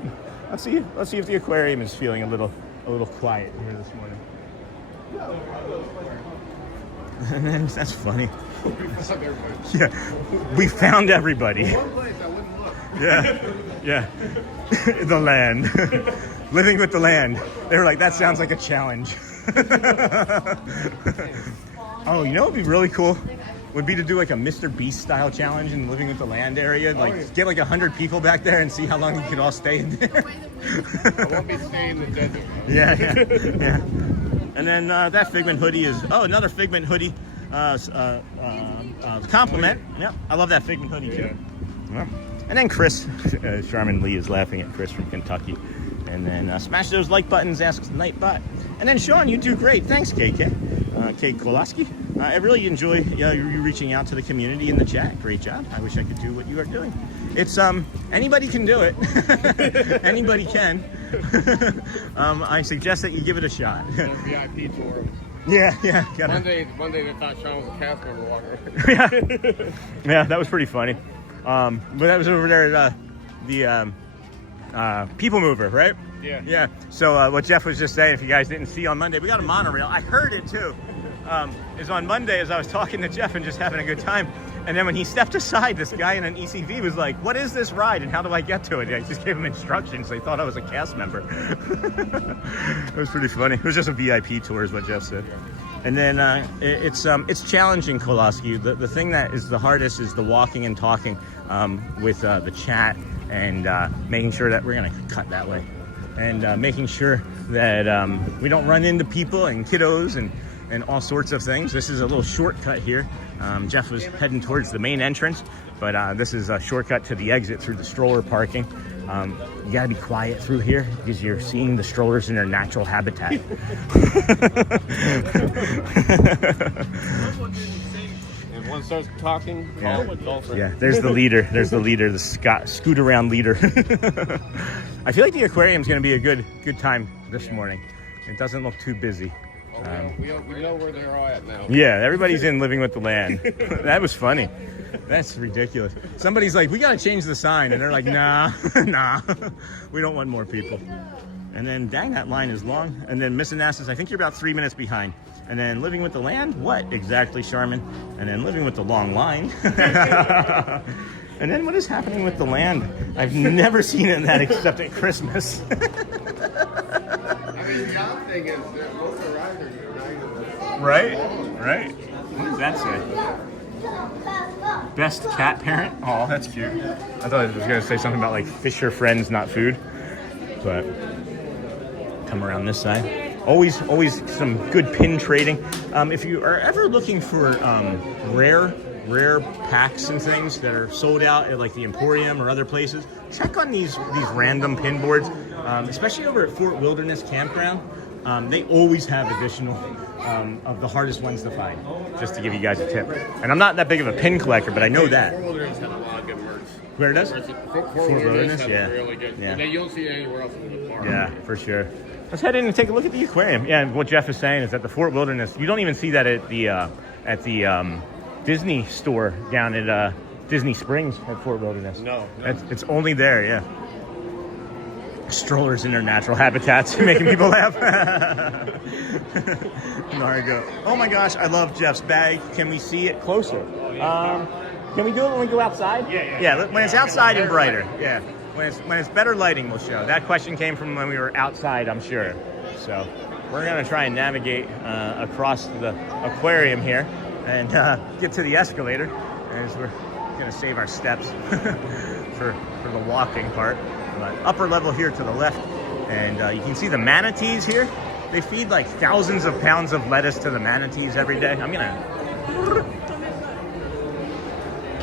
Let's see if the aquarium is feeling a little quiet here this morning. And then that's funny. Yeah, we found everybody. Yeah. The land. Living with the land. They were like, that sounds like a challenge. Oh, you know what would be really cool? Would be to do like a Mr. Beast style challenge in Living with the Land area. Like get like 100 people back there and see how long you can all stay in there. I won't be staying in the desert. Yeah. And then that Figment hoodie is, another Figment hoodie. Compliment. Yep, I love that Figment hoodie too. Yeah. And then Chris, Charmin Lee is laughing at Chris from Kentucky. And then smash those like buttons, asks Nightbot. And then Sean, you do great. Thanks, KK. Kate Kolaski. I really enjoy you reaching out to the community in the chat. Great job. I wish I could do what you are doing. It's anybody can do it. Anybody can. I suggest that you give it a shot. VIP tour. Yeah. One day they thought Sean was a cast member walker. Yeah, that was pretty funny. But that was over there at the People Mover, right? Yeah. So what Jeff was just saying, if you guys didn't see on Monday, we got a monorail. I heard it too. Is on Monday as I was talking to Jeff and just having a good time. And then when he stepped aside, this guy in an ECV was like, what is this ride and how do I get to it? I just gave him instructions. They thought I was a cast member. It was pretty funny. It was just a VIP tour is what Jeff said. And then it's challenging, Kolaski. The thing that is the hardest is the walking and talking with the chat and making sure that we're going to cut that way. And making sure that we don't run into people and kiddos and all sorts of things. This is a little shortcut here. Jeff was heading towards the main entrance, but this is a shortcut to the exit through the stroller parking. You gotta be quiet through here because you're seeing the strollers in their natural habitat. If one starts talking, call him a dolphin. Yeah, there's the leader. The scoot around leader. I feel like the aquarium's gonna be a good time this morning. It doesn't look too busy. We know where they're all at now. Yeah, everybody's in Living with the Land. That was funny. That's ridiculous. Somebody's like, we got to change the sign. And they're like, nah, we don't want more people. And then, dang, that line is long. And then Miss Anastas, I think you're about 3 minutes behind. And then Living with the Land, what exactly, Charmin? And then Living with the Long Line. And then what is happening with the land? I've never seen it in that except at Christmas. this yacht thing is that most of the riders are riding. Right. What does that say? Best cat parent? Oh, that's cute. I thought it was going to say something about like fish are friends, not food. But come around this side. Always some good pin trading. If you are ever looking for rare packs and things that are sold out at like the Emporium or other places, check on these random pin boards, especially over at Fort Wilderness Campground. They always have additional of the hardest ones to find, just to give you guys a tip. And I'm not that big of a pin collector, but I know that. Fort Wilderness has a lot of good merch. Where it does? Fort Wilderness has yeah. really good. Yeah. You don't see it anywhere else in the park. Yeah, for sure. Let's head in and take a look at the aquarium. Yeah, what Jeff is saying is that the Fort Wilderness, you don't even see that at the Disney store down at Disney Springs at Fort Wilderness. No. It's only there, yeah. Strollers in their natural habitats, making people laugh. Nargo. Oh my gosh, I love Jeff's bag. Can we see it closer? Can we do it when we go outside? Yeah, when it's outside and brighter. Yeah, when it's better lighting, we'll show. That question came from when we were outside, I'm sure. So we're gonna try and navigate across the aquarium here and get to the escalator, as we're gonna save our steps for the walking part. But upper level here to the left, and you can see the manatees here. They feed like thousands of pounds of lettuce to the manatees every day.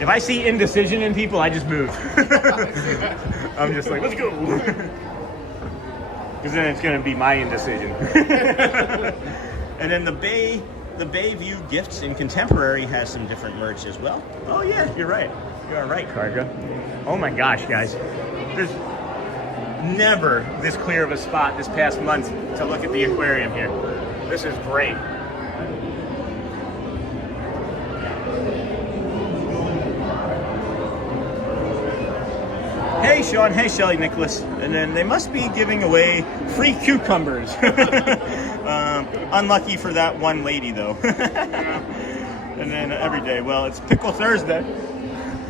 If I see indecision in people, I just move. I'm just like, let's go. Because then it's going to be my indecision. And then the Bay View Gifts in Contemporary has some different merch as well. Oh yeah, you're right. You are right, Cargo. Oh my gosh, guys. There's never this clear of a spot this past month to look at the aquarium here. This is great. Hey Sean, hey Shelly Nicholas. And then they must be giving away free cucumbers. Unlucky for that one lady though. And then every day, well, it's Pickle Thursday.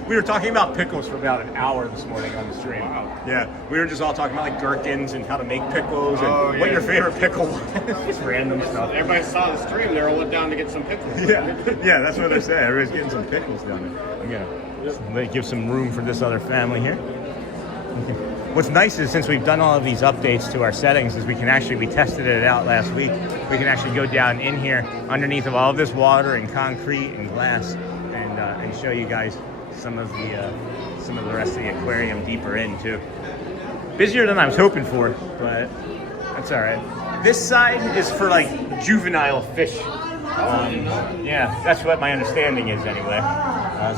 We were talking about pickles for about an hour this morning on the stream. Wow. Yeah, we were just all talking about like gherkins and how to make pickles and what your favorite pickle was. Just random stuff. Everybody saw the stream, they all went down to get some pickles. Yeah, that's what they're saying. Everybody's getting some pickles down there. I'm gonna give some room for this other family here. What's nice is since we've done all of these updates to our settings is we tested it out last week. We can actually go down in here underneath of all of this water and concrete and glass and show you guys some of the rest of the aquarium deeper in too. Busier than I was hoping for, but that's all right. This side is for like juvenile fish. Yeah, that's what my understanding is anyway.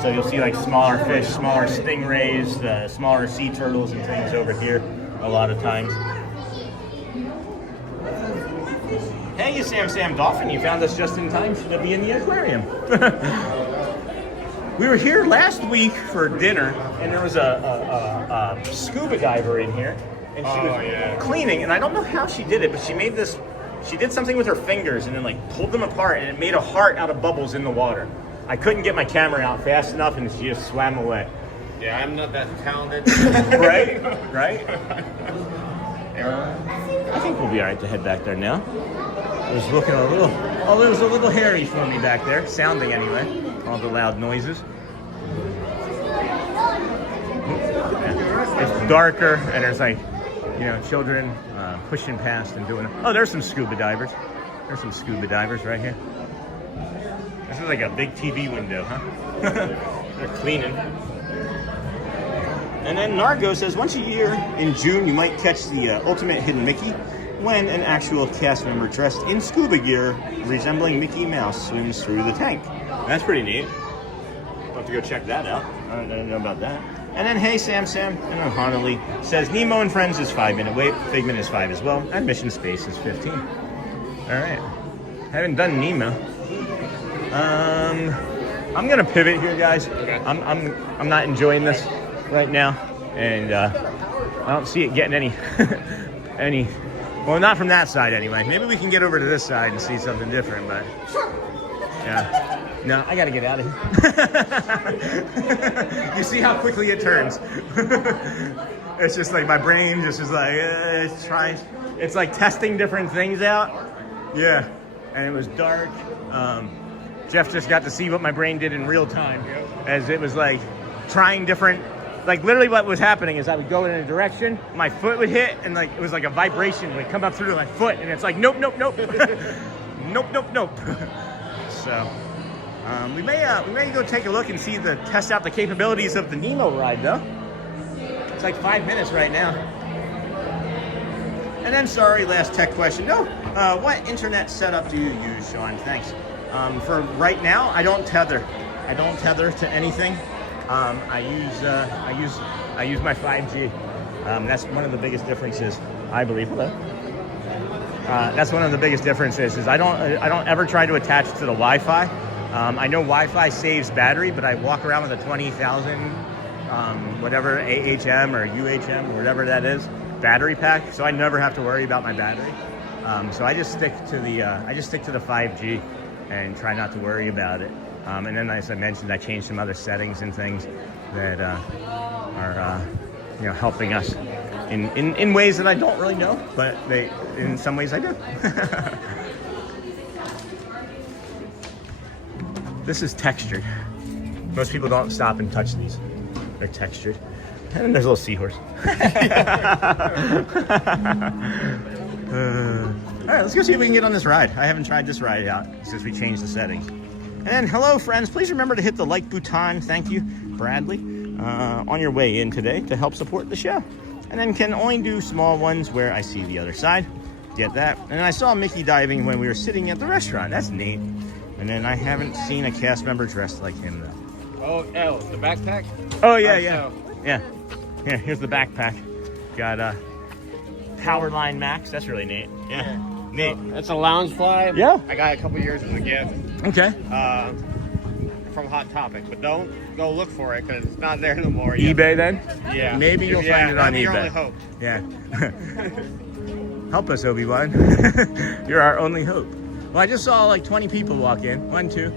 So you'll see like smaller fish, smaller stingrays, smaller sea turtles and things over here a lot of times. Hey, you Sam Dolphin, you found us just in time to be in the aquarium. We were here last week for dinner, and there was a scuba diver in here, and she was cleaning, and I don't know how she did it, but she did something with her fingers and then like pulled them apart, and it made a heart out of bubbles in the water. I couldn't get my camera out fast enough, and she just swam away. Yeah, I'm not that talented. Right? I think we'll be all right to head back there now. I was looking a little, it was a little hairy for me back there, sounding anyway, all the loud noises. It's darker, and there's like, children pushing past and doing, there's some scuba divers. There's some scuba divers right here. This is like a big TV window, huh? They're cleaning. And then Nargo says, once a year in June, you might catch the ultimate hidden Mickey when an actual cast member dressed in scuba gear resembling Mickey Mouse swims through the tank. That's pretty neat. I'll have to go check that out. I don't know about that. And then, hey, Sam, and then Honolulu says, Nemo and Friends is 5-minute wait, Figment is 5 as well, and Mission Space is 15. All right. Haven't done Nemo. I'm gonna pivot here, guys. Okay. I'm not enjoying this right now, and I don't see it getting any. Well, not from that side anyway. Maybe we can get over to this side and see something different, but yeah. No, I gotta get out of here. You see how quickly it turns. It's just like my brain just is like, try it's like testing different things out. Yeah, and it was dark. Jeff just got to see what my brain did in real time, as it was like trying different. Like literally, what was happening is I would go in a direction, my foot would hit, and like it was like a vibration would come up through my foot, and it's like nope, nope, nope, nope, nope, nope. So we may go take a look and see test out the capabilities of the Nemo ride though. It's like 5 minutes right now. And then, sorry, last tech question. No, what internet setup do you use, Sean? Thanks. For right now, I don't tether. I don't tether to anything. I use my 5G. That's one of the biggest differences, I believe. Hello. That's one of the biggest differences is I don't ever try to attach to the Wi-Fi. I know Wi-Fi saves battery, but I walk around with a 20,000 whatever AHM or UHM or whatever that is battery pack, so I never have to worry about my battery. So I just stick to the 5G and try not to worry about it. And then, as I mentioned, I changed some other settings and things that are helping us in ways that I don't really know, but in some ways I do. This is textured. Most people don't stop and touch these. They're textured. And there's a little seahorse. All right, let's go see if we can get on this ride. I haven't tried this ride out since we changed the settings. And then, hello, friends. Please remember to hit the like button. Thank you, Bradley, on your way in today to help support the show. And then can only do small ones where I see the other side. Get that. And I saw Mickey diving when we were sitting at the restaurant. That's neat. And then I haven't seen a cast member dressed like him, though. Oh, the backpack? Oh, yeah. Yeah, here's the backpack. Got Powerline Max. That's really neat. Yeah. Neat. It's a lounge fly. Yeah. I got a couple years as a gift. Okay. From Hot Topic, but don't go look for it because it's not there no more yet. eBay then? Yeah. Maybe you'll find it on eBay. Your only hope. Yeah. Help us, Obi-Wan. You're our only hope. Well, I just saw like 20 people walk in. 1, 2,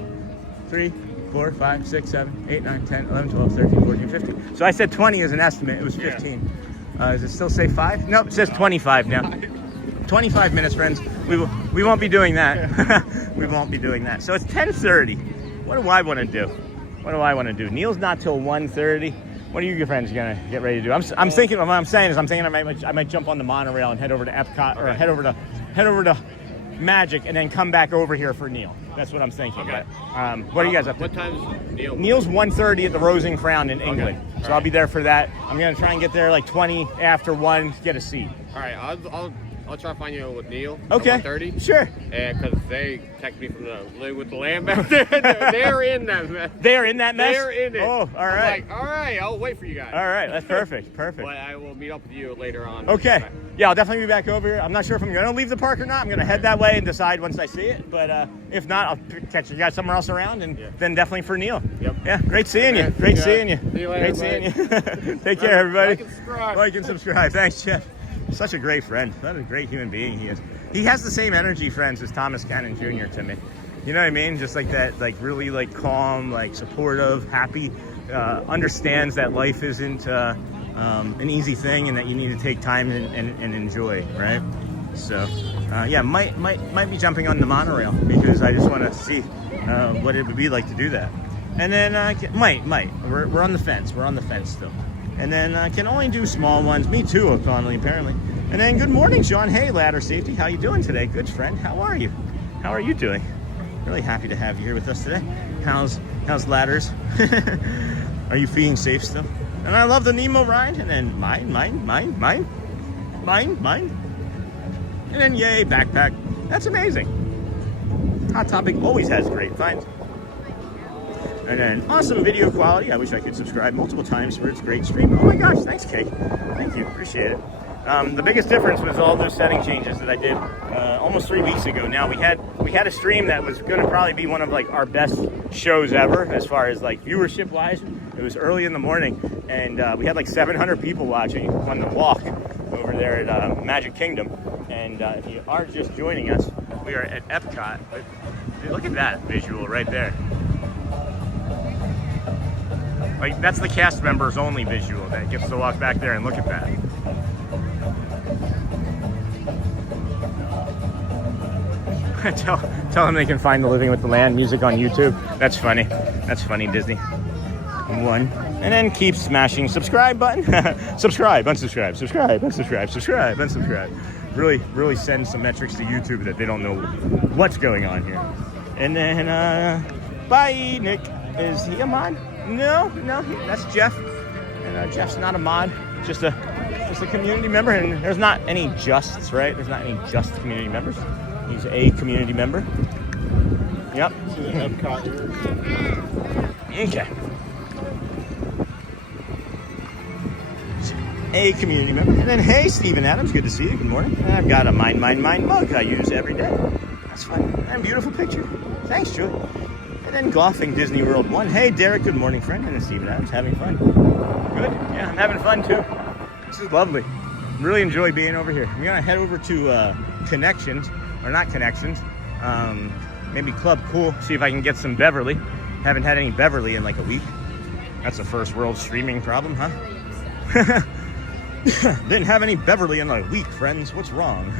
3, 4, 5, 6, 7, 8, 9, 10, 11, 12, 13, 14, 15. So I said 20 as an estimate. It was 15. Does it still say 5? Nope, it says 25 now. 25 minutes, friends. We won't be doing that. We won't be doing that. So it's 10:30. What do I want to do? What do I want to do? Neil's not till 1:30. What are you friends gonna get ready to do? I'm thinking. What I'm saying is, I might jump on the monorail and head over to EPCOT or head over to Magic and then come back over here for Neil. That's what I'm thinking. Okay. But, what are you guys up to? What time is Neil? Neil's 1:30 at the Rose and Crown in England. Okay. So I'll be there for that. I'm gonna try and get there like 20 after 1 to get a seat. All right, I'll try to find you with Neil. Okay. At 1:30. Sure. And because they text me from the Living with the Land back there. They're in that mess. They're in that mess? They're in it. Oh, all right. I'm like, all right, I'll wait for you guys. All right, that's perfect. Perfect. But I will meet up with you later on. Okay. Yeah, I'll definitely be back over here. I'm not sure if I'm going to leave the park or not. I'm going to head that way and decide once I see it. But if not, I'll catch you guys somewhere else around, and then definitely for Neil. Yep. Yeah, great seeing you. Great seeing you. See you later, Great seeing you. Take care, everybody. Like and subscribe. Like and subscribe. Thanks, Jeff. Such a great friend. What a great human being he is. He has the same energy, friends, as Thomas Cannon Jr. to me. You know what I mean? Just like that, like really like calm, like supportive, happy, understands that life isn't an easy thing and that you need to take time and enjoy, right? So, yeah, might be jumping on the monorail because I just want to see what it would be like to do that. And then, might. We're on the fence. We're on the fence still. And then can only do small ones. Me too, O'Connelly, apparently. And then good morning, Sean. Hey, Ladder Safety. How you doing today? Good friend. How are you? How are you doing? Really happy to have you here with us today. How's Ladders? Are you feeling safe still? And I love the Nemo ride. And then mine. And then yay, backpack. That's amazing. Hot Topic always has great finds. And then awesome video quality. I wish I could subscribe multiple times for its great stream. Oh my gosh, thanks, Kate. Thank you, appreciate it. The biggest difference was all those setting changes that I did almost 3 weeks ago. Now we had a stream that was going to probably be one of like our best shows ever as far as like viewership wise. It was early in the morning, and we had like 700 people watching on the walk over there at Magic Kingdom. And if you are just joining us, we are at EPCOT. But dude, look at that visual right there. Like, that's the cast members only visual that gets to walk back there and look at that. tell them they can find the Living with the Land music on YouTube. That's funny. That's funny, Disney. 1. And then keep smashing subscribe button. Subscribe, unsubscribe, subscribe, unsubscribe, subscribe, unsubscribe. Really send some metrics to YouTube that they don't know what's going on here. And then, bye, Nick. Is he a mod? No, that's Jeff. And Jeff's not a mod, just a community member. And there's not any justs, right? There's not any just community members. He's a community member. Yep. Okay. A community member. And then, hey, Stephen Adams, good to see you. Good morning. And I've got a mine mug I use every day. That's fun. And beautiful picture. Thanks, Julie. And then golfing Disney World 1. Hey, Derek, good morning, friend. And then Stephen Adams, having fun. Good. Yeah, I'm having fun, too. This is lovely. Really enjoy being over here. I'm going to head over to Connections, or not Connections, maybe Club Cool, see if I can get some Beverly. Haven't had any Beverly in like a week. That's a first world streaming problem, huh? Didn't have any Beverly in a week, friends. What's wrong?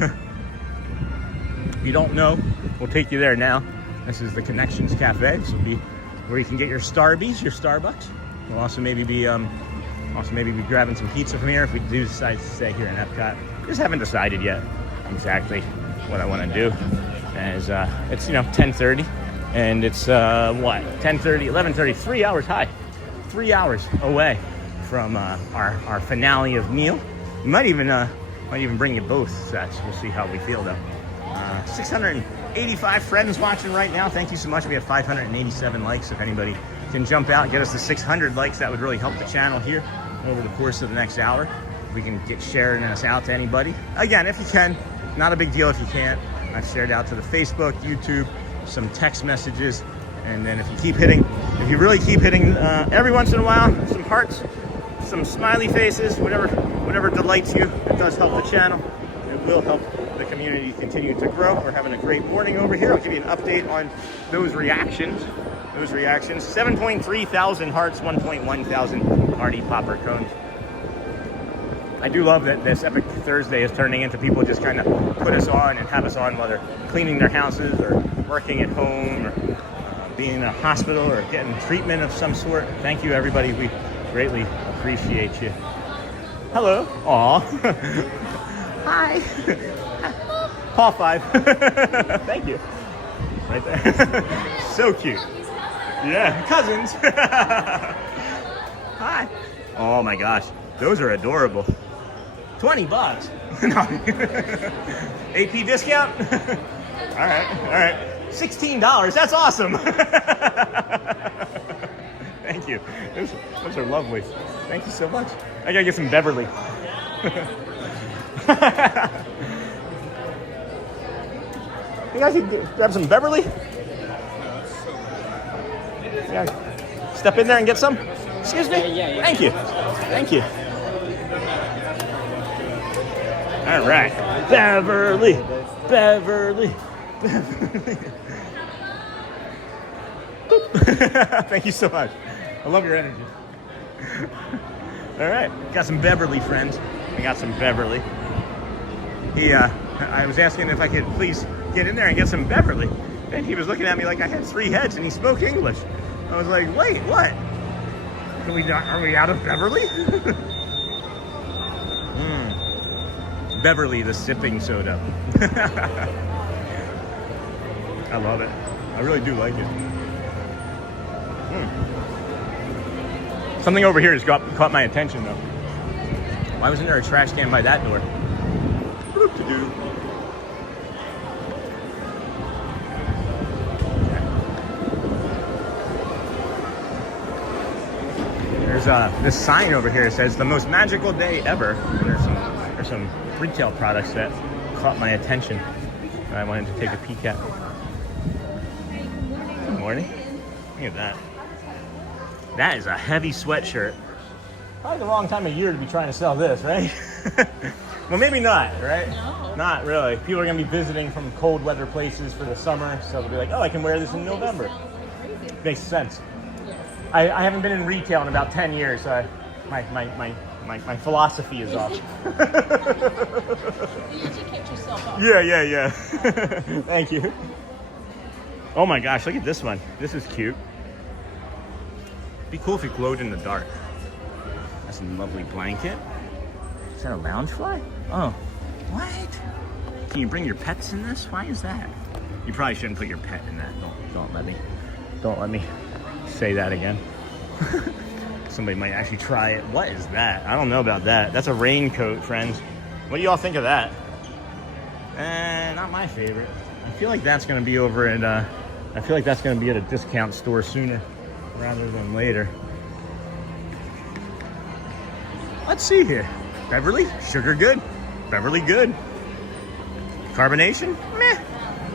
If you don't know, we'll take you there now. This is the Connections Cafe. This will be where you can get your Starbies, your Starbucks. We'll also maybe be grabbing some pizza from here if we do decide to stay here in Epcot. Just haven't decided yet exactly what I want to do. As it's 10:30, and it's 10:30, 11:30, 3 hours high, 3 hours away from our finale of Neil. Might even bring you both sets. We'll see how we feel though. 685 friends watching right now. Thank you so much. We have 587 likes. If anybody can jump out and get us to 600 likes, that would really help the channel here over the course of the next hour. We can get sharing us out to anybody. Again, if you can, not a big deal if you can't. I've shared out to the Facebook, YouTube, some text messages, and then if you really keep hitting every once in a while, some hearts, some smiley faces, whatever delights you, it does help the channel. It will help the community continue to grow. We're having a great morning over here. I'll give you an update on those reactions. 7.3 thousand hearts, 1.1 thousand Party Popper cones. I do love that this Epic Thursday is turning into people just kind of put us on and have us on while they're cleaning their houses or working at home or being in a hospital or getting treatment of some sort. Thank you, everybody. We greatly appreciate you. Hello. Aw. Hi. Paw 5. Thank you. Right there. So cute. Yeah, cousins. Hi. Oh my gosh, those are adorable. $20. No. AP discount? All right. $16. That's awesome. Thank you. Those are lovely. Thank you so much. I gotta get some Beverly. You guys can grab some Beverly? Yeah. Step in there and get some? Excuse me? Yeah. Thank you. All right. Beverly. Thank you so much. I love your energy. All right. Got some Beverly, friends. I got some Beverly. I was asking if I could please get in there and get some Beverly. And he was looking at me like I had 3 heads and he spoke English. I was like, wait, what? Are we out of Beverly? Beverly, the sipping soda. I love it. I really do like it. Something over here has caught my attention though. Why wasn't there a trash can by that door? There's this sign over here that says the most magical day ever. And there's some retail products that caught my attention that I wanted to take a peek at. Good morning. Look at that. That is a heavy sweatshirt. Probably the wrong time of year to be trying to sell this, right? Well, maybe not, right? No. Not really. People are going to be visiting from cold weather places for the summer, so they'll be like, oh, I can wear this in November. Makes sense. I haven't been in retail in about 10 years, so my My philosophy is off. You educate yourself on. Yeah. Thank you. Oh my gosh, look at this one. This is cute. Be cool if it glowed in the dark. That's a lovely blanket. Is that a loungefly? Oh, what? Can you bring your pets in this? Why is that? You probably shouldn't put your pet in that. Don't let me say that again. Somebody might actually try it. What is that? I don't know about that. That's a raincoat, friends. What do y'all think of that? Not my favorite. I feel like that's gonna be over at I feel like that's gonna be at a discount store sooner rather than later. Let's see here. Beverly, sugar good. Beverly good. Carbonation, meh.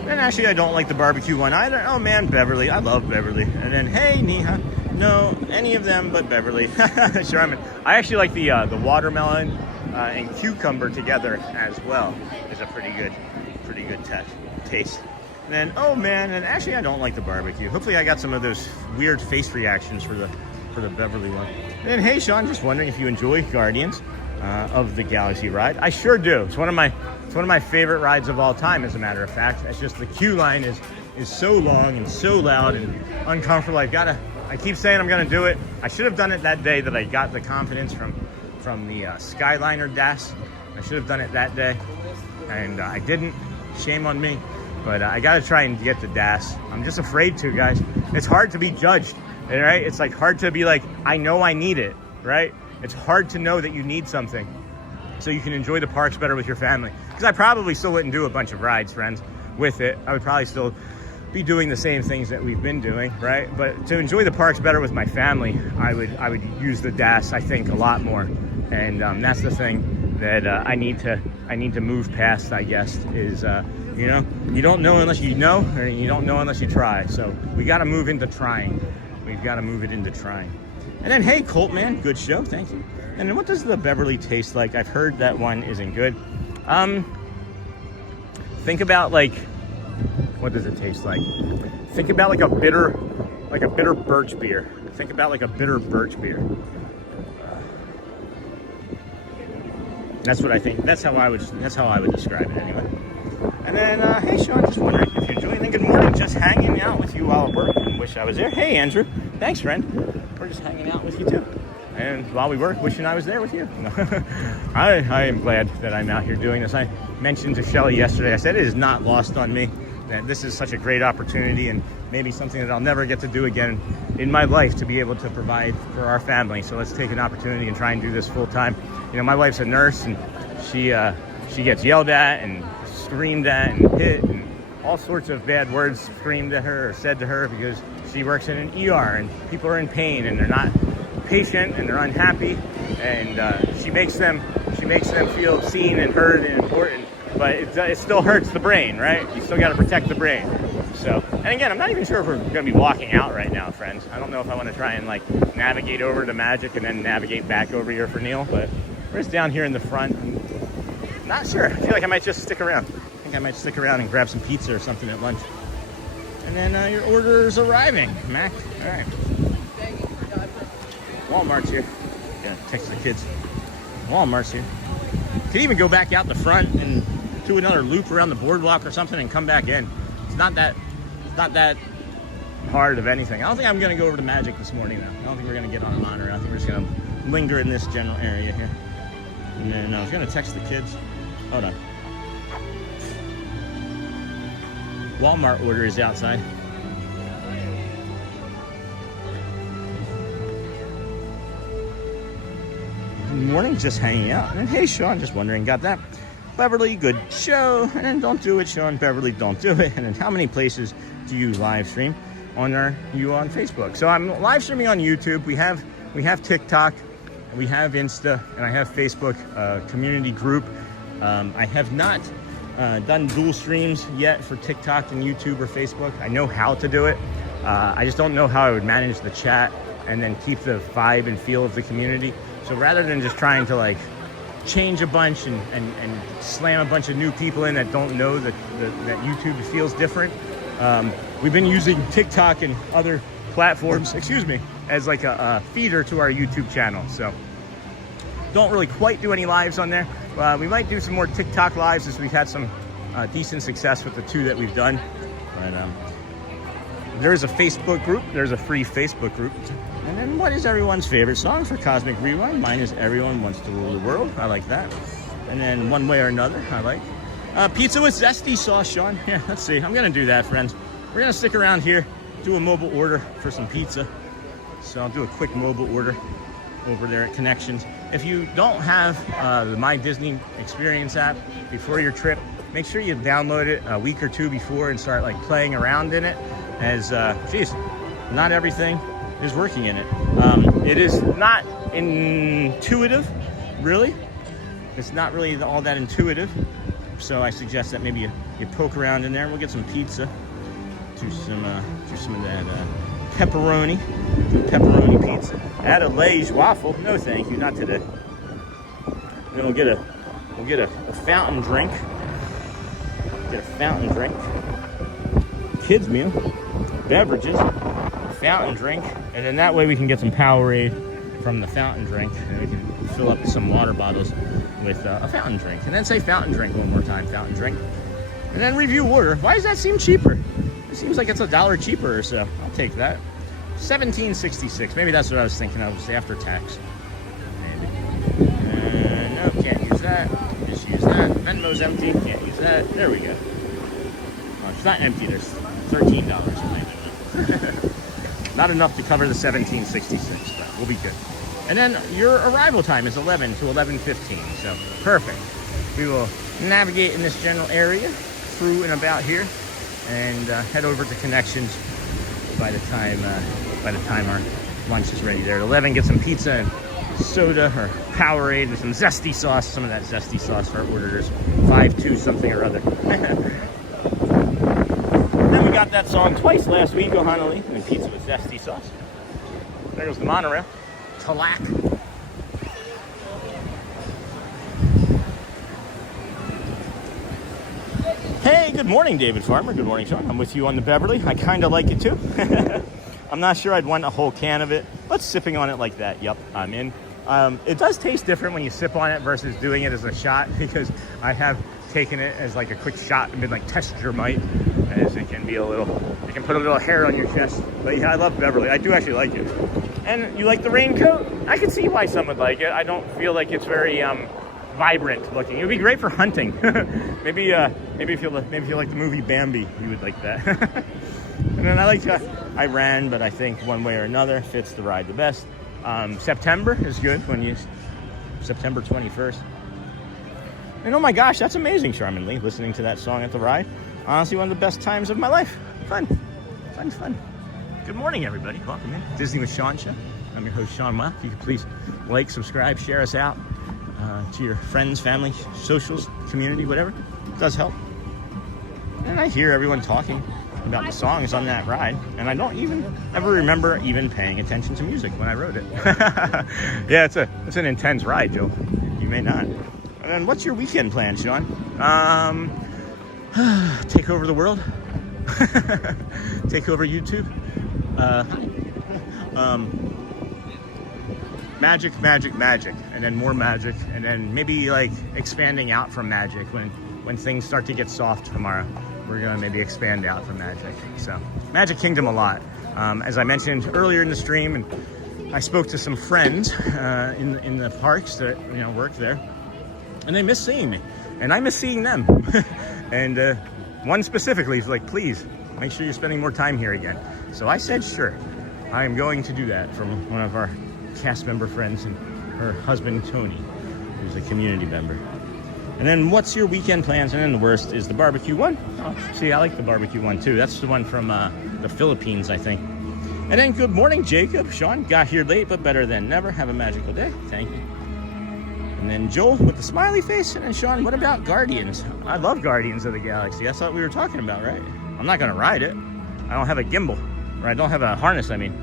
And actually I don't like the barbecue one either. Oh man, Beverly, I love Beverly. And then hey, Neha. No, any of them but Beverly. Charmin. I actually like the watermelon and cucumber together as well. It's a pretty good taste. And then, oh man, and actually I don't like the barbecue. Hopefully I got some of those weird face reactions for the Beverly one. And then, hey Sean, just wondering if you enjoy Guardians of the Galaxy ride. I sure do. It's one of my favorite rides of all time, as a matter of fact. It's just the queue line is so long and so loud and uncomfortable. I keep saying I'm gonna do it. I should have done it that day that I got the confidence from the Skyliner DAS. I should have done it that day, and I didn't. Shame on me. But I gotta try and get the DAS. I'm just afraid to, guys. It's hard to be judged, right? It's like hard to be like, I know I need it, right? It's hard to know that you need something so you can enjoy the parks better with your family. Because I probably still wouldn't do a bunch of rides, friends, with it. I would probably still be doing the same things that we've been doing, right? But to enjoy the parks better with my family, I would use the DAS, I think, a lot more. And that's the thing that I need to move past, I guess, is you know, you don't know unless you know, or you don't know unless you try. So we got to move into trying. We've got to move it into trying. And then, hey, Colt, man, good show, thank you. And then what does the Beverly taste like? I've heard that one isn't good. Think about, like, what does it taste like? Think about like a bitter birch beer. Think about like a bitter birch beer. That's what I think. That's how I would describe it anyway. And then, hey Sean, just wondering if you're enjoying it. Good morning, just hanging out with you while at work. Wish I was there. Hey Andrew, thanks friend. We're just hanging out with you too. And while we work, wishing I was there with you. I am glad that I'm out here doing this. I mentioned to Shelly yesterday, I said it is not lost on me that this is such a great opportunity and maybe something that I'll never get to do again in my life, to be able to provide for our family. So let's take an opportunity and try and do this full time. You know, my wife's a nurse, and she gets yelled at and screamed at and hit and all sorts of bad words screamed at her or said to her because she works in an ER and people are in pain and they're not patient and they're unhappy, and she makes them feel seen and heard and important, but it still hurts the brain, right? You still got to protect the brain. So, and again, I'm not even sure if we're going to be walking out right now, friends. I don't know if I want to try and like navigate over to Magic and then navigate back over here for Neil, but we're just down here in the front. I'm not sure. I feel like I might just stick around. I think I might stick around and grab some pizza or something at lunch. And then your order's arriving, Mac. All right. Walmart's here. Gonna text the kids. Walmart's here. Could even go back out the front and do another loop around the boardwalk or something and come back in. It's not that hard of anything. I don't think I'm gonna go over to Magic this morning though. I don't think we're gonna get on a monorail. I think we're just gonna linger in this general area here. And then I was gonna text the kids. Hold on. Walmart order is outside. Good morning, just hanging out. And hey, Sean, just wondering, got that? Beverly, good show. And then don't do it, Sean. Beverly, don't do it. And then how many places do you live stream on Facebook? So I'm live streaming on YouTube. We have TikTok, we have Insta, and I have Facebook community group. I have not done dual streams yet for TikTok and YouTube or Facebook. I know how to do it. I just don't know how I would manage the chat and then keep the vibe and feel of the community. So rather than just trying to like change a bunch and slam a bunch of new people in that don't know that YouTube feels different, we've been using TikTok and other platforms, as like a feeder to our YouTube channel. So don't really quite do any lives on there. We might do some more TikTok lives as we've had some decent success with the 2 that we've done. But there's a Facebook group. There's a free Facebook group. And then what is everyone's favorite song for Cosmic Rewind? Mine is Everyone Wants to Rule the World. I like that. And then One Way or Another, I like. Pizza with zesty sauce, Sean. Yeah, let's see. I'm going to do that, friends. We're going to stick around here, do a mobile order for some pizza. So I'll do a quick mobile order over there at Connections. If you don't have the My Disney Experience app before your trip, make sure you download it a week or 2 before and start like playing around in it. As, geez, not everything is working in it. It is not intuitive, really. It's not really all that intuitive. So I suggest that maybe you poke around in there. We'll get some pizza. Do some of that pepperoni pizza. Add a Lay's waffle. No, thank you, not today. Then we'll get a fountain drink. Get a fountain drink. Kids meal, beverages, fountain drink, and then that way we can get some Powerade from the fountain drink, and we can fill up some water bottles with a fountain drink, and then say fountain drink one more time, fountain drink, and then review order. Why does that seem cheaper? It seems like it's $1 cheaper or so. I'll take that. $17.66. Maybe that's what I was thinking of. Was after tax. Maybe. No, can't use that. Just use that. Venmo's empty. Can't use that. There we go. Oh, it's not empty. There's $13 in it. Not enough to cover the $17.66, but we'll be good. And then your arrival time is 11 to 11:15. So perfect. We will navigate in this general area through and about here, and head over to Connections by the time our lunch is ready there. At 11, get some pizza and soda or Powerade and some zesty sauce. Some of that zesty sauce for our orders. 5-2 something or other. Then we got that song twice last week, Ohana Lee, and pizza with zesty sauce. There goes the monorail. Talak. Hey, good morning, David Farmer. Good morning, Sean. I'm with you on the Beverly. I kind of like it too. I'm not sure I'd want a whole can of it, but sipping on it like that, yep, I'm in. It does taste different when you sip on it versus doing it as a shot, because I have taken it as like a quick shot and been like, test your might, as it can be a little, it can put a little hair on your chest. But yeah, I love Beverly. I do actually like it. And you like the raincoat? I can see why some would like it. I don't feel like it's very vibrant looking. It would be great for hunting. maybe if you like the movie Bambi, you would like that. And then I ran, but I think One Way or Another fits the ride the best. September is good September 21st. And oh my gosh, that's amazing, Charmin Lee, listening to that song at the ride. Honestly, one of the best times of my life. Fun. Good morning, everybody. Welcome in. Disney with Sean Show. I'm your host, Sean Well. If you could please like, subscribe, share us out to your friends, family, socials, community, whatever. It does help. And I hear everyone talking about the songs on that ride, and I don't even ever remember even paying attention to music when I rode it. Yeah, it's an intense ride, Joe. You may not. And then what's your weekend plan, Sean? Take over the world. Take over YouTube. Magic, and then more magic, and then maybe like expanding out from magic when things start to get soft tomorrow. We're gonna maybe expand out from magic. So Magic Kingdom a lot. As I mentioned earlier in the stream, and I spoke to some friends in the parks that work there, and they miss seeing me, and I miss seeing them. And one specifically is like, please make sure you're spending more time here again. So I said, sure, I am going to do that, from one of our cast member friends and her husband Tony, who's a community member. And then what's your weekend plans? And then the worst is the barbecue one. Oh, see, I like the barbecue one too. That's the one from the Philippines, I think. And then good morning, Jacob. Sean, got here late, but better than never. Have a magical day. Thank you. And then Joel with the smiley face. And then Sean, what about Guardians? I love Guardians of the Galaxy. That's what we were talking about, right? I'm not gonna ride it. I don't have a gimbal, or I don't have a harness, I mean.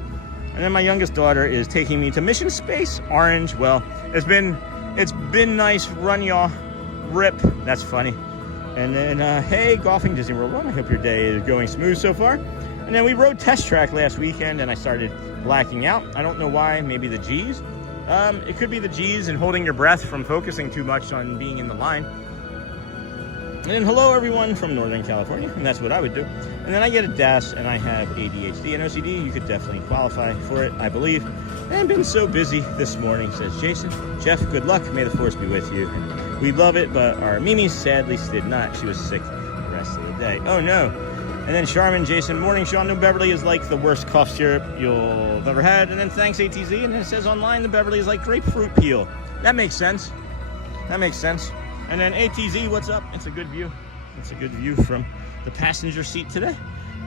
And then my youngest daughter is taking me to Mission Space Orange. Well, it's been nice. Run, y'all. Rip. That's funny. And then, hey, golfing Disney World 1. I hope your day is going smooth so far. And then we rode Test Track last weekend, and I started blacking out. I don't know why. Maybe the G's. It could be the G's and holding your breath from focusing too much on being in the line. And then hello everyone from Northern California, and that's what I would do. And then I get a DAS and I have ADHD and OCD. You could definitely qualify for it, I believe. And been so busy this morning, says Jason. Jeff, good luck. May the force be with you. And we love it, but our Mimi sadly did not. She was sick the rest of the day. Oh no. And then Charmin, Jason, morning, Sean. No, Beverly is like the worst cough syrup you'll have ever had. And then thanks ATZ. And then it says online the Beverly is like grapefruit peel. That makes sense. That makes sense. And then ATZ, what's up? It's a good view. It's a good view from the passenger seat today.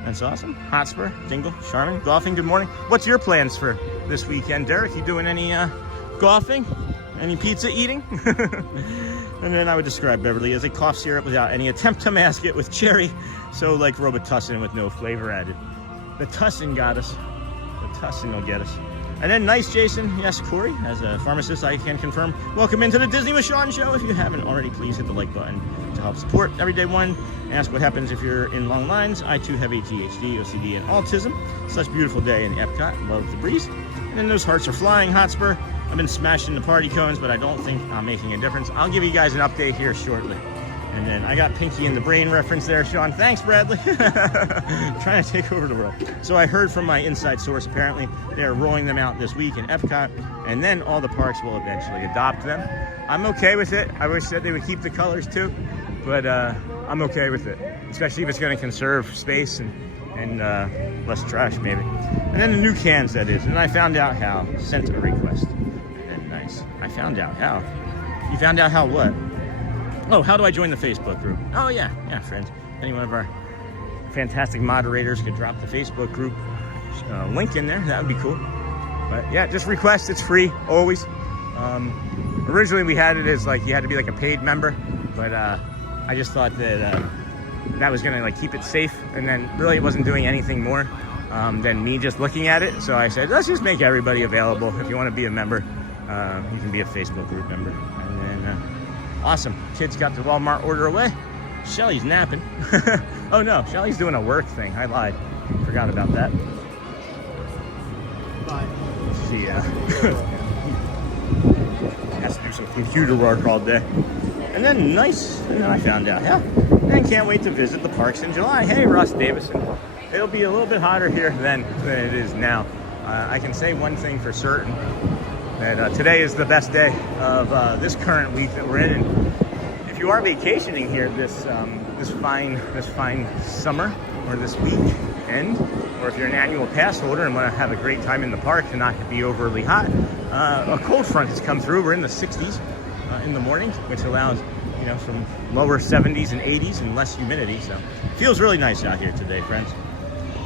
That's awesome. Hotspur, Dingle, Charmin, golfing. Good morning. What's your plans for this weekend, Derek? You doing any golfing? Any pizza eating? And then I would describe Beverly as a cough syrup without any attempt to mask it with cherry. So like Robitussin with no flavor added. The Tussin got us. The Tussin will get us. And then nice, Jason. Yes, Corey, as a pharmacist, I can confirm. Welcome into the Disney with Sean show. If you haven't already, please hit the like button to help support Everyday One. Ask what happens if you're in long lines. I too have ADHD, OCD, and autism. Such a beautiful day in EPCOT. Love the breeze. And then those hearts are flying. Hotspur. I've been smashing the party cones, but I don't think I'm making a difference. I'll give you guys an update here shortly. And then I got Pinky in the Brain reference there, Sean. Thanks, Bradley. Trying to take over the world. So I heard from my inside source, apparently they're rolling them out this week in EPCOT, and then all the parks will eventually adopt them. I'm okay with it. I wish that they would keep the colors too, but I'm okay with it, especially if it's going to conserve space and less trash maybe. And then the new cans, that is. And I found out how. Sent a request. And nice. I found out how. You found out how what? Oh, how do I join the Facebook group? Oh, yeah, friends. Any one of our fantastic moderators could drop the Facebook group link in there. That would be cool. But yeah, just request. It's free, always. Originally, we had it as like you had to be like a paid member, but I just thought that that was gonna like keep it safe, and then really it wasn't doing anything more than me just looking at it. So I said, let's just make everybody available. If you want to be a member, you can be a Facebook group member, and then. Awesome. Kids got the Walmart order away. Shelly's napping. Oh no, Shelly's doing a work thing. I lied. Forgot about that. She has to do some computer work all day. And then nice. And then I found out, yeah. And can't wait to visit the parks in July. Hey, Ross Davison. It'll be a little bit hotter here than it is now. I can say one thing for certain. And today is the best day of this current week that we're in. And if you are vacationing here this fine summer or this weekend, or if you're an annual pass holder and want to have a great time in the park and not be overly hot, a cold front has come through. We're in the 60s in the morning, which allows some lower 70s and 80s and less humidity. So it feels really nice out here today, friends.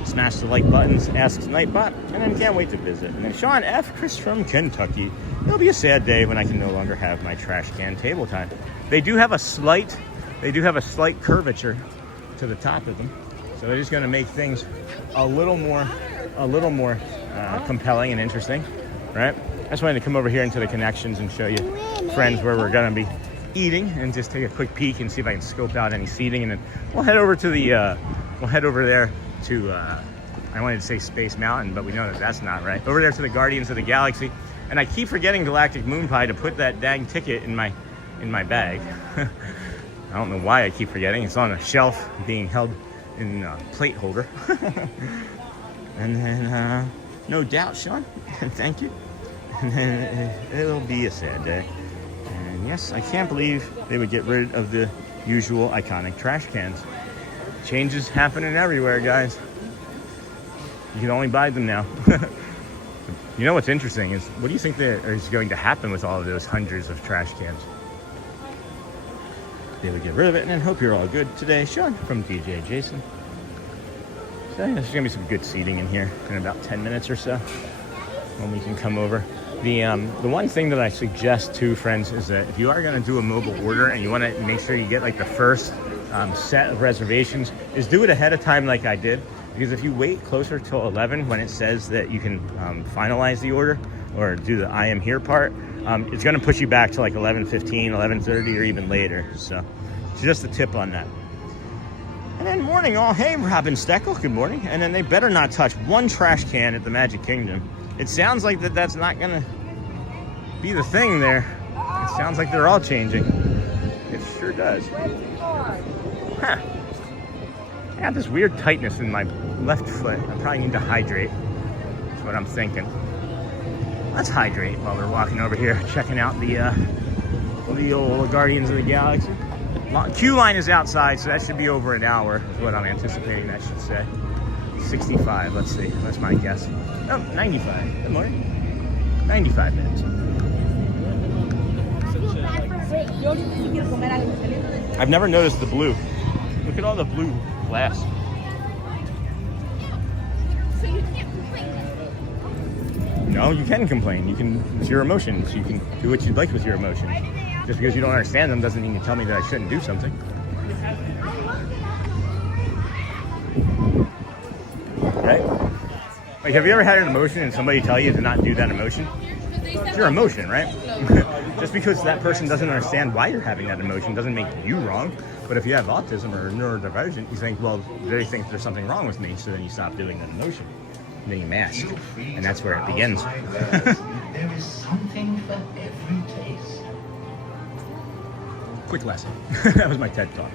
Smash the like buttons, asks Nightbot, and then can't wait to visit. And then Sean F. Chris from Kentucky. It'll be a sad day when I can no longer have my trash can table time. They do have a slight curvature to the top of them, so it is going to make things a little more compelling and interesting, right? I just wanted to come over here into the connections and show you, friends, where we're going to be eating and just take a quick peek and see if I can scope out any seating, and then we'll head over to there to I wanted to say Space Mountain, but we know that that's not right. Over there to the Guardians of the Galaxy, and I keep forgetting Galactic Moon Pie to put that dang ticket in my bag. I don't know why I keep forgetting. It's on a shelf being held in a plate holder. And then no doubt, Sean, thank you. And then it'll be a sad day. And yes, I can't believe they would get rid of the usual iconic trash cans. Changes happening everywhere, guys. You can only buy them now. You know what's interesting is, what do you think that is going to happen with all of those hundreds of trash cans? They would get rid of it, and then hope you're all good today. Sean from DJ Jason. So there's going to be some good seating in here in about 10 minutes or so when we can come over. The one thing that I suggest too, friends, is that if you are going to do a mobile order and you want to make sure you get like the first set of reservations, is do it ahead of time like I did. Because if you wait closer till 11 when it says that you can finalize the order or do the I am here part, it's going to push you back to like 11:15, 11:30, or even later. So just a tip on that. And then morning all, hey Robin Steckel, good morning. And then they better not touch one trash can at the Magic Kingdom. It sounds like that's not gonna be the thing there. It sounds like they're all changing. It sure does. Huh. I got this weird tightness in my left foot. I probably need to hydrate. That's what I'm thinking. Let's hydrate while we're walking over here, checking out the old Guardians of the Galaxy. Queue line is outside, so that should be over an hour, is what I'm anticipating that should say. 65, let's see. That's my guess. Oh, 95. Good morning. 95 minutes. I've never noticed the blue. Look at all the blue glass. So you can't complain. No, you can complain. You can, it's your emotions. You can do what you'd like with your emotions. Just because you don't understand them doesn't mean you tell me that I shouldn't do something. Right? Like, have you ever had an emotion and somebody tell you to not do that emotion? It's your emotion, right? Just because that person doesn't understand why you're having that emotion doesn't make you wrong. But if you have autism or neurodivergent, you think, well, they think there's something wrong with me, so then you stop doing that emotion. And then you mask. And that's where it begins. There is something for every taste. Quick lesson. That was my TED Talk.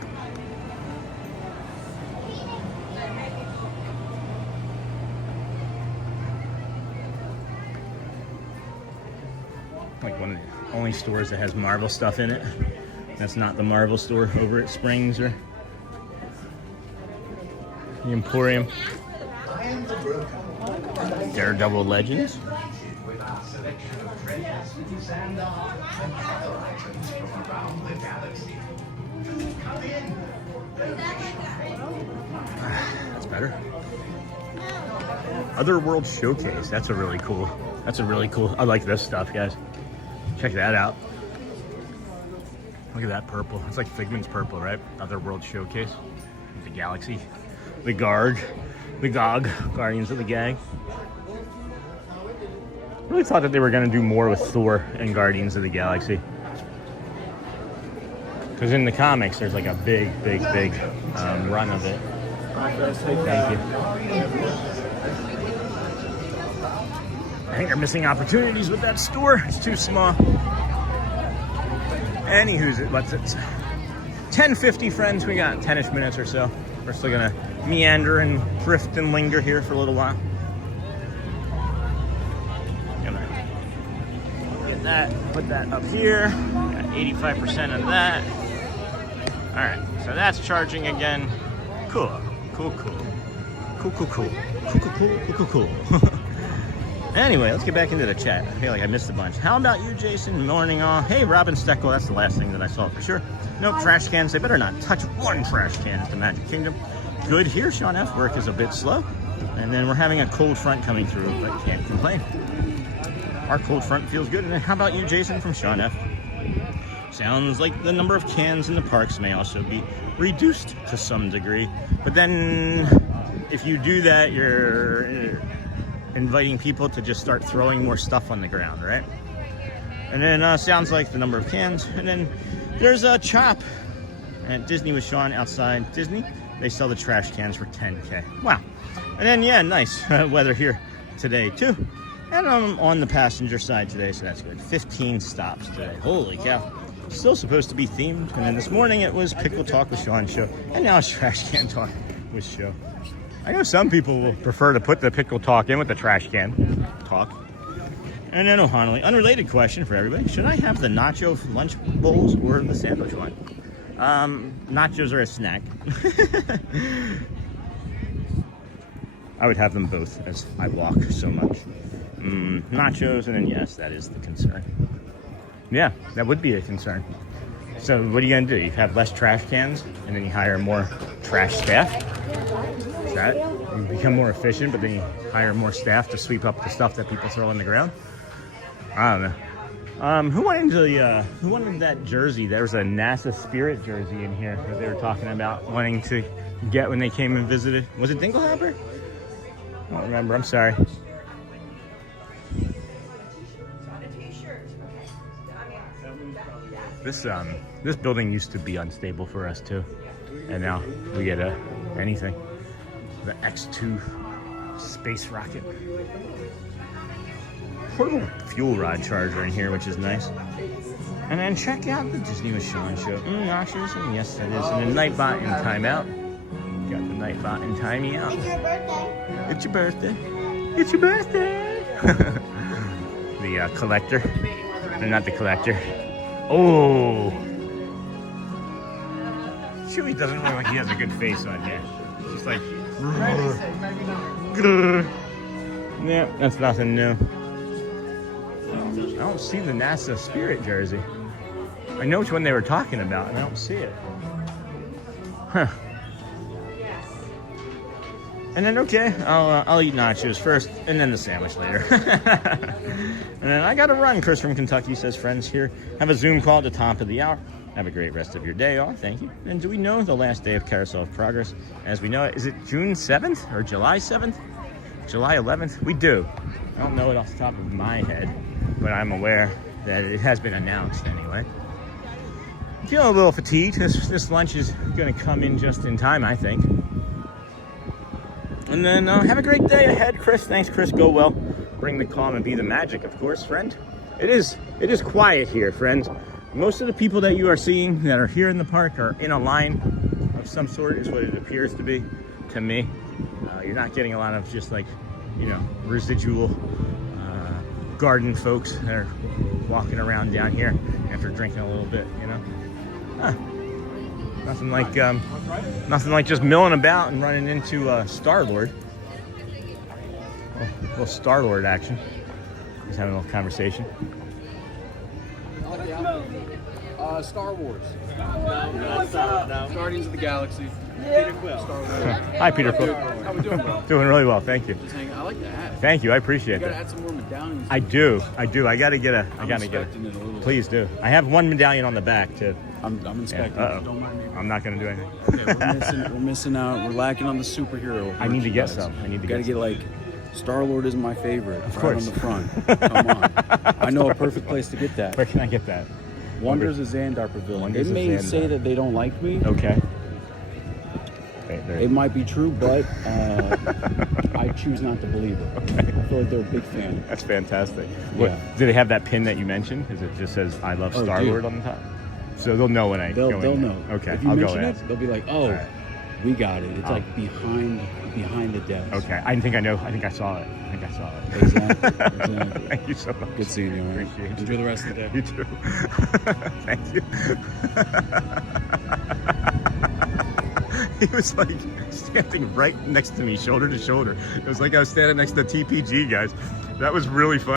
Like one of the only stores that has Marvel stuff in it. That's not the Marvel store over at Springs or the Emporium. Daredevil Legends. With our selection of treasures and art and other items from around the galaxy. Come in. That's better. Otherworld Showcase. That's a really cool. I like this stuff, guys. Check that out. Look at that purple. It's like Figment's purple, right? Otherworld Showcase. The Galaxy. The GOG. Guardians of the Gang. I really thought that they were going to do more with Thor and Guardians of the Galaxy. Because in the comics, there's like a big run of it. Thank you. I think they're missing opportunities with that store. It's too small. Anywho's it? What's it? 10:50, friends. We got 10-ish minutes or so. We're still gonna meander and drift and linger here for a little while. Gonna get that, put that up here. Got 85% of that. All right, so that's charging again. Cool. Anyway, let's get back into the chat. I feel like I missed a bunch. How about you, Jason? Morning all. Hey, Robin Steckel. That's the last thing that I saw for sure. Nope, trash cans. They better not touch one trash can at the Magic Kingdom. Good here, Sean F. Work is a bit slow. And then we're having a cold front coming through, but can't complain. Our cold front feels good. And then how about you, Jason, from Sean F.? Sounds like the number of cans in the parks may also be reduced to some degree. But then if you do that, you're inviting people to just start throwing more stuff on the ground, right? And then sounds like the number of cans. And then there's a Chop at Disney with Sean outside Disney. They sell the trash cans for $10K. Wow. And then, yeah, nice weather here today too. And I'm on the passenger side today, so that's good. 15 stops today. Holy cow. Still supposed to be themed. And then this morning it was Pickle Talk with Sean show. And now it's Trash Can Talk with show. I know some people will prefer to put the Pickle Talk in with the trash can talk. And then O'Hanley, unrelated question for everybody. Should I have the nacho lunch bowls or the sandwich one? Nachos are a snack. I would have them both as I walk so much. Nachos, and then yes, that is the concern. Yeah, that would be a concern. So what are you gonna do? You have less trash cans, and then you hire more trash staff? Is that, you become more efficient, but then you hire more staff to sweep up the stuff that people throw on the ground? I don't know. Who wanted that jersey? There was a NASA Spirit jersey in here that they were talking about wanting to get when they came and visited. Was it Dinglehopper? I don't remember. I'm sorry. This building used to be unstable for us too, and now we get anything. The X2 space rocket. portable fuel rod charger in here, which is nice. And then check out the Disney with Sean show. Notches, and yes, it is. And the Nightbot in timeout. Got the Nightbot in timing out. It's your birthday. It's your birthday. It's your birthday. The collector. No, not the collector. Oh. Chewie doesn't look like he has a good face on here. Just like. Yeah, that's nothing new. I don't see the NASA Spirit jersey. I know which one they were talking about, and I don't see it. Huh. And then, okay, I'll eat nachos first, and then the sandwich later. And then I gotta run. Chris from Kentucky says, friends here, have a Zoom call at the top of the hour. Have a great rest of your day off. Thank you. And do we know the last day of Carousel of Progress as we know it? Is it June 7th or July 7th? July 11th? We do. I don't know it off the top of my head, but I'm aware that it has been announced anyway. I'm feeling a little fatigued. This lunch is going to come in just in time, I think. And then have a great day ahead, Chris. Thanks, Chris. Go well. Bring the calm and be the magic, of course, friend. It is quiet here, friends. Most of the people that you are seeing that are here in the park are in a line of some sort, is what it appears to be to me. You're not getting a lot of just like, you know, residual garden folks that are walking around down here after drinking a little bit, you know. Nothing like just milling about and running into Star-Lord. A little Star-Lord action. Just having a little conversation. Star Wars. No. Guardians of the Galaxy. Peter Quill. Star Wars. Hi, Peter Quill. How we doing, bro? Doing really well, thank you. I like the hat. Thank you, I appreciate You that. gotta add some more medallions. I do. I gotta get a. I'm inspecting it a little. Please do. I have one medallion on the back too. I'm inspecting. Yeah. Don't mind me. I'm not gonna do anything. Okay, we're missing out. We're lacking on the superhero. I need to get merchandise. some. I need to Gotta get get like. Star-Lord is my favorite. Of right course. on the front. Come on. I know a perfect place to get that. Where can I get that? Wonders of Xandar Pavilion. Wonders It of may Xandar. say that they don't like me. Okay. Wait, It might be true, but I choose not to believe it. Okay. I feel like they're a big fan. That's fantastic. Yeah. What, do they have that pin that you mentioned? Is it just says I love Oh, Star-Lord dude. on the top? So they'll know when I go in. They'll know. Okay, If you I'll go mention ask. it, they'll be like, "Oh, Right. we got it." It's like behind the desk. Okay, I think I know. I think I saw it. Exactly. Thank you so much. Good seeing you. Man. Appreciate it. Enjoy the rest of the day. You too. Thank you. He was like standing right next to me, shoulder to shoulder. It was like I was standing next to TPG, guys. That was really funny.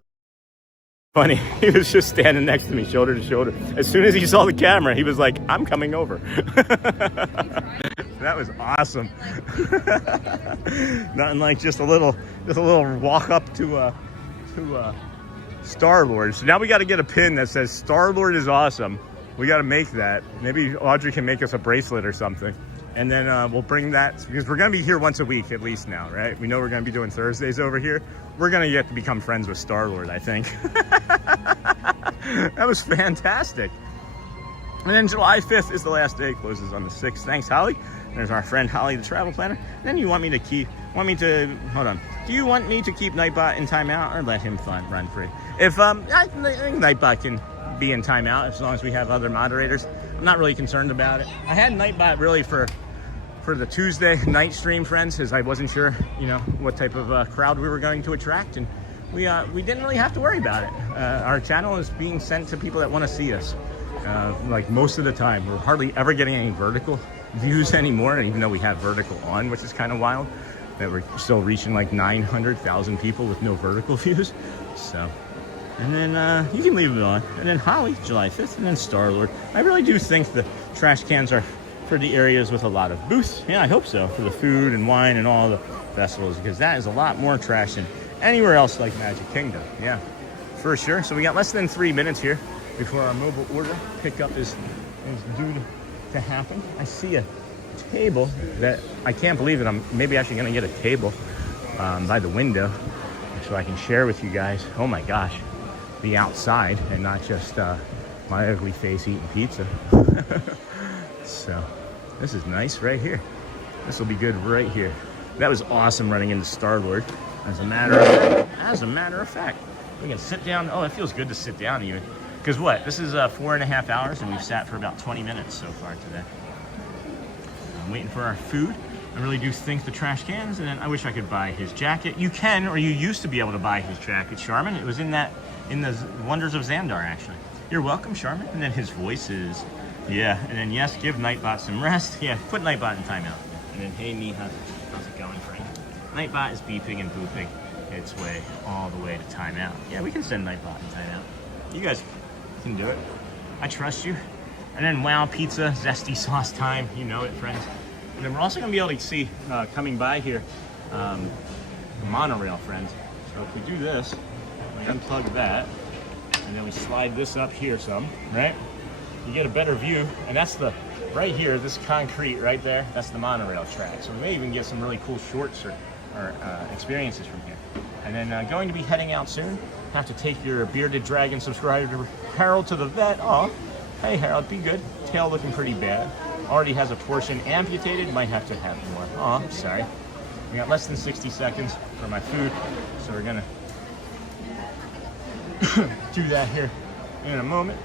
He was just standing next to me, shoulder to shoulder. As soon as he saw the camera, he was like, "I'm coming over." That was awesome. Nothing like just a little walk up to Star-Lord. So now we got to get a pin that says Star-Lord is awesome. We got to make that. Maybe Audrey can make us a bracelet or something. And then we'll bring that, because we're going to be here once a week at least now, right? We know we're going to be doing Thursdays over here. We're going to get to become friends with Star-Lord, I think. That was fantastic. And then July 5th is the last day. It closes on the 6th. Thanks, Holly. There's our friend Holly, the travel planner. And then you want me to hold on. Do you want me to keep Nightbot in timeout or let him run free? If I think Nightbot can be in timeout as long as we have other moderators. I'm not really concerned about it. I had Nightbot really for the Tuesday night stream, friends, because I wasn't sure, you know, what type of crowd we were going to attract, and we didn't really have to worry about it. Our channel is being sent to people that want to see us. Like most of the time, we're hardly ever getting any vertical views anymore, even though we have vertical on, which is kind of wild that we're still reaching like 900,000 people with no vertical views. So, and then you can leave it on. And then Holly, July 5th, and then Star-Lord. I really do think the trash cans are for the areas with a lot of booths. Yeah, I hope so, for the food and wine and all the festivals, because that is a lot more trash than anywhere else like Magic Kingdom. Yeah, for sure. So we got less than 3 minutes here before our mobile order pickup is due to happen. I see a table that I can't believe that I'm maybe actually going to get a table by the window so I can share with you guys. Oh my gosh, the outside and not just my ugly face eating pizza. So this is nice right here. This will be good right here. That was awesome running into Star-Lord. As a matter of fact, we can sit down. Oh, it feels good to sit down even. Because what? This is 4.5 hours, and we've sat for about 20 minutes so far today. I'm waiting for our food. I really do think the trash cans, and then I wish I could buy his jacket. You can, or you used to be able to buy his jacket, Charmin. It was in the Wonders of Xandar, actually. You're welcome, Charmin. And then his voice is, yeah. And then yes, give Nightbot some rest. Yeah, put Nightbot in timeout. And then hey, me, how's it going, Frank? Nightbot is beeping and booping its way all the way to timeout. Yeah, we can send Nightbot in timeout. You guys can do it. I trust you. And then wow, pizza, zesty sauce time. You know it, friends. And then we're also going to be able to see, coming by here, the monorail, friends. So if we do this, we unplug that, and then we slide this up here some, right? You get a better view, and that's the, right here, this concrete right there, that's the monorail track. So we may even get some really cool shorts or experiences from here. And then going to be heading out soon. Have to take your bearded dragon subscriber Harold to the vet. Oh, hey Harold, be good. Tail looking pretty bad. Already has a portion amputated, might have to have more. Oh, I'm sorry. We got less than 60 seconds for my food, so we're gonna do that here in a moment.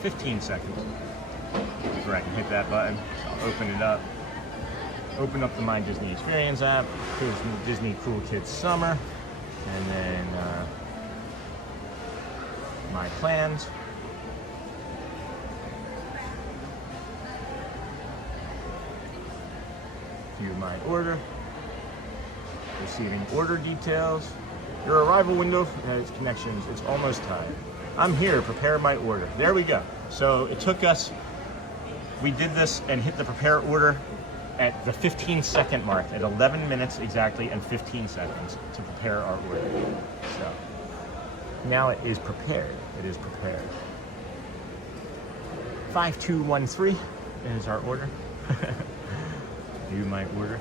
15 seconds. That's where I can hit that button. So I'll open it up. Open up the My Disney Experience app, Disney Cool Kids Summer, and then my plans. View my order. Receiving order details. Your arrival window has connections. It's almost time. I'm here. Prepare my order. There we go. So it took us. We did this and hit the prepare order at the 15-second mark, at 11 minutes exactly and 15 seconds to prepare our order. So now it is prepared. It is prepared. 5213 is our order. View my order.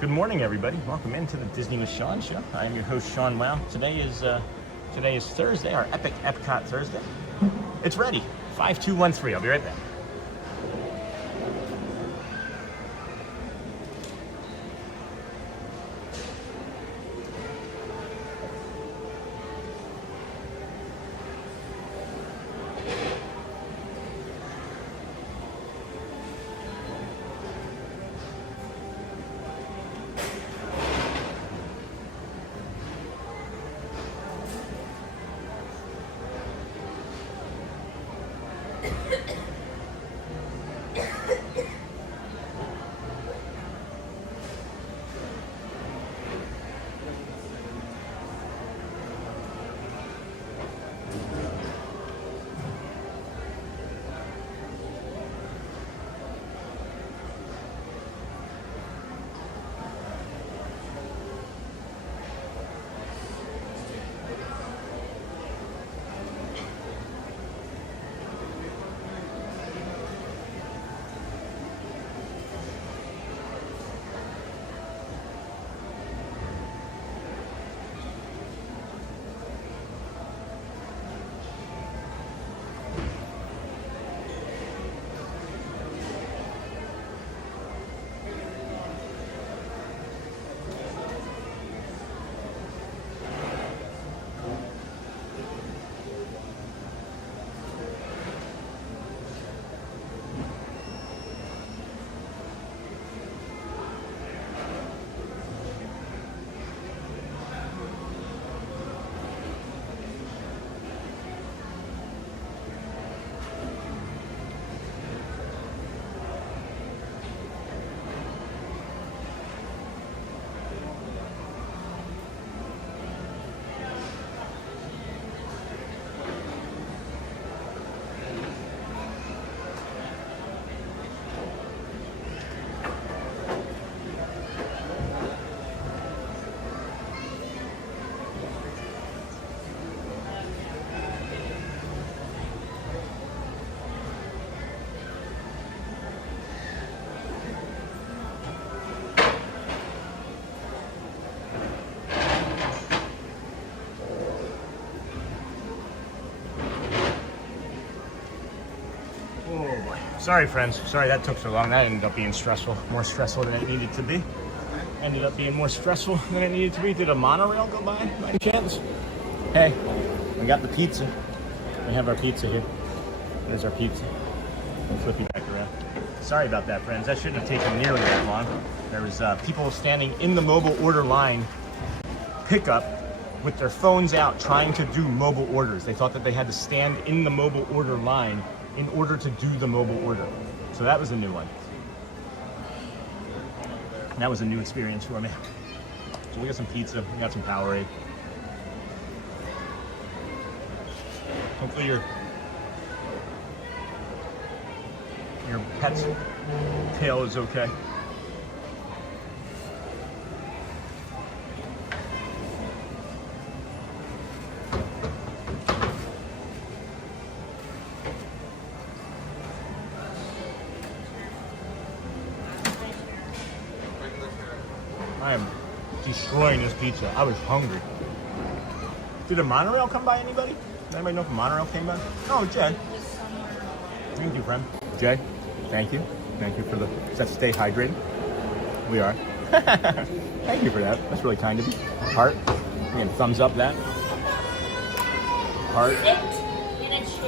Good morning, everybody. Welcome into the Disney with Sean show. I am your host, Sean Wow. Today is Thursday, our epic EPCOT Thursday. It's ready. 5213. I'll be right back. Sorry, friends. Sorry that took so long. That ended up being stressful. More stressful than it needed to be. ended up being more stressful than it needed to be. Did a monorail go by any chance? Hey, we got the pizza. We have our pizza here. There's our pizza. We'll flip you back around. Sorry about that, friends. That shouldn't have taken nearly that long. There was people standing in the mobile order line pickup with their phones out trying to do mobile orders. They thought that they had to stand in the mobile order line in order to do the mobile order. So that was a new one. And that was a new experience for me. So we got some pizza, we got some Powerade. Hopefully your pet's tail is okay. I am destroying this pizza. I was hungry. Did a monorail come by, anybody? Does anybody know if a monorail came by? Oh, Jay. Thank you, friend. Jay, thank you. Thank you for the... Does that stay hydrated? We are. Thank you for that. That's really kind of you. Heart. You can thumbs up that. Heart.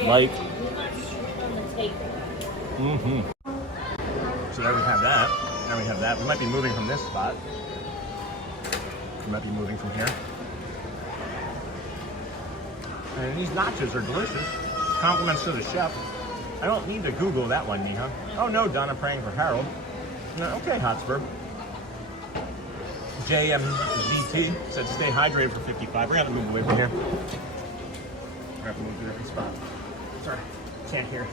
Like. Mm-hmm. So there we have that. Now we have that. We might be moving from this spot. We might be moving from here. And these nachos are delicious. Compliments to the chef. I don't need to Google that one, Neha. Oh no, Donna praying for Harold. No, okay, Hotspur. JMZT said stay hydrated for 55. We're gonna move away from here. We're gonna move to a different spot. Sorry, can't hear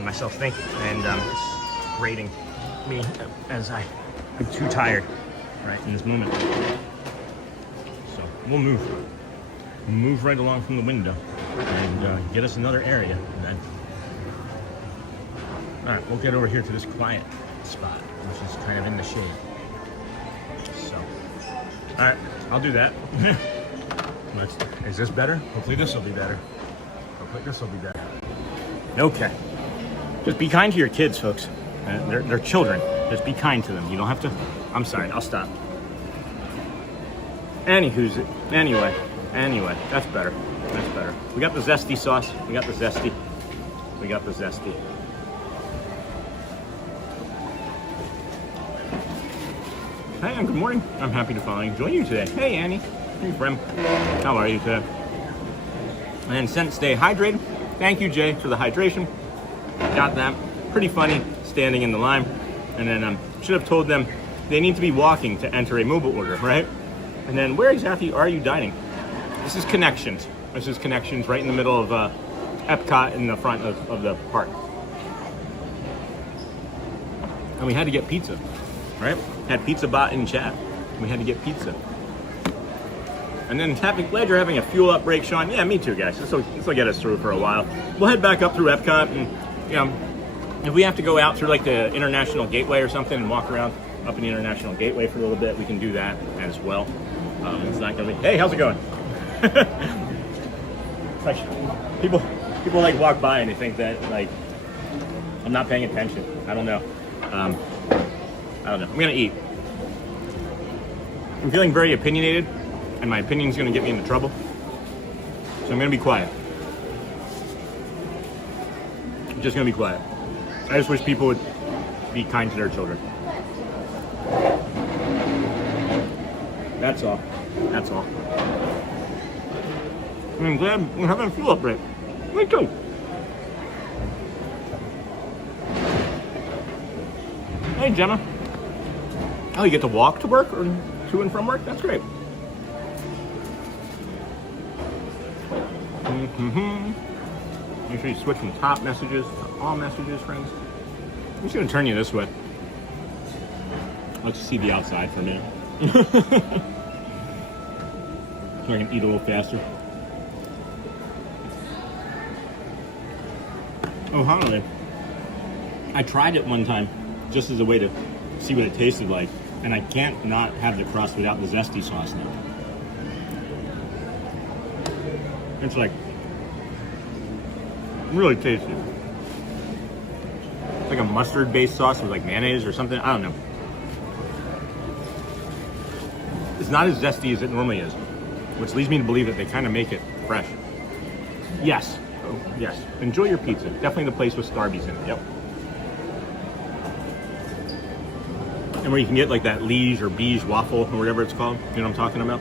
myself think, and it's grating me as I'm too tired right in this moment. So we'll move right along from the window and get us another area. And then, all right, we'll get over here to this quiet spot, which is kind of in the shade. So, all right, I'll do that. Is this better? Hopefully this will be better. Hopefully this will be better. Okay. Just be kind to your kids, folks. They're children. Just be kind to them. You don't have to. I'm sorry. I'll stop. Anyway, that's better. That's better. We got the zesty sauce. We got the zesty. Hey, good morning. I'm happy to finally join you today. Hey, Annie. Hey, friend. How are you today? And since stay hydrated, thank you, Jay, for the hydration. Got that. Pretty funny, standing in the line. And then should have told them they need to be walking to enter a mobile order, right? And then where exactly are you dining? This is Connections. This is Connections right in the middle of EPCOT in the front of the park. And we had to get pizza, right? Had Pizza Bot in chat. We had to get pizza. And then glad you're having a fuel up break, Sean. Yeah, me too, guys. This will get us through for a while. We'll head back up through EPCOT, and if we have to go out through like the International Gateway or something and walk around up in the International Gateway for a little bit, we can do that as well. It's not gonna be. Hey, how's it going? Like people like walk by and they think that like I'm not paying attention. I don't know. I'm gonna eat. I'm feeling very opinionated, and my opinion's gonna get me into trouble. So I'm gonna be quiet. I'm just gonna be quiet. I just wish people would be kind to their children. That's all. That's all. I'm glad we're having a fuel up break. Me too. Hey, Gemma. Oh, you get to walk to work or to and from work? That's great. Make sure you switch from top messages to all messages, friends. I'm just going to turn you this way. Let's see the outside for a minute. So I can eat a little faster. Oh, holiday. I tried it one time just as a way to see what it tasted like, and I can't not have the crust without the zesty sauce now. It's like really tasty. It's like a mustard-based sauce with like mayonnaise or something. I don't know. It's not as zesty as it normally is, which leads me to believe that they kind of make it fresh. Yes. Oh, yes. Enjoy your pizza. Definitely the place with Starbies in it. Yep. And where you can get like that Liege or Beige waffle or whatever it's called. You know what I'm talking about?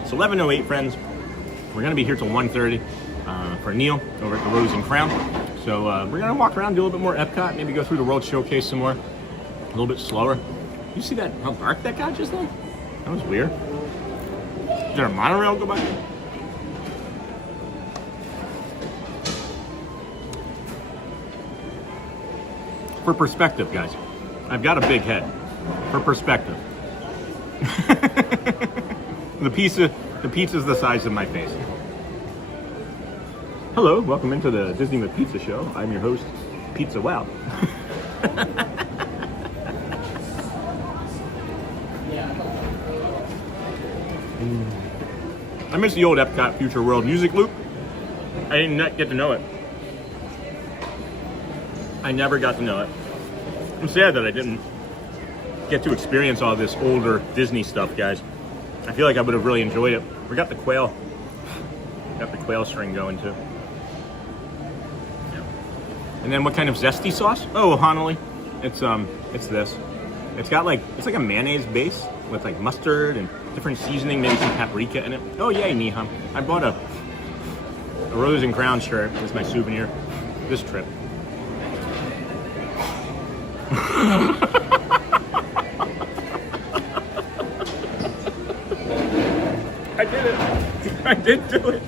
It's 11:08, friends. We're going to be here till 1:30 for Neil over at the Rose and Crown. So we're going to walk around, do a little bit more EPCOT, maybe go through the World Showcase some more. A little bit slower. You see that, how dark that got just then? That was weird. Is there a monorail go by? For perspective, guys, I've got a big head. For perspective. The pizza's the size of my face. Hello, welcome into the Disney with Pizza show. I'm your host, Pizza Wow. I miss the old EPCOT Future World music loop. I did not get to know it. I never got to know it. I'm sad that I didn't get to experience all this older Disney stuff, guys. I feel like I would have really enjoyed it. We got the quail. Got the quail string going too. Yeah. And then what kind of zesty sauce? Oh, Honolulu. It's this. It's like a mayonnaise base with like mustard and different seasoning, maybe some paprika in it. Oh yay, Niham. I bought a Rose and Crown shirt as my souvenir this trip. I did it. I did do it.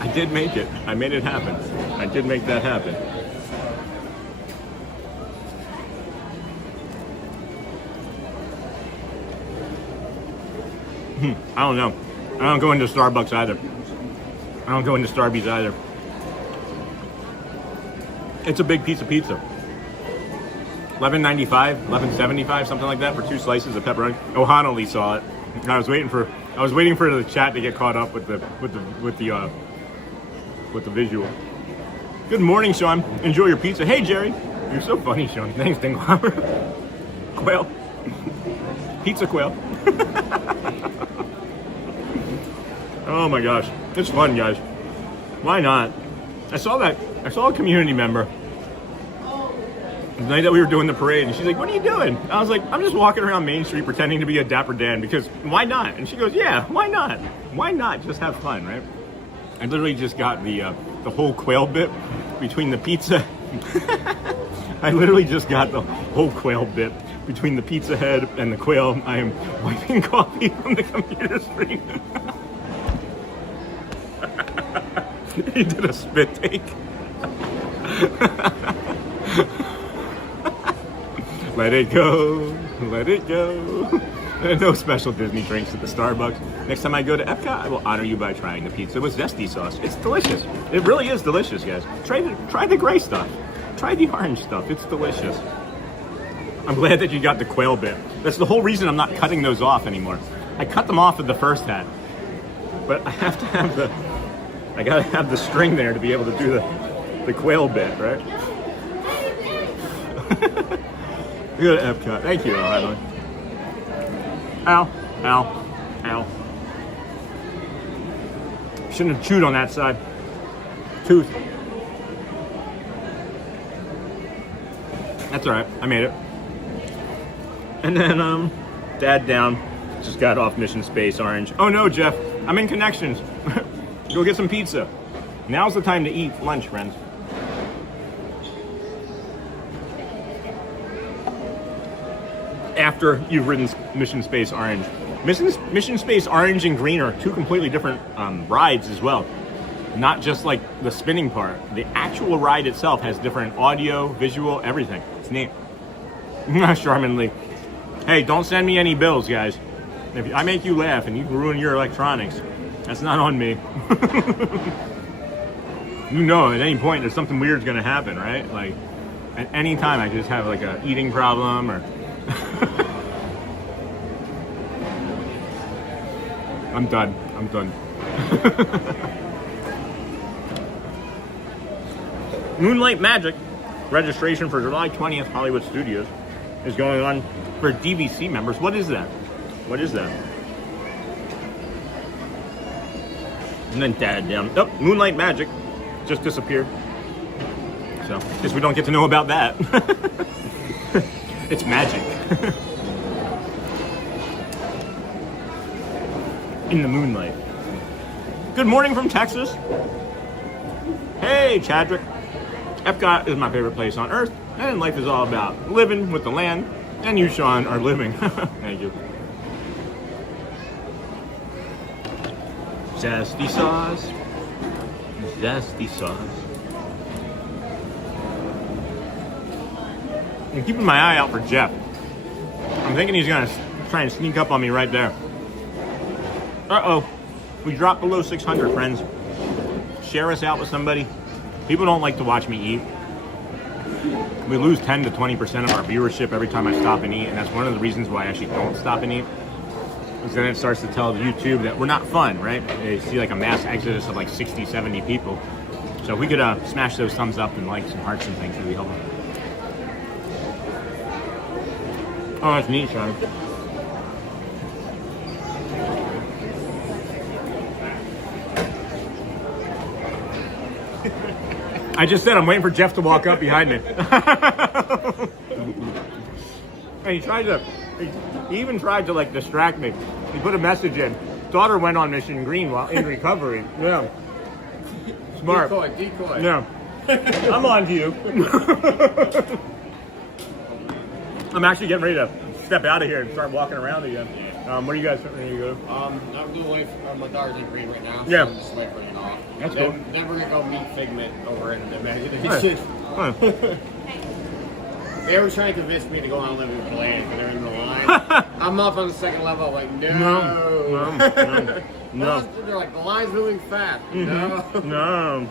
I did make it. I made it happen. I did make that happen. I don't know. I don't go into Starbucks either. I don't go into Starbucks either. It's a big piece of pizza. $11.95, $11.75, something like that for 2 slices of pepperoni. Oh, Honolulu saw it. I was waiting for the chat to get caught up with the visual. Good morning, Sean. Enjoy your pizza. Hey, Jerry. You're so funny, Sean. Thanks, Dingwalber. Quail. Pizza quail. Oh my gosh. It's fun, guys. Why not? I saw a community member the night that we were doing the parade, and she's like, what are you doing? I was like, I'm just walking around Main Street pretending to be a Dapper Dan, because why not? And she goes, yeah, why not? Why not? Just have fun, right? I literally just got the whole quail bit between the pizza. I literally just got the whole quail bit between the pizza head and the quail. I am wiping coffee from the computer screen. He did a spit take. Let it go, let it go. No special Disney drinks at the Starbucks. Next time I go to EPCOT, I will honor you by trying the pizza with zesty sauce. It's delicious. It really is delicious, guys. Try the gray stuff. Try the orange stuff. It's delicious. I'm glad that you got the quail bit. That's the whole reason I'm not cutting those off anymore. I cut them off at the first hat, but I have to have I gotta have the string there to be able to do the quail bit, right? Good EPCOT. Thank you, Ohio. Ow, ow, ow. Shouldn't have chewed on that side. Tooth. That's all right. I made it. And then, Dad down. Just got off Mission Space Orange. Oh no, Jeff. I'm in Connections. Go get some pizza. Now's the time to eat lunch, friends. After you've ridden Mission Space Orange. Mission Space Orange and Green are 2 completely different rides as well. Not just like the spinning part. The actual ride itself has different audio, visual, everything. It's neat. Charminly. Hey, don't send me any bills, guys. If I make you laugh and you ruin your electronics, that's not on me. You know, at any point there's something weird's gonna happen, right? Like, at any time I just have like a eating problem or... I'm done. I'm done. Moonlight Magic. registration for July 20th Hollywood Studios is going on for DVC members. What is that? What is that? And then dad down. Oh, Moonlight Magic just disappeared. So, guess we don't get to know about that. It's magic. In the moonlight. Good morning from Texas. Hey, Chadrick. EPCOT is my favorite place on earth, and life is all about living with the land, and you, Sean, are living. Thank you. Zesty sauce. Zesty sauce. I'm keeping my eye out for Jeff. I'm thinking he's gonna try and sneak up on me right there. Uh-oh. We dropped below 600, friends. Share us out with somebody. People don't like to watch me eat. We lose 10 to 20% of our viewership every time I stop and eat, and that's one of the reasons why I actually don't stop and eat. Because then it starts to tell YouTube that we're not fun, right? They see like a mass exodus of like 60, 70 people. So if we could smash those thumbs up and likes and hearts and things, really help. Oh, that's neat, Sean. I just said I'm waiting for Jeff to walk up behind me. And he even tried to like distract me. He put a message in. Daughter went on Mission Green while in recovery. Yeah. Smart. Decoy. Yeah. I'm on to you. I'm actually getting ready to step out of here and start walking around again. Where are you guys ready to go? I'm doing wait for my daughter's in Green right now. So Yeah. I'm just waiting for it off. That's then, cool. Then we're gonna go meet Figment over in the imagination. Huh. They were trying to convince me to go on Unlimited Land, but they're in the line. I'm up on the second level. I'm like, no. No. They're like, the line's moving fast. Mm-hmm. No.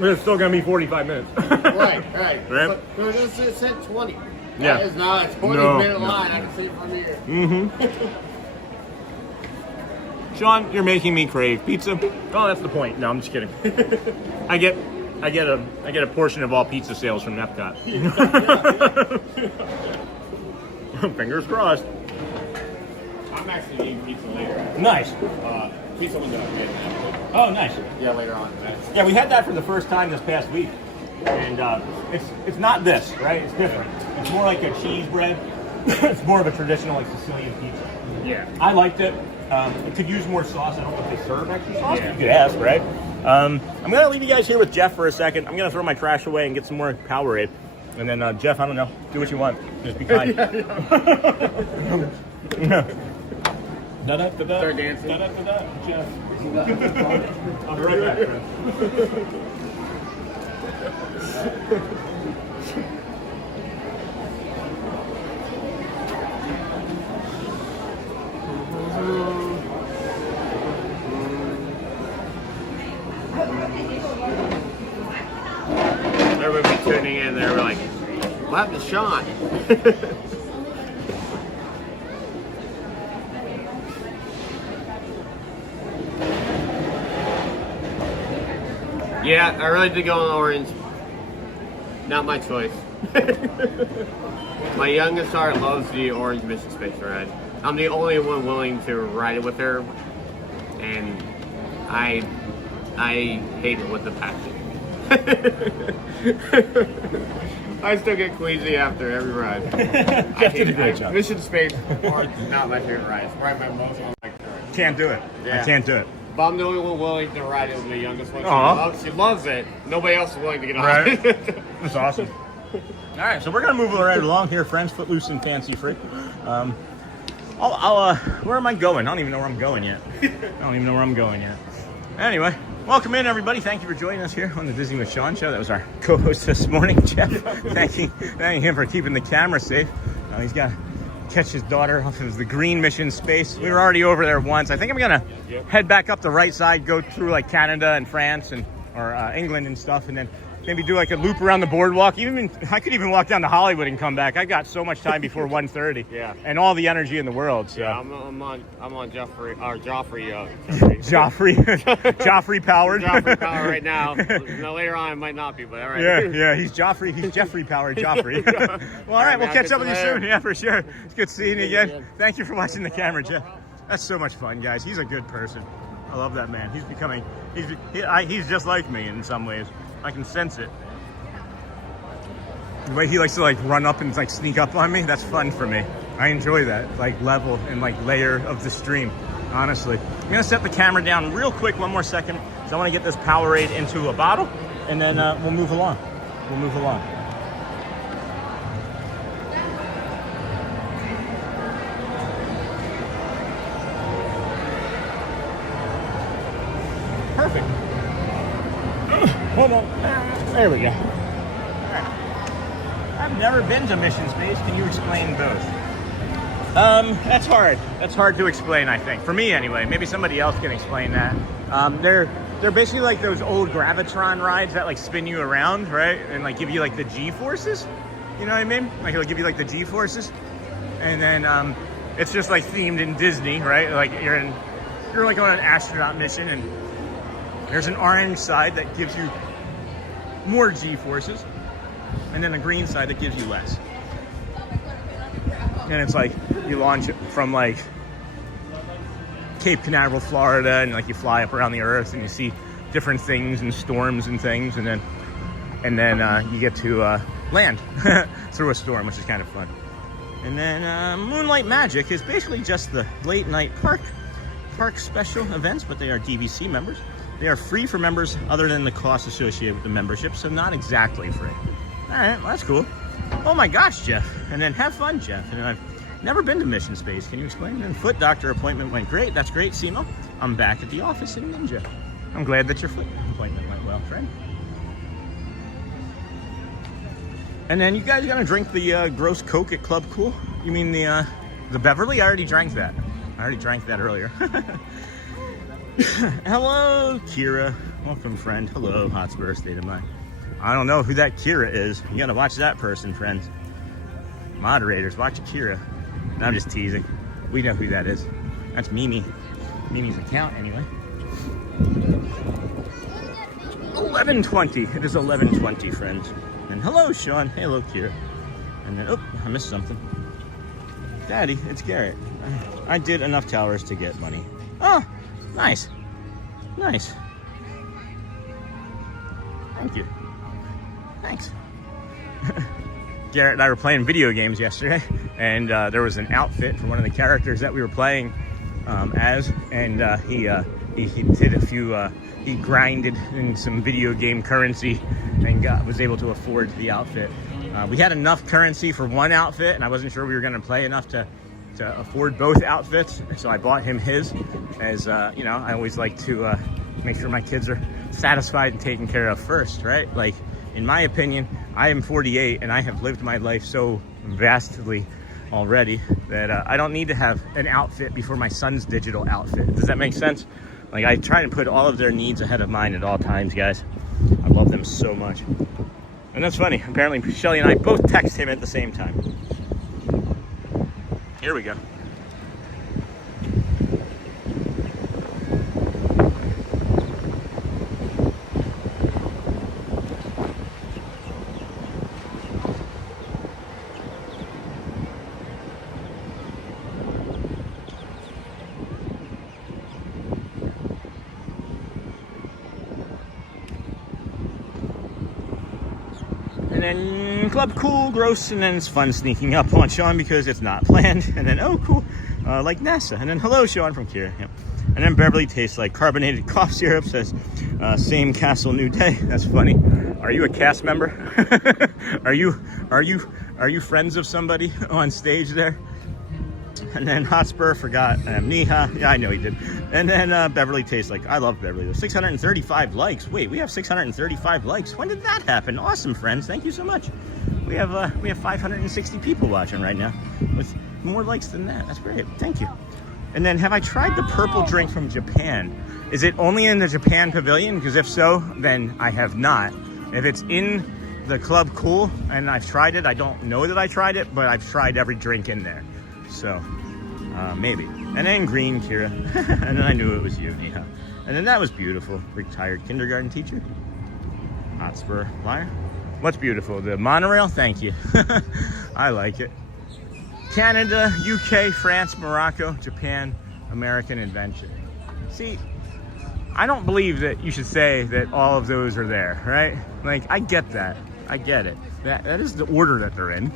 It's still gonna be 45 minutes. Right. Right? But it said 20. Yeah. That is not a 20-minute line. I can see it from here. Mm-hmm. Sean, you're making me crave pizza. Oh, that's the point. No, I'm just kidding. I get a portion of all pizza sales from EPCOT. Fingers crossed. I'm actually eating pizza later. Nice. Pizza window. Oh, nice. Yeah, later on. Yeah, we had that for the first time this past week, and it's not this, right? It's different. It's more like a cheese bread. It's more of a traditional like Sicilian pizza. Yeah. I liked it. It could use more sauce. I don't know if they serve extra sauce. Yeah. You could ask, right? I'm gonna leave you guys here with Jeff for a second. I'm gonna throw my trash away and get some more Powerade, and then Jeff, I don't know, do what you want. Just be kind. Start dancing. Jeff. I'll be right back. Everybody tuning in there, we're like, what happened to Sean? Yeah, I really did go on orange. Not my choice. My youngest daughter loves the orange Mission Space ride. I'm the only one willing to ride it with her, and I hate it with a passion. I still get queasy after every ride. Jeff did a great job. Mission Space orange is not my favorite ride. It's probably my most one. Can't do it. Yeah. I can't do it. But I'm the only one willing to ride it with the youngest one. Aw. She loves it. Nobody else is willing to get on Right. it. That's awesome. All right, so we're gonna move right along here, friends. Footloose and fancy free. Where am I going? I don't even know where I'm going yet. Anyway, welcome in, everybody. Thank you for joining us here on the Disney with Sean show. That was our co-host this morning, Jeff. Thanking him for keeping the camera safe. He's got to catch his daughter off of the green Mission Space. We were already over there once. I think I'm gonna head back up the right side, go through like Canada and France or England and stuff, and then maybe do like a loop around the boardwalk. Even I could even walk down to Hollywood and come back. I got so much time before 1:30. Yeah. And all the energy in the world. So. Yeah, I'm on Joffrey Joffrey powered. Joffrey power right now. Now later on, it might not be, but all right. Yeah. He's Joffrey. He's Jeffrey powered Joffrey. Well, all right. We'll catch up with you soon. Yeah, for sure. It's good seeing you again. Thank you for watching the camera, Jeff. That's so much fun, guys. He's a good person. I love that man. He's becoming. He's just like me in some ways. I can sense it. The way he likes to like run up and like sneak up on me, that's fun for me. I enjoy that like level and like layer of the stream, honestly. I'm gonna set the camera down real quick, one more second. So I wanna get this Powerade into a bottle and then we'll move along. Perfect. Hold on. There we go. All right. I've never been to Mission Space. Can you explain both? That's hard. That's hard to explain, I think. For me, anyway. Maybe somebody else can explain that. They're basically like those old Gravitron rides that like spin you around, right? And like give you like the G-forces. You know what I mean? Like it'll give you like the G-forces. And then it's just like themed in Disney, right? Like you're like on an astronaut mission and there's an orange side that gives you more G-forces, and then a green side that gives you less. And it's like you launch from like Cape Canaveral, Florida, and like you fly up around the Earth and you see different things and storms and things, and then you get to land through a storm, which is kind of fun. And then Moonlight Magic is basically just the late night park special events, but they are DVC members. They are free for members other than the cost associated with the membership, so not exactly free. All right, well, that's cool. Oh my gosh, Jeff. And then have fun, Jeff. And I've never been to Mission Space. Can you explain? And then foot doctor appointment went great. That's great, Simo. I'm back at the office in Ninja. I'm glad that your foot appointment went well, friend. And then you guys gonna drink the gross Coke at Club Cool? You mean the Beverly? I already drank that. I already drank that earlier. Hello, Kira. Welcome, friend. Hello, Hotspur State of Mind. I don't know who that Kira is. You gotta watch that person, friends. Moderators, watch Kira. No, I'm just teasing. We know who that is. That's Mimi. Mimi's account, anyway. 11:20. It is 11:20, friends. And hello, Sean. Hello, Kira. And then, oh, I missed something. Daddy, it's Garrett. I did enough towers to get money. Oh, nice. Nice. Thank you. Thanks. Garrett and I were playing video games yesterday, and there was an outfit for one of the characters that we were playing as, and he did a few, he grinded in some video game currency and was able to afford the outfit. We had enough currency for one outfit, and I wasn't sure we were going to play enough to afford both outfits, so I bought him his. As you know, I always like to make sure my kids are satisfied and taken care of first, right? Like, in my opinion, I am 48 and I have lived my life so vastly already that I don't need to have an outfit before my son's digital outfit. Does that make sense? Like, I try to put all of their needs ahead of mine at all times, guys. I love them so much. And that's funny. Apparently, Shelly and I both text him at the same time. Here we go. And then Club Cool, gross, and then it's fun sneaking up on Sean because it's not planned. And then, oh, cool, like NASA. And then, hello, Sean from Kira. Yep. And then Beverly tastes like carbonated cough syrup, says, same castle, new day. That's funny. Are you a cast member? Are you friends of somebody on stage there? And then Hotspur forgot Niha. Yeah, I know he did. And then Beverly tastes like, I love Beverly. 635 likes. Wait, we have 635 likes. When did that happen? Awesome, friends. Thank you so much. We have 560 people watching right now with more likes than that. That's great. Thank you. And then, have I tried the purple drink from Japan? Is it only in the Japan pavilion? Because if so, then I have not. If it's in the club, cool, and I've tried it. I don't know that I tried it, but I've tried every drink in there. So, maybe. And then green, Kira. And then I knew it was you, Neha. And then that was beautiful. Retired kindergarten teacher. Hotspur Liar. What's beautiful? The monorail? Thank you. I like it. Canada, UK, France, Morocco, Japan, American Adventure. See, I don't believe that you should say that all of those are there, right? Like, I get that. I get it. That is the order that they're in.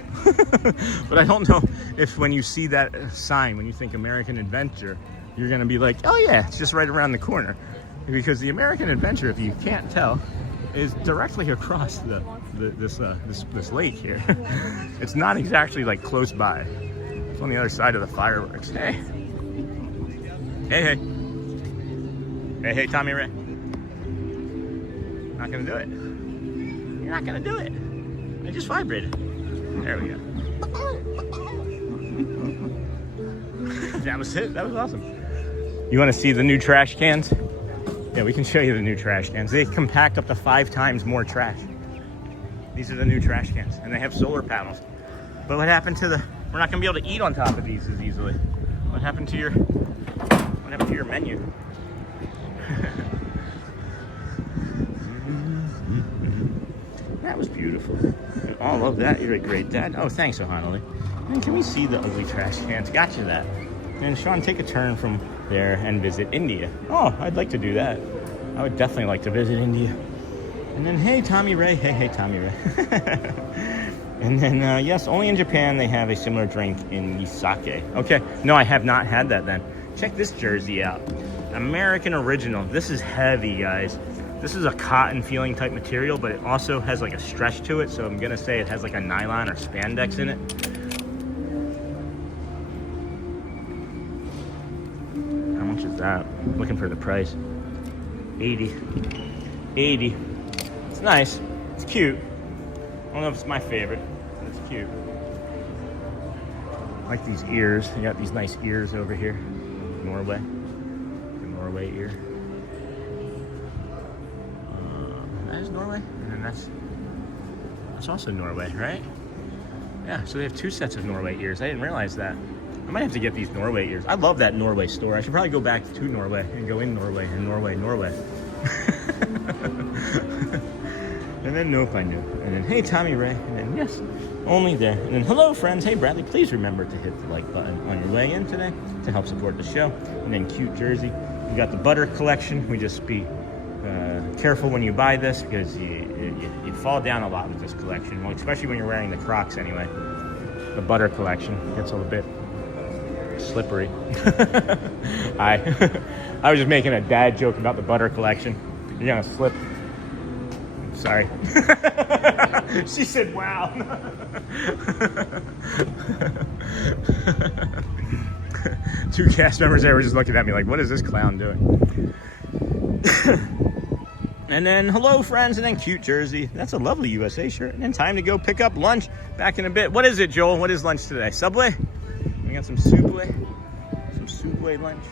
But I don't know if when you see that sign, when you think American Adventure, you're gonna be like, oh yeah, it's just right around the corner. Because the American Adventure, if you can't tell, is directly across this lake here. It's not exactly like close by. It's on the other side of the fireworks. Hey. Hey, hey. Hey, hey, Tommy Ray. Not gonna do it. You're not gonna do it. I just vibrated. There we go. That was it. That was awesome. You wanna see the new trash cans? Yeah, we can show you the new trash cans. They compact up to 5 times more trash. These are the new trash cans, and they have solar panels. But what happened to we're not gonna be able to eat on top of these as easily. What happened to your menu? That was beautiful. All of that. You're a great dad. Oh, thanks, Ohanali. And can we see the ugly trash cans? Got you that. And Sean, take a turn from there and visit India. Oh, I'd like to do that. I would definitely like to visit India. And then, hey, Tommy Ray. Hey, hey, Tommy Ray. And then, yes, only in Japan they have a similar drink in sake. Okay, no, I have not had that then. Check this jersey out. American Original. This is heavy, guys. This is a cotton feeling type material, but it also has like a stretch to it. So I'm gonna say it has like a nylon or spandex in it. How much is that? I'm looking for the price. 80. 80. It's nice. It's cute. I don't know if it's my favorite, but it's cute. I like these ears. You got these nice ears over here. Norway. The Norway ear. That is Norway, and then that's also Norway, right? Yeah, so they have 2 sets of Norway ears. I didn't realize that. I might have to get these Norway ears. I love that Norway store. I should probably go back to Norway and go in Norway and Norway. And then nope, I knew. And then hey, Tommy Ray. And then yes, only there. And then hello, friends. Hey, Bradley. Please remember to hit the like button on your way in today to help support the show. And then cute jersey. We got the butter collection. We just be careful when you buy this because you fall down a lot with this collection. Well, especially when you're wearing the Crocs anyway. The butter collection gets a little bit slippery. I was just making a dad joke about the butter collection. You're gonna slip. Sorry. She said, wow. 2 cast members there were just looking at me like, what is this clown doing? And then, hello, friends, and then cute jersey. That's a lovely USA shirt. And then time to go pick up lunch back in a bit. What is it, Joel? What is lunch today? Subway? We got some Subway. Some Subway lunch.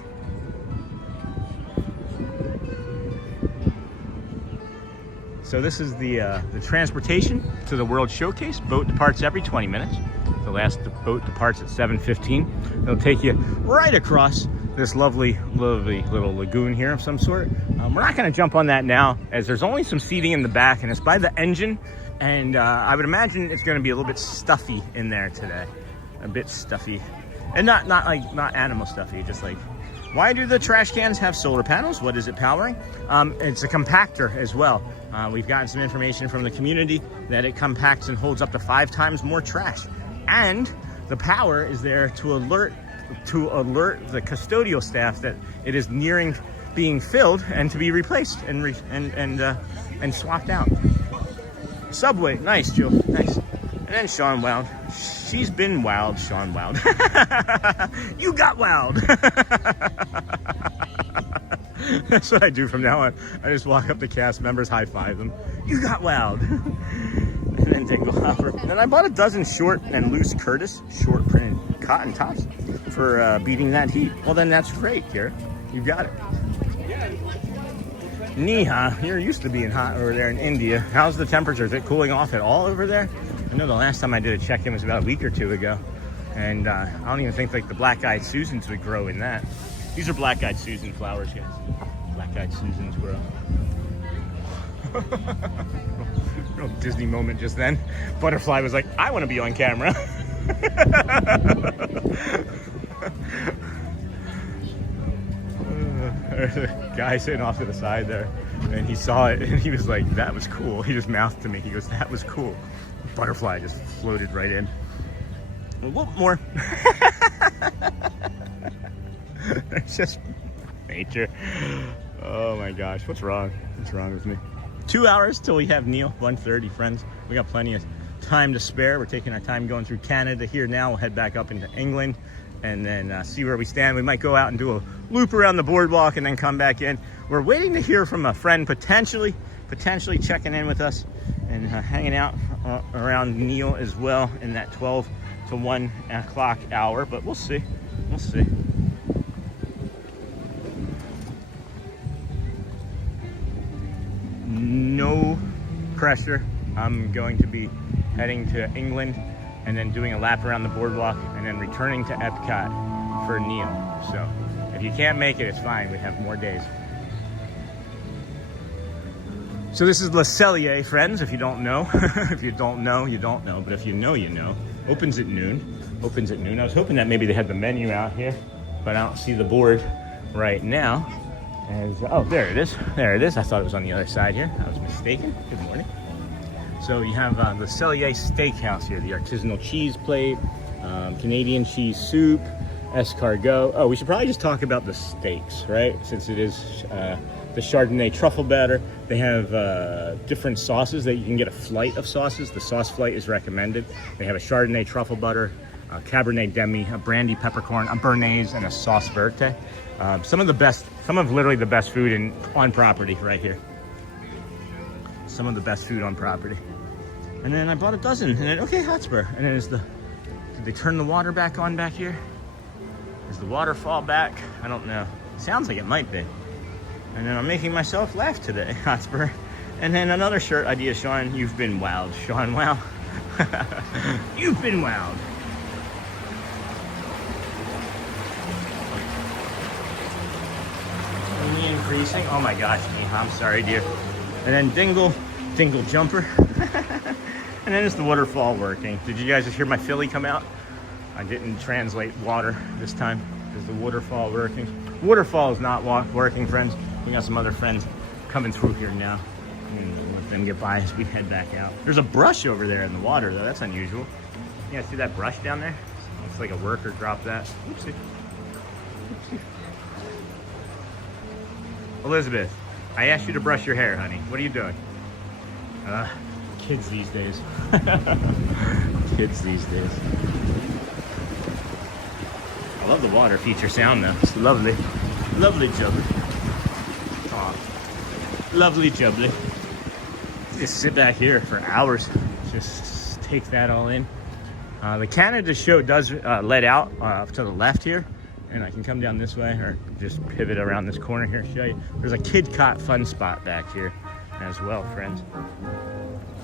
So this is the transportation to the World Showcase. Boat departs every 20 minutes. The last boat departs at 7:15. It'll take you right across this lovely little lagoon here of some sort. We're not going to jump on that now, as there's only some seating in the back, and it's by the engine. And I would imagine it's going to be a little bit stuffy in there today. A bit stuffy, and not animal stuffy. Just like, why do the trash cans have solar panels? What is it powering? It's a compactor as well. We've gotten some information from the community that it compacts and holds up to 5 times more trash. And the power is there to alert the custodial staff that it is nearing being filled and to be replaced and swapped out. Subway, nice, Joe, nice. And then Sean Wild. She's been wild, Sean Wild. You got wild. That's what I do from now on. I just walk up to cast members, high five them. You got wild. And then take a hopper. And then I bought a dozen short and loose Curtis short printed cotton tops for beating that heat. Well, then that's great, Garrett. You got it. Neha, you're used to being hot over there in India. How's the temperature? Is it cooling off at all over there? I know the last time I did a check-in was about a week or two ago. And I don't even think like the black-eyed Susans would grow in that. These are black-eyed Susan flowers, guys. Black-eyed Susans grow. Real Disney moment just then. Butterfly was like, I want to be on camera. There's a guy sitting off to the side there, and he saw it, and he was like, that was cool. He just mouthed to me. He goes, that was cool. Butterfly just floated right in. Well, more. It's just nature. Oh my gosh, what's wrong? What's wrong with me? 2 hours till we have Neil, 1:30, friends. We got plenty of time to spare. We're taking our time going through Canada here now. We'll head back up into England and then see where we stand. We might go out and do a loop around the boardwalk and then come back in. We're waiting to hear from a friend potentially checking in with us and hanging out around Neil as well in that 12 to 1 o'clock hour, but we'll see. We'll see. No pressure. I'm going to be heading to England and then doing a lap around the boardwalk and then returning to EPCOT for Neil. So if you can't make it, it's fine. We have more days. So this is Le Cellier, friends, if you don't know. If you don't know, you don't know. But if you know, you know. Opens at noon. Opens at noon. I was hoping that maybe they had the menu out here, but I don't see the board right now. And, oh, there it is. There it is. I thought it was on the other side here. I was mistaken. Good morning. So you have the Cellier Steakhouse here, the artisanal cheese plate, Canadian cheese soup, escargot. Oh, we should probably just talk about the steaks, right? Since it is the Chardonnay truffle batter. They have different sauces that you can get a flight of sauces. The sauce flight is recommended. They have a Chardonnay truffle butter, a Cabernet Demi, a brandy peppercorn, a Béarnaise, and a sauce verte. Some of literally the best food on property right here. Some of the best food on property. And then I bought a dozen, and then, okay, Hotspur. And then did they turn the water back on back here? Is the waterfall back? I don't know. Sounds like it might be. And then I'm making myself laugh today, Hotspur. And then another shirt idea, Sean. You've been wild, Sean. Wow. You've been wild. Only increasing. Oh my gosh, Neha, I'm sorry, dear. And then dingle jumper. And then is the waterfall working? Did you guys just hear my Philly come out? I didn't translate water this time. Is the waterfall working? Waterfall is not working, friends. We got some other friends coming through here now. Let them get by as we head back out. There's a brush over there in the water, though. That's unusual. You guys see that brush down there? Looks like a worker dropped that. Oopsie. Oopsie. Elizabeth, I asked you to brush your hair, honey. What are you doing? Kids these days. Kids these days. I love the water feature sound, though. It's lovely. Lovely jubbly. Aw. Lovely jubbly. Just sit back here for hours. Just take that all in. The Canada show does let out to the left here. And I can come down this way or just pivot around this corner here and show you. There's a KidCot fun spot back here as well, friends.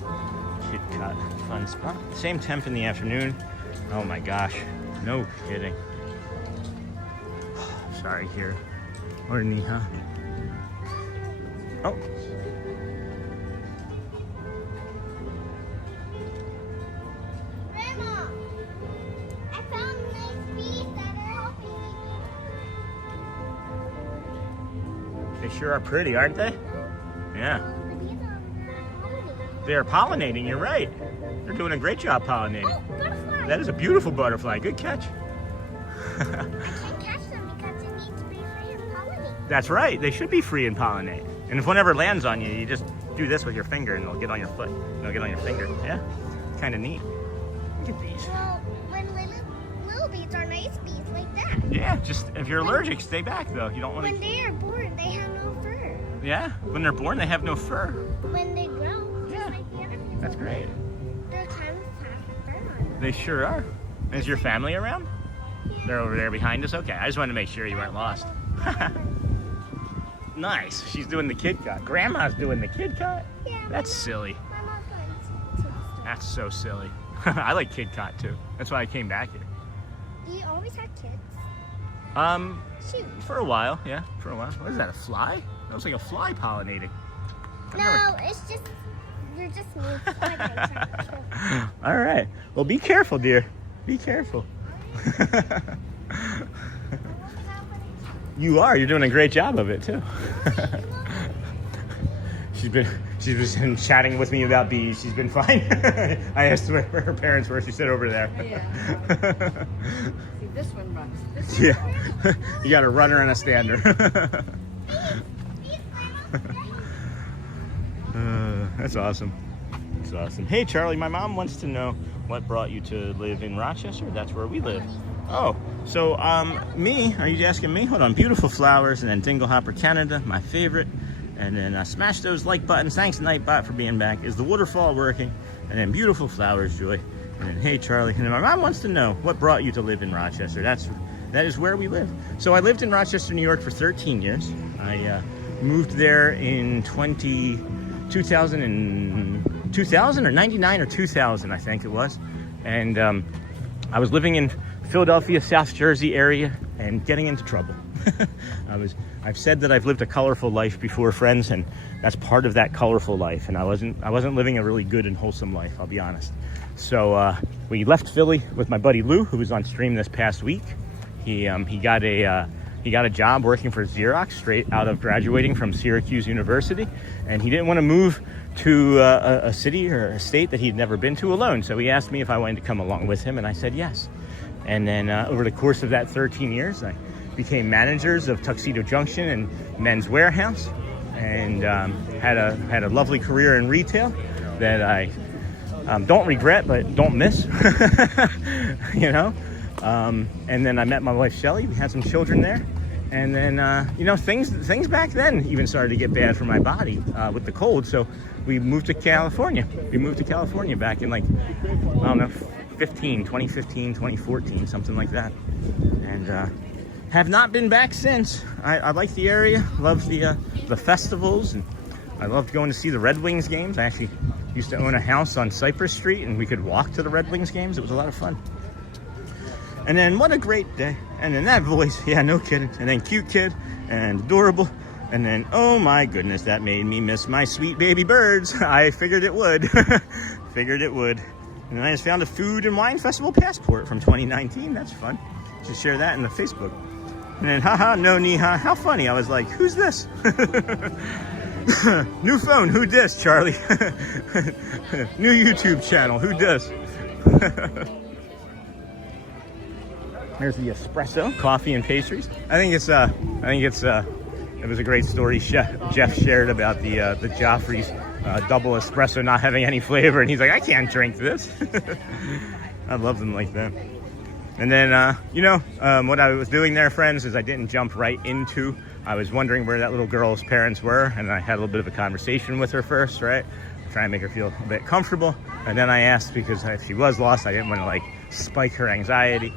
KidCot fun spot. Same temp in the afternoon. Oh my gosh. No kidding. Sorry here. Or Neha. Oh. Grandma, I found nice bees that are helping me. They sure are pretty, aren't they? Yeah. They're pollinating, you're right. They're doing a great job pollinating. Oh, butterfly. That is a beautiful butterfly. Good catch. I can't catch them because it needs to be free and pollinate. That's right. They should be free and pollinate. And if one ever lands on you, you just do this with your finger and they'll get on your foot. They'll get on your finger. Yeah. It's kind of neat. Look at these. Well, when little bees are nice bees like that. Yeah, just if you're allergic, stay back though. You don't want to. When they are born, they have no fur. Yeah, when they're born, they have no fur. When they grow, Yeah. like the other people, That's great. their times have fur on them. They sure are. Is your family around? They're over there behind us? Okay, I just wanted to make sure you weren't lost. Nice. She's doing the kid cut. Grandma's doing the kid cut? Yeah. That's silly. My mom's going to. That's so silly. I like kid cut too. That's why I came back here. Do you always have kids? Shoot. For a while, yeah, for a while. What is that, a fly? That was like a fly pollinating. No, it's just, you're just me. Okay, all right. Well, be careful, dear. Be careful. You are. You're doing a great job of it too. She's been chatting with me about bees. She's been fine. I asked where her parents were. She said over there. Yeah. See, this one runs. This one Yeah. You got a runner and a stander. That's awesome. That's awesome. Hey, Charlie, my mom wants to know what brought you to live in Rochester. That's where we live. Oh, so me? Are you asking me? Hold on. Beautiful flowers, and then Dinglehopper, Canada, my favorite. And then smash those like buttons. Thanks, Nightbot, for being back. Is the waterfall working? And then beautiful flowers, Joy. And then hey, Charlie. And then my mom wants to know what brought you to live in Rochester. That is where we live. So I lived in Rochester, New York for 13 years. I moved there in 2000 or 99 or 2000, I think it was. And I was living in Philadelphia, South Jersey area, and getting into trouble. I've said that I've lived a colorful life before, friends, and that's part of that colorful life. And I wasn't living a really good and wholesome life, I'll be honest. So we left Philly with my buddy Lou, who was on stream this past week. He got a job working for Xerox straight out of graduating from Syracuse University, and he didn't want to move to a city or a state that he'd never been to alone. So he asked me if I wanted to come along with him, and I said yes. And then over the course of that 13 years, I became managers of Tuxedo Junction and Men's Warehouse, and had a lovely career in retail that I don't regret but don't miss. You know. And then I met my wife Shelly. We had some children there, and then you know, things back then even started to get bad for my body with the cold. So we moved to California. We moved to California back in, like, I don't know, 2015, 2014, something like that. And have not been back since. I like the area, love the festivals, and I loved going to see the Red Wings games. I actually used to own a house on Cypress Street, and we could walk to the Red Wings games. It was a lot of fun. And then what a great day. And then that voice, yeah, no kidding. And then cute kid and adorable. And then, oh my goodness, that made me miss my sweet baby birds. I figured it would. Figured it would. And then I just found a food and wine festival passport from 2019. That's fun. Just share that in the Facebook. And then, haha, no Niha. How funny. I was like, who's this? New phone, who dis, Charlie? New YouTube channel, who dis? There's the espresso, coffee and pastries. I think it was a great story Jeff shared about the Joffrey's double espresso not having any flavor, and he's like, I can't drink this. I love them like that. And then, you know, what I was doing there, friends, is I didn't jump right into. I was wondering where that little girl's parents were, and I had a little bit of a conversation with her first, right? Trying to make her feel a bit comfortable. And then I asked, because if she was lost, I didn't want to, like, spike her anxiety.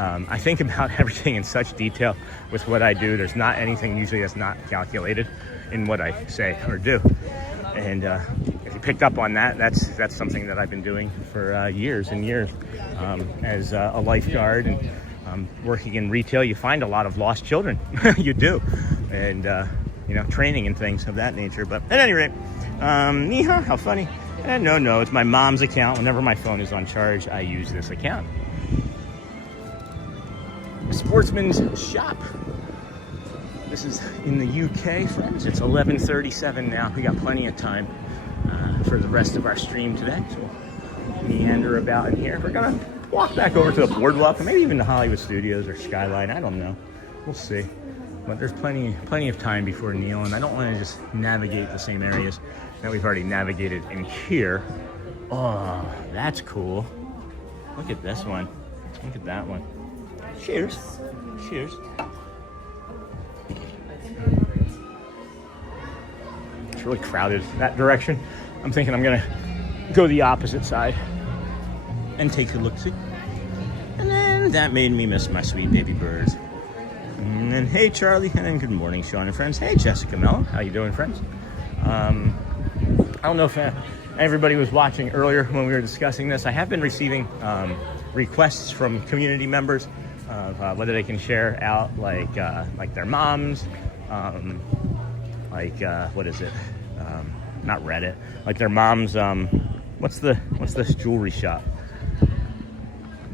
I think about everything in such detail with what I do. There's not anything usually that's not calculated in what I say or do. And if you picked up on that, that's something that I've been doing for years and years. As a lifeguard and working in retail, you find a lot of lost children. You do. And, you know, training and things of that nature. But at any rate, Niha, how funny. And no, it's my mom's account. Whenever my phone is on charge, I use this account. Sportsman's Shop. This is in the UK, friends. It's 11:37 now. We got plenty of time for the rest of our stream today. So we'll meander about in here. We're gonna walk back over to the BoardWalk, or maybe even the Hollywood Studios or Skyline. I don't know. We'll see. But there's plenty of time before Neil, and I don't want to just navigate the same areas that we've already navigated in here. Oh, that's cool. Look at this one. Look at that one. Cheers. Cheers. It's really crowded that direction. I'm thinking I'm gonna go the opposite side and take a look-see. And then that made me miss my sweet baby birds. And then, hey, Charlie. And then, good morning, Sean and friends. Hey, Jessica Mello. How you doing, friends? I don't know if everybody was watching earlier when we were discussing this. I have been receiving requests from community members of whether they can share out like their moms, what is it? Not Reddit. Like their moms. What's this jewelry shop?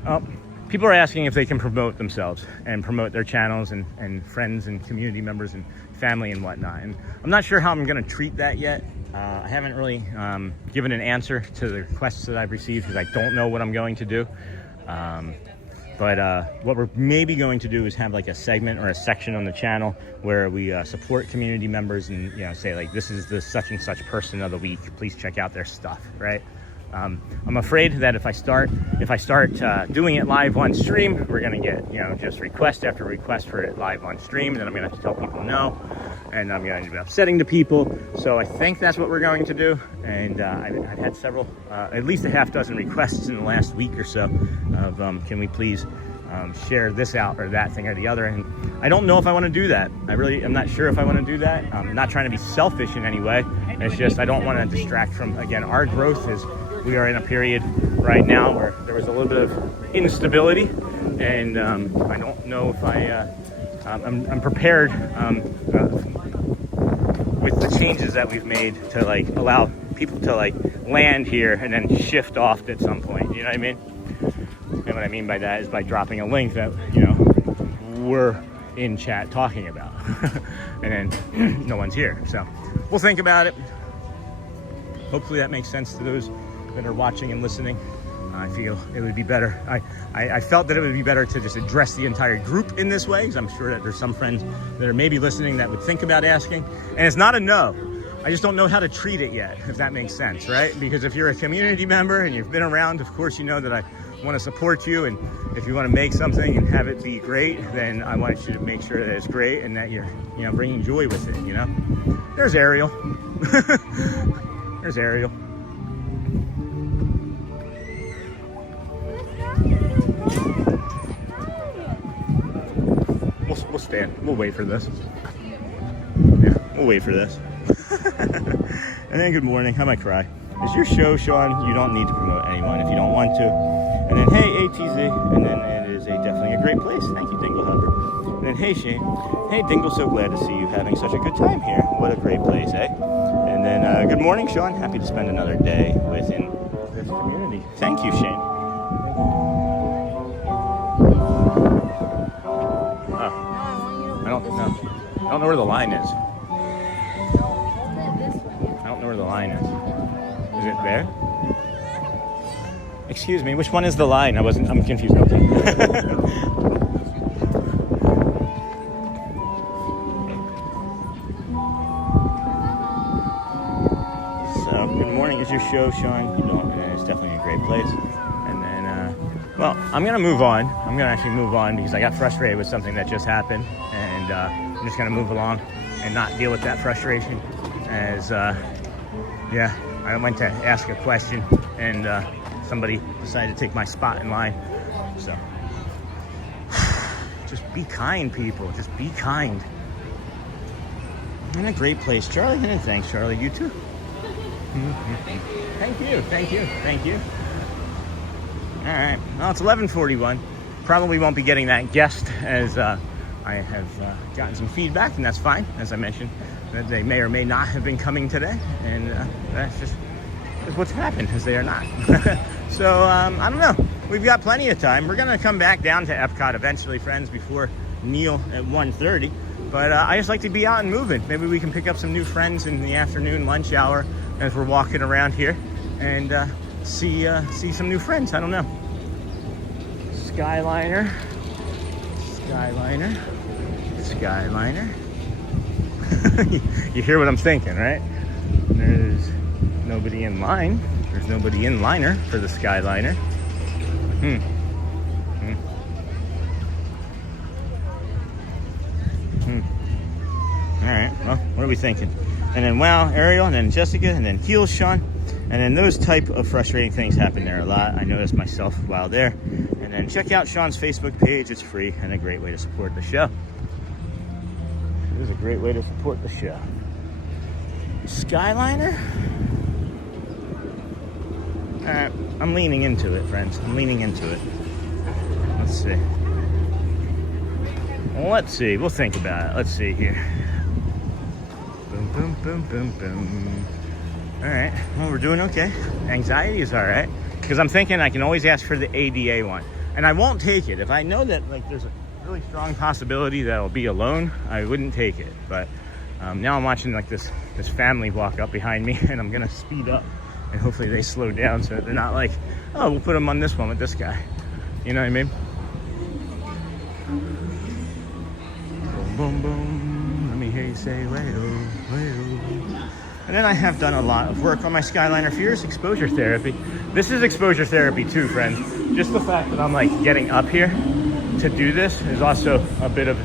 Oh, people are asking if they can promote themselves and promote their channels and friends and community members and family and whatnot. And I'm not sure how I'm going to treat that yet. I haven't really given an answer to the requests that I've received because I don't know what I'm going to do. But what we're maybe going to do is have like a segment or a section on the channel where we support community members and, you know, say like, this is the such and such person of the week. Please check out their stuff, right? I'm afraid that if I start doing it live on stream, we're gonna get, you know, just request after request for it live on stream, and then I'm gonna have to tell people no, and I'm gonna be upsetting the people. So I think that's what we're going to do. And I've had several, at least a half dozen requests in the last week or so of can we please share this out or that thing or the other. And I don't know if I want to do that. I'm not sure if I want to do that. I'm not trying to be selfish in any way. It's just I don't want to distract from, again, our growth is, we are in a period right now where there was a little bit of instability, and I don't know if I'm prepared with the changes that we've made to like allow people to like land here and then shift off at some point. You know what I mean? And what I mean by that is by dropping a link that, you know, we're in chat talking about, and then no one's here. So we'll think about it. Hopefully that makes sense to those that are watching and listening. I feel it would be better. I felt that it would be better to just address the entire group in this way, because I'm sure that there's some friends that are maybe listening that would think about asking. And it's not a no. I just don't know how to treat it yet, if that makes sense, right? Because if you're a community member and you've been around, of course you know that I want to support you, and if you want to make something and have it be great, then I want you to make sure that it's great and that you're, you know, bringing joy with it, you know? There's Ariel. There's Ariel. We'll stand. We'll wait for this. Yeah, we'll wait for this. And then good morning. I might cry. It's your show, Sean. You don't need to promote anyone if you don't want to. And then, hey, ATZ. And then it is definitely a great place. Thank you, Dingle Hopper. And then, hey, Shane. Hey, Dingle, so glad to see you having such a good time here. What a great place, eh? And then, good morning, Sean. Happy to spend another day within this community. Thank you, Shane. I don't know where the line is. I don't know where the line is. Is it there? Excuse me, which one is the line? I'm confused. Okay. So, good morning. Is your show, Sean? You know, it's definitely a great place. And then, well, I'm going to move on. I'm going to actually move on because I got frustrated with something that just happened. And I'm just going to move along and not deal with that frustration. As, yeah, I went to ask a question and somebody decided to take my spot in line. So, just be kind, people. Just be kind. And a great place, Charlie. And thanks, Charlie. You too. Thank you. Thank you. Thank you. All right. Well, it's 11:41. Probably won't be getting that guest as I have gotten some feedback, and that's fine. As I mentioned, that they may or may not have been coming today, and that's just what's happened, as they are not. So, I don't know. We've got plenty of time. We're going to come back down to EPCOT eventually, friends, before Neil at 1:30. But I just like to be out and moving. Maybe we can pick up some new friends in the afternoon lunch hour as we're walking around here and see some new friends. I don't know. Skyliner. Skyliner. Skyliner. You hear what I'm thinking, right? There's nobody in line. There's nobody in liner for the Skyliner. All right, well, what are we thinking? And then, wow, Ariel, and then Jessica, and then Keel, Sean. And then those type of frustrating things happen there a lot. I noticed myself while there. And then check out Sean's Facebook page. It's free and a great way to support the show. It is a great way to support the show. Skyliner? I'm leaning into it, friends. I'm leaning into it. Let's see. Let's see. We'll think about it. Let's see here. Boom, boom, boom, boom, boom. All right. Well, we're doing okay. Anxiety is all right. Because I'm thinking I can always ask for the ADA one. And I won't take it. If I know that like there's a really strong possibility that I'll be alone, I wouldn't take it. But now I'm watching like this family walk up behind me, and I'm going to speed up. And hopefully they slow down so that they're not like, oh, we'll put them on this one with this guy. You know what I mean? Boom, boom, boom. Let me hear you say, way-oh, way-oh. And then I have done a lot of work on my Skyliner Fears exposure therapy. This is exposure therapy too, friends. Just the fact that I'm like getting up here to do this is also a bit of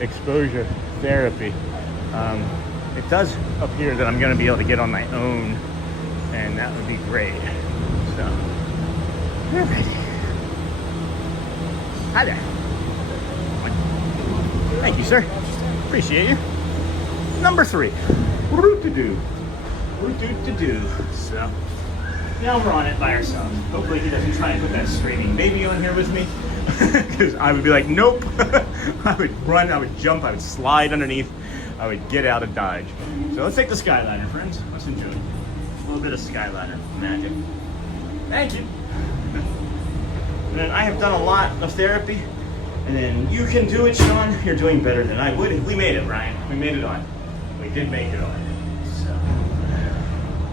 exposure therapy. It does appear that I'm going to be able to get on my own, and that would be great. So, we're ready. Hi there. Thank you, sir. Appreciate you. Number 3. Root-to-do. Root-to-do. So, now we're on it by ourselves. Hopefully he doesn't try and put that screaming baby on here with me. Because I would be like, nope. I would run, I would jump, I would slide underneath. I would get out of Dodge. So let's take the Skyliner, friends. Let's enjoy it. A little bit of Skyliner magic. Thank you. And then I have done a lot of therapy. And then you can do it, Sean. You're doing better than I would. We made it, Ryan. We made it on. We did make it on. So,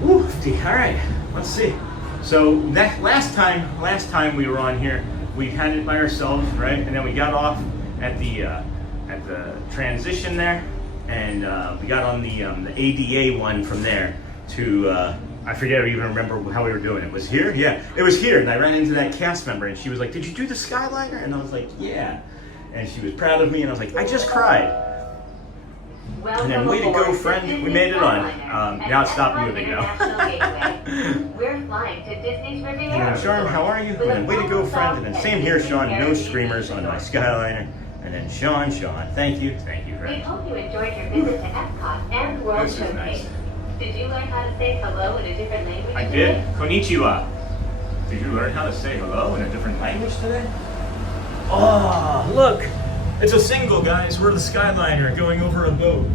woofty. All right. Let's see. So that last time we were on here, we had it by ourselves, right? And then we got off at the transition there, and we got on the ADA one from there to. I forget or even remember how we were doing it. Was here? Yeah, it was here. And I ran into that cast member, and she was like, "Did you do the Skyliner?" And I was like, "Yeah." And she was proud of me, and I was like, "I just cried." And then, way to go, friend. We made it on. Now it stopped moving now. We're flying to Disney's Riviera. And then, Sean, how are you? And then, way to go, friend. And then, same here, Sean. No screamers on my Skyliner. And then, Sean, thank you, We friend. hope you enjoyed your visit to EPCOT and World This is Showcase. nice. Did you learn how to say hello in a different language I today? did. Konnichiwa. Did you learn how to say hello in a different language today? Oh, look. It's a single, guys. We're the Skyliner going over a boat.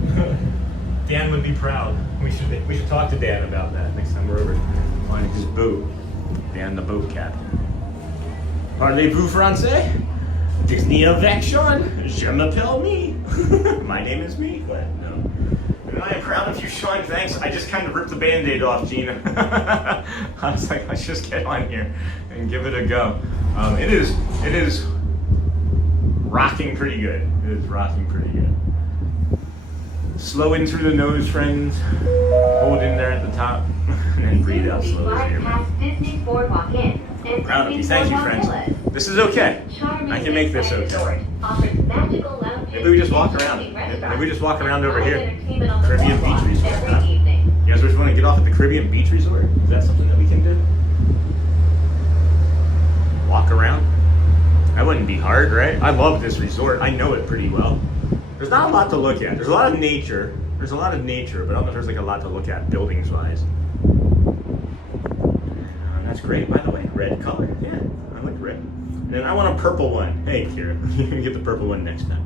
Dan would be proud. We should talk to Dan about that next time we're over on his boat. Dan the boat captain. Parlez-vous français? Disney avec Sean. Je m'appelle me. My name is me. What? No. And I am proud of you, Sean. Thanks. I just kind of ripped the Band-Aid off, Gina. I was like, let's just get on here and give it a go. It is rocking pretty good. It is rocking pretty good. Slow in through the nose, friends. Hold in there at the top, and then breathe out slowly through your mouth. Disney's BoardWalk in. I'm proud of you. Thank you, friends. This is okay. I can make this okay. Maybe we just walk around. Maybe we just walk around over here. Caribbean Beach Resort. Huh? You guys just want to get off at the Caribbean Beach Resort? Is that something that we can do? Walk around? That wouldn't be hard, right? I love this resort. I know it pretty well. There's not a lot to look at. There's a lot of nature. But I don't know if there's like a lot to look at buildings-wise. That's great, by the way. Red color. Yeah, I like red. And then I want a purple one. Hey, Kira, you can get the purple one next time.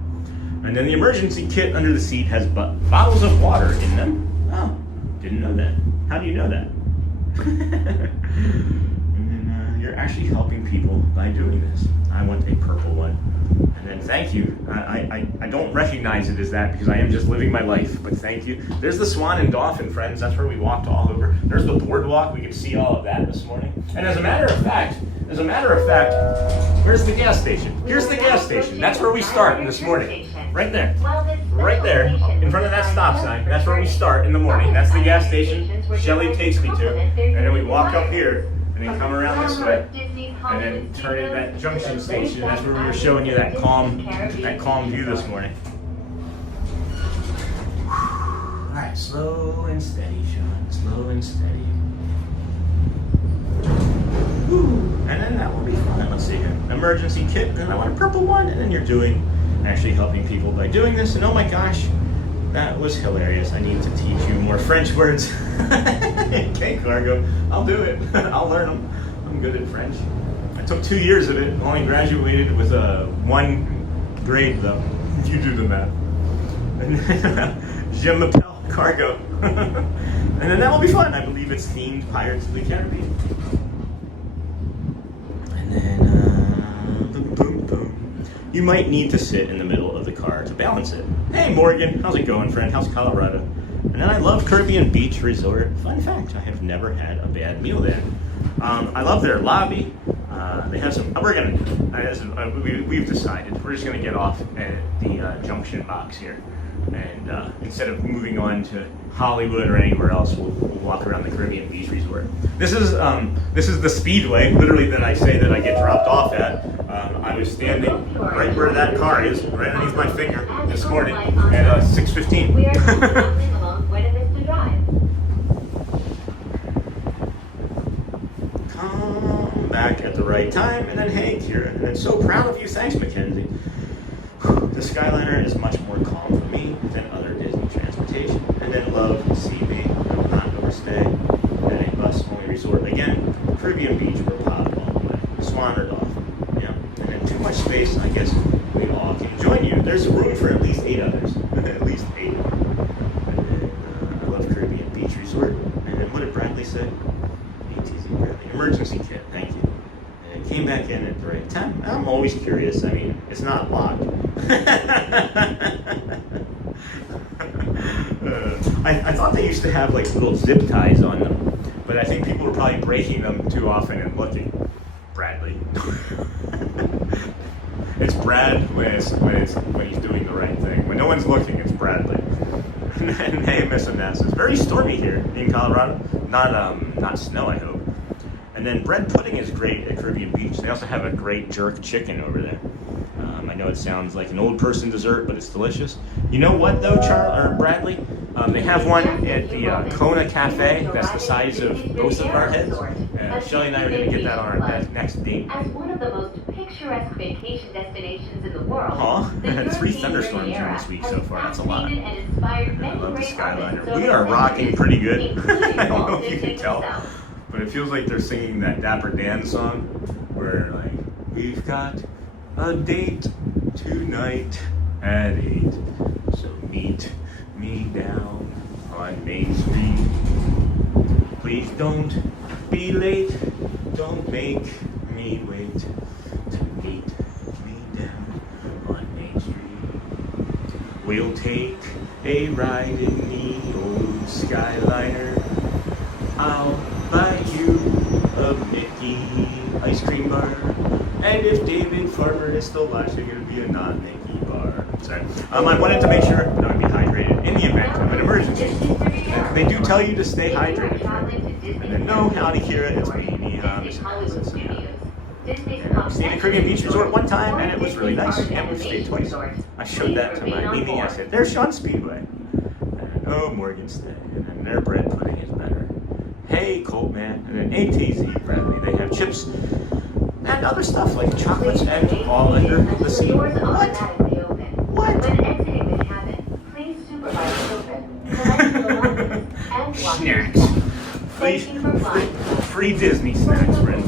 And then the emergency kit under the seat has bottles of water in them. Oh, didn't know that. How do you know that? And then you're actually helping people by doing this. I want a purple one. And then thank you. I don't recognize it as that because I am just living my life, but thank you. There's the Swan Dolphin, friends. That's where we walked all over. There's the BoardWalk. We could see all of that this morning. And as a matter of fact, where's the gas station? Here's the gas station. That's where we start this morning. Right there. Right there. In front of that stop sign. That's where we start in the morning. That's the gas station Shelly takes me to. And then we walk up here and then come around this way. And then turn in that junction station. That's where we were showing you that calm view this morning. Alright, slow and steady, Sean. Slow and steady. And then that will be fun. Let's see here. Emergency kit, and I want a purple one, and then you're actually helping people by doing this. And oh my gosh, That was hilarious. I need to teach you more French words. Okay, Cargo. I'll do it. I'll learn them. I'm good at French. I took 2 years of it. Only graduated with a 1 grade though. You do the math. And then, Je m'appelle Cargo. And then that will be fun. I believe it's themed Pirates of the Caribbean. And then, boom, boom, boom. You might need to sit in the middle of the car to balance it. Hey, Morgan. How's it going, friend? How's Colorado? And then I love Caribbean Beach Resort. Fun fact, I have never had a bad meal there. I love their lobby. They have some, we've decided, we're just going to get off at the junction box here. And instead of moving on to Hollywood or anywhere else, we'll walk around the Caribbean Beach Resort. This is the speedway, literally, that I say that I get dropped off at. I was standing right where that car is, right underneath my finger this morning at 6:15. We are traveling along Buena Vista Drive. Come back at the right time, and then hey, Kira, and I'm so proud of you. Thanks, Mackenzie. The Skyliner is much more calm for me than other Disney transportation. And then love CB, not overstay, at a bus-only resort. Again, Caribbean Beach, we're potted all the way. Swan or Dolphin, yeah. And then too much space, I guess we all can join you. There's room for at least 8 others. At least 8. And then I love Caribbean Beach Resort. And then what did Bradley say? ATZ Bradley. Emergency kit, thank you. And it came back in at the right time. I'm always curious. I mean, it's not locked. I thought they used to have like little zip ties on them, but I think people were probably breaking them too often and looking. Bradley. It's Brad when he's doing the right thing. When no one's looking, it's Bradley. And hey, Miss Amass, it's very stormy here in Colorado. Not snow, I hope. And then bread pudding is great at Caribbean Beach. They also have a great jerk chicken over there. I know it sounds like an old person dessert, but it's delicious. You know what though, Bradley? They have one at the Kona Cafe that's the size of both of our heads. Shelly and I are going to get that on our next date. As one of the most picturesque vacation destinations in the world, Aw, 3 thunderstorms in this week so far. That's a lot. I love the Skyliner. We are rocking pretty good. I don't know if you can tell, but it feels like they're singing that Dapper Dan song where like, we've got a date tonight at 8, so meet me down on Main Street. Please don't be late, don't make me wait to meet me down on Main Street. We'll take a ride in the old Skyliner. I'll buy you a Mickey ice cream bar. And if David Farmer is still watching, it'll be a non-Mickey bar. Sorry. I wanted to make sure that I'd be hydrated in the event of an emergency. They do tell you to stay hydrated. And then, no, howdy, Kira, it's me, stayed at Caribbean Beach Resort one time, and it was really nice. And we've stayed twice. I showed that to my Mimi. I said, there's Sean Speedway. And oh, Morgan Stay. And then their bread pudding is better. Hey, Colt Man. And then ATZ Bradley. They have chips and other stuff like chocolates and all under the sea. What? What? When exiting the cabin, please supervise children. Snacks. Free Disney snacks, friend.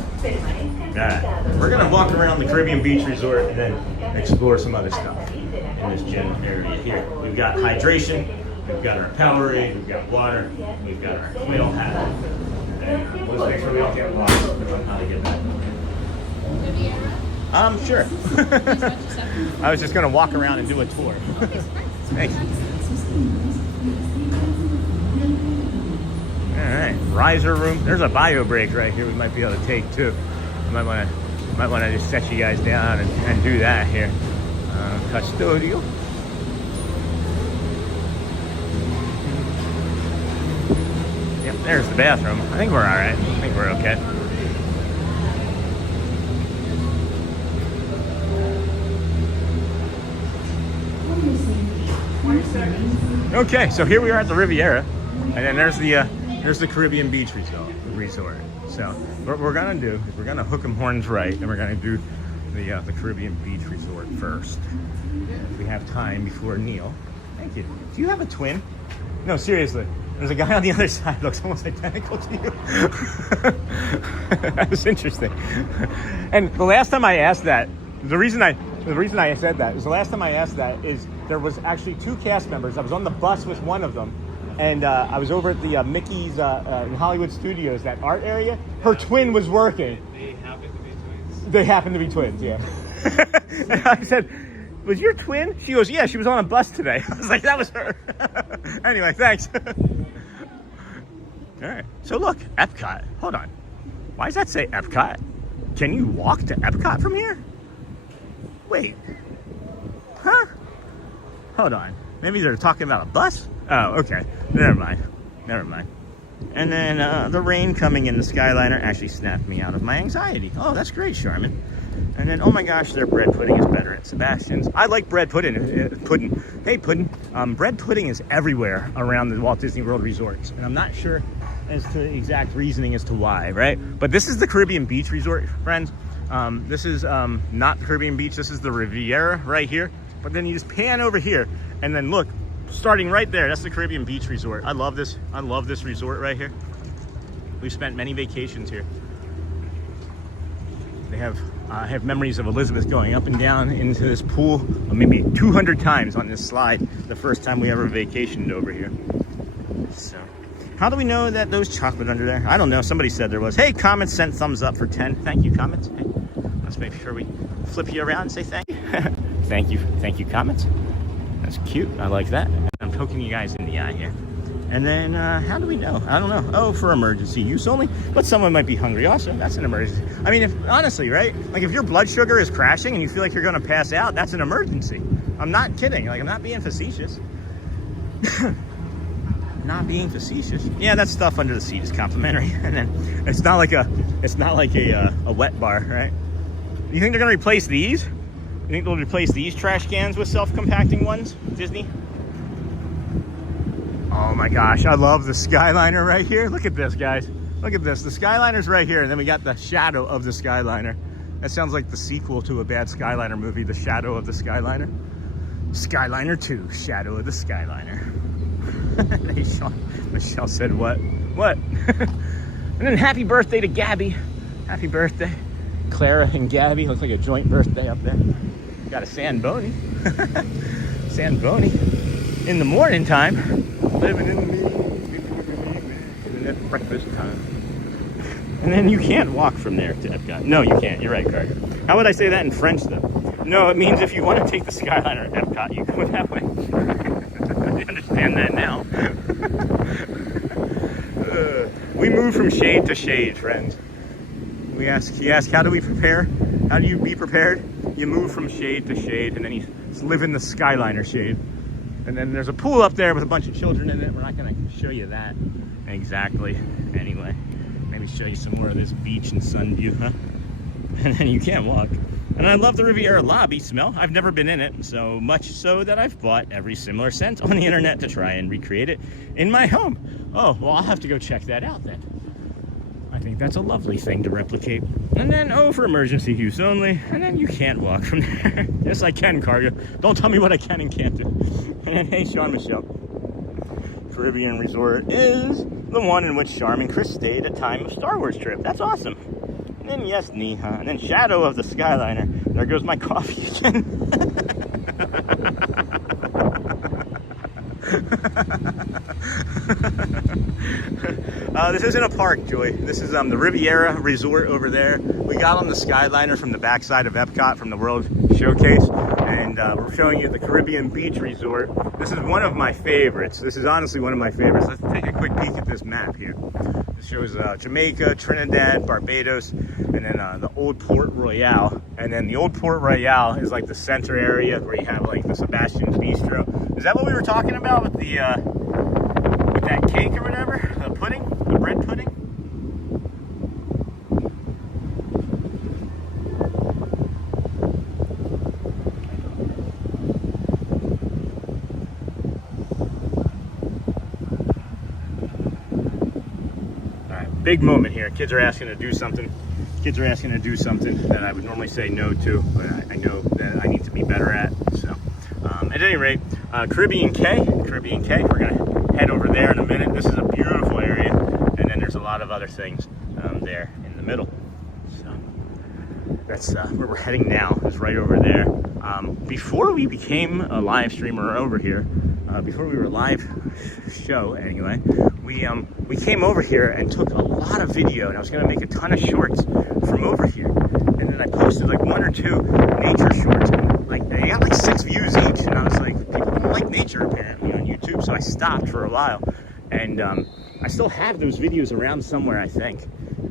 Alright, we're gonna walk around the Caribbean Beach Resort and then explore some other stuff in this gym area here. We've got hydration, we've got our Powerade, we've got water, we've got our whale hat. And let's make sure we don't get lost on how to get back. Sure. I was just gonna walk around and do a tour. Thanks. Alright, riser room. There's a bio break right here we might be able to take too. I might wanna just set you guys down and do that here. Custodial. Yep, there's the bathroom. I think we're alright. I think we're okay. Okay, so here we are at the Riviera, and then there's the Caribbean Beach Resort. So what we're gonna do is we're gonna hook 'em horns right, and we're gonna do the Caribbean Beach Resort first. We have time before Neil. Thank you. Do you have a twin? No, seriously. There's a guy on the other side looks almost identical to you. That was interesting. And the last time I asked that, the reason I said that is the last time I asked that is there was actually 2 cast members. I was on the bus with one of them, and I was over at the Mickey's in Hollywood Studios, that art area. Her twin was working. They happen to be twins. They happen to be twins, yeah. And I said, was your twin? She goes, yeah, she was on a bus today. I was like, that was her. Anyway, thanks. All right. So look, EPCOT. Hold on. Why does that say EPCOT? Can you walk to EPCOT from here? Wait. Huh? Hold on. Maybe they're talking about a bus? Oh, okay. Never mind. And then the rain coming in the Skyliner actually snapped me out of my anxiety. Oh, that's great, Charmin. And then, oh my gosh, their bread pudding is better at Sebastian's. I like bread pudding. Hey, pudding. Bread pudding is everywhere around the Walt Disney World resorts. And I'm not sure as to the exact reasoning as to why, right? But this is the Caribbean Beach Resort, friends. This is not the Caribbean Beach. This is the Riviera right here. But then you just pan over here and then look, starting right there, that's the Caribbean Beach Resort. I love this resort right here. We've spent many vacations here. I have memories of Elizabeth going up and down into this pool maybe 200 times on this slide the first time we ever vacationed over here. So, how do we know that those chocolate under there? I don't know. Somebody said there was. Hey, comments sent thumbs up for 10. Thank you, comments. Hey, let's make sure we flip you around and say thank you. Thank you, comments. That's cute. I like that. I'm poking you guys in the eye here. And then, how do we know? I don't know. Oh, for emergency use only. But someone might be hungry also. That's an emergency. I mean, honestly, right? Like, if your blood sugar is crashing and you feel like you're going to pass out, that's an emergency. I'm not kidding. Like, I'm not being facetious. Not being facetious. Yeah, that stuff under the seat is complimentary. And then, it's not like a wet bar, right? You think they're going to replace these? You think they'll replace these trash cans with self-compacting ones, Disney? Oh my gosh, I love the Skyliner right here. Look at this, guys. Look at this. The Skyliner's right here, and then we got the shadow of the Skyliner. That sounds like the sequel to a bad Skyliner movie, The Shadow of the Skyliner. Skyliner 2, Shadow of the Skyliner. Michelle said, what? What? And then happy birthday to Gabby. Happy birthday. Clara and Gabby. Looks like a joint birthday up there. Got a Sandboni. Sandboni. In the morning time. Living in the breakfast time. And then you can't walk from there to Epcot. No, you can't. You're right, Carter. How would I say that in French, though? No, it means if you want to take the Skyliner at Epcot, you go that way. I understand that now. We move from shade to shade, friends. He asked, how do we prepare? How do you be prepared? You move from shade to shade, and then you live in the Skyliner shade. And then there's a pool up there with a bunch of children in it. We're not going to show you that exactly. Anyway, maybe show you some more of this beach and sun view, huh? And then you can't walk. And I love the Riviera lobby smell. I've never been in it, so much so that I've bought every similar scent on the internet to try and recreate it in my home. Oh, well, I'll have to go check that out then. I think that's a lovely thing to replicate. And then, oh, for emergency use only. And then you can't walk from there. Yes, I can, Cargo. Don't tell me what I can and can't do. And then, hey, Sean Michelle. Caribbean Resort is the one in which Charm and Chris stayed at time of Star Wars trip. That's awesome. And then, yes, Neha. And then Shadow of the Skyliner. There goes my coffee again. This isn't a park, Joy. This is the Riviera Resort over there. We got on the Skyliner from the backside of EPCOT from the World Showcase, and we're showing you the Caribbean Beach Resort. This is one of my favorites. This is honestly one of my favorites. Let's take a quick peek at this map here. It shows Jamaica, Trinidad, Barbados, and then the Old Port Royale. And then the Old Port Royale is like the center area where you have like the Sebastian's Bistro. Is that what we were talking about with the with that cake or whatever? The pudding? The bread pudding? Alright, big moment here. Kids are asking to do something. Kids are asking to do something that I would normally say no to, but I know that I need to be better at. So, at any rate, Caribbean Cay. We're gonna head over there in a minute. This is a beautiful area, and then there's a lot of other things there in the middle. So that's where we're heading now, is right over there. Before we became a live streamer over here, before we were a live show anyway, we came over here and took a lot of video, and I was gonna make a ton of shorts from over here. And then I posted like 1 or 2 nature shorts, and like they got like 6 views each, and I was like, people don't like nature apparently on YouTube, so I stopped for a while. And I still have those videos around somewhere, I think.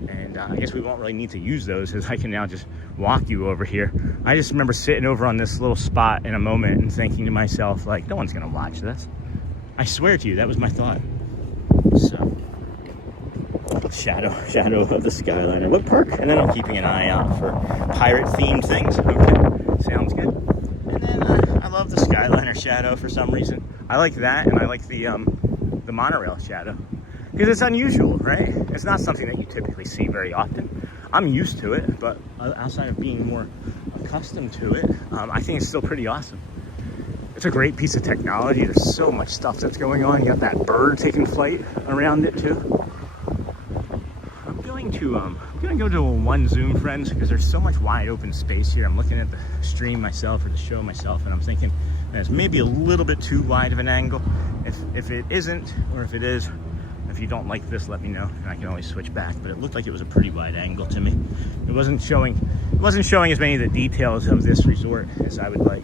And I guess we won't really need to use those, because I can now just walk you over here. I just remember sitting over on this little spot in a moment and thinking to myself, like, no one's gonna watch this. I swear to you, that was my thought. So, shadow of the Skyliner. What perk? And then I'm keeping an eye out for pirate-themed things. Okay, sounds good. And then I love the Skyliner shadow for some reason. I like that, and I like the monorail shadow, because it's unusual, right? It's not something that you typically see very often. I'm used to it, but outside of being more accustomed to it, I think it's still pretty awesome. It's a great piece of technology. There's so much stuff that's going on. You got that bird taking flight around it too. I'm gonna go to a 1 zoom, friends, because there's so much wide open space here. I'm looking at the stream myself, or the show myself, and I'm thinking that's maybe a little bit too wide of an angle. If it isn't, or if it is, if you don't like this, let me know, and I can always switch back. But it looked like it was a pretty wide angle to me. It wasn't showing as many of the details of this resort as I would like.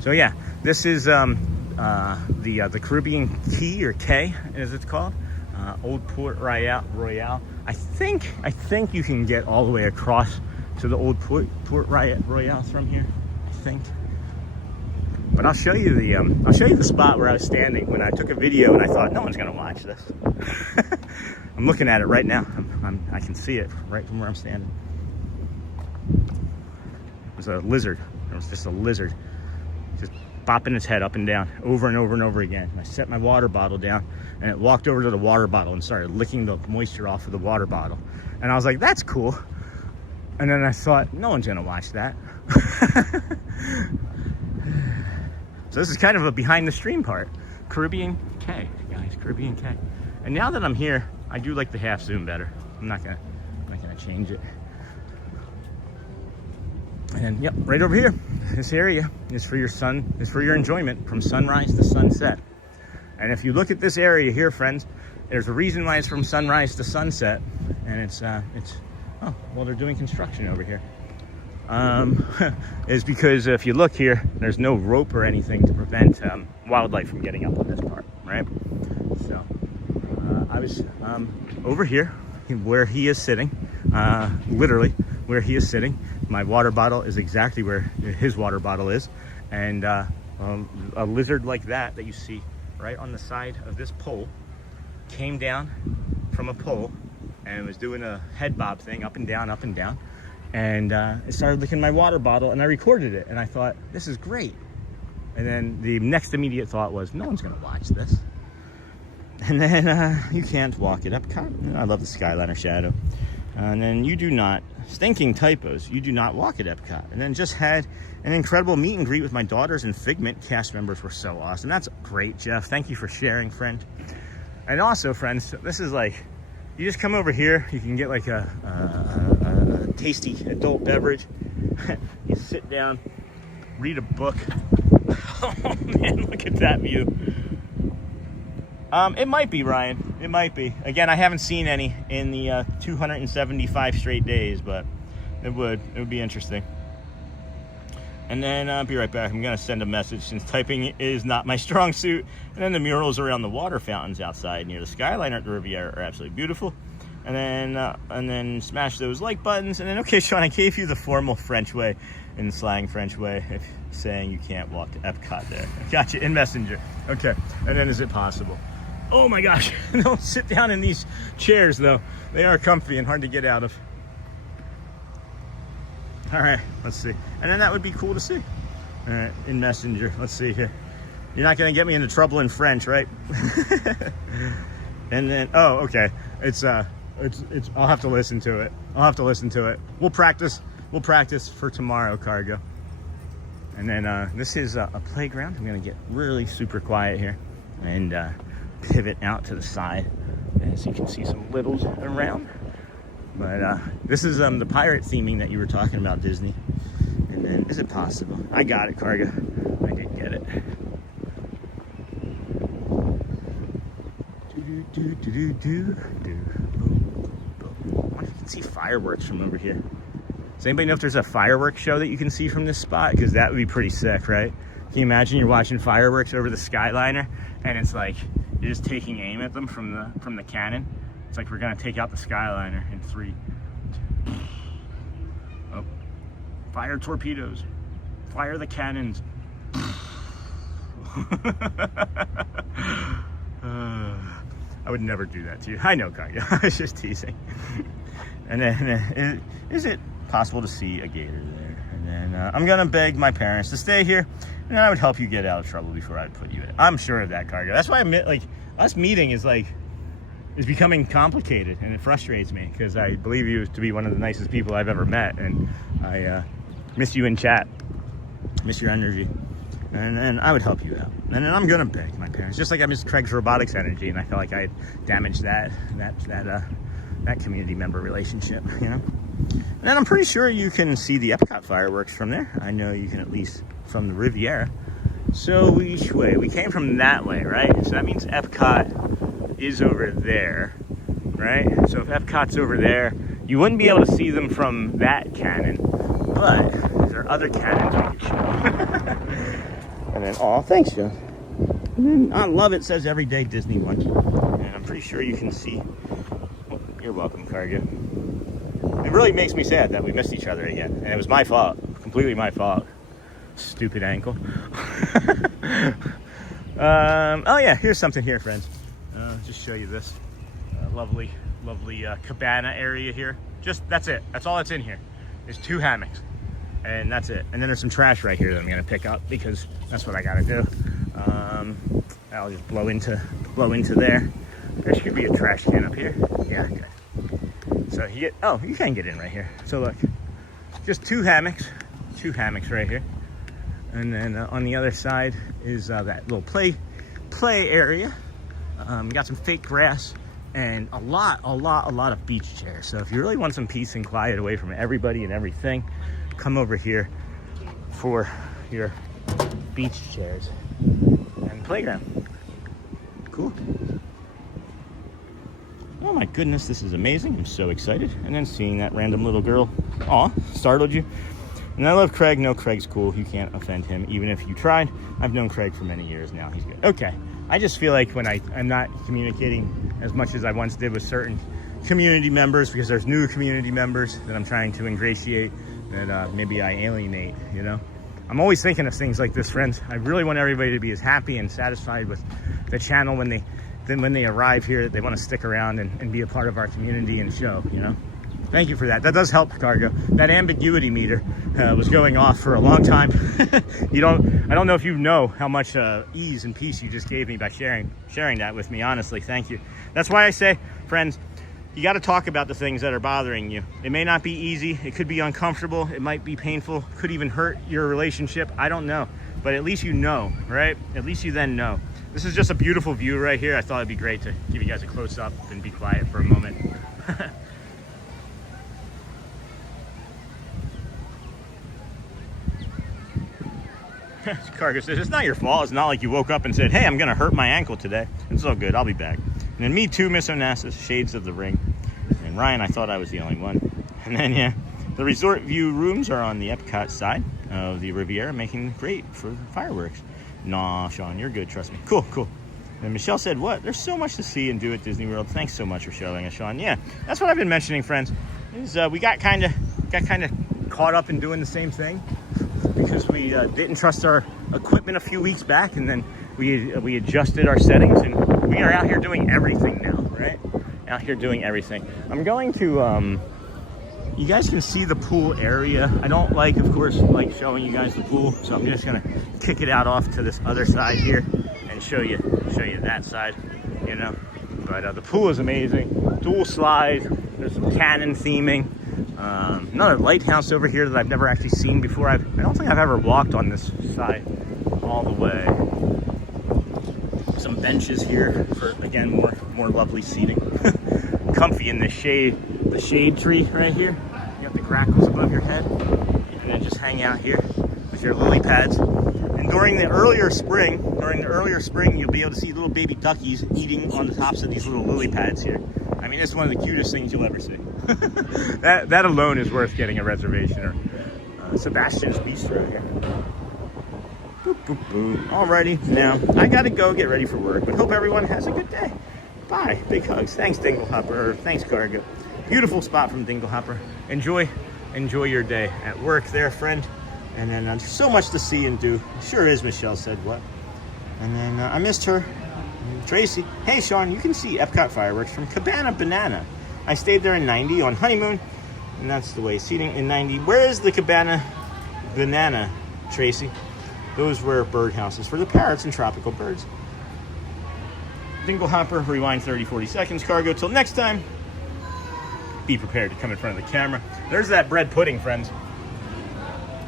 So yeah, this is the Caribbean Key, or Cay as it's called, Old Port Royale. I think you can get all the way across to the Old Port Royale from here, I think. But I'll show you the spot where I was standing when I took a video, and I thought, no one's gonna watch this. I'm looking at it right now. I can see it right from where I'm standing. It was a lizard. It was just a lizard, just bopping its head up and down over and over and over again. I set my water bottle down, and it walked over to the water bottle and started licking the moisture off of the water bottle. And I was like, that's cool. And then I thought, no one's gonna watch that. So this is kind of a behind the stream part. Caribbean Cay, guys, Caribbean Cay. And now that I'm here, I do like the half zoom better. I'm not gonna change it. And then, yep, right over here, this area is for your enjoyment from sunrise to sunset. And if you look at this area here, friends, there's a reason why it's from sunrise to sunset, and oh, well, they're doing construction over here. Is because if you look here, there's no rope or anything to prevent wildlife from getting up on this part, right? So I was over here where he is sitting, literally where he is sitting. My water bottle is exactly where his water bottle is, and a lizard like that you see right on the side of this pole came down from a pole and was doing a head bob thing, up and down, and it started licking my water bottle, and I recorded it, and I thought, this is great. And then the next immediate thought was, no one's gonna watch this. And then you can't walk at EPCOT. I love the Skyliner shadow. And then you do not, stinking typos, you do not walk at EPCOT. And then just had an incredible meet and greet with my daughters and Figment. Cast members were so awesome. That's great, Jeff. Thank you for sharing, friend. And also, friends, this is like, you just come over here, you can get like a tasty adult beverage. You sit down, read a book. Oh man, look at that view. It might be, Ryan. It might be. Again, I haven't seen any in the 275 straight days, but it would be interesting. And then I'll be right back. I'm gonna send a message since typing is not my strong suit. And then the murals around the water fountains outside near the Skyliner at the Riviera are absolutely beautiful. And then smash those like buttons. And then, okay, Sean, I gave you the formal French way, in the slang French way, if saying you can't walk to EPCOT there. Got you in Messenger. Okay, and then is it possible? Oh my gosh, don't sit down in these chairs though. They are comfy and hard to get out of. All right, let's see. And then that would be cool to see. All right, in Messenger, let's see here. You're not gonna get me into trouble in French, right? And then, oh, okay. It's I'll have to listen to it. We'll practice for tomorrow, cargo. And then this is a playground. I'm gonna get really super quiet here and pivot out to the side, as you can see some littles around. But this is the pirate theming that you were talking about, Disney. And then, is it possible? I got it, Cargo. I did get it. I wonder if you can see fireworks from over here. Does anybody know if there's a fireworks show that you can see from this spot? Because that would be pretty sick, right? Can you imagine you're watching fireworks over the Skyliner and it's like you're just taking aim at them from the cannon? It's like we're gonna take out the Skyliner in 3, 2. Oh, fire torpedoes, fire the cannons. I would never do that to you. I know, Kaya. I was just teasing. And then, is it possible to see a gator there? And then I'm gonna beg my parents to stay here, and I would help you get out of trouble before I'd put you in. I'm sure of that, Cargo. That's why I admit, like, us meeting is becoming complicated, and it frustrates me because I believe you to be one of the nicest people I've ever met, and I miss you in chat, miss your energy. And then I would help you out. And then I'm gonna beg my parents, just like I missed Craig's robotics energy, and I felt like I had damaged that community member relationship, you know. And then I'm pretty sure you can see the EPCOT fireworks from there. I know you can, at least from the Riviera. So which way? We came from that way, right? So that means EPCOT is over there, right? So if EPCOT's over there, you wouldn't be able to see them from that cannon, but there are other cannons we could show. And then, oh, thanks, John. And then, I love it, says everyday Disney lunch. And I'm pretty sure you can see. Oh, you're welcome, Cargo. It really makes me sad that we missed each other again. And it was my fault, completely my fault. Stupid ankle. Oh yeah, here's something here, friends. Just show you this lovely cabana area here. Just, that's it. That's all that's in here. There's 2 hammocks. And that's it. And then there's some trash right here that I'm gonna pick up because that's what I gotta do. I'll just blow into there. There should be a trash can up here. Yeah, good. So you can get in right here. So look, just 2 hammocks right here. And then on the other side is that little play area. Got some fake grass and a lot of beach chairs. So if you really want some peace and quiet away from everybody and everything, come over here for your beach chairs and playground. Cool. Oh my goodness, this is amazing. I'm so excited. And then seeing that random little girl, aw, startled you. And I love Craig. No, Craig's cool. You can't offend him, even if you tried. I've known Craig for many years now. He's good. Okay. I just feel like when I'm not communicating as much as I once did with certain community members, because there's new community members that I'm trying to ingratiate, that maybe I alienate, you know? I'm always thinking of things like this, friends. I really want everybody to be as happy and satisfied with the channel when they arrive here, they want to stick around and be a part of our community and show, you know? Thank you for that. That does help, Cargo. That ambiguity meter was going off for a long time. I don't know if you know how much ease and peace you just gave me by sharing that with me. Honestly, thank you. That's why I say, friends, you got to talk about the things that are bothering you. It may not be easy. It could be uncomfortable. It might be painful. Could even hurt your relationship. I don't know. But at least you know, right? At least you then know. This is just a beautiful view right here. I thought it'd be great to give you guys a close up and be quiet for a moment. Cargo says, it's not your fault. It's not like you woke up and said, hey, I'm going to hurt my ankle today. It's all good. I'll be back. And then me too, Miss Onassis, Shades of the Ring. And Ryan, I thought I was the only one. And then, yeah, the resort view rooms are on the EPCOT side of the Riviera, making great for fireworks. Nah, Sean, you're good. Trust me. Cool, cool. And Michelle said, what? There's so much to see and do at Disney World. Thanks so much for showing us, Sean. Yeah, that's what I've been mentioning, friends. Is we got kind of caught up in doing the same thing because we didn't trust our equipment a few weeks back, and then we adjusted our settings, and we are out here doing everything now, right? Out here doing everything. I'm going to, you guys can see the pool area. I don't like, of course, like showing you guys the pool, so I'm just gonna kick it out off to this other side here and show you that side, you know. But the pool is amazing. Dual slides. There's some cannon theming. Another lighthouse over here that I've never actually seen before. I don't think I've ever walked on this side all the way. Some benches here for, again, more lovely seating. Comfy in the shade tree right here. You got the grackles above your head, and then just hang out here with your lily pads. And during the earlier spring, you'll be able to see little baby duckies eating on the tops of these little lily pads here. I mean, it's one of the cutest things you'll ever see. that alone is worth getting a reservation. Or Sebastian's Bistro here. Boop, boop, boop. Alrighty, now I gotta go get ready for work, but hope everyone has a good day. Bye. Big hugs. Thanks, Dinglehopper. Or thanks, Cargo. Beautiful spot from Dinglehopper. Enjoy your day at work there, friend. And then there's so much to see and do. Sure is, Michelle said what. And then I missed her. Tracy. Hey, Sean, you can see EPCOT fireworks from Cabana Banana. I stayed there in 90 on honeymoon, and that's the way. Seating in 90. Where is the Cabana Banana, Tracy? Those were birdhouses for the parrots and tropical birds. Dinglehopper, rewind 30-40 seconds. Cargo, till next time. Be prepared to come in front of the camera. There's that bread pudding, friends.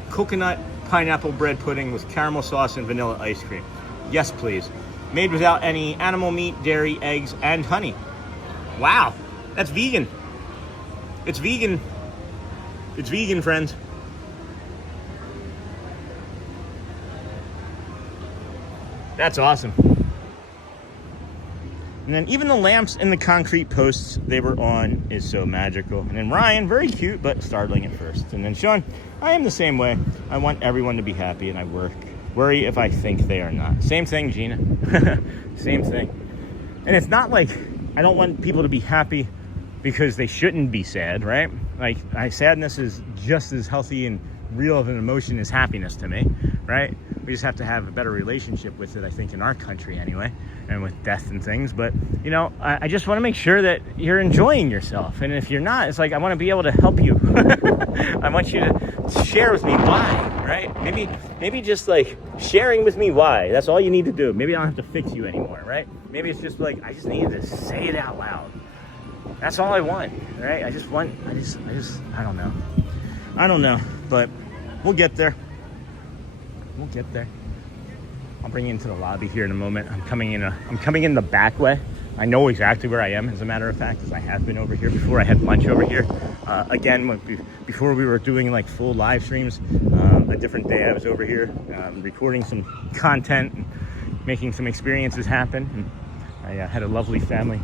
Coconut pineapple bread pudding with caramel sauce and vanilla ice cream. Yes, please. Made without any animal meat, dairy, eggs, and honey. Wow, that's vegan. It's vegan. It's vegan, friends. That's awesome. And then even the lamps in the concrete posts they were on is so magical. And then Ryan, very cute, but startling at first. And then Sean, I am the same way. I want everyone to be happy, and I worry if I think they are not. Same thing, Gina. Same thing. And it's not like I don't want people to be happy because they shouldn't be sad, right? Like, sadness is just as healthy and real of an emotion as happiness to me, right? We just have to have a better relationship with it, I think, in our country anyway, and with death and things. But, you know, I just want to make sure that you're enjoying yourself. And if you're not, it's like, I want to be able to help you. I want you to share with me why, right? Maybe just like sharing with me why. That's all you need to do. Maybe I don't have to fix you anymore, right? Maybe it's just like, I just need to say it out loud. That's all I want, right? I don't know, but we'll get there. We'll get there. I'll bring you into the lobby here in a moment. I'm coming in the back way. I know exactly where I am, as a matter of fact, because I have been over here before. I had lunch over here. Again, before we were doing like full live streams, a different day I was over here recording some content and making some experiences happen. And I had a lovely family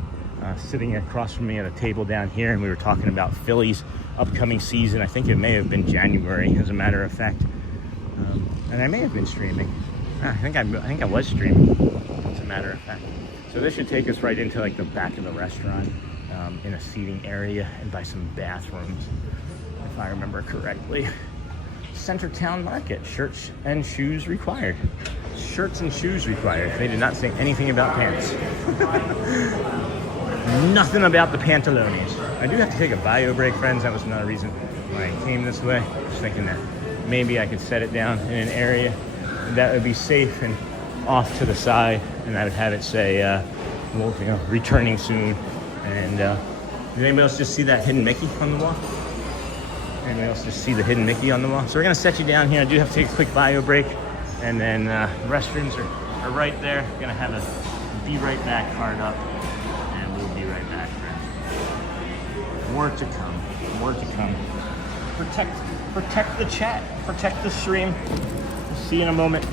sitting across from me at a table down here, and we were talking about Philly's upcoming season. I think it may have been January, as a matter of fact. And I may have been streaming. I think I was streaming, as a matter of fact. So this should take us right into like the back of the restaurant, in a seating area and by some bathrooms, if I remember correctly. Centertown Market, shirts and shoes required. Shirts and shoes required. They did not say anything about pants. Nothing about the pantalones. I do have to take a bio break, friends. That was another reason why I came this way. I was thinking that maybe I could set it down in an area that would be safe and off to the side, and I would have it say, well, you know, returning soon. And did anybody else just see that hidden Mickey on the wall? Anybody else just see the hidden Mickey on the wall? So we're gonna set you down here. I do have to take a quick bio break, and then restrooms are right there. Gonna have a be right back card up, and we'll be right back, friends. More to come. More to come. Protect the chat. Protect the stream. We'll see you in a moment.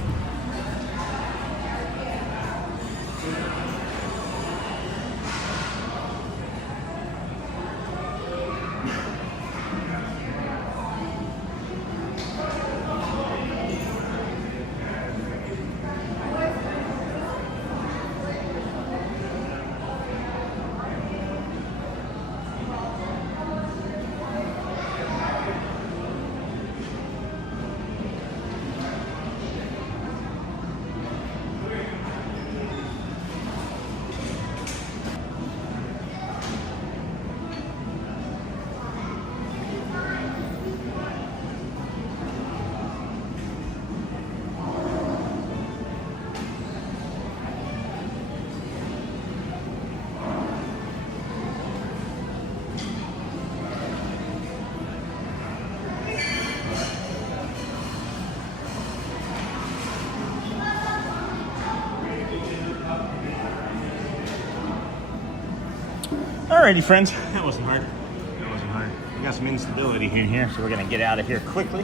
Alrighty, friends. That wasn't hard. That wasn't hard. We got some instability in here, so we're gonna get out of here quickly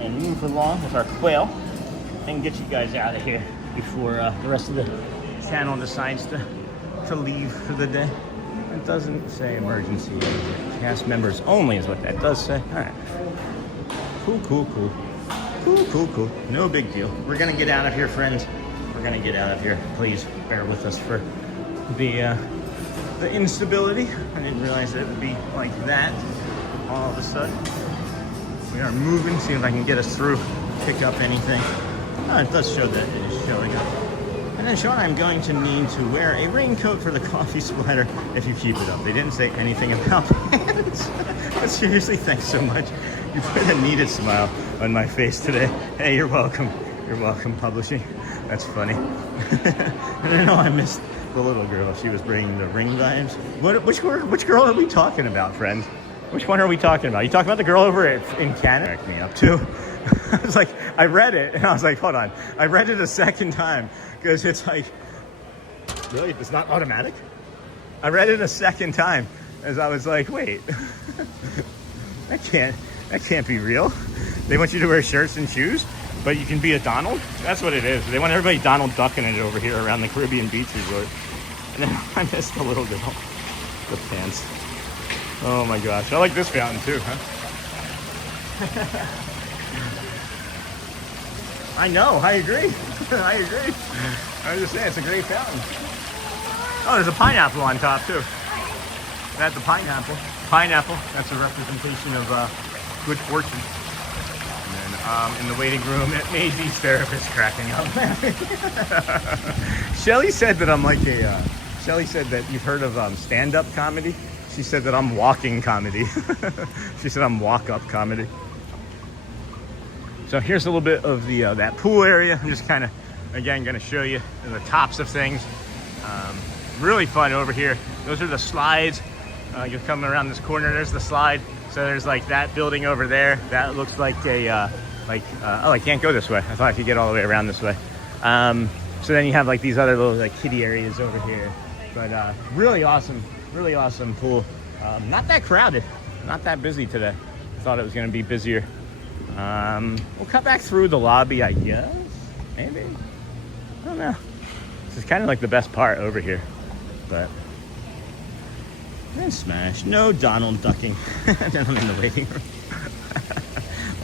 and move along with our quail and get you guys out of here before the rest of the channel decides to leave for the day. It doesn't say emergency. Cast members only is what that does say. All right. Cool, cool, cool. Cool, cool, cool. No big deal. We're gonna get out of here, friends. We're gonna get out of here. Please bear with us for the instability. I didn't realize that it would be like that all of a sudden. We are moving. See if I can get us through. Pick up anything. Oh, it does show that it is showing up. And then, Sean, I'm going to need to wear a raincoat for the coffee splatter if you keep it up. They didn't say anything about pants. But seriously, thanks so much. You put a needed smile on my face today. Hey, you're welcome. You're welcome, publishing. That's funny. And I know I missed the little girl. She was bringing the ring vibes. Which girl are we talking about, friends? Which one are we talking about? You talking about the girl over in Canada? Back me up too. I was like, I read it and I was like, hold on. I read it a second time because it's like, really? It's not automatic? I read it a second time as I was like, wait, that can't be real. They want you to wear shirts and shoes, but you can be a Donald? That's what it is. They want everybody Donald ducking it over here around the Caribbean beach resort. And then I missed the little girl. The pants. Oh my gosh. I like this fountain too, huh? I know, I agree. I agree. I was just saying, it's a great fountain. Oh, there's a pineapple on top too. That's a pineapple. Pineapple, that's a representation of good fortune. And then in the waiting room, Maisie's therapist cracking up. Shelly said that I'm like Shelly said that you've heard of stand-up comedy. She said that I'm walking comedy. She said I'm walk-up comedy. So here's a little bit of the that pool area. I'm just kind of, again, going to show you the tops of things. Really fun over here. Those are the slides. You're coming around this corner, there's the slide. So there's like that building over there. That looks like a, oh, I can't go this way. I thought I could get all the way around this way. So then you have like these other little like kiddie areas over here. But really awesome pool. Not that crowded, not that busy today. I thought it was gonna be busier. We'll cut back through the lobby, I guess, maybe. I don't know. This is kind of like the best part over here, but. And smash. No Donald ducking. Then I'm in the waiting room.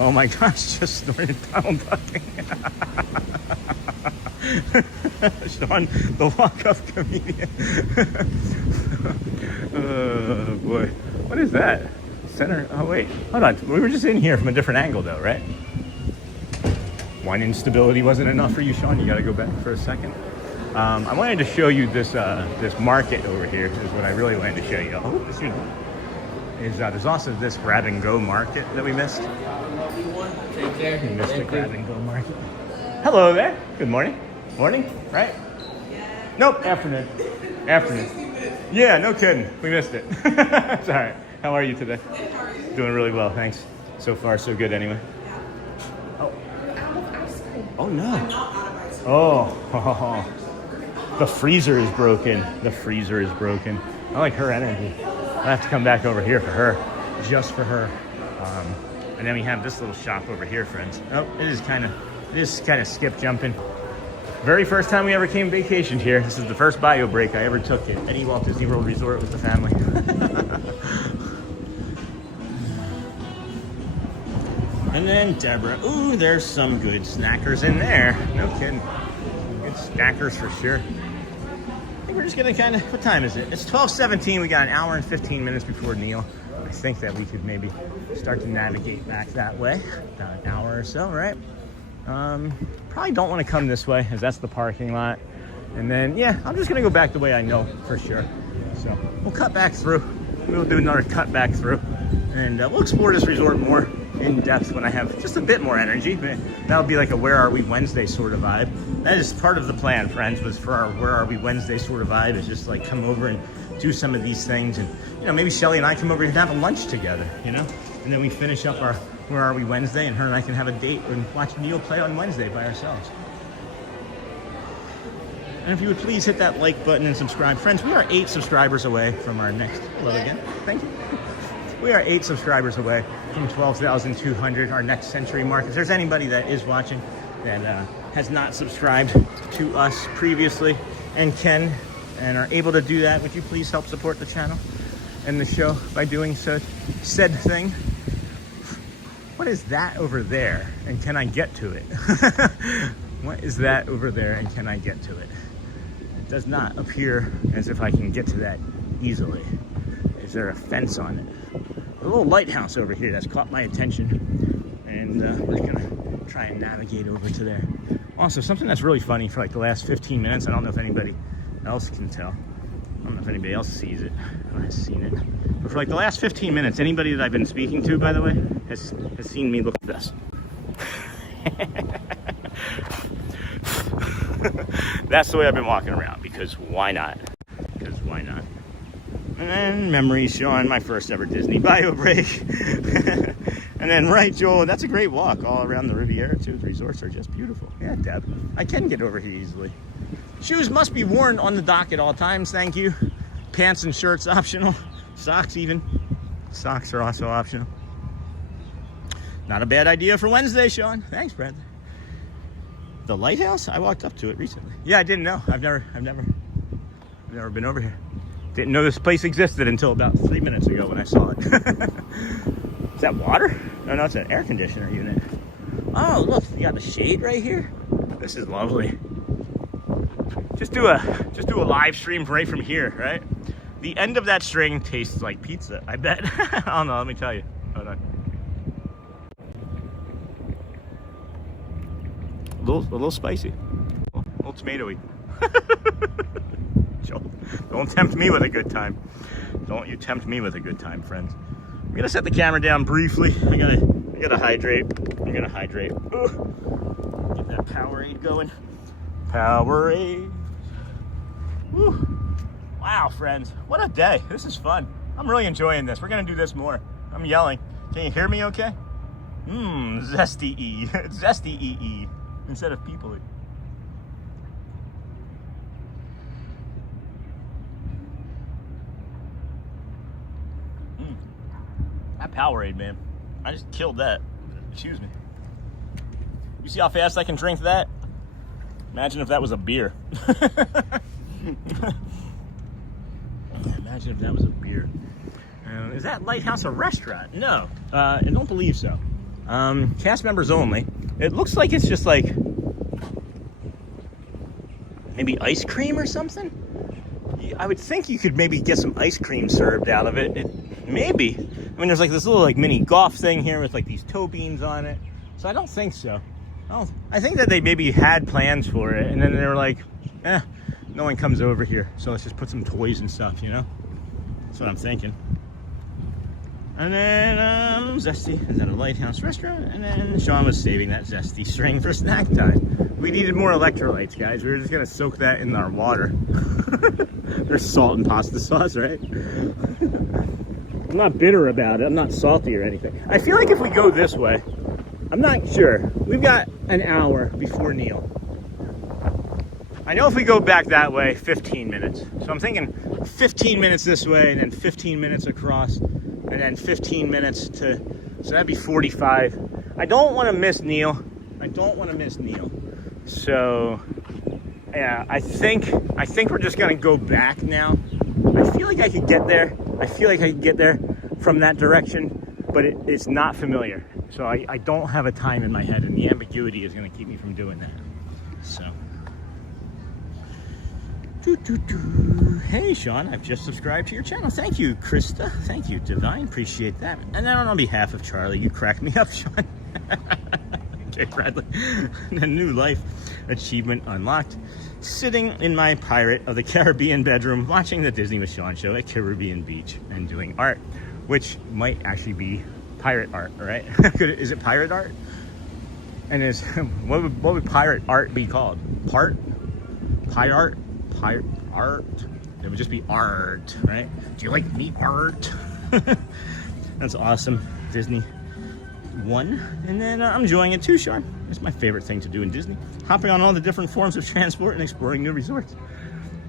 Oh my gosh, just snorted Donald ducking. Sean, the walk-up comedian. Oh boy. What is that? Center. Oh wait. Hold on. We were just in here from a different angle though, right? One instability wasn't enough for you, Sean. You got to go back for a second. I wanted to show you this this market over here is what I really wanted to show you. Oh, this there's also this grab and go market that we missed. Take care. We missed the grab and go market. Hello there. Good morning. Morning, right? Yeah. Nope, afternoon. Afternoon. Yeah, no kidding. We missed it. It's all right. How are you today? Good. How are you? Doing really well, thanks. So far, so good anyway. Yeah. Oh. Oh no. I'm not out of ice cream. Oh. The freezer is broken. The freezer is broken. I like her energy. I have to come back over here for her, just for her. And then we have this little shop over here, friends. Oh, it is kind of skip jumping. Very first time we ever came vacationed here. This is the first bio break I ever took at any Walt Disney World resort with the family. And then Deborah. Ooh, there's some good snackers in there. No kidding. Good snackers for sure. I think we're just gonna kind of, what time is it? It's 12:17. We got an hour and 15 minutes before Neil. I think that we could maybe start to navigate back that way. About an hour or so, right? Probably don't want to come this way as that's the parking lot. And then, yeah, I'm just gonna go back the way I know for sure. So we'll cut back through. We'll do another cut back through. And we'll explore this resort more in depth when I have just a bit more energy. That'll be like a Where Are We Wednesday sort of vibe. That is part of the plan, friends, was for our Where Are We Wednesday sort of vibe, is just like come over and do some of these things. And, you know, maybe Shelly and I come over here and have a lunch together, you know? And then we finish up our Where Are We Wednesday, and her and I can have a date and watch Neil play on Wednesday by ourselves. And if you would please hit that like button and subscribe. Friends, we are 8 subscribers away from our next, hello again, thank you. We are 8 subscribers away from 12,200, our next century mark. If there's anybody that is watching that has not subscribed to us previously and can and are able to do that, would you please help support the channel and the show by doing so said thing? What is that over there, and can I get to it? What is that over there, and can I get to it? It does not appear as if I can get to that easily. Is there a fence on it? A little lighthouse over here that's caught my attention, and we're gonna try and navigate over to there. Also, something that's really funny for like the last 15 minutes, I don't know if anybody else can tell. I don't know if anybody else sees it or has seen it. But for like the last 15 minutes, anybody that I've been speaking to, by the way, has seen me look at this. That's the way I've been walking around, because why not? Because why not? And then memories, Sean, my first ever Disney bio break. And then, right, Joel, that's a great walk all around the Riviera, too. The resorts are just beautiful. Yeah, Deb, I can get over here easily. Shoes must be worn on the dock at all times, thank you. Pants and shirts optional. Socks even. Socks are also optional. Not a bad idea for Wednesday, Sean. Thanks, Brad. The lighthouse? I walked up to it recently. Yeah, I didn't know. I've never been over here. Didn't know this place existed until about 3 minutes ago when I saw it. Is that water? No, it's an air conditioner unit. Oh, look, you got the shade right here. This is lovely. Just do a live stream right from here, right? The end of that string tastes like pizza, I bet. I don't know, let me tell you. Hold on. A little spicy. A little tomatoey. Don't tempt me with a good time. Don't you tempt me with a good time, friends. I'm gonna set the camera down briefly. I gotta hydrate. I'm gonna hydrate. Ooh. Get that Powerade going. Powerade. Woo. Wow, friends, what a day. This is fun. I'm really enjoying this. We're gonna do this more. I'm yelling. Can you hear me okay? Zesty E. It's zesty E instead of people. That Powerade, man. I just killed that. Excuse me. You see how fast I can drink that? Imagine if that was a beer. Imagine if that was a beer. Is that lighthouse a restaurant? No, I don't believe so. Cast members only. It looks like it's just like maybe ice cream or something. I would think you could maybe get some ice cream served out of it. Maybe. I mean, there's like this little like mini golf thing here with like these toe beans on it. So I don't think so. I think that they maybe had plans for it, and then they were like, no one comes over here, so let's just put some toys and stuff, you know? That's what I'm thinking. And then, Zesty is at a lighthouse restaurant, and then Sean was saving that Zesty string for snack time. We needed more electrolytes, guys. We were just gonna soak that in our water. There's salt and pasta sauce, right? I'm not bitter about it. I'm not salty or anything. I feel like if we go this way, I'm not sure. We've got an hour before Neil. I know if we go back that way, 15 minutes. So I'm thinking 15 minutes this way, and then 15 minutes across, and then 15 minutes to, so that'd be 45. I don't want to miss Neil. So, yeah, I think we're just gonna go back now. I feel like I could get there. From that direction, but it's not familiar. So I don't have a time in my head, and the ambiguity is gonna keep me from doing that. So. Hey, Sean, I've just subscribed to your channel. Thank you, Krista. Thank you, Divine. Appreciate that. And then on behalf of Charlie, you cracked me up, Sean. Okay, Bradley. A new life achievement unlocked. Sitting in my Pirate of the Caribbean bedroom, watching the Disney with Sean show at Caribbean Beach and doing art, which might actually be pirate art, right? Is it pirate art? And what would pirate art be called? Pirate art? It would just be art, right? Do you like neat art? That's awesome. Disney one, and then I'm enjoying it too, Sean. It's my favorite thing to do in Disney. Hopping on all the different forms of transport and exploring new resorts.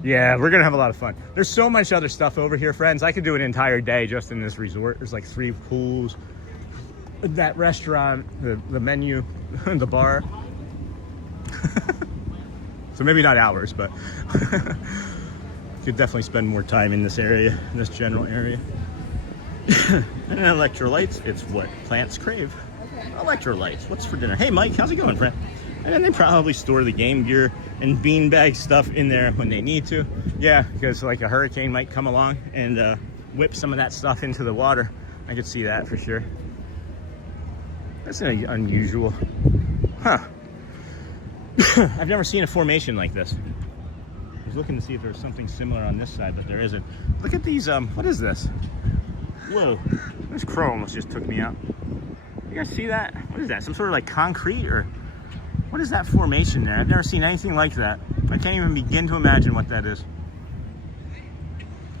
Yeah, we're gonna have a lot of fun. There's so much other stuff over here, friends. I could do an entire day just in this resort. There's like 3 pools, that restaurant, the menu, the bar. So maybe not hours, but could definitely spend more time in this area, in this general area. And electrolytes, it's what plants crave. Electrolytes, what's for dinner? Hey Mike, how's it going, friend? And then they probably store the game gear and beanbag stuff in there when they need to. Yeah, because like a hurricane might come along and whip some of that stuff into the water. I could see that for sure. That's unusual. Huh. I've never seen a formation like this. I was looking to see if there was something similar on this side, but there isn't. Look at these, what is this? Whoa, this crow almost just took me out. You guys see that? What is that? Some sort of like concrete or what is that formation there? I've never seen anything like that. I can't even begin to imagine what that is.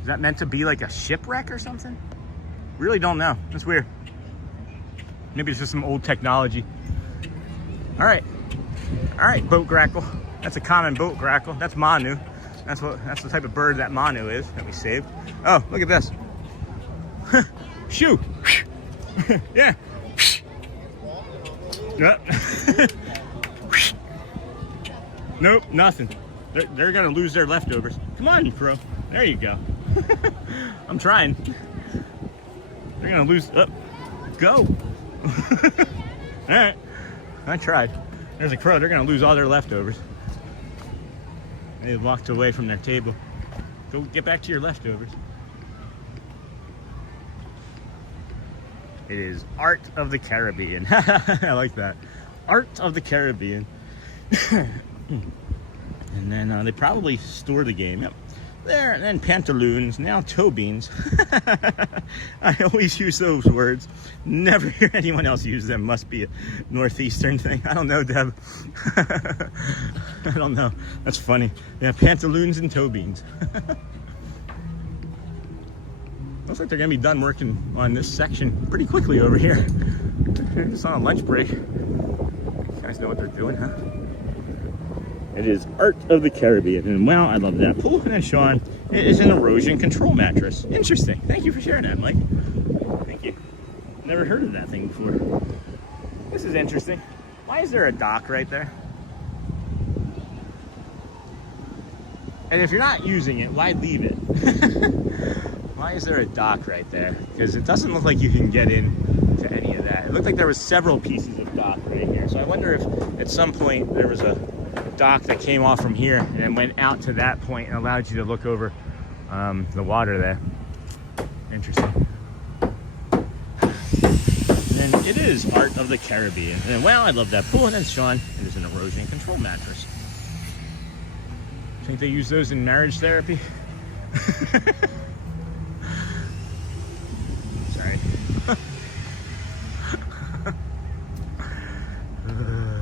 Is that meant to be like a shipwreck or something? Really don't know. That's weird. Maybe it's just some old technology. All right, boat grackle. That's a common boat grackle. That's Manu. That's the type of bird that Manu is that we saved. Oh, look at this. Shoo. Yeah. Nope, nothing. They're gonna lose their leftovers. Come on, crow. There you go. I'm trying. They're gonna lose. Go. All right. I tried. There's a crow. They're gonna lose all their leftovers. They walked away from their table. Go get back to your leftovers. It is Art of the Caribbean. I like that. Art of the Caribbean. And then they probably store the game. Yep. There, and then pantaloons, now toe beans. I always use those words. Never hear anyone else use them. Must be a Northeastern thing. I don't know, Deb. I don't know. That's funny. Yeah, pantaloons and toe beans. Looks like they're gonna be done working on this section pretty quickly over here. They're just on a lunch break. You guys know what they're doing, huh? It is Art of the Caribbean, and wow, I love that pool. And then Sean, it is an erosion control mattress. Interesting. Thank you for sharing that, Mike. Thank you. Never heard of that thing before. This is interesting. Why is there a dock right there? And if you're not using it, why leave it? Why is there a dock right there? Because it doesn't look like you can get in to any of that. It looked like there was several pieces of dock right here. So I wonder if at some point there was a dock that came off from here and then went out to that point and allowed you to look over the water there. Interesting. And then it is Art of the Caribbean. And then, wow, I love that pool. And then Sean, it is an erosion control mattress. Think they use those in marriage therapy? Sorry.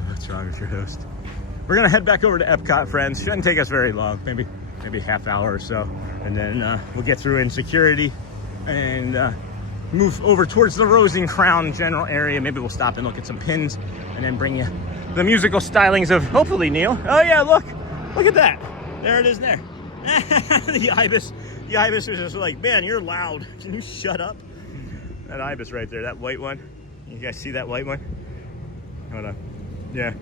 What's wrong with your host? We're gonna head back over to EPCOT, friends. Shouldn't take us very long, maybe a half hour or so, and then we'll get through in security and move over towards the Rose and Crown general area. Maybe we'll stop and look at some pins, and then bring you the musical stylings of hopefully Neil. Oh yeah, look at that. There it is there. The ibis was just like, man, you're loud. Can you shut up? That ibis right there, that white one. You guys see that white one? Hold on. Yeah.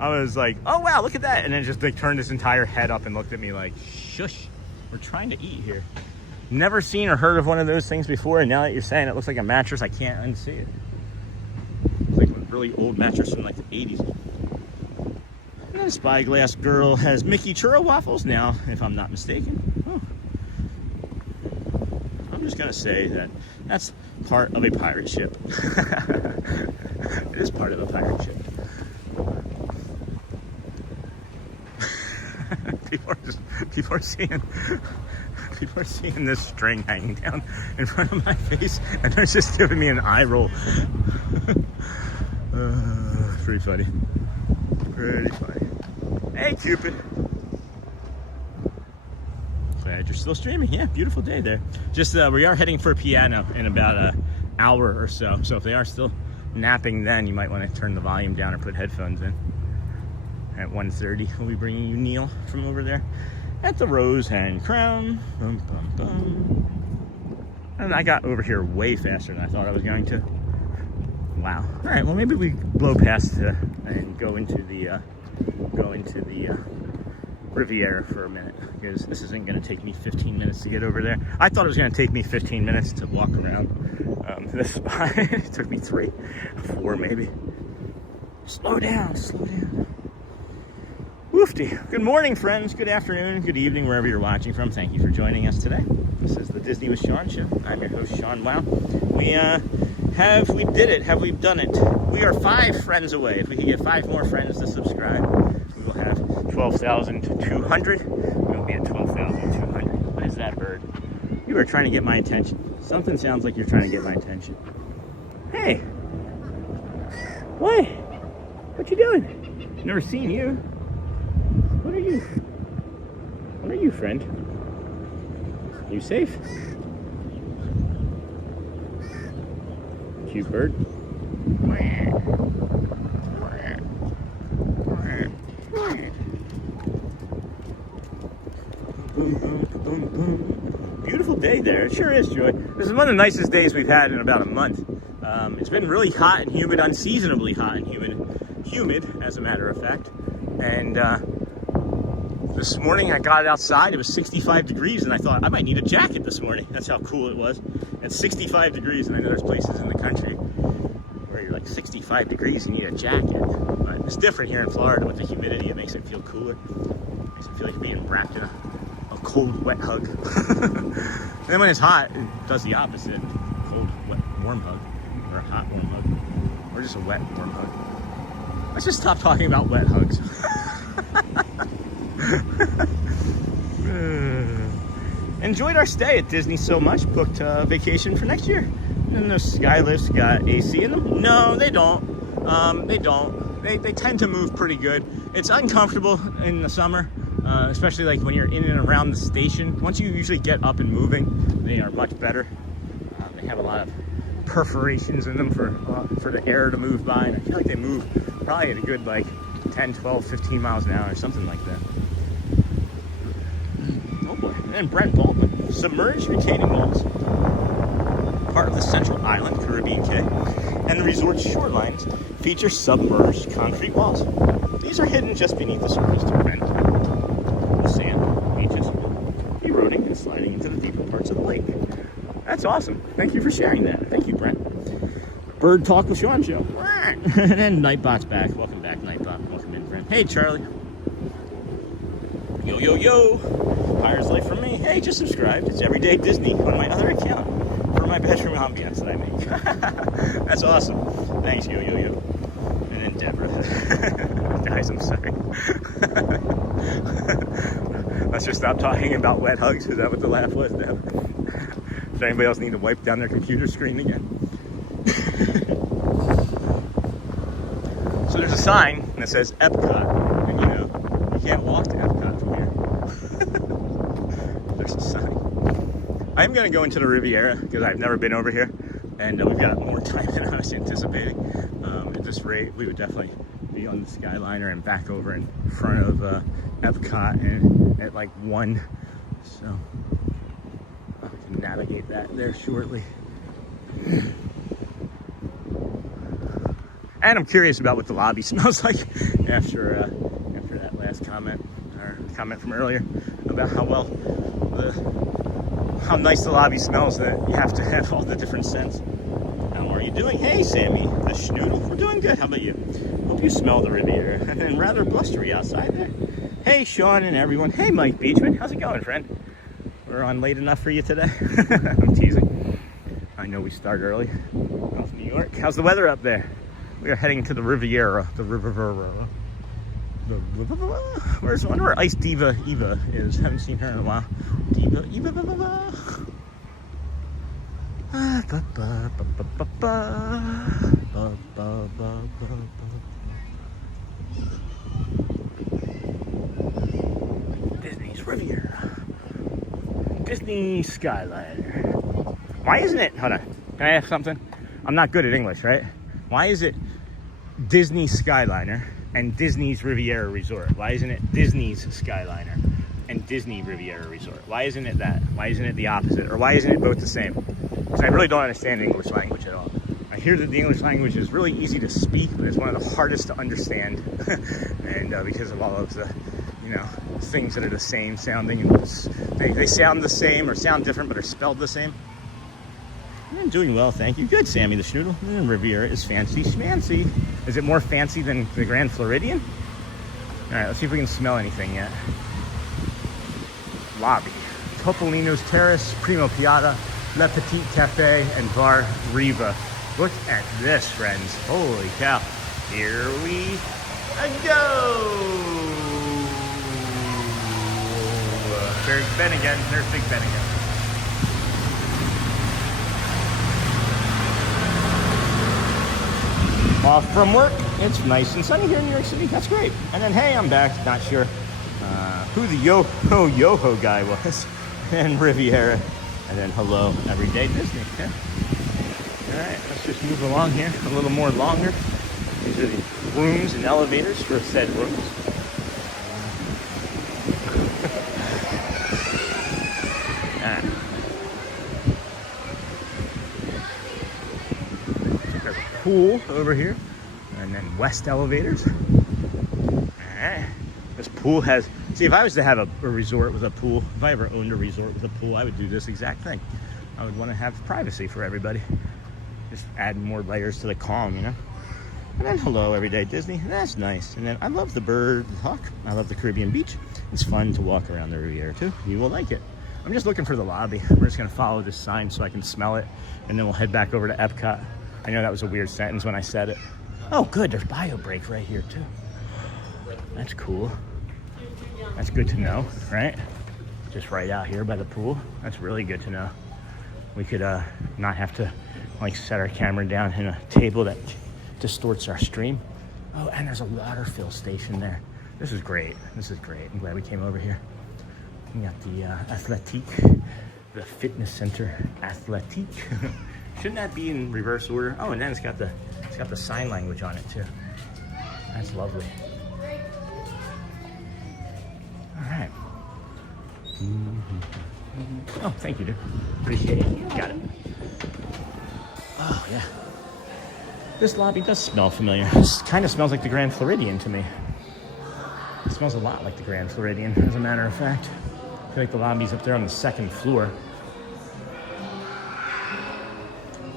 I was like, oh wow, look at that. And then just like turned his entire head up and looked at me like, shush, we're trying to eat here. Never seen or heard of one of those things before. And now that you're saying it looks like a mattress, I can't unsee it. It's like a really old mattress from like the 80s. And then Spyglass Girl has Mickey Churro waffles now, if I'm not mistaken. Oh. I'm just gonna say that that's part of a pirate ship. It is part of a pirate ship. People are seeing this string hanging down in front of my face, and they're just giving me an eye roll. Pretty funny. Pretty funny. Hey, Cupid. Glad you're still streaming. Yeah, beautiful day there. Just we are heading for Piano in about an hour or so. So if they are still napping then, you might want to turn the volume down or put headphones in. At 1:30, we'll be bringing you Neil from over there at the Rose and Crown. Bum, bum, bum. And I got over here way faster than I thought I was going to. Wow. All right, well, maybe we blow past and go into the Riviera for a minute, because this isn't going to take me 15 minutes to get over there. I thought it was going to take me 15 minutes to walk around this spot. It took me 3, 4 maybe. Slow down, slow down. Woofty. Good morning, friends. Good afternoon, good evening, wherever you're watching from. Thank you for joining us today. This is the Disney with Sean show. I'm your host, Sean Wow. We did it. Have we done it? We are 5 friends away. If we can get 5 more friends to subscribe, we will have 12,200. We'll be at 12,200. What is that, bird? You are trying to get my attention. Something sounds like you're trying to get my attention. Hey. What? What you doing? Never seen you. What are you? What are you, friend? You safe? Cute bird. Beautiful day there. It sure is, Joy. This is one of the nicest days we've had in about a month. It's been really hot and humid, unseasonably hot and humid, as a matter of fact. And this morning I got outside, it was 65 degrees, and I thought I might need a jacket this morning. That's how cool it was. It's 65 degrees, and I know there's places in the country where you're like 65 degrees, you need a jacket. But it's different here in Florida with the humidity. It makes it feel cooler. It makes it feel like you're being wrapped in a cold, wet hug. And then when it's hot, it does the opposite. Cold, wet, warm hug. Or a hot, warm hug. Or just a wet, warm hug. Let's just stop talking about wet hugs. Enjoyed our stay at Disney so much, booked a vacation for next year. And those sky lifts got AC in them? No, they don't. They don't. They tend to move pretty good. It's uncomfortable in the summer, especially like when you're in and around the station. Once you usually get up and moving, they are much better. They have a lot of perforations in them for the air to move by, and I feel like they move probably at a good like 10, 12, 15 miles an hour or something like that. Oh boy. And then Brent Baldwin, submerged retaining walls, part of the Central Island Caribbean Cay, and the resort's shorelines feature submerged concrete walls. These are hidden just beneath the surface to prevent the sand, beaches, eroding and sliding into the deeper parts of the lake. That's awesome. Thank you for sharing that. Thank you, Brent. Bird Talk with Sean show. And then Nightbot's back. Welcome back, Nightbot. Welcome in, friend. Hey, Charlie. Yo, yo, yo. Hires life from me. Hey, just subscribed. It's Everyday Disney on my other account for my bedroom ambience that I make. That's awesome. Thanks, yo, yo, yo. And then Deborah. Guys, I'm sorry. Let's just stop talking about wet hugs. Is that what the laugh was, Deb? Does anybody else need to wipe down their computer screen again? So there's a sign that says EPCOT, and you know, you can't walk to EPCOT from here. There's a sign. I'm going to go into the Riviera because I've never been over here, and we've got more time than I was anticipating. At this rate, we would definitely be on the Skyliner and back over in front of EPCOT and at like 1. So I can navigate that there shortly. And I'm curious about what the lobby smells like after that last comment, or comment from earlier about how nice the lobby smells, that you have to have all the different scents. How are you doing? Hey, Sammy, the schnoodle. We're doing good. How about you? Hope you smell the Riviera. And then rather blustery outside there. Hey, Sean and everyone. Hey, Mike Beachman. How's it going, friend? We're on late enough for you today. I'm teasing. I know we start early. Off New York. How's the weather up there? We are heading to the Riviera. The Riviera. Where's one where Ice Diva Eva is? Haven't seen her in a while. Diva Eva. Disney's Riviera. Disney Skyliner. Why isn't it? Hold on. Can I ask something? I'm not good at English, right? Why is it Disney Skyliner and Disney's Riviera Resort? Why isn't it Disney's Skyliner and Disney Riviera Resort? Why isn't it that? Why isn't it the opposite? Or why isn't it both the same? Because I really don't understand the English language at all. I hear that the English language is really easy to speak, but it's one of the hardest to understand. And because of all of the, you know, things that are the same sounding, and they sound the same or sound different, but are spelled the same. I'm doing well, thank you. Good, Sammy the Schnoodle. Riviera is fancy schmancy. Is it more fancy than the Grand Floridian? All right, let's see if we can smell anything yet. Lobby. Topolino's Terrace, Primo Piatti, Le Petit Cafe, and Bar Riva. Look at this, friends. Holy cow. Here we go. There's Ben again. There's Big Ben again. Off from work. It's nice and sunny here in New York City. That's great. And then, hey, I'm back. Not sure who the Yoho guy was. And Riviera. And then hello, Everyday Disney. Yeah. All right, let's just move along here a little more longer. These are the rooms and elevators for said rooms. There's a pool over here, and then west elevators. All right, this pool has. See, if I was to have a resort with a pool, if I ever owned a resort with a pool, I would do this exact thing. I would want to have privacy for everybody. Just add more layers to the calm, you know? And then hello, Everyday Disney. That's nice. And then I love the bird hawk. I love the Caribbean beach. It's fun to walk around the Riviera too. You will like it. I'm just looking for the lobby. We're just gonna follow this sign so I can smell it, and then we'll head back over to EPCOT. I know that was a weird sentence when I said it. Oh good, there's bio break right here too. That's cool. That's good to know, right? Just right out here by the pool. That's really good to know. We could not have to like set our camera down in a table that distorts our stream. Oh, and there's a water fill station there. This is great. This is great. I'm glad we came over here. We got the Athletique, the fitness center Athletique. Shouldn't that be in reverse order? Oh, and then it's got the sign language on it too. That's lovely. All right. Oh, thank you, dude. Appreciate it. Got it. Oh, yeah. This lobby does smell familiar. This kind of smells like the Grand Floridian to me. It smells a lot like the Grand Floridian, as a matter of fact. I feel like the lobby's up there on the second floor.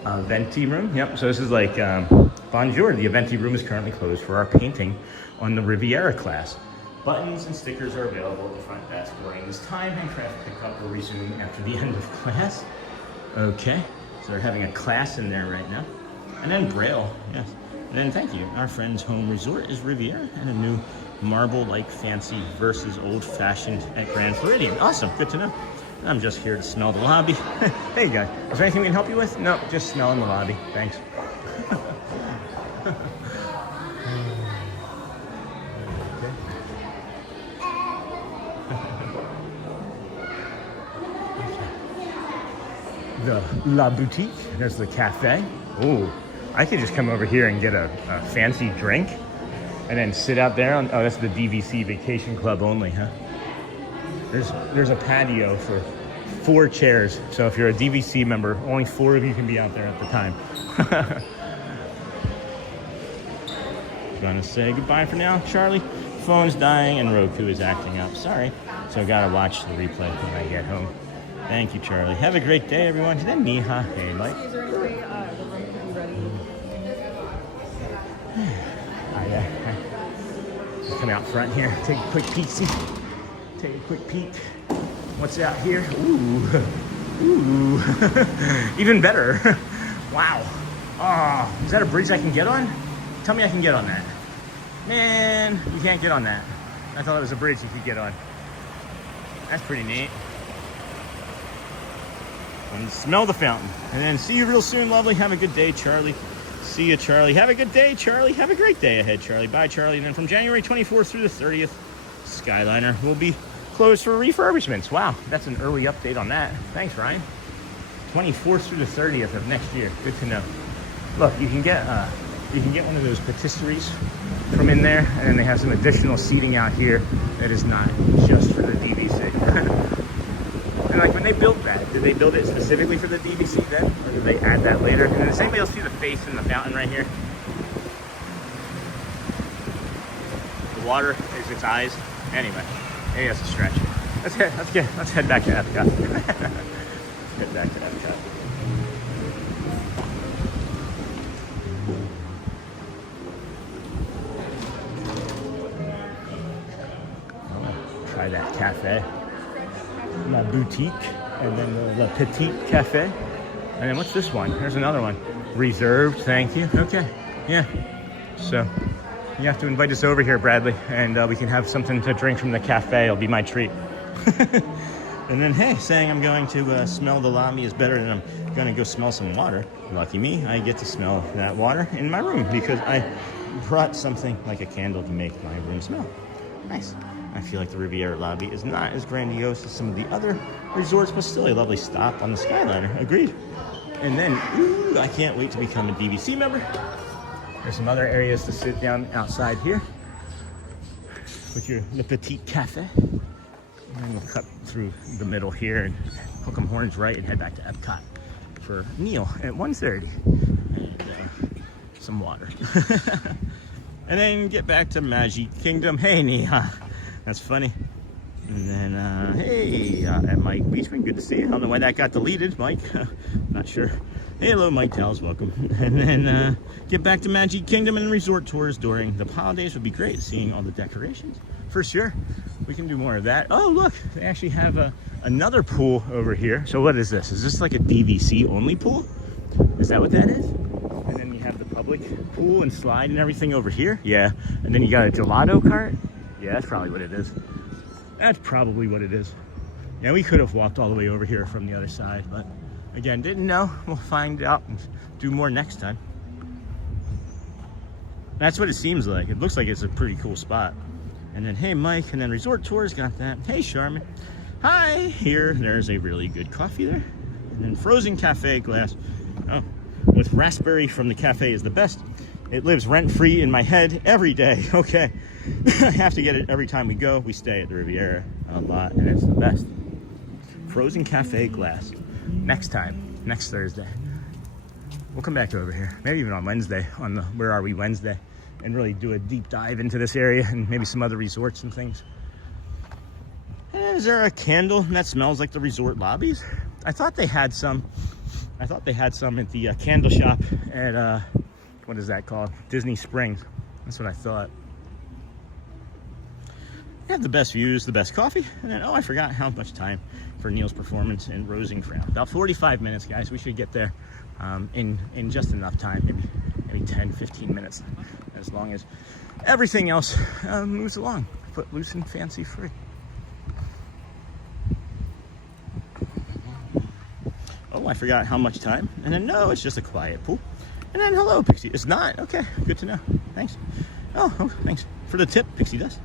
Venti room. Yep, so this is like, bonjour. The Venti room is currently closed for our painting on the Riviera class. Buttons and stickers are available at the front desk during this time, and craft pickup will resume after the end of class. Okay, so they're having a class in there right now. And then Braille, yes. And then thank you. Our friend's home resort is Riviera, and a new marble-like fancy versus old-fashioned at Grand Floridian. Awesome, good to know. I'm just here to smell the lobby. Hey guys, is there anything we can help you with? No, just smelling the lobby. Thanks. The La Boutique. There's the cafe. Oh, I could just come over here and get a fancy drink and then sit out there on, oh, that's the DVC Vacation Club only, huh? There's a patio for 4 chairs. So if you're a DVC member, only 4 of you can be out there at the time. Trying to say goodbye for now, Charlie. Phone's dying and Roku is acting up. Sorry. So I gotta watch the replay when I get home. Thank you, Charlie. Have a great day, everyone. Is that Neha? Hey, Mike. Is there any way the room can be ready? Come out front here. Take a quick peek. See? Take a quick peek. What's out here? Ooh. Ooh. Even better. Wow. Oh, is that a bridge I can get on? Tell me I can get on that. Man, you can't get on that. I thought it was a bridge you could get on. That's pretty neat. And smell the fountain. And then see you real soon, lovely. Have a good day, Charlie. See you, Charlie. Have a good day, Charlie. Have a great day ahead, Charlie. Bye, Charlie. And then from January 24th through the 30th, Skyliner will be closed for refurbishments. Wow, that's an early update on that. Thanks, Ryan. 24th through the 30th of next year. Good to know. Look, you can get You can get one of those patisseries from in there, and then they have some additional seating out here that is not just for the DVC. And like when they built that, did they build it specifically for the DVC then? Or did they add that later? And does anybody else see the face in the fountain right here? The water is its eyes. Anyway, maybe that's a stretch. Let's head back to EPCOT. Let's head back to EPCOT. Try that cafe. La Boutique, and then the La Petite Cafe. And then what's this one? There's another one. Reserved, thank you. Okay, yeah. So you have to invite us over here, Bradley, and we can have something to drink from the cafe. It'll be my treat. And then, hey, saying I'm going to smell the lobby is better than I'm going to go smell some water. Lucky me, I get to smell that water in my room because I brought something like a candle to make my room smell. Nice. I feel like the Riviera lobby is not as grandiose as some of the other resorts, but still a lovely stop on the Skyliner. Agreed. And then, ooh, I can't wait to become a DVC member. There's some other areas to sit down outside here with your Le Petit Cafe. And then we'll cut through the middle here and hook 'em horns right and head back to EPCOT for meal at 1:30 and some water. And then get back to Magic Kingdom. Hey, Neha. That's funny. And then, hey, at Mike Beachman, good to see you. I don't know why that got deleted, Mike. Not sure. Hey, hello, Mike Towles, welcome. And then get back to Magic Kingdom and resort tours during the holidays would be great. Seeing all the decorations, for sure. We can do more of that. Oh, look, they actually have another pool over here. So what is this? Is this like a DVC only pool? Is that what that is? And then you have the public pool and slide and everything over here. Yeah. And then you got a gelato cart. Yeah, that's probably what it is. That's probably what it is. Yeah, we could have walked all the way over here from the other side, but again, didn't know. We'll find out and do more next time. That's what it seems like. It looks like it's a pretty cool spot. And then, hey, Mike, and then resort tours got that. Hey, Charmin. Hi, here. There's a really good coffee there. And then frozen cafe glass. Oh, with raspberry from the cafe is the best. It lives rent-free in my head every day. Okay. I have to get it every time we go. We stay at the Riviera a lot, and it's the best. Frozen cafe glass. Next time, next Thursday. We'll come back over here. Maybe even on Wednesday, on the Where Are We Wednesday, and really do a deep dive into this area and maybe some other resorts and things. And is there a candle that smells like the resort lobbies? I thought they had some. I thought they had some at the candle shop at, what is that called? Disney Springs. That's what I thought. They have the best views, the best coffee, and then, oh, I forgot how much time for Neil's performance in Rosengren. About 45 minutes, guys. We should get there in just enough time, maybe 10, 15 minutes, as long as everything else moves along. Footloose and fancy free. Oh, I forgot how much time. And then, no, it's just a quiet pool. And then, hello, Pixie. It's not. Okay, good to know. Thanks. Oh, thanks for the tip, Pixie Dust.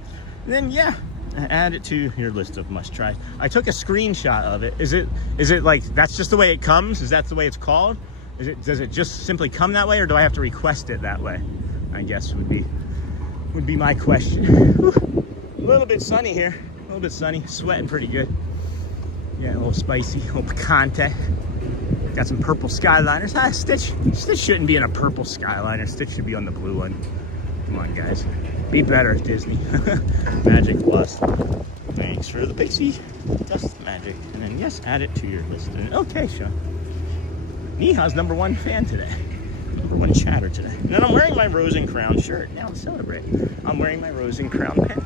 And then, yeah, add it to your list of must-tries. I took a screenshot of it. Is it like, that's just the way it comes? Is that the way it's called? Does it just simply come that way, or do I have to request it that way? I guess would be my question. Whew. A little bit sunny here. A little bit sunny. Sweating pretty good. Yeah, a little spicy. A little picante. Got some purple Skyliners. Ah, Stitch shouldn't be in a purple Skyliner. Stitch should be on the blue one. Come on, guys. Be better, Disney. Magic Plus. Thanks for the Pixie Dust Magic. And then, yes, add it to your list. And, okay, Sean. Neha's #1 fan today. #1 chatter today. And then I'm wearing my Rose and Crown shirt. Now to celebrate. I'm wearing my Rose and Crown pin.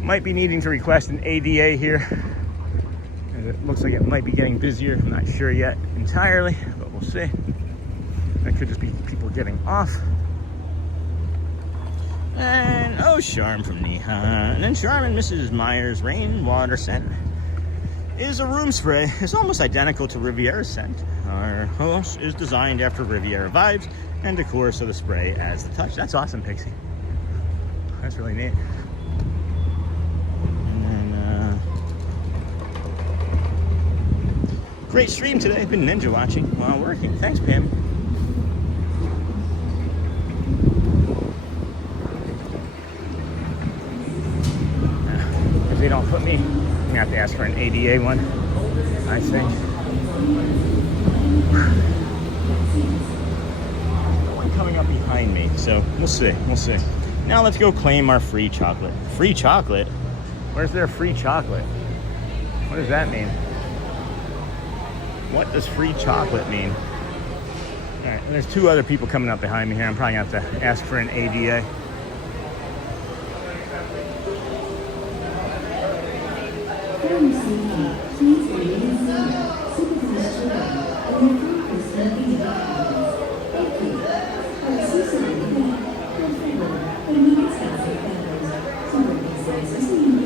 Might be needing to request an ADA here. It looks like it might be getting busier. I'm not sure yet entirely, but we'll see. That could just be people getting off. And, oh, Charm from Neha. And then Charm and Mrs. Meyer's Rainwater Scent is a room spray. It's almost identical to Riviera Scent. Our host is designed after Riviera vibes and decor, so the spray adds the touch. That's awesome, Pixie. That's really neat. And then, great stream today. Been ninja watching while working. Thanks, Pam. they don't put me. I'm gonna have to ask for an ADA one, I think. No one coming up behind me, so we'll see, we'll see. Now let's go claim our free chocolate. Free chocolate? Where's their free chocolate? What does that mean? What does free chocolate mean? All right, there's two other people coming up behind me here. I'm probably gonna have to ask for an ADA.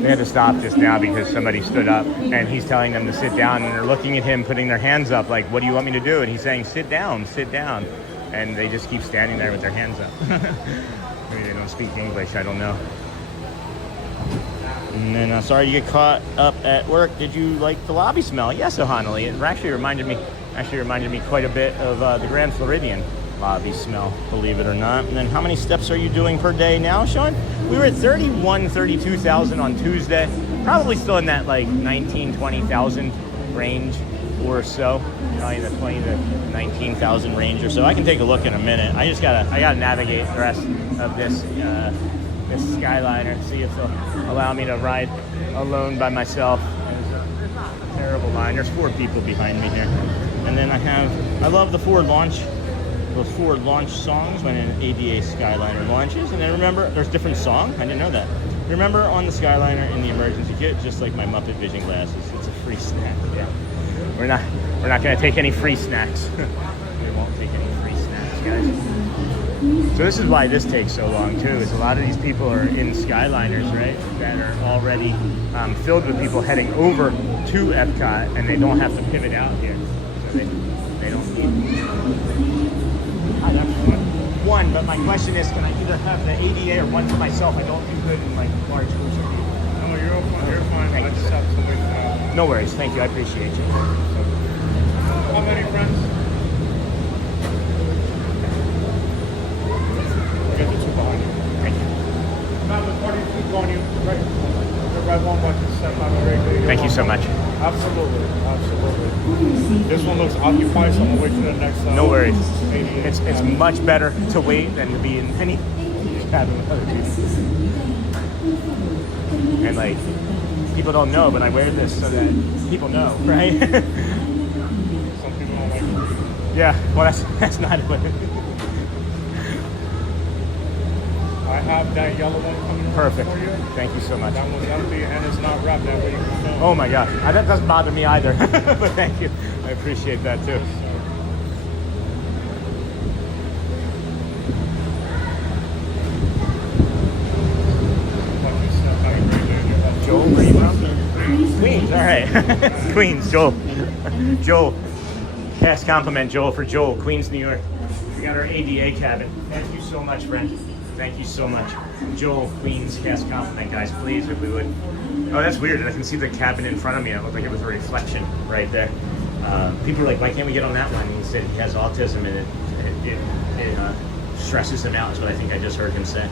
They had to stop just now because somebody stood up and he's telling them to sit down, and they're looking at him putting their hands up like, what do you want me to do? And he's saying, sit down, sit down. And they just keep standing there with their hands up. Maybe they don't speak English, I don't know. And then, sorry you get caught up at work. Did you like the lobby smell? Yes, Ohanali. It actually reminded me quite a bit of the Grand Floridian lobby smell, believe it or not. And then how many steps are you doing per day now, Sean? We were at 32,000 on Tuesday. Probably still in that like 19,000, 20,000 range or so. Probably in the 20,000 to 19,000 range or so. I can take a look in a minute. I gotta navigate the rest of this this Skyliner, see if they'll allow me to ride alone by myself. There's not a terrible line. There's 4 people behind me here. And then I love the Ford launch. Those Ford launch songs when an ADA Skyliner launches. And then remember, there's different songs. I didn't know that. Remember on the Skyliner in the emergency kit, just like my Muppet Vision glasses, it's a free snack. Yeah, we're not gonna take any free snacks. We won't take any free snacks, guys. So this is why this takes so long too. Is a lot of these people are in Skyliners, right? That are already filled with people heading over to EPCOT, and they don't have to pivot out here. So they don't need. One, but my question is, can I either have the ADA or one for myself? I don't do good in like large groups of people. No, you're fine. You're fine. Thank Let's you, have somebody now. No worries. Thank you. I appreciate you. How many friends? I got the 2 behind you. Thank you. Now the party keep going. You right. The red one wants to step out very Thank you so much. Absolutely, absolutely. This one looks occupied, so I'm gonna wait for the next. No worries. It's much better to wait than to be in any cabin with other people. And like, people don't know, but I wear this so that people know, right? Some people don't like it. Yeah. Well, that's not it. I have that yellow one coming. Perfect. For you. Thank you so much. That one's empty and it's not wrapped. That way you can film. Oh my gosh, that doesn't bother me either. But thank you. I appreciate that too. Joel, where are you from? Queens, all right. Queens, Joel. Joel. Cast compliment, Joel, for Joel, Queens, New York. We got our ADA cabin. Thank you so much, friend. Thank you so much. Joel, Queens, cast compliment, guys, please, if we would. Oh, that's weird. I can see the cabin in front of me. It looked like it was a reflection right there. People are like, why can't we get on that one? And he said he has autism and it stresses him out, is what I think I just heard him say.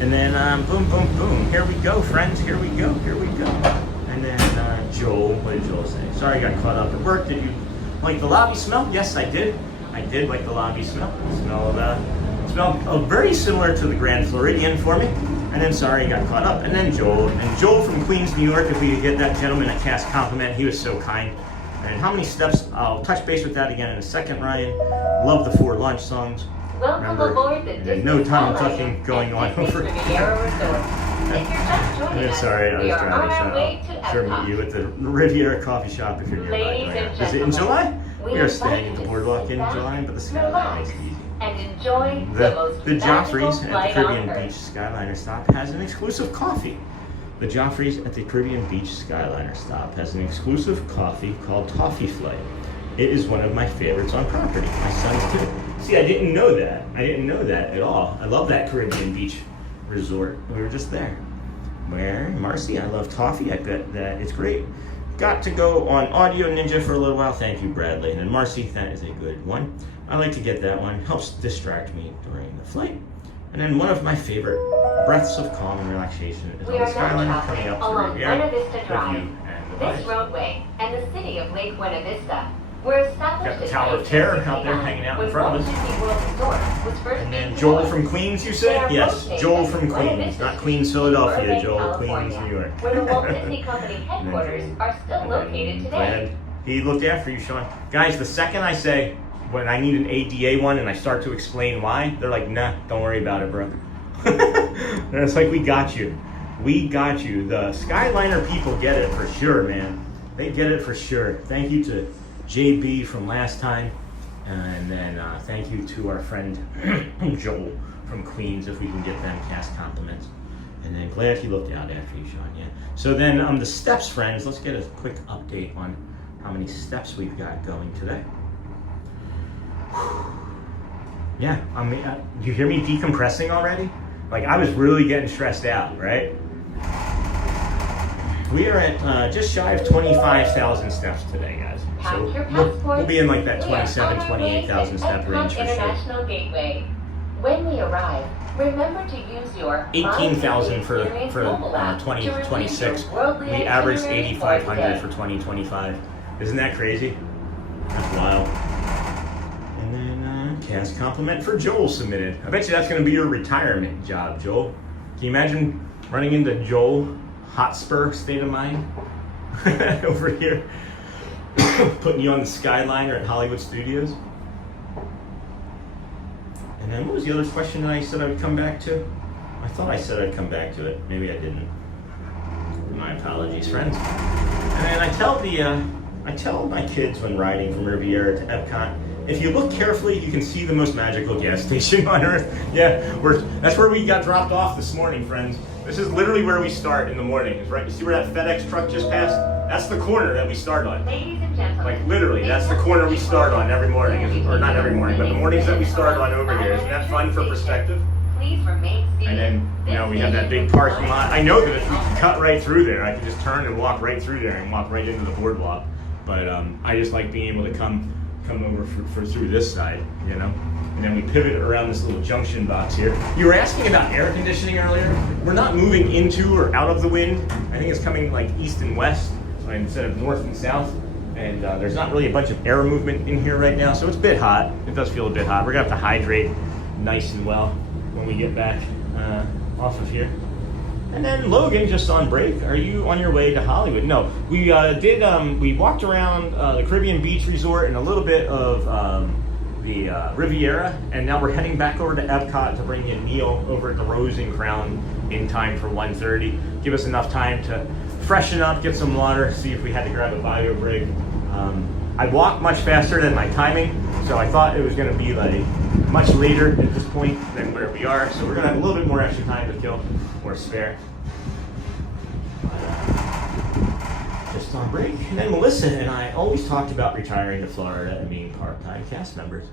And then boom, boom, boom. Here we go, friends. Here we go. Here we go. And then Joel, what did Joel say? Sorry, I got caught up at work. Did you like the lobby smell? Yes, I did. I did like the lobby smell. It smelled very similar to the Grand Floridian for me. And then sorry, I got caught up. And then Joel. And Joel from Queens, New York, if we could get that gentleman a cast compliment, he was so kind. And how many steps? I'll touch base with that again in a second, Ryan. Love the 4 launch songs. Welcome aboard the Disney no tongue Skyline tucking going on at Disney's over. Riviera Resort. If you're just joining us, Sorry, I we was are on our way driving. to Sure, meet EPCOT. you at the Riviera Coffee Shop if you're nearby. Ladies and Is it in gentlemen, July? We are invite staying at the you to BoardWalk sit in back, July, but the Skyline relax, makes it easy. and enjoy the most The magical Joffrey's at the flight Caribbean on Beach Earth. Skyliner stop has an exclusive coffee. The Joffrey's at the Caribbean Beach Skyliner stop has an exclusive coffee called Toffee Flight. It is one of my favorites on property. My son's too. See, I didn't know that. I didn't know that at all. I love that Caribbean Beach resort. We were just there. Where, Marcy, I love toffee. I bet that it's great. Got to go on Audio Ninja for a little while. Thank you, Bradley. And then Marcy, that is a good one. I like to get that one. Helps distract me during the flight. And then one of my favorite breaths of calm and relaxation is on the skyline coming up to Riviera, the view, and the This vibes. roadway and the city of Lake Buena Vista were established Got the in Tower of Terror out there 1969 hanging out in when front of Walt us. Disney World Resort was first And being then Joel developed. from Queens, you They say? are Yes, located Joel in from Buena Queens, Vista not Queens, Street, Philadelphia, Burbank, Joel, California, Queens, New York. where the Walt Disney Company headquarters are still located today. Glad he looked after you, Sean. Guys, the second I say, when I need an ADA one and I start to explain why, they're like, nah, don't worry about it, bro. And it's like, we got you. We got you. The Skyliner people get it for sure, man. They get it for sure. Thank you to JB from last time. And then thank you to our friend Joel from Queens, if we can get them cast compliments. And then glad he looked out after you, Sean, yeah. So then the steps, friends, let's get a quick update on how many steps we've got going today. Yeah, I mean, you hear me decompressing already? Like, I was really getting stressed out, right? We are at just shy of 25,000 steps today, guys. So we'll be in like that 27, 28,000 step range for sure. International Gateway. When we arrive, remember to use your 18,000 for mobile app to 2026. review your worldly We averaged itinerary for 8,500 today. for 2025. Isn't that crazy? That's wild. And then cast compliment for Joel submitted. I bet you that's going to be your retirement job, Joel. Can you imagine running into Joel Hotspur state of mind over here, putting you on the Skyliner at Hollywood Studios? And then what was the other question that I said I would come back to? I thought I said I'd come back to it. Maybe I didn't. My apologies, friends. And then I tell my kids when riding from Riviera to Epcot, if you look carefully, you can see the most magical gas station on Earth. Yeah, that's where we got dropped off this morning, friends. This is literally where we start in the morning. Is right. You see where that FedEx truck just passed? That's the corner that we start on. Ladies and gentlemen, Like literally, that's the corner we start on every morning. Or not every morning, but the mornings that we start on over here. Isn't that fun for perspective? please remain seated. And then, we have that big parking lot. I know that if we can cut right through there, I can just turn and walk right through there and walk right into the boardwalk. But I just like being able to come over for through this side, you know? And then we pivot around this little junction box here. You were asking about air conditioning earlier. We're not moving into or out of the wind. I think it's coming like east and west instead of north and south. And there's not really a bunch of air movement in here right now, so it's a bit hot. It does feel a bit hot. We're gonna have to hydrate nice and well when we get back off of here. And then Logan, just on break, are you on your way to Hollywood? No, we we walked around the Caribbean Beach Resort and a little bit of the Riviera, and now we're heading back over to Epcot to bring in Neil over at the Rose and Crown in time for 1:30. Give us enough time to freshen up, get some water, see if we had to grab a bio break. I walked much faster than my timing, so I thought it was going to be like much later at this point than where we are. So we're going to have a little bit more extra time to kill or spare. Just on break. And then Melissa and I always talked about retiring to Florida and being part-time cast members.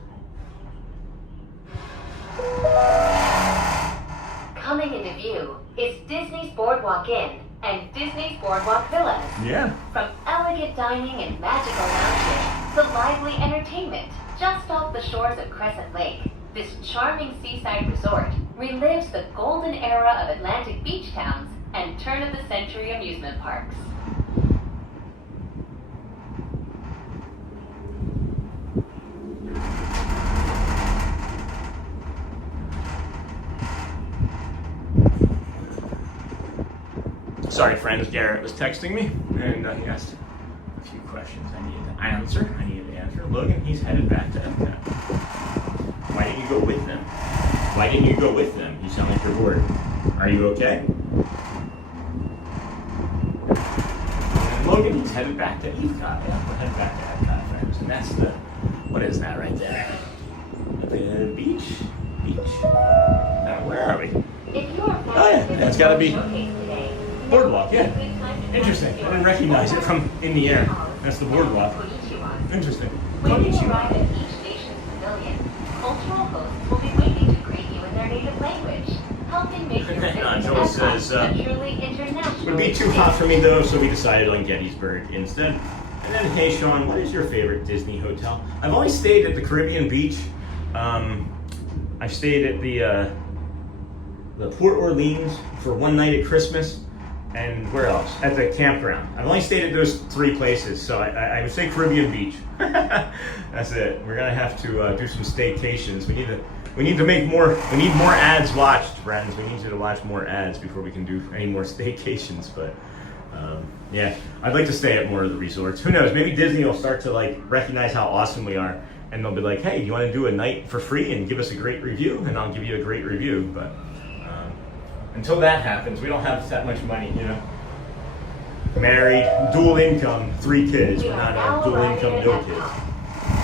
Coming into view is Disney's BoardWalk Inn and Disney's BoardWalk Villas. Yeah. From elegant dining and magical lounges to lively entertainment just off the shores of Crescent Lake, this charming seaside resort relives the golden era of Atlantic beach towns and turn-of-the-century amusement parks. Sorry, friends, Garrett was texting me, and he asked a few questions I needed to answer. Logan, he's headed back to Epcot. Why didn't you go with them? Why didn't you go with them? You sound like you're bored. Are you okay? And Logan, he's headed back to EPCOT. Yeah, we're headed back to Epcot, friends. And that's what is that right there? The beach? Where are we? Oh yeah, it's gotta be boardwalk, yeah. Interesting. I didn't recognize it from in the air. That's the boardwalk. Interesting. When you arrive at each station's pavilion, cultural hosts will be waiting to greet you in their native language, helping make your visit Joel says, truly international. Would be too hot for me though, so we decided on Gettysburg instead. And then, hey Sean, what is your favorite Disney hotel? I've always stayed at the Caribbean Beach. I've stayed at the the Port Orleans for one night at Christmas, and where else? At the campground. I've only stayed at those 3 places, so I would say Caribbean Beach. That's it. We're gonna have to do some staycations. We need to make more. We need more ads watched, friends. We need you to watch more ads before we can do any more staycations. But yeah, I'd like to stay at more of the resorts. Who knows? Maybe Disney will start to like recognize how awesome we are, and they'll be like, "Hey, do you want to do a night for free and give us a great review?" And I'll give you a great review. But until that happens, we don't have that much money, you know. Married, dual income, 3 kids. We're not dual income, no kids.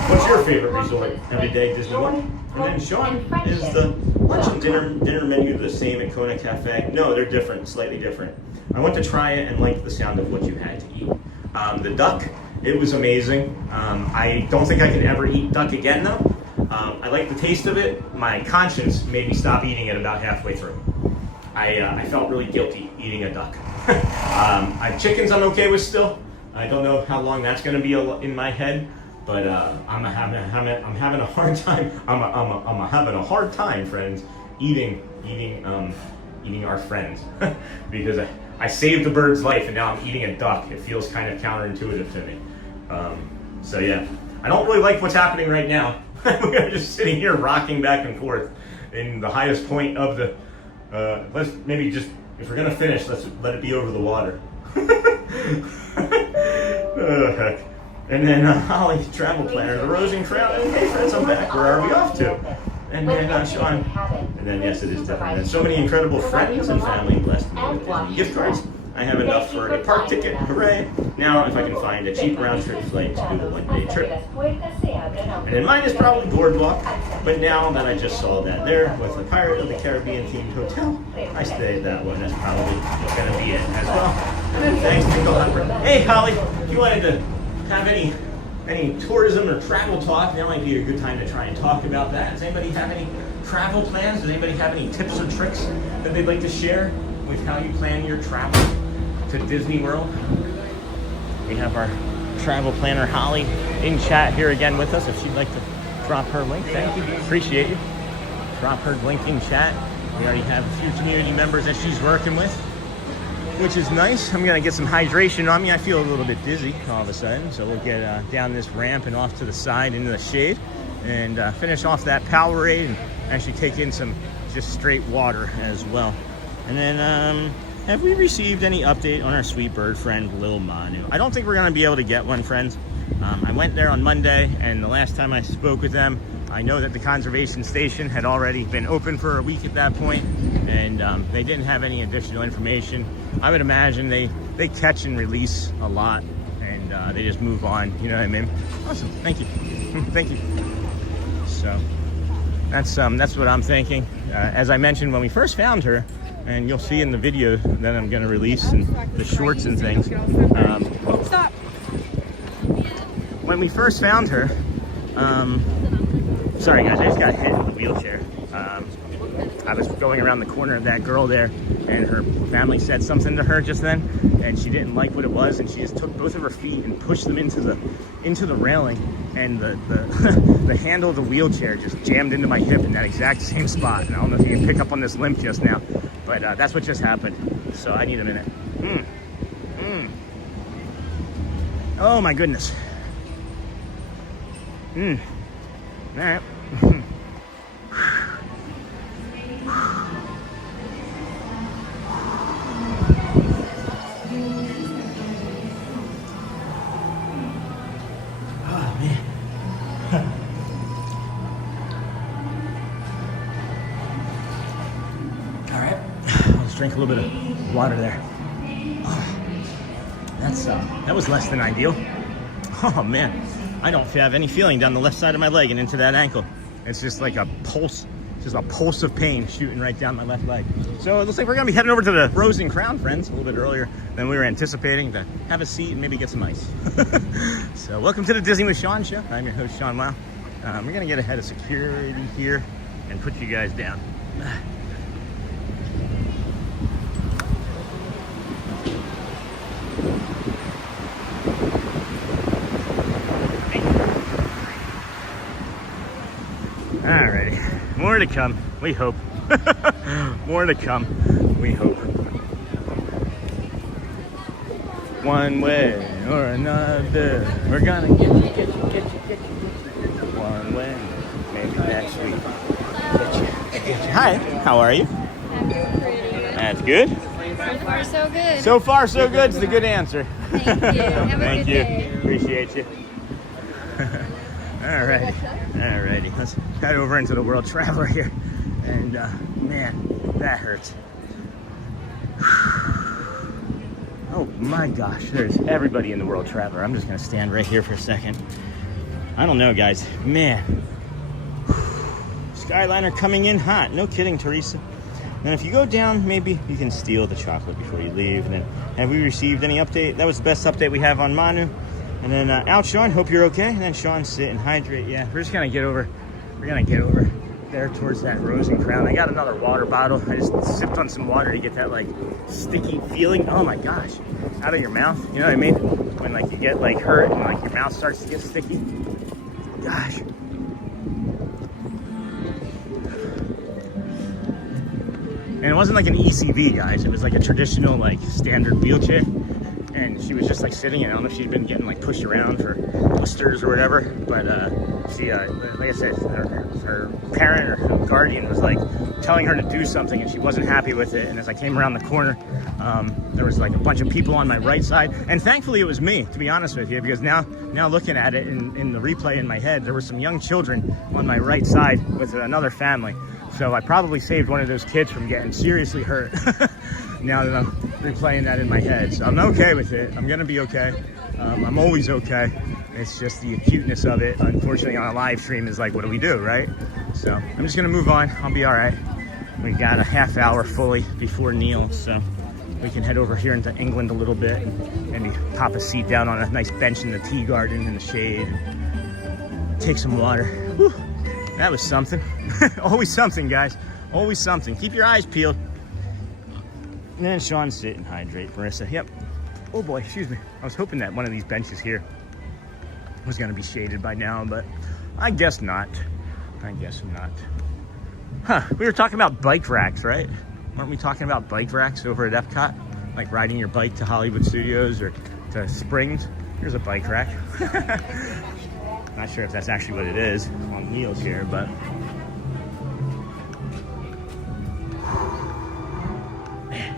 What's your favorite resort? Everyday Disney World? And then Sean, is the lunch and dinner menu the same at Kona Cafe? No, they're different, slightly different. I went to try it and liked the sound of what you had to eat. The duck, it was amazing. I don't think I can ever eat duck again though. I like the taste of it. My conscience made me stop eating it about halfway through. I felt really guilty eating a duck. Chickens I'm okay with still. I don't know how long that's going to be in my head, but I'm having a hard time. I'm having a hard time, friends, eating our friends because I saved the bird's life and now I'm eating a duck. It feels kind of counterintuitive to me. So yeah, I don't really like what's happening right now. We're just sitting here rocking back and forth in the highest point of the. Let's maybe just, if we're gonna finish, let's let it be over the water. Oh, heck. And then Holly, travel planner, the Rose and Crown. Hey friends, I'm back. Where are we off to? And then Sean. And then yes, it is different. And so many incredible friends and family blessed me with Disney gift cards. I have enough for a park ticket. Hooray! Now, if I can find a cheap round trip flight to do a one-day trip. And then mine is probably BoardWalk. But now that I just saw that there with the Pirate of the Caribbean themed hotel, I stay at that one. That's probably going to be it as well. And then thanks to Uncle Humper. Hey, Holly, if you wanted to have any tourism or travel talk, now might be a good time to try and talk about that. Does anybody have any travel plans? Does anybody have any tips or tricks that they'd like to share with how you plan your travel to Disney World? We have our travel planner Holly in chat here again with us. If she'd like to drop her link, thank you, appreciate you. Drop her link in chat. We already have a few community members that she's working with, which is nice. I'm gonna get some hydration on me. I feel a little bit dizzy all of a sudden, so we'll get down this ramp and off to the side into the shade and finish off that Powerade and actually take in some just straight water as well. And then have we received any update on our sweet bird friend Lil Manu? I don't think we're gonna be able to get one, friends. I went there on Monday, and the last time I spoke with them, I know that the conservation station had already been open for a week at that point, and they didn't have any additional information. I would imagine they catch and release a lot, and they just move on, you know what I mean? Awesome, thank you. Thank you. So that's what I'm thinking. As I mentioned when we first found her, and you'll see in the video that I'm going to release and the shorts and things. Stop. When we first found her, sorry guys, I just got hit with a wheelchair. I was going around the corner of that girl there, and her family said something to her just then, and she didn't like what it was, and she just took both of her feet and pushed them into the railing, and the the handle of the wheelchair just jammed into my hip in that exact same spot. And I don't know if you can pick up on this limp just now, but that's what just happened. So I need a minute. Oh my goodness. All right. Oh man. All right. Let's drink a little bit of water there. Oh, that was less than ideal. Oh man. I don't have any feeling down the left side of my leg and into that ankle. It's just like a pulse, just a pulse of pain shooting right down my left leg. So it looks like we're gonna be heading over to the Rose and Crown, friends, a little bit earlier than we were anticipating, to have a seat and maybe get some ice. So welcome to the Disney with Sean show. I'm your host, Sean Wow. We're gonna get ahead of security here and put you guys down. Alrighty, more to come, we hope. More to come, we hope. One way or another, we're gonna get you. One way, maybe next week. Get you. Hi, how are you? I'm doing pretty good. That's good. So far, so good. So far, so good. It's the good answer. Thank you. Have a Thank good you. day. Appreciate you. Alrighty. Let's head over into the World Traveler here. And man, that hurts. Oh my gosh, there's everybody in the World Traveler. I'm just gonna stand right here for a second. I don't know, guys. Man, Skyliner coming in hot. No kidding, Teresa. And if you go down, maybe you can steal the chocolate before you leave. And then, have we received any update? That was the best update we have on Manu. And then out, Sean. Hope you're okay. And then Sean, sit and hydrate. Yeah, we're just gonna get over. We're gonna get over there towards that Rose and Crown. I got another water bottle. I just sipped on some water to get that like sticky feeling. Oh my gosh, out of your mouth. You know what I mean? When like you get like hurt and like your mouth starts to get sticky. Gosh. And it wasn't like an ECV, guys. It was like a traditional, like, standard wheelchair. And she was just like sitting. I don't know if she'd been getting like pushed around for blisters or whatever. But she, like I said, her parent or her guardian was like telling her to do something, and she wasn't happy with it. And as I came around the corner, there was like a bunch of people on my right side. And thankfully it was me, to be honest with you, because now looking at it in the replay in my head, there were some young children on my right side with another family. So I probably saved one of those kids from getting seriously hurt. Now that I'm replaying that in my head. So I'm okay with it. I'm gonna be okay. I'm always okay. It's just the acuteness of it, unfortunately, on a live stream is like, what do we do, right? So I'm just gonna move on. I'll be all right. We got a half hour fully before Neil, so we can head over here into England a little bit and maybe pop a seat down on a nice bench in the tea garden in the shade. Take some water. Whew. That was something. Always something, guys. Always something. Keep your eyes peeled. And then Sean, sit and hydrate. Marissa, yep. Oh boy, excuse me. I was hoping that one of these benches here was gonna be shaded by now, but I guess not. I guess not. Huh, we were talking about bike racks, right? Weren't we talking about bike racks over at EPCOT? Like riding your bike to Hollywood Studios or to Springs? Here's a bike rack. Not sure if that's actually what it is on Neil's here, but man.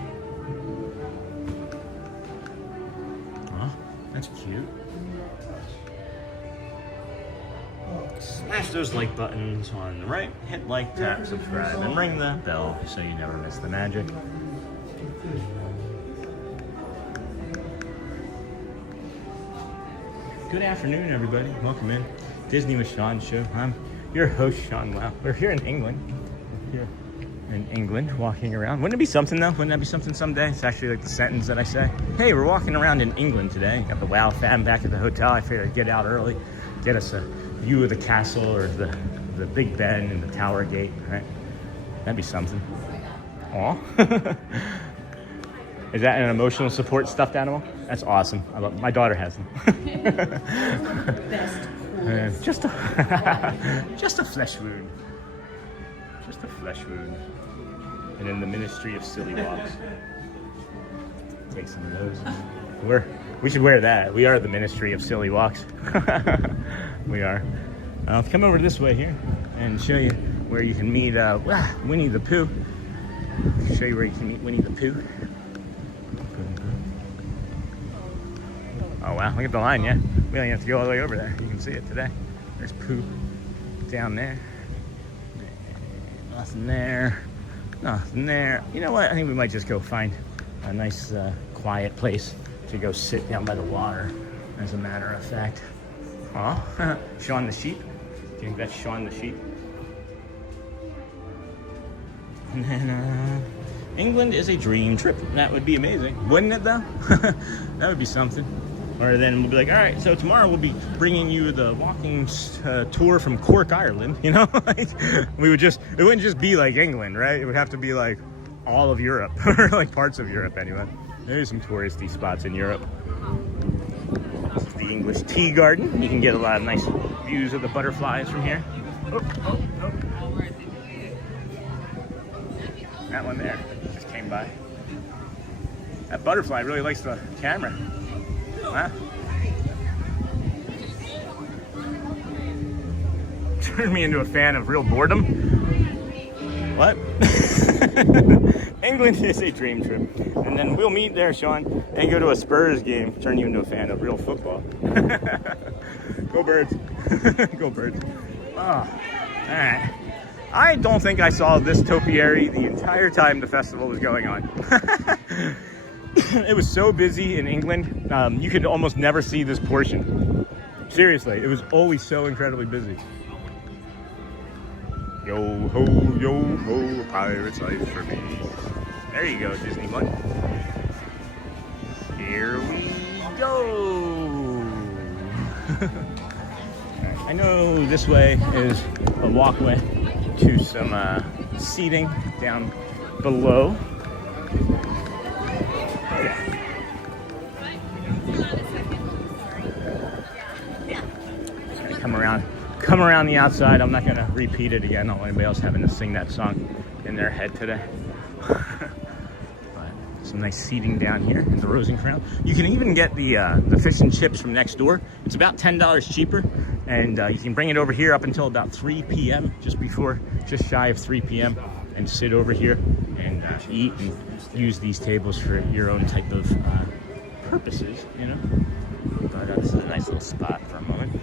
Oh, that's cute. Smash those like buttons on the right, hit like, tap, subscribe, and ring the bell so you never miss the magic. Good afternoon, everybody. Welcome in. Disney with Sean show. I'm your host, Sean. Wow. We're here in England. We're here in England, walking around. Wouldn't it be something, though? Wouldn't that be something someday? It's actually like the sentence that I say. Hey, we're walking around in England today. Got the Wow fam back at the hotel. I figured I'd get out early, get us a view of the castle or the Big Ben and the Tower Gate, right? That'd be something. Aw. Is that an emotional support stuffed animal? That's awesome. I love. My daughter has them. Best. Just a flesh wound. Just a flesh wound. And in the Ministry of Silly Walks. Take some of those. We should wear that. We are the Ministry of Silly Walks. We are. I'll come over this way here and show you where you can meet Winnie the Pooh. Show you where you can meet Winnie the Pooh. Oh wow, look at the line, yeah. We don't even have to go all the way over there. You can see it today. There's Pooh down there. Nothing there. Nothing there. You know what? I think we might just go find a nice quiet place to go sit down by the water, as a matter of fact. Oh, Sean the sheep. Do you think that's Sean the sheep? And then, England is a dream trip. That would be amazing. Wouldn't it, though? That would be something. Or then we'll be like, all right, so tomorrow we'll be bringing you the walking tour from Cork, Ireland. You know, like it wouldn't just be like England, right? It would have to be like all of Europe, or like parts of Europe anyway. There's some touristy spots in Europe. This is the English tea garden. You can get a lot of nice views of the butterflies from here. Oh. That one there just came by. That butterfly really likes the camera. Huh? Turned me into a fan of real boredom. What? England is a dream trip. And then we'll meet there, Sean, and go to a Spurs game. Turn you into a fan of real football. Go Birds. Go Birds. Oh, all right. I don't think I saw this topiary the entire time the festival was going on. It was so busy in England, you could almost never see this portion. Seriously, it was always so incredibly busy. Yo ho, pirate's life for me. There you go, Disney one. Here we go. I know this way is a walkway to some seating down below. Come around the outside. I'm not gonna repeat it again. I don't want anybody else having to sing that song in their head today. But some nice seating down here in the Rosing Crown. You can even get the fish and chips from next door. It's about $10 cheaper, and you can bring it over here up until about 3 p.m. just shy of 3 p.m. and sit over here and eat and use these tables for your own type of purposes, you know. But this is a nice little spot for a moment.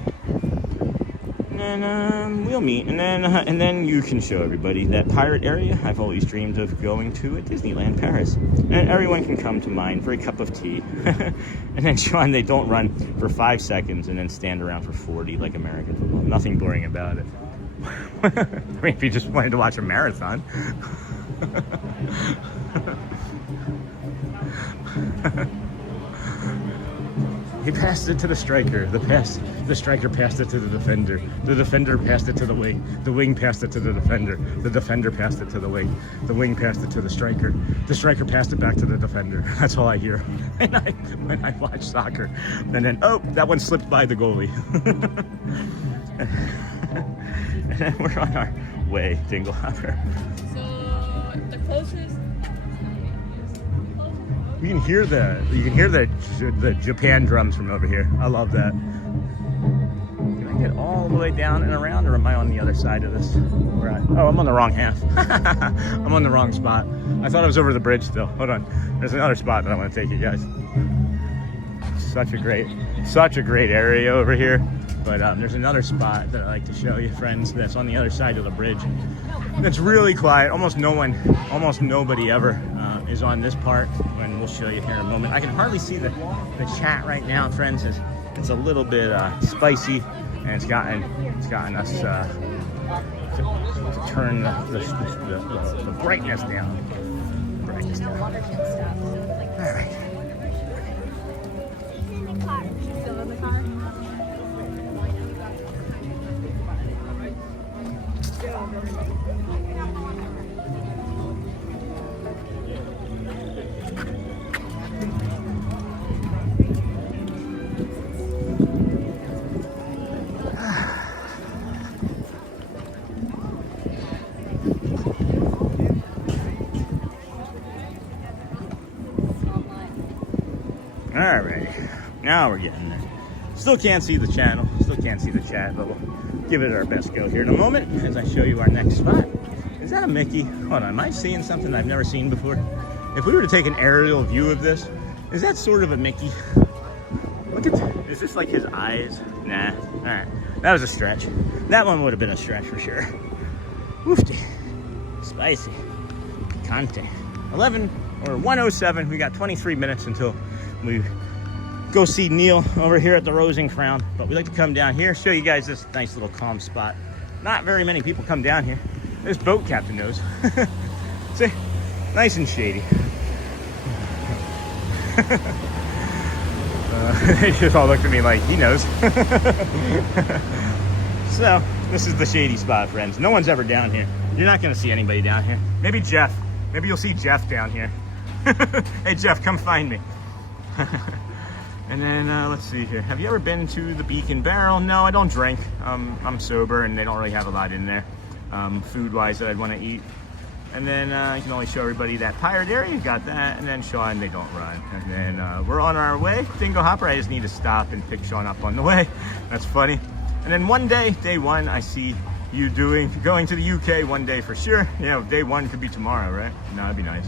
And then we'll meet, and then you can show everybody that pirate area I've always dreamed of going to at Disneyland Paris. And everyone can come to mine for a cup of tea. And then, Sean, they don't run for 5 seconds and then stand around for 40 like American football. Nothing boring about it. I mean, if you just wanted to watch a marathon. He passed it to the striker. The striker passed it to the defender. The defender passed it to the wing. The wing passed it to the defender. The defender passed it to the wing. The wing passed it to the striker. The striker passed it back to the defender. That's all I hear when I watch soccer. And then, oh, that one slipped by the goalie. And then we're on our way, Dingle Hopper. So the closest. You can hear the Japan drums from over here. I love that. Can I get all the way down and around, or am I on the other side of this? Oh, I'm on the wrong half. I'm on the wrong spot. I thought I was over the bridge still. Hold on. There's another spot that I want to take you guys. Such a great area over here. But there's another spot that I like to show you, friends, that's on the other side of the bridge. It's really quiet. Almost nobody ever is on this part, and we'll show you here in a moment. I can hardly see the chat right now, friends. It's a little bit spicy, and it's gotten us to turn the brightness down. All right. Still in the car? Alright, now we're getting there. Still can't see the channel, still can't see the chat, but we'll give it our best go here in a moment as I show you our next spot. Is that a Mickey? Hold on, am I seeing something I've never seen before? If we were to take an aerial view of this, is that sort of a Mickey? Look at that. Is this like his eyes? Nah, alright. That was a stretch. That one would have been a stretch for sure. Woofty. Spicy. Picante. 1:07. We got 23 minutes until we go see Neil over here at the Rosing Crown. But we like to come down here, show you guys this nice little calm spot. Not very many people come down here. This boat captain knows. See, nice and shady. They just all looked at me like he knows. So this is the shady spot, friends. No one's ever down here. You're not gonna see anybody down here. Maybe Jeff. Maybe you'll see Jeff down here. Hey Jeff, come find me. And then let's see here. Have you ever been to the Beacon Barrel? No, I don't drink. I'm sober, and they don't really have a lot in there, food-wise, that I'd want to eat. And then you can only show everybody that pirate area. You got that. And then Sean, they don't run. And then we're on our way. Dingo Hopper, I just need to stop and pick Sean up on the way. That's funny. And then one day, day one, I see you going to the UK one day for sure. You know, day one could be tomorrow, right? No, that'd be nice.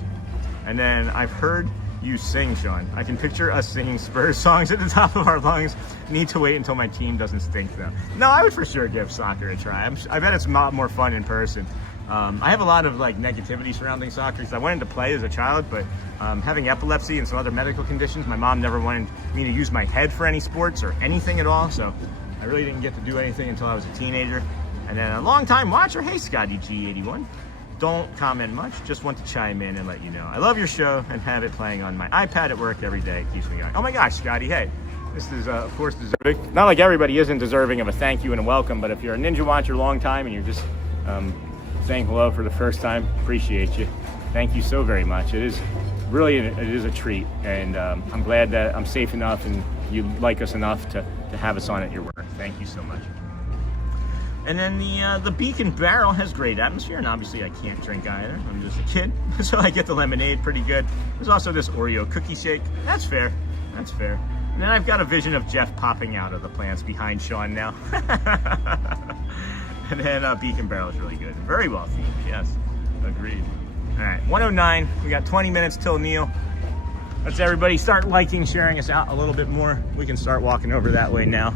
And then I've heard you sing, Sean. I can picture us singing Spurs songs at the top of our lungs. Need to wait until my team doesn't stink though. No, I would for sure give soccer a try. I bet it's a lot more fun in person. I have a lot of like negativity surrounding soccer because I wanted to play as a child, but having epilepsy and some other medical conditions, my mom never wanted me to use my head for any sports or anything at all. So I really didn't get to do anything until I was a teenager. And then a long time watcher, hey Scotty G81. Don't comment much, just want to chime in and let you know. I love your show and have it playing on my iPad at work every day. It keeps me going. Oh my gosh, Scotty, hey. This is, of course, deserving. Not like everybody isn't deserving of a thank you and a welcome, but if you're a Ninja Watcher long time and you're just saying hello for the first time, appreciate you. Thank you so very much. It is really, it is a treat. And I'm glad that I'm safe enough and you like us enough to have us on at your work. Thank you so much. And then the Beacon Barrel has great atmosphere, and obviously I can't drink either. I'm just a kid, so I get the lemonade pretty good. There's also this Oreo cookie shake. That's fair. That's fair. And then I've got a vision of Jeff popping out of the plants behind Sean now. And then Beacon Barrel is really good. Very well themed, yes. Agreed. All right, 1:09. We got 20 minutes till Neil. Let's everybody start liking, sharing us out a little bit more. We can start walking over that way now.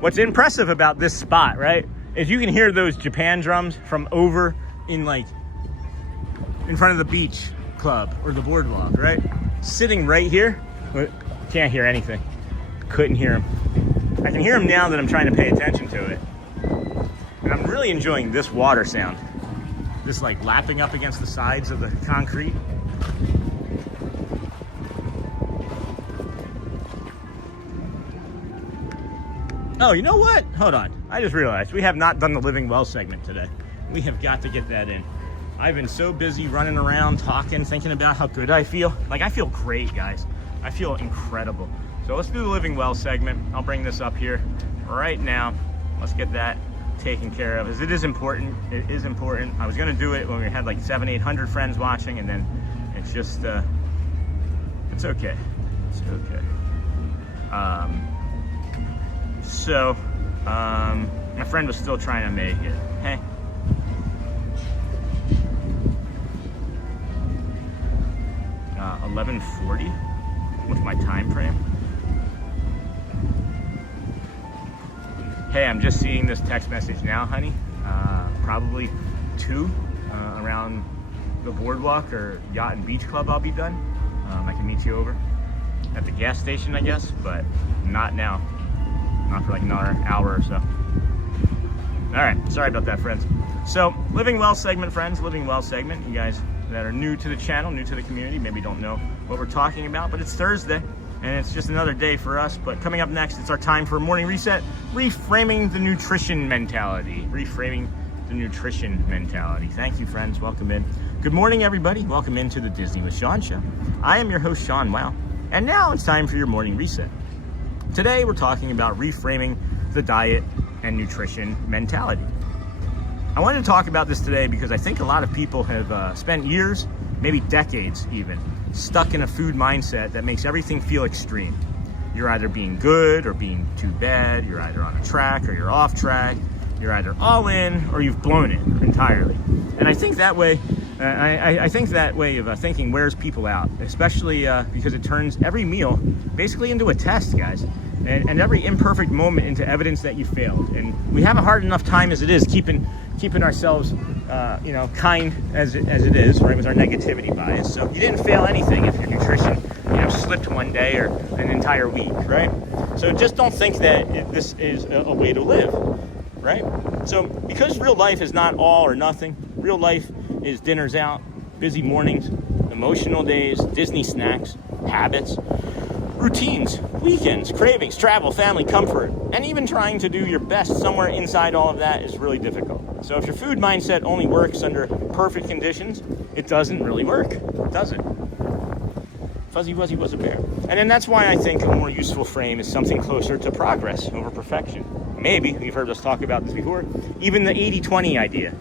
What's impressive about this spot, right, is you can hear those Japan drums from over in front of the beach club or the boardwalk, right? Sitting right here, can't hear anything. Couldn't hear them. I can hear them now that I'm trying to pay attention to it. And I'm really enjoying this water sound. This like lapping up against the sides of the concrete. Oh, you know what? Hold on. I just realized we have not done the Living Well segment today. We have got to get that in. I've been so busy running around, talking, thinking about how good I feel. Like, I feel great, guys. I feel incredible. So let's do the Living Well segment. I'll bring this up here right now. Let's get that taken care of, as it is important. It is important. I was going to do it when we had like 700-800 friends watching, and then it's just, it's okay. It's okay. So, my friend was still trying to make it. Hey. Uh, 11:40. What's my time frame? Hey, I'm just seeing this text message now, honey. Probably 2 around the boardwalk or Yacht and Beach Club. I'll be done. I can meet you over at the gas station, I guess, but not now. Not for like another hour or so. All right, sorry about that, friends. So, Living Well segment, friends, Living Well segment. You guys that are new to the channel, new to the community, maybe don't know what we're talking about, but it's Thursday, and it's just another day for us. But coming up next, it's our time for a morning reset, reframing the nutrition mentality. Reframing the nutrition mentality. Thank you, friends. Welcome in. Good morning, everybody. Welcome into the Disney with Sean show. I am your host, Sean Wow, and now it's time for your morning reset. Today, we're talking about reframing the diet and nutrition mentality. I wanted to talk about this today because I think a lot of people have spent years, maybe decades even, stuck in a food mindset that makes everything feel extreme. You're either being good or being too bad. You're either on a track or you're off track. You're either all in or you've blown it entirely. And I think that way, I think that way of thinking wears people out, especially because it turns every meal basically into a test, guys. And every imperfect moment into evidence that you failed. And we have a hard enough time as it is keeping ourselves, kind as it is, right, with our negativity bias. So you didn't fail anything if your nutrition, slipped one day or an entire week, right? So just don't think that this is a way to live, right? So because real life is not all or nothing, real life is dinners out, busy mornings, emotional days, Disney snacks, habits, routines, weekends, cravings, travel, family, comfort, and even trying to do your best somewhere inside all of that is really difficult. So if your food mindset only works under perfect conditions, it doesn't really work. It doesn't. Fuzzy Wuzzy was a bear. And then that's why I think a more useful frame is something closer to progress over perfection. Maybe, you've heard us talk about this before, even the 80-20 idea.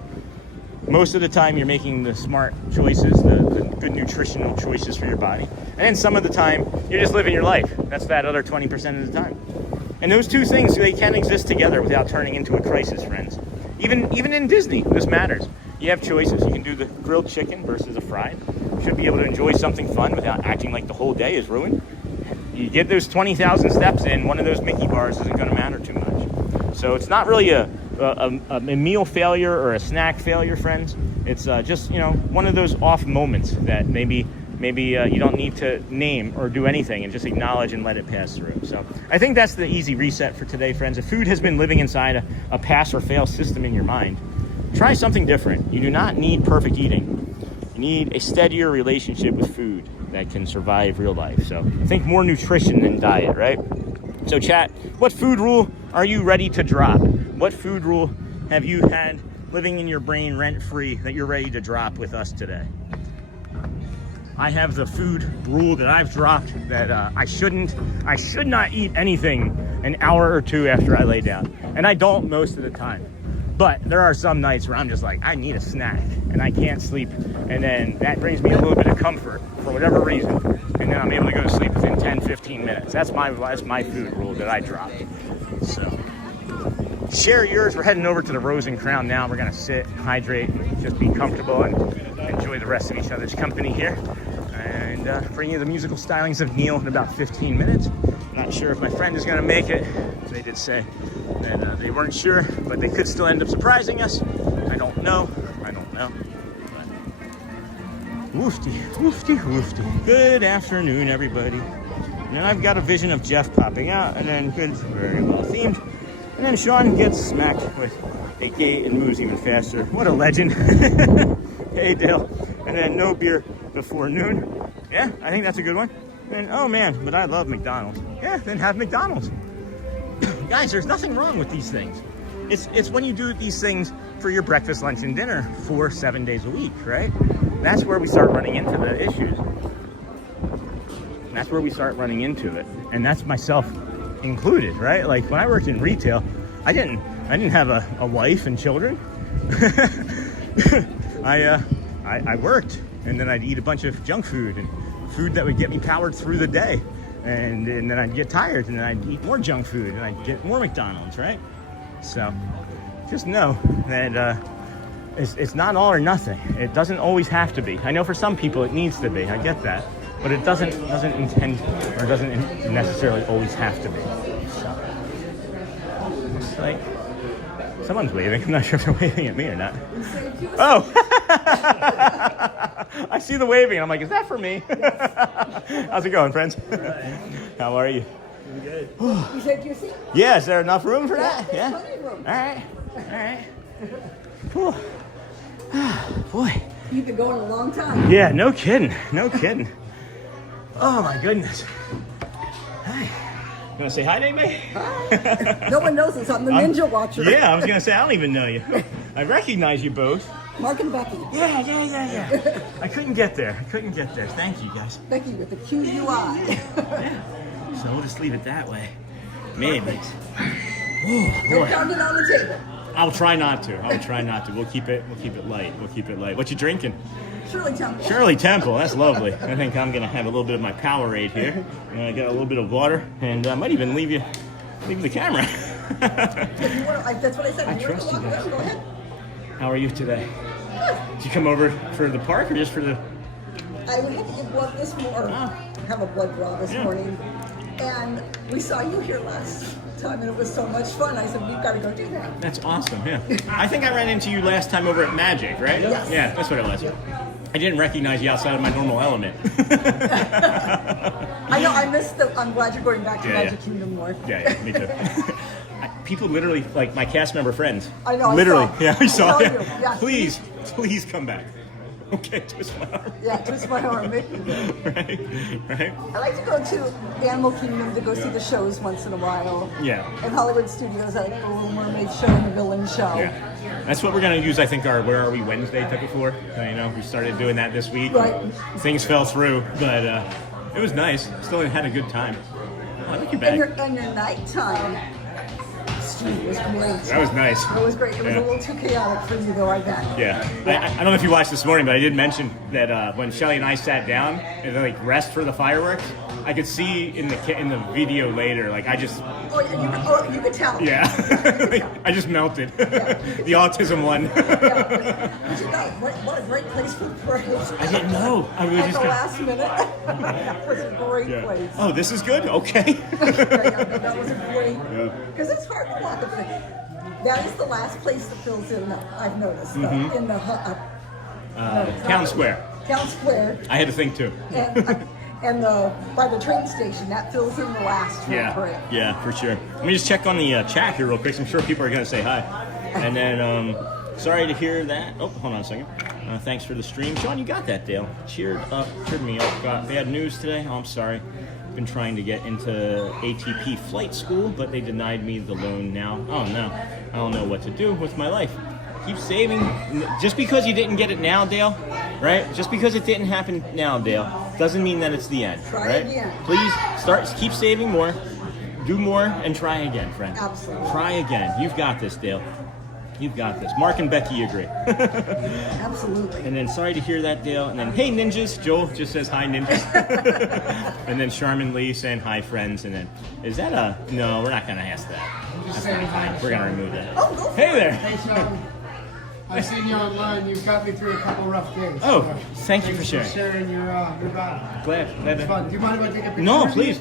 most of the time you're making the smart choices, the good nutritional choices for your body. And then some of the time you're just living your life. That's that other 20% of the time. And those two things, they can exist together without turning into a crisis, friends. Even in Disney, this matters. You have choices. You can do the grilled chicken versus a fried. You should be able to enjoy something fun without acting like the whole day is ruined. You get those 20,000 steps in, one of those Mickey bars isn't going to matter too much. So it's not really a meal failure or a snack failure, friends. It's just, you know, one of those off moments that maybe you don't need to name or do anything and just acknowledge and let it pass through. So I think that's the easy reset for today, friends. If food has been living inside a pass or fail system in your mind, try something different. You do not need perfect eating. You need a steadier relationship with food that can survive real life. So think more nutrition than diet, right? So chat, what food rule are you ready to drop? What food rule have you had living in your brain rent-free that you're ready to drop with us today? I have the food rule that I've dropped that I should not eat anything an hour or two after I lay down. And I don't most of the time. But there are some nights where I'm just like, I need a snack and I can't sleep. And then that brings me a little bit of comfort for whatever reason. And then I'm able to go to sleep within 10, 15 minutes. That's my food rule that I dropped. So share yours. We're heading over to the Rose and Crown now. We're gonna sit, hydrate, and just be comfortable and enjoy the rest of each other's company here. And bring you the musical stylings of Neil in about 15 minutes. Not sure if my friend is gonna make it. They did say that they weren't sure, but they could still end up surprising us. I don't know. But woofty, woofty, woofty. Good afternoon, everybody. And I've got a vision of Jeff popping out, and then good, very well themed. And then Sean gets smacked with a gate and moves even faster. What a legend. Hey, Dale. And then no beer before noon. Yeah, I think that's a good one. And oh man, but I love McDonald's. Yeah, then have McDonald's. Guys, there's nothing wrong with these things. It's when you do these things for your breakfast, lunch, and dinner for 7 days a week, right? That's where we start running into the issues. That's where we start running into it. And that's myself included, right? Like when I worked in retail, I didn't have a wife and children. I worked, and then I'd eat a bunch of junk food and food that would get me powered through the day. And then I'd get tired, and then I'd eat more junk food, and I'd get more McDonald's, right? So just know that it's not all or nothing. It doesn't always have to be. I know for some people it needs to be. I get that. But it doesn't intend or doesn't necessarily always have to be. So looks like someone's waving. I'm not sure if they're waving at me or not. Oh! I see the waving. I'm like, is that for me? How's it going, friends? How are you? I'm good. You said your seat? Yeah, is there enough room for that? Yeah. Plenty of room. All right. Whew. Boy. You've been going a long time. Yeah, no kidding. Oh my goodness. Hi. You want to say hi to anybody? Hi. No one knows us. I'm the Ninja Watcher. Yeah, I was going to say, I don't even know you. I recognize you both. Mark and Becky. Yeah. I couldn't get there. Thank you, guys. Becky with the QUI. Yeah. So we'll just leave it that way. Maybe. Oh, don't pound it on the table. I'll try not to. We'll keep it light. What you drinking? Shirley Temple. That's lovely. I think I'm gonna have a little bit of my Powerade here. I'm gonna get a little bit of water, and I might even leave the camera. If you want, that's what I said. I trust you guys. Go ahead. How are you today? Good. Did you come over for the park or just for the? I had to get blood this morning. Have a blood draw this morning, and we saw you here last time, and it was so much fun. I said, we've got to go do that. That's awesome. Yeah. I think I ran into you last time over at Magic, right? Yes. Yeah, that's what it was. I didn't recognize you outside of my normal element. I know, I'm glad you're going back to Magic Kingdom more. Yeah, me too. People literally, like my cast member friends. I know, literally. I saw you. Yeah. Please come back. Okay, twist my arm. Yeah, twist my arm. Right. I like to go to Animal Kingdom to go see the shows once in a while. Yeah. And Hollywood Studios, I like the Little Mermaid show and the Villain show. Yeah. That's what we're going to use, I think, our Where Are We Wednesday ticket for. We started doing that this week. Right. Things fell through, but it was nice. Still had a good time. Oh, I like your bag. And your nighttime last year was great. That was nice. It was great. It was Yeah. a little too chaotic for you, though, I bet. Yeah, I don't know if you watched this morning, but I did mention that when Shelly and I sat down and like rest for the fireworks, I could see in the video later, like I just Oh, yeah, you could tell. yeah, I just melted. The autism one. But you know, what a great place for the parade. I didn't know. I really At just the got- last minute. That was a great place. Oh, this is good. Okay. That was a great. Yeah. Because it's hard to walk up there. That is the last place that fills in. I've noticed Mhm. in the Town Square. Town Square. I had to think too. And by the train station, that fills in the last for the parade. Yeah, for sure. Let me just check on the chat here real quick. I'm sure people are going to say hi. And then, sorry to hear that. Oh, hold on a second. Thanks for the stream. Sean, you got that, Dale. Cheered me up. Got bad news today. Oh, I'm sorry. Been trying to get into ATP flight school, but they denied me the loan now. Oh, no. I don't know what to do with my life. Keep saving. Just because you didn't get it now, Dale, right? Just because it didn't happen now, Dale, doesn't mean that it's the end, Try right? again. Please keep saving more, do more, and try again, friend. Absolutely. Try again. You've got this, Dale. You've got this. Mark and Becky agree. Absolutely. And then sorry to hear that, Dale. And then hey, ninjas. Joel just says hi, ninjas. And then Charmin Lee saying hi, friends. And then is that a no? We're not gonna ask that. Just saying hi. We're gonna remove that. Oh, go hey there. Hey, Sean. I've seen you online. You've got me through a couple rough days. Oh, so thank you for thanks sharing. your battle. Glad It's to- fun. Do you mind if I take a picture? No, of you? please,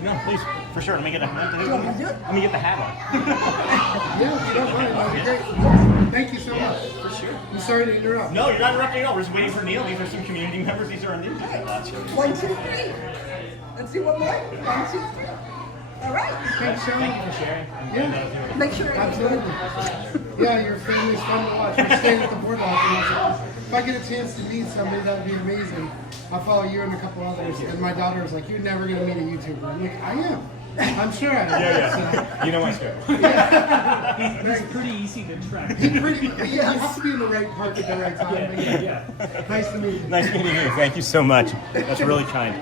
for sure. Let me get the hat on. Yeah, you don't mind. That'd be great. Thank you so much. For sure. I'm sorry to interrupt. No, you're not interrupting at all. We're just waiting for Neil. These are some community members. These are our ninjas. 1, 2, 3. Let's see one more. 1, 2, 3. All right. Thanks, Sean. Thank you for sharing. Yeah. Make sure. Absolutely. Yeah, your family's fun to watch. We're staying at the BoardWalk. And if I get a chance to meet somebody, that would be amazing. I'll follow you and a couple others. And my daughter was like, "You're never going to meet a YouTuber." I'm like, "I am. I'm sure I am." Yeah. You know my story. He's pretty easy to track. You have to be in the right park at the right time. Yeah. Nice to meet you. Nice meeting you. Thank you so much. That's really kind.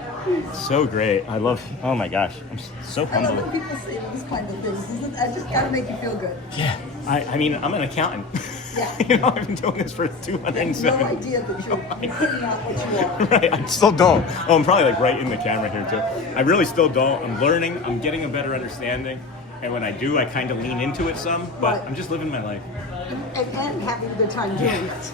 So great. I love. Oh my gosh, I'm so I love humbled. when people say these kind of things. I just gotta make you feel good. Yeah. I mean, I'm an accountant. Yeah. You know, I've been doing this for No 207. idea that you're not what you are. Right, I still don't. Oh, I'm probably like right in the camera here too. I really still don't. I'm learning. I'm getting a better understanding. And when I do, I kind of lean into it some. But Right. I'm just living my life. And having a good time doing it.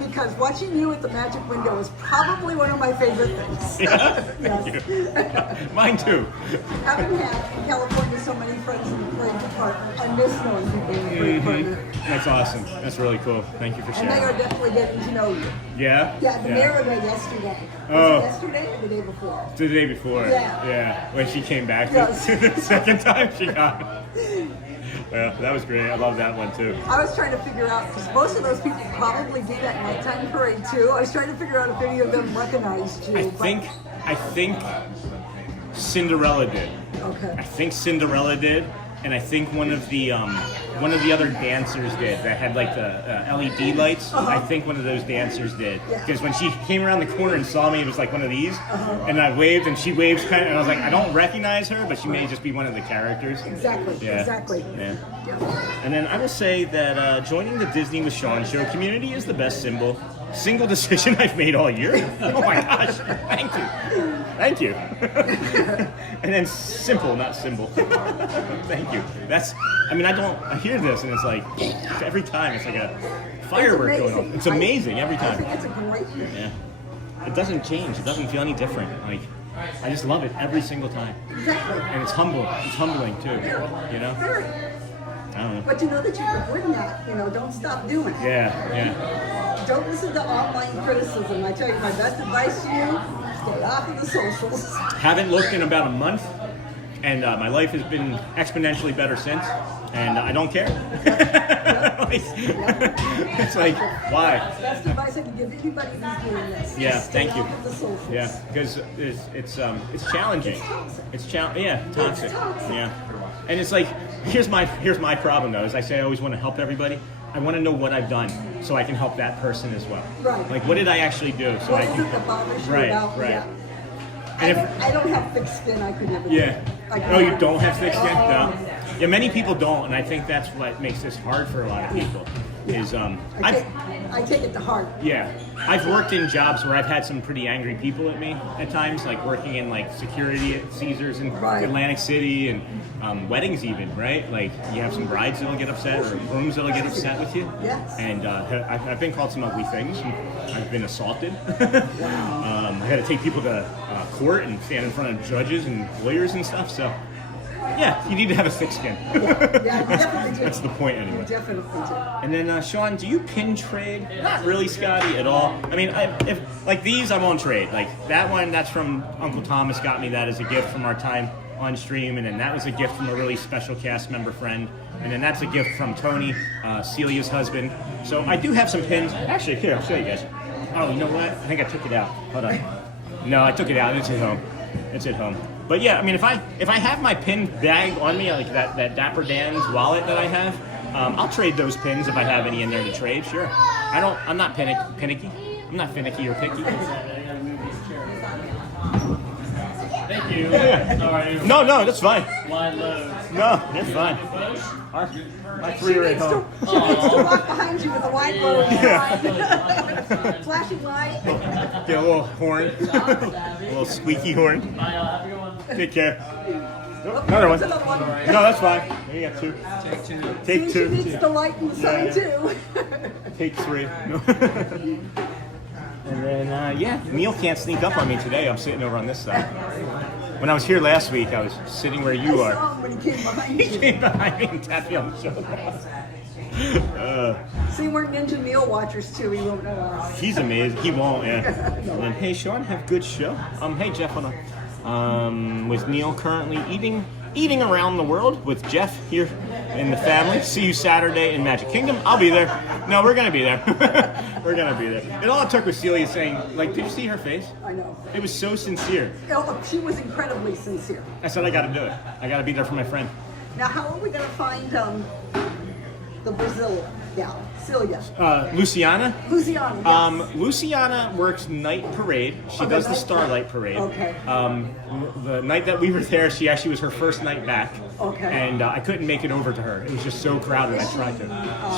Because watching you at the magic window is probably one of my favorite things. Yeah? Thank you. Mine too. Having had in California so many friends in the parade department, I miss knowing people in the parade department. That's awesome. That's really cool. Thank you for And they are sharing. definitely getting to know you. Yeah? Yeah, the mayor was yesterday. Oh. Was it yesterday or the day before? The day before. Yeah. Yeah. When she came back Yes. the second time she got. Yeah, that was great. I love that one too. I was trying to figure out, because most of those people probably do that nighttime parade too. I was trying to figure out if any of them recognized you. I think Cinderella did. Okay. I think Cinderella did, and I think one of the other dancers did that had like the LED lights. I think one of those dancers did, Yeah. because when she came around the corner and saw me, it was like one of these, and I waved and she waves kind of, and I was like, I don't recognize her, but she may just be one of the characters. Exactly. Yeah. Exactly. Yeah. And then I will say that joining the Disney with Sean show community is the best single decision I've made all year. Oh my gosh! Thank you. And then simple, not symbol. Thank you. I hear this and it's like every time it's like a firework going on. It's amazing every I time. think it's a great thing. Yeah. It doesn't change. It doesn't feel any different. Like I just love it every single time. Exactly. And it's humble. It's humbling too. You know. Very. I don't know. But you know that you can bring that, don't stop doing it. Yeah. Don't listen to online criticism. I tell you, my best advice to you, stay off of the socials. Haven't looked in about a month, and my life has been exponentially better since, and I don't care. It's like, why? Best advice I can give anybody who's doing this. Yeah, Just stay thank you. off of the socials. Yeah, because it's challenging. It's toxic. Yeah, and it's like here's my problem though. Is I say I always want to help everybody. I want to know what I've done so I can help that person as well. Right. Like what did I actually do so What I is can. it that bothers you Right. about? Right. Yeah. And if, I don't have thick skin. I could never. yeah. I Oh, you don't have thick skin? No. Yeah, many people don't, and I think that's what makes this hard for a lot of people. Is I take it to heart. Yeah, I've worked in jobs where I've had some pretty angry people at me at times, like working in like security at Caesars in Atlantic City and weddings even, right? Like you have some brides that'll get upset or grooms that'll get upset with you. Yes. And I've been called some ugly things. And I've been assaulted. I had to take people to court and stand in front of judges and lawyers and stuff. So. Yeah, you need to have a thick skin. Yeah, you definitely do. That's the point anyway. You definitely do. And then, Sean, do you pin trade? Not really, Scotty, at all. I mean, if like these, I won't trade. Like that one, that's from Uncle Thomas. Got me that as a gift from our time on stream, and then that was a gift from a really special cast member friend. And then that's a gift from Tony, Celia's husband. So I do have some pins. Actually, here, I'll show you guys. Oh, you know what? I think I took it out. Hold on. No, I took it out. It's at home. It's at home. But yeah, I mean, if I have my pin bag on me, like that Dapper Dan's wallet that I have, I'll trade those pins if I have any in there to trade. Sure. I'm not finicky. I'm not finicky or picky. Thank you. How are you? No, that's fine. Line low. No, that's fine. My three are at home. She needs to walk behind you with a wide load. Flashing light. Get a little horn. A little squeaky horn. Take care. Another one. No, that's fine. You got two. Take two. She needs the light and the sun too. Take three. And then, Neil can't sneak up on me today. I'm sitting over on this side. When I was here last week, I was sitting where you are. I saw him when he came behind you. He came behind me and tapped me on the shoulder. See, we're Ninja Neil watchers too. He won't know us. He's amazing. He won't, yeah. And then, hey, Sean, have a good show. Hey, Jeff, hold on. With Neil currently eating around the world with Jeff here in the family. See you Saturday in Magic Kingdom. I'll be there. No, we're gonna be there. We're gonna be there. It all it took was Celia saying, like, did you see her face? I know. It was so sincere. Oh, she was incredibly sincere. I said I gotta do it. I gotta be there for my friend. Now, how are we gonna find the Brazil gal, Celia? Luciana? Luciana, yes. Luciana works night parade. She does the Starlight Parade. Okay. The night that we were there, she actually was her first night back. Okay. And I couldn't make it over to her. It was just so crowded. I tried to.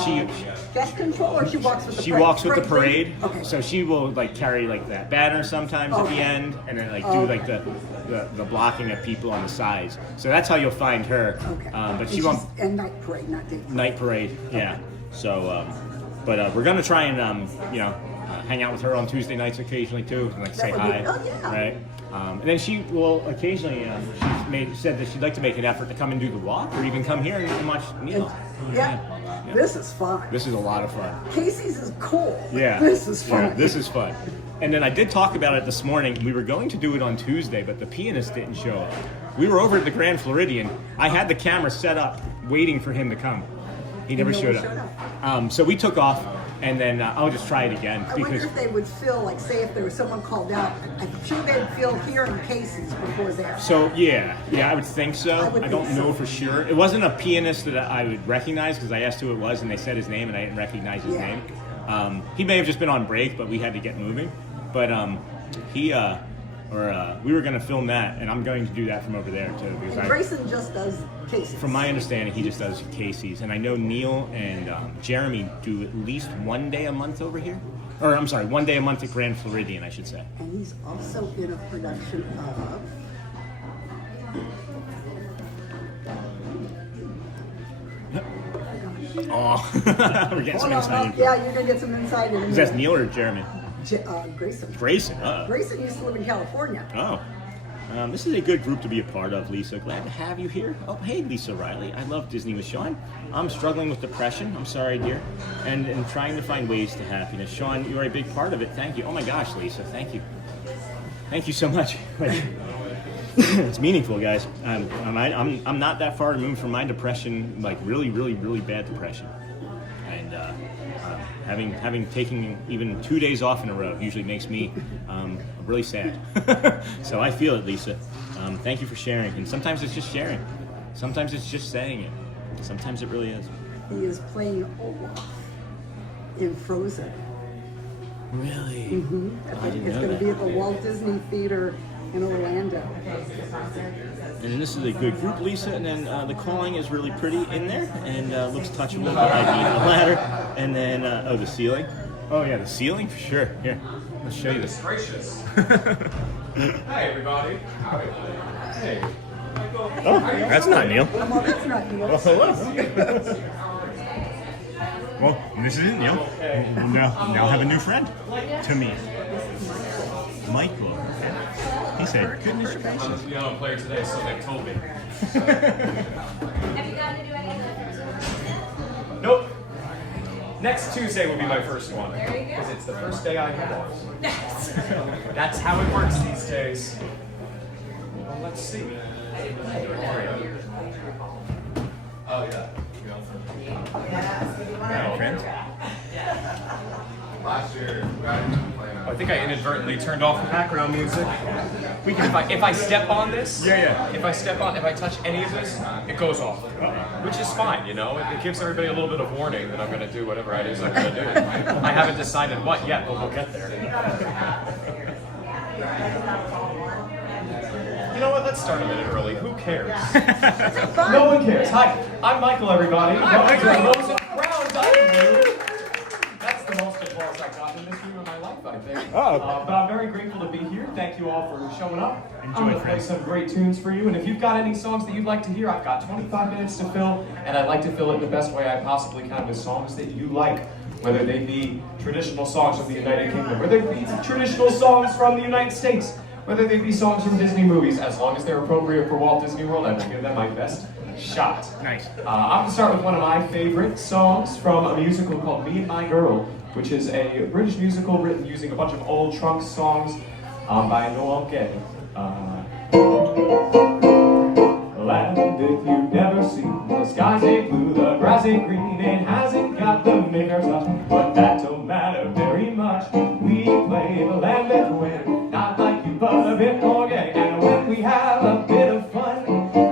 She guest control, or she walks with the she parade? walks with the parade. Okay. So she will like carry like that banner sometimes at the end, and then like do like the blocking of people on the sides. So that's how you'll find her. Okay. But she won't. And night parade, not day. Night parade, yeah. So, but we're gonna try and hang out with her on Tuesday nights occasionally too, and like say hi, right? And then she will occasionally. Said that she'd like to make an effort to come and do the walk, or even come here and watch Neil. Yeah. This is fun. This is a lot of fun. Casey's is cool. Yeah. This is fun. Yeah, this is fun. And then I did talk about it this morning. We were going to do it on Tuesday, but the pianist didn't show up. We were over at the Grand Floridian. I had the camera set up, waiting for him to come. He never showed up. So we took off, and then I'll just try it again. I wonder if they would feel like, say, if there was someone called out. I'm sure they'd feel here in Casey's before there. So yeah, I would think so. I don't know for sure. It wasn't a pianist that I would recognize because I asked who it was, and they said his name, and I didn't recognize his name. He may have just been on break, but we had to get moving. But we were going to film that, and I'm going to do that from over there too. Because Grayson just does Casey's. From my understanding, he just does Casey's, and I know Neil and Jeremy do at least one day a month over here. Or I'm sorry, one day a month at Grand Floridian, I should say. And he's also in a production of. Oh, we're getting some insight. Yeah, you're gonna get some insight. Is that Neil or Jeremy? Grayson. Grayson. Grayson used to live in California. Oh. This is a good group to be a part of, Lisa. Glad to have you here. Oh, hey, Lisa Riley. I love Disney with Sean. I'm struggling with depression. I'm sorry, dear. And trying to find ways to happiness. Sean, you are a big part of it. Thank you. Oh my gosh, Lisa. Thank you. Thank you so much. It's meaningful, guys. I'm not that far removed from my depression, like really, really, really bad depression. And having taken even 2 days off in a row usually makes me really sad. So I feel it, Lisa. Thank you for sharing. And sometimes it's just sharing. Sometimes it's just saying it. Sometimes it really is. He is playing Olaf in Frozen. Really? Mm-hmm. It's going to be at the Walt Disney Theater in Orlando. And And then this is a good group, Lisa. And then the calling is really pretty in there and looks touchable. I need the ladder. And then, oh, the ceiling. Oh, yeah, the ceiling for sure. Here, let's show you this. Gracious. Hi, everybody. Hey. Oh, that's not Neil. Well, that's not Neil. Well, hello. Well, this isn't Neil. We'll now have a new friend to meet. Michael. He said, goodness gracious. I'm the piano player today, so they told me. Have you gotten to do any of the Nope. Next Tuesday will be my first one. Because it's the first day I have off. That's how it works these days. Well, let's see. Oh, yeah. Friends? Last year, I think I inadvertently turned off the background music. We can, if I step on this, if I touch any of this, it goes off, which is fine, you know. It gives everybody a little bit of warning that I'm going to do whatever it is I'm going to do. I haven't decided what yet, but we'll get there. You know what? Let's start a minute early. Who cares? No one cares. Hi, I'm Michael, everybody. Welcome to Crown Dining. That's the most applause I've gotten in this room in my life, I think. Oh. But I'm very grateful to be here. Thank you all for showing up. Enjoy, I'm going to play friends. some great tunes for you. And if you've got any songs that you'd like to hear, I've got 25 minutes to fill. And I'd like to fill it the best way I possibly can with songs that you like. Whether they be traditional songs from the United Kingdom, whether they be traditional songs from the United States, whether they be songs from Disney movies, as long as they're appropriate for Walt Disney World, I will give them my best shot. Nice. I'm going to start with one of my favorite songs from a musical called Me and My Girl, which is a British musical written using a bunch of old trunk songs by Noel Gay. Land if you've never seen, the skies ain't blue, the grass ain't green, it hasn't got the maker's touch, but that don't matter very much. We play the land between, not like you, but a bit more gay, and when we have a bit of fun,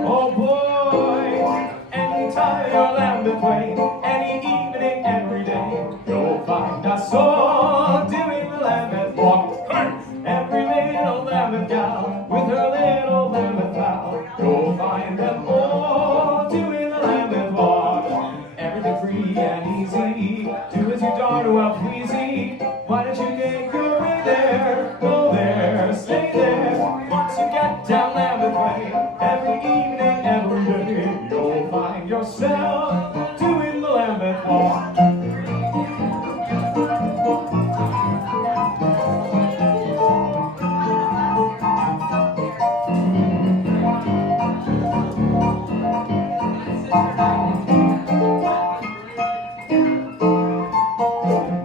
oh boy, anytime you're land between, any evening, every day, you'll find us all doing the Lambeth walk. Every little Lambeth gal with her little Lambeth pal, you'll find them all doing the Lambeth walk. Everything free and easy, do as you darn well pleasy. Why don't you make your way there? Go there, stay there. Once you get down Lambeth Way, every evening, every day, you'll find yourself doing the Lambeth walk.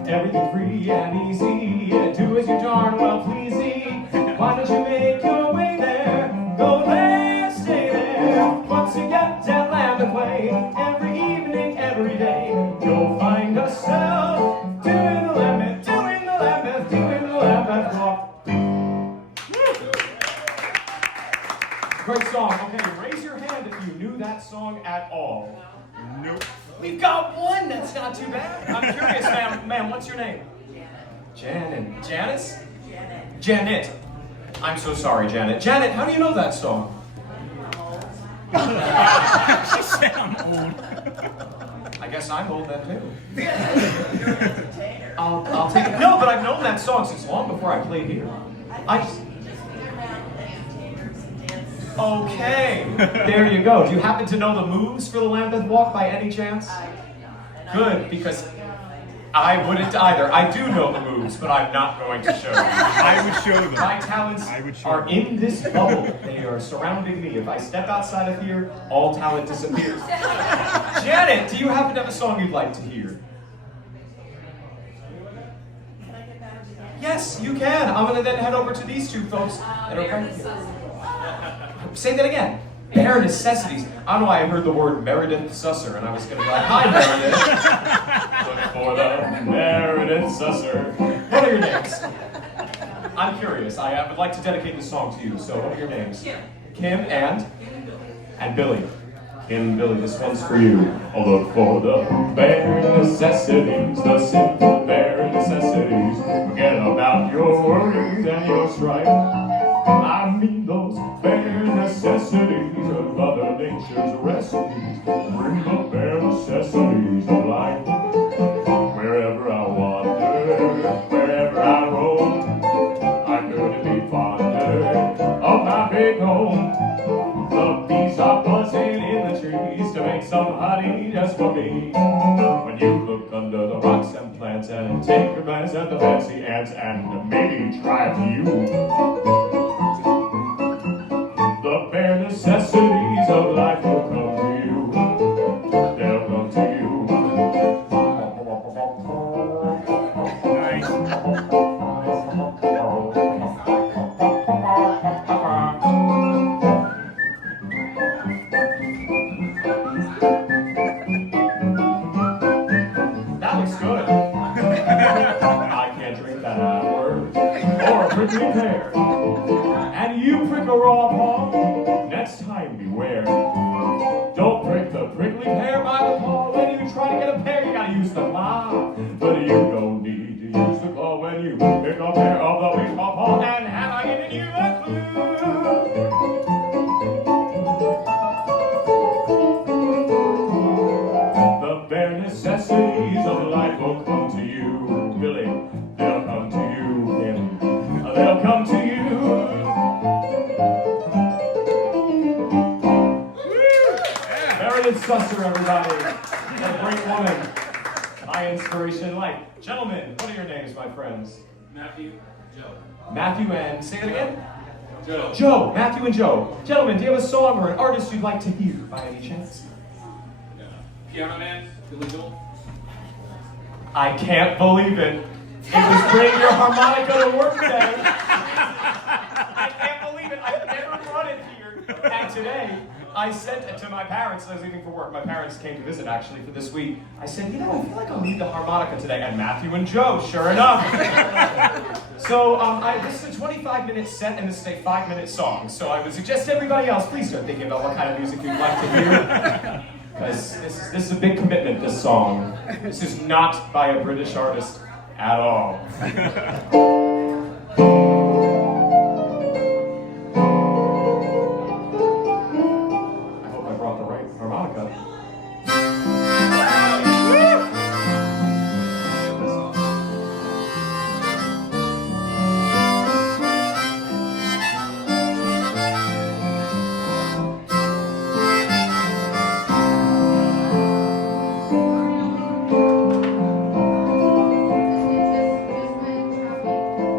Everything free and easy, do as you darn well pleasy. Why don't you make your way there? Go there, stay there. Once you get down Lambeth Way, every evening, every day, you'll find yourself doing the Lambeth, doing the Lambeth, doing the Lambeth walk. Great song. Okay, raise your hand if you knew that song at all. Nope. We've got one. That's not too bad. I'm curious, ma'am, what's your name? Janet. Janice? Janet. I'm so sorry, Janet. Janet, how do you know that song? She said I'm old. I guess I'm old then too. I'll take it. No, but I've known that song since long before I played here. Okay, there you go. Do you happen to know the moves for the Lambeth Walk by any chance? Good, because I wouldn't either. I do know the moves, but I'm not going to show you. I would show them. My talents are in this bubble. They are surrounding me. If I step outside of here, all talent disappears. Janet, do you happen to have a song you'd like to hear? Yes, you can. I'm going to then head over to these two folks that are right here. Say that again. Bare necessities. I don't know why I heard the word Meredith Susser, and I was going to be like, hi, Meredith. Look for the Meredith Susser. What are your names? I'm curious. I would like to dedicate this song to you. So what are your names? Kim and Billy. Kim and Billy, this one's for you. I'll look for the bare necessities, the simple bare necessities. Forget about your worries and your strife. I mean those bare necessities of Mother Nature's recipes. Bring the bare necessities of life. Wherever I wander, wherever I roam, I'm going to be fonder of my big home. The bees are buzzing in the trees to make some honey just for me. When you look under the rocks and plants and take your glance at the fancy ants and maybe try a few. The bare necessities of life will come to you. They'll come to you. That looks good. I can't drink that afterwards. Or a prickly pear. And you prick a raw paw. Next time beware. Don't prick the prickly pear by the paw. When you try to get a pear, you gotta use the claw. But you don't need to use the claw when you pick a pear of the baseball paw. And have I given you a clue? The bare necessities of life will come to you, Billy. They'll come to you, Kim. They'll come to you. Meredith Susser, everybody. She's a great woman. My inspiration in life. Gentlemen, what are your names, my friends? Matthew, Joe. Matthew and, say it again? Joe. Joe, Matthew and Joe. Gentlemen, do you have a song or an artist you'd like to hear by any chance? Piano Man, Billy Joel. I can't believe it. It was bring your harmonica to work day. I can't believe it. I've never brought it here. And today, I sent it to my parents as I was leaving for work. My parents came to visit actually for this week. I said, you know, I feel like I'll need the harmonica today. And Matthew and Joe, sure enough. So this is a 25-minute set and this is a 5-minute song. So I would suggest to everybody else, please start thinking about what kind of music you'd like to hear. Because this is a big commitment, this song. This is not by a British artist at all. I hope I brought the right harmonica.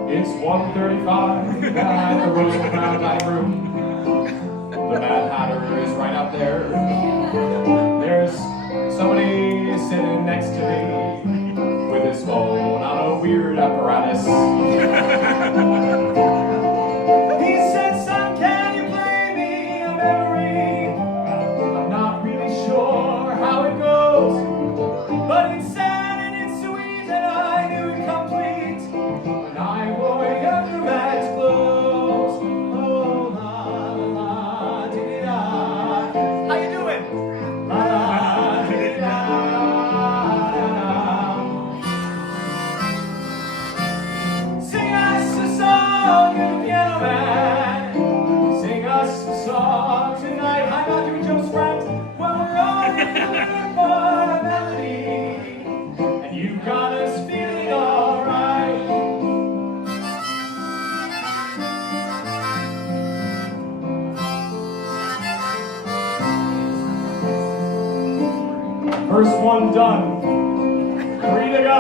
It's 1:35 at the Rose Crown dining room. The Mad Hatter is right out there. There's somebody sitting next to me with his phone on a weird apparatus. He said, son, can you play me a memory? I'm not really sure how it goes, but it's sad and it's sweet and I knew it complete when I wore your man's clothes. Oh, la, la, dee-da. How you doing? La, la, dee-da. Sing us a song, you piano man. Sing us a song tonight. I'm Matthew and Joe's friend. Well, we're all looking for a melody, and you've got us feeling alright. First one done. 3 to go.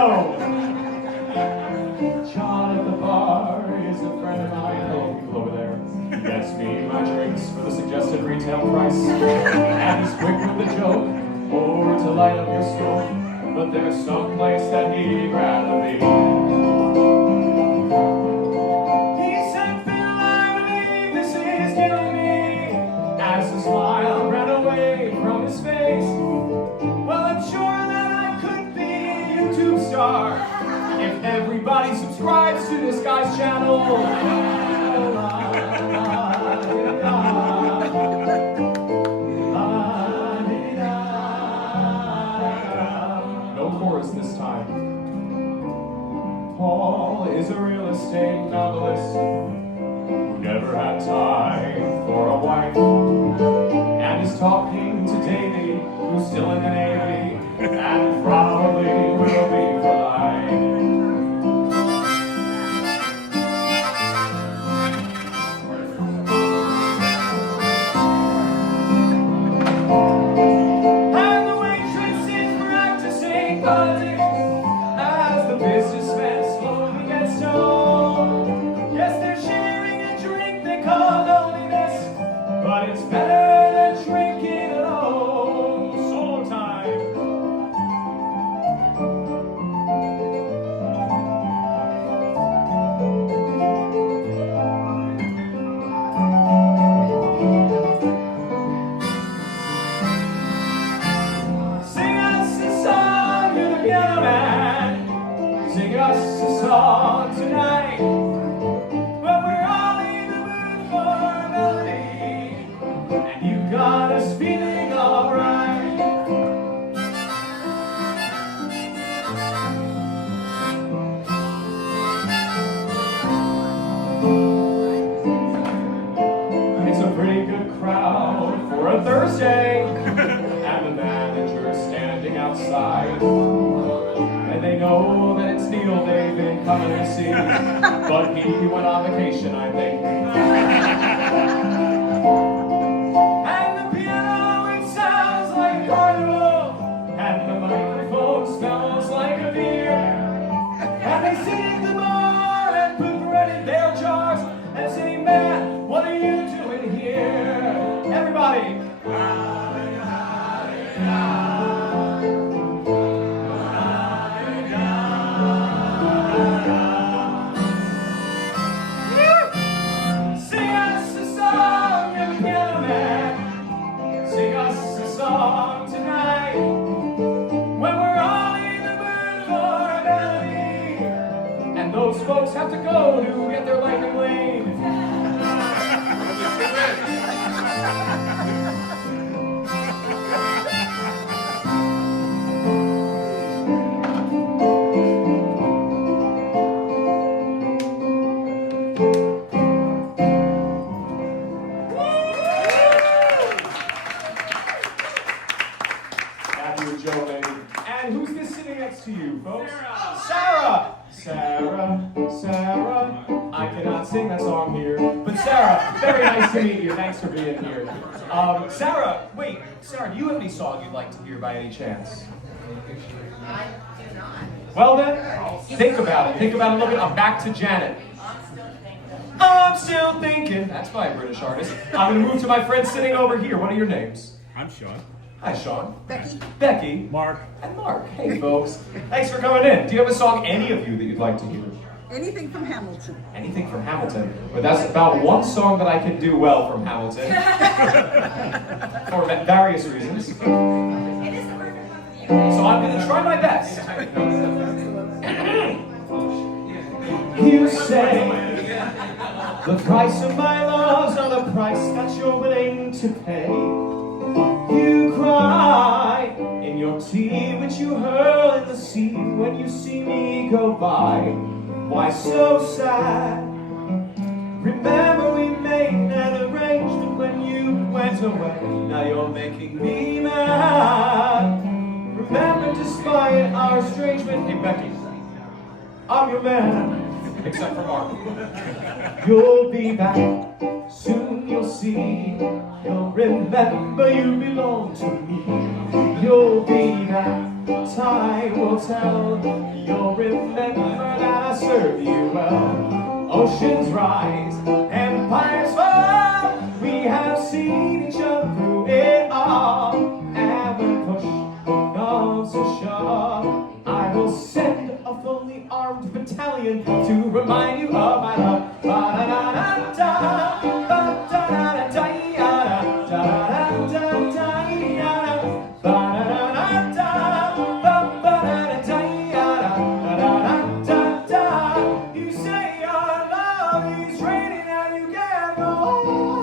John at the bar is a friend of mine. Hello, people over there. He gets me my drinks for the suggested retail price. And he's quick with the joke or to light up your smoke. But there's some place that he'd rather be. He said, Phil, I believe this is killing me. As the smile ran away from his face. Well, I'm sure that I could be a YouTube star if everybody subscribes to this guy's channel. No chorus this time. Paul is a real estate novelist who never had time for than drinking alone. Solo time. Sing us a song, you're the piano man. Sing us a song tonight. When we're all in the mood for a melody, and you got us feeling alright. It's a pretty good crowd for a Thursday, and the manager's standing outside. And they know that it's Neil they've been coming to see, but he went on vacation, I think. And the piano, it sounds like carnival, and the microphone smells like a beer. And they sit in the bar and put bread in their jars and say, man, what are you doing here? Everybody. Sing us a song, you're the piano man. Sing us a song tonight. When we're all in the mood for a melody, and those folks have to go to get their lightning lane. Matthew and Joe, baby. And who's this sitting next to you, folks? Sarah! Sarah, Sarah. I cannot sing that song here, but Sarah, very nice to meet you. Thanks for being here. Sarah, wait, Sarah, do you have any song you'd like to hear by any chance? I do not. Well then, think about it. Think about it. Look at. I'm back to Janet. I'm still thinking. That's by a British artist. I'm gonna move to my friend sitting over here. What are your names? I'm Sean. Hi, Sean. Becky. Becky. Mark. And Mark. Hey, folks. Thanks for coming in. Do you have a song, any of you, that you'd like to hear? Anything from Hamilton. Anything from Hamilton. But that's about one song that I can do well from Hamilton. For various reasons. So I'm going to try my best. You say the price of my love's not a price that you're willing to pay. You cry in your tea, which you hurl in the sea when you see me go by. Why so sad? Remember we made an arrangement when you went away. Now you're making me mad. Remember, despite our estrangement, hey Becky, I'm your man. Except for Mark. You'll be back, soon you'll see. You'll remember you belong to me. You'll be back, time will tell. You'll remember that I serve you well. Oceans rise, empires fall. We have seen each other through it all. And when push comes to shove, I will send a fully armed battalion to remind you of my love. Ba-da-da-da-da, ba-da-da-da-da-da-da, da-da-da-da-da-da, ba-da-da-da-da, ba-ba-da-da-da-da-da-da-da-da. You say your love is raining and you can't go home.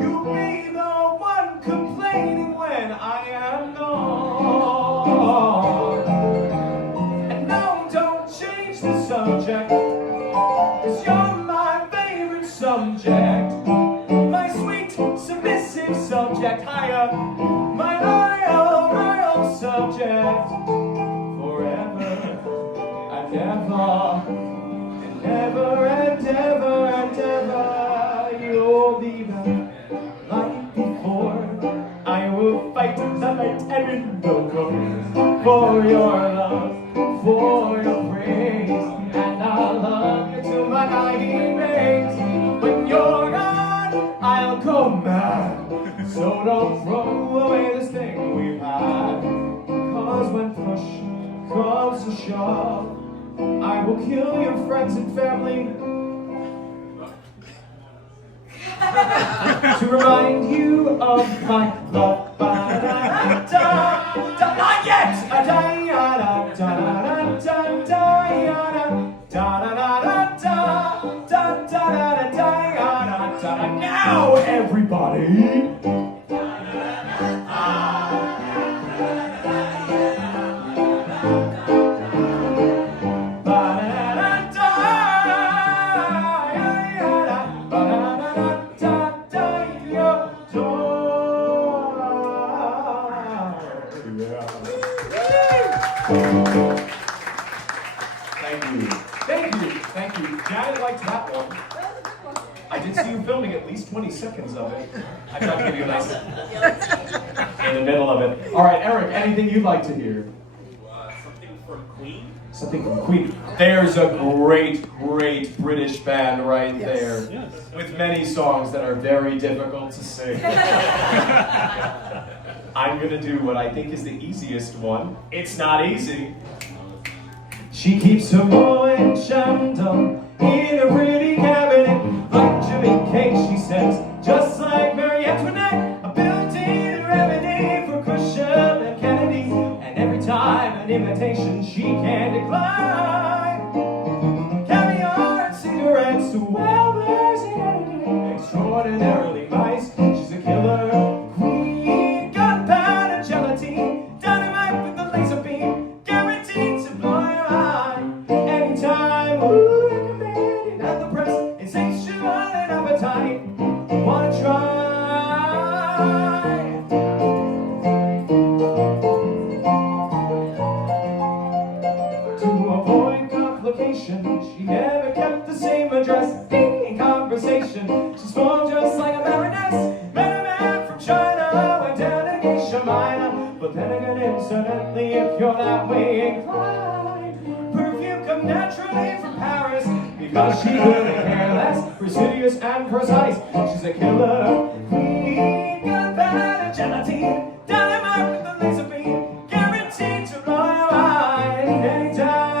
You'll be the one complaining when I am gone. And no, don't change the subject, 'cause you're my favorite subject. My sweet, submissive subject, higher, my royal subject. Forever and ever, and ever and ever and ever, you'll be back like before. I will fight the night and win the war for your love, for your praise, and I'll love you till my dying days. When you're gone, I'll go mad. So don't throw away this thing we've had. Cause when push comes to shove, I will kill your friends and family to remind you of my love. Ba-da-da-da-da, not yet! Now, everybody! Thank you. Janet liked that one. I did see you filming at least 20 seconds of it. I tried to give you a nice in the middle of it. All right, Eric, anything you'd like to hear? Something from Queen? Something from Queen. There's a great British band right there. Yes. With many songs that are very difficult to sing. I'm gonna do what I think is the easiest one. It's not easy. She keeps her boy Chandon in a pretty cabinet, like Jimmy Cake, she says, just like Marie Antoinette, a built-in remedy for Khrushchev and Kennedy, and every time an invitation she can decline. Caviar and cigarettes, well, there's an etiquette, extraordinarily nice. She's a killer queen, gunpowder gelatine, dynamite with the laser beam, guaranteed to blow your mind. Anytime, recommended at the press, insatiable and appetite. Wanna try? To avoid complication, she never kept the same address. In conversation, she spoke just like a baroness. Met a man from China, went down to Geisha Minor. But then again, incidentally, if you're that way inclined, perfume come naturally from Paris, because she couldn't care less, fastidious and precise. She's a killer queen, gunpowder gelatine, dynamite with the laser beam, guaranteed to blow your mind anytime.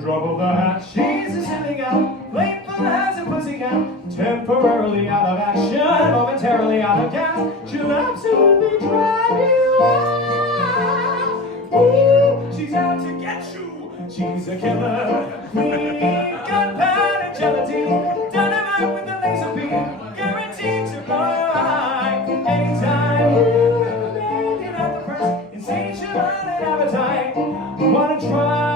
Drop of the hat, she's a sitting out, playful as a pussycat, temporarily out of action, momentarily out of gas. She'll absolutely drive you out. Ooh, she's out to get you. She's a killer queen, gunpowder gelatine, dynamite with the laser beam, guaranteed to blow your mind anytime. Ooh, recommended at the press, insatiable and appetite. Wanna try?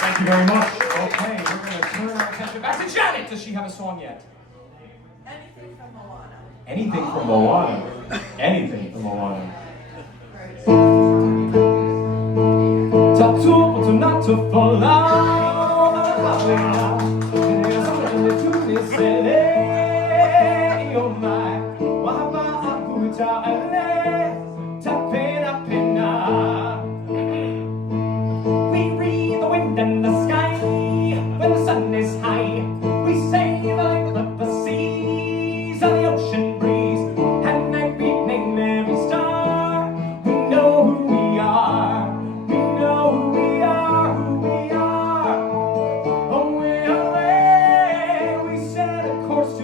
Thank you very much. Okay, we're going to turn our attention back to Janet. Does she have a song yet? Anything from Moana. Anything from Moana. Anything from Moana. Tattoo to not to follow. Oh my, wahaba abuta ale, tapena pena. We read the wind and the sky when the sun is high. We sail like the seas on the ocean breeze, and night we name every star. We know who we are. We know who we are. Who we are. Away, away. We set a course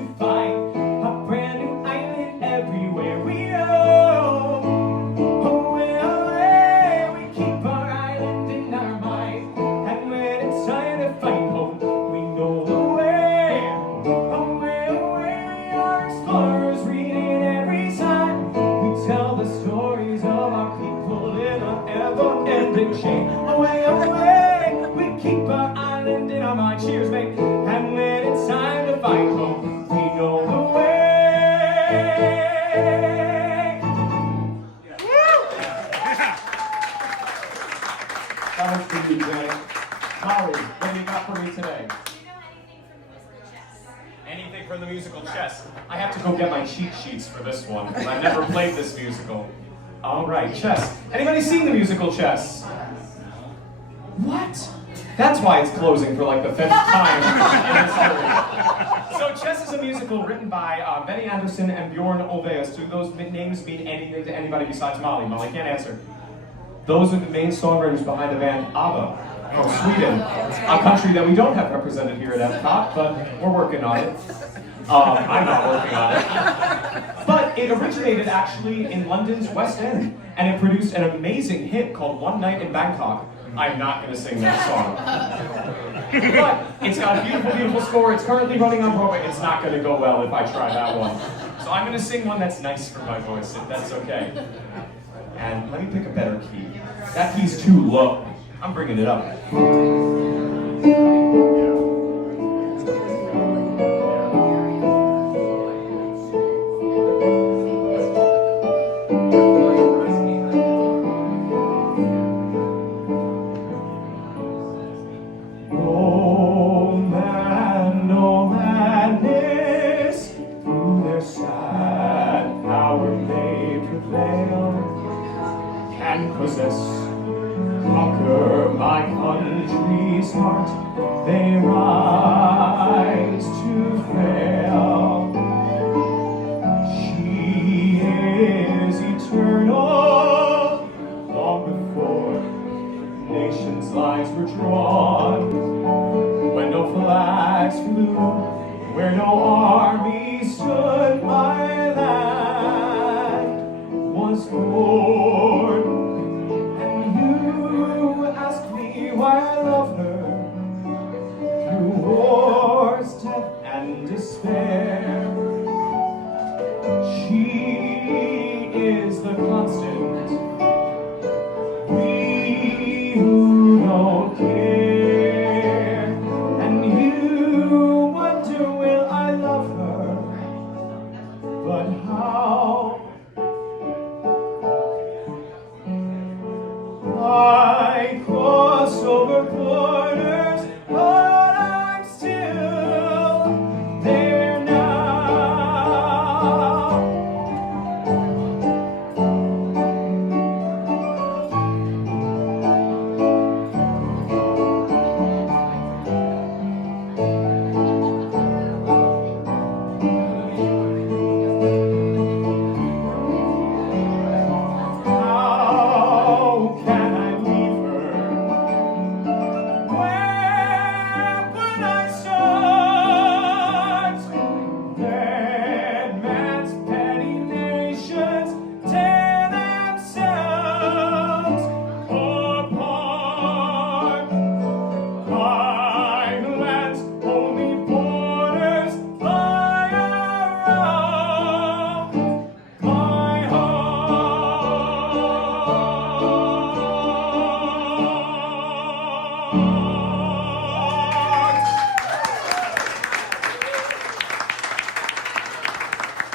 with shame. Away, away, we keep our island in our mind. Cheers, mate. And when it's time to fight home, we know the way. That was for you, Jay. Molly, what do you got for me today? Anything from the musical Chess? I have to go get my cheat sheets for this one, because I've never played this musical. All right, Chess. Anybody seen the musical Chess? What? That's why it's closing for like the 5th time in history. So Chess is a musical written by Benny Andersson and Bjorn Ulvaeus. Do those names mean anything to anybody besides Molly? Molly can't answer. Those are the main songwriters behind the band ABBA from Sweden, a country that we don't have represented here at EPCOT, but we're working on it. I'm not working on it. But it originated actually in London's West End, and it produced an amazing hit called One Night in Bangkok. I'm not going to sing that song. But it's got a beautiful, beautiful score. It's currently running on Broadway. It's not going to go well if I try that one. So I'm going to sing one that's nice for my voice, if that's okay. And let me pick a better key. That key's too low. I'm bringing it up. No madness, through their sad power may prevail, can possess, conquer my country's heart, they rise to fail. She is eternal, long before nations' lines were drawn. When no flags flew, where no army stood, my land was born. And you ask me why I love her, through wars, death, and despair. She is the constant, we who don't care. I cross over borders, but I'm still there now.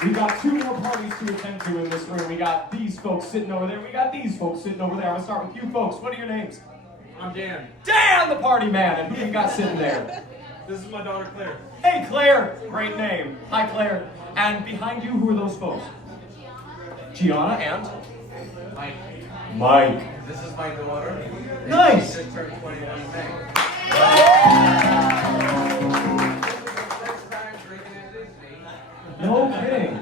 We got 2 more parties to attend to in this room. We got these folks sitting over there. We got these folks sitting over there. I'm gonna start with you folks. What are your names? I'm Dan. Dan, the party man. And who you got sitting there? This is my daughter, Claire. Hey, Claire. Great name. Hi, Claire. And behind you, who are those folks? Gianna and? Mike. Mike. This is my daughter. Nice. She just turned 21 in May. No kidding.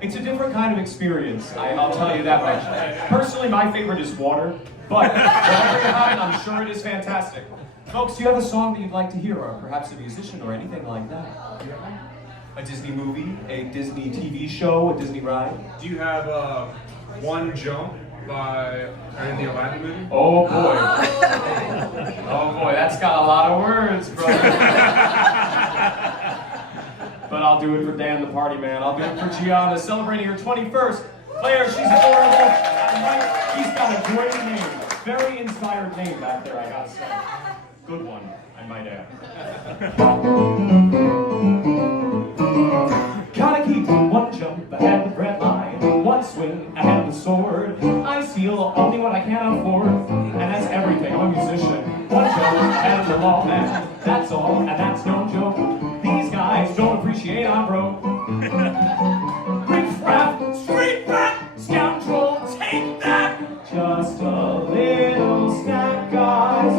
It's a different kind of experience, I'll tell you that much. Personally, my favorite is water, but whatever you have, I'm sure it is fantastic. Folks, do you have a song that you'd like to hear, or perhaps a musician or anything like that? A Disney movie, a Disney TV show, a Disney ride? Do you have One Jump in the Aladdin movie? Oh boy. Oh boy, that's got a lot of words, brother. But I'll do it for Dan the party man. I'll do it for Gianna, celebrating her 21st. Claire, she's adorable. And Mike, he's got a great name. Very inspired name back there, I gotta say. Good one, I might add. Gotta keep one jump ahead of the bread line, one swing ahead of the sword. I steal only what I can afford, and that's everything. I'm a musician. One jump ahead of the law, man. That's all, and that's no joke. These guys don't appreciate I'm broke. Riff raff, street rat, scoundrel, take that! Just a little snack, guys.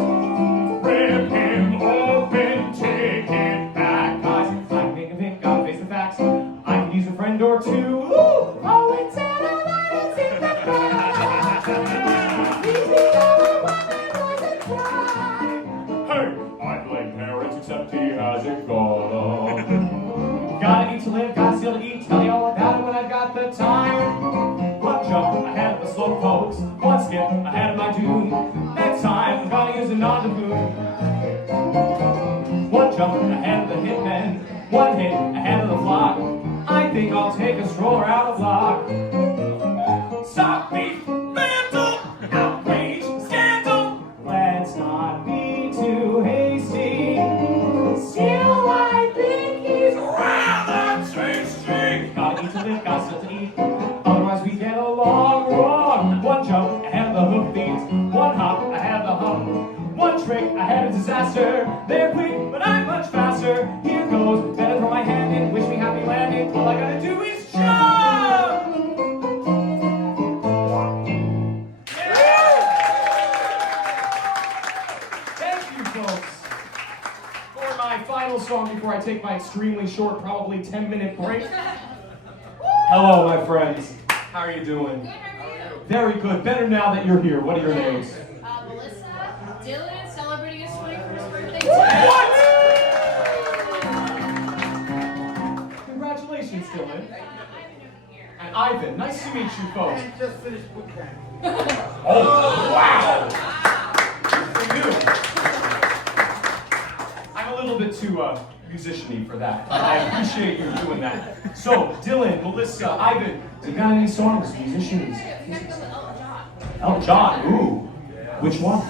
Rip him open, take it back, guys. I'm making a pick, gotta face the facts. I can use a friend or two. Ooh. Oh, it's everybody's in the crowd. Please be overwhelming, boys and cry. Hey, I blame parents, except he hasn't gone. Gotta eat to live, gotta steal to eat. Tell you all about it when I've got the time. One jump ahead of the slow pokes, one skip ahead of my dune. Next time, I'm gonna use a non-daboon. One jump ahead of the hitmen, one hit ahead of the flock. I think I'll take a stroller out of block. Stop me, vandal, outrage, scandal. Let's not be too hasty. Still, I think he's rather tasty. Gotta eat to live, gotta still to eat. Otherwise, we get along wrong. One jump ahead of the hoof beats, one hop ahead of the hump, one trick ahead of disaster. They're quick, but I'm much faster. Here goes, better throw my hand in, wish me happy landing. All I gotta do is jump! Thank you, folks. For my final song before I take my extremely short, probably 10-minute break. Hello, my friends. How are you doing? Very good. Better now that you're here. What are your names? Melissa, Dylan, celebrating his 21st birthday. What? Congratulations, Dylan. And Ivan. Nice to meet you, folks. Just finished boot camp. Oh, wow. Good for you. I'm a little bit too musician-y for that. I appreciate you doing that. So, Dylan, Melissa, Ivan, do you got any songs, musicians? Elton John, ooh. Which one?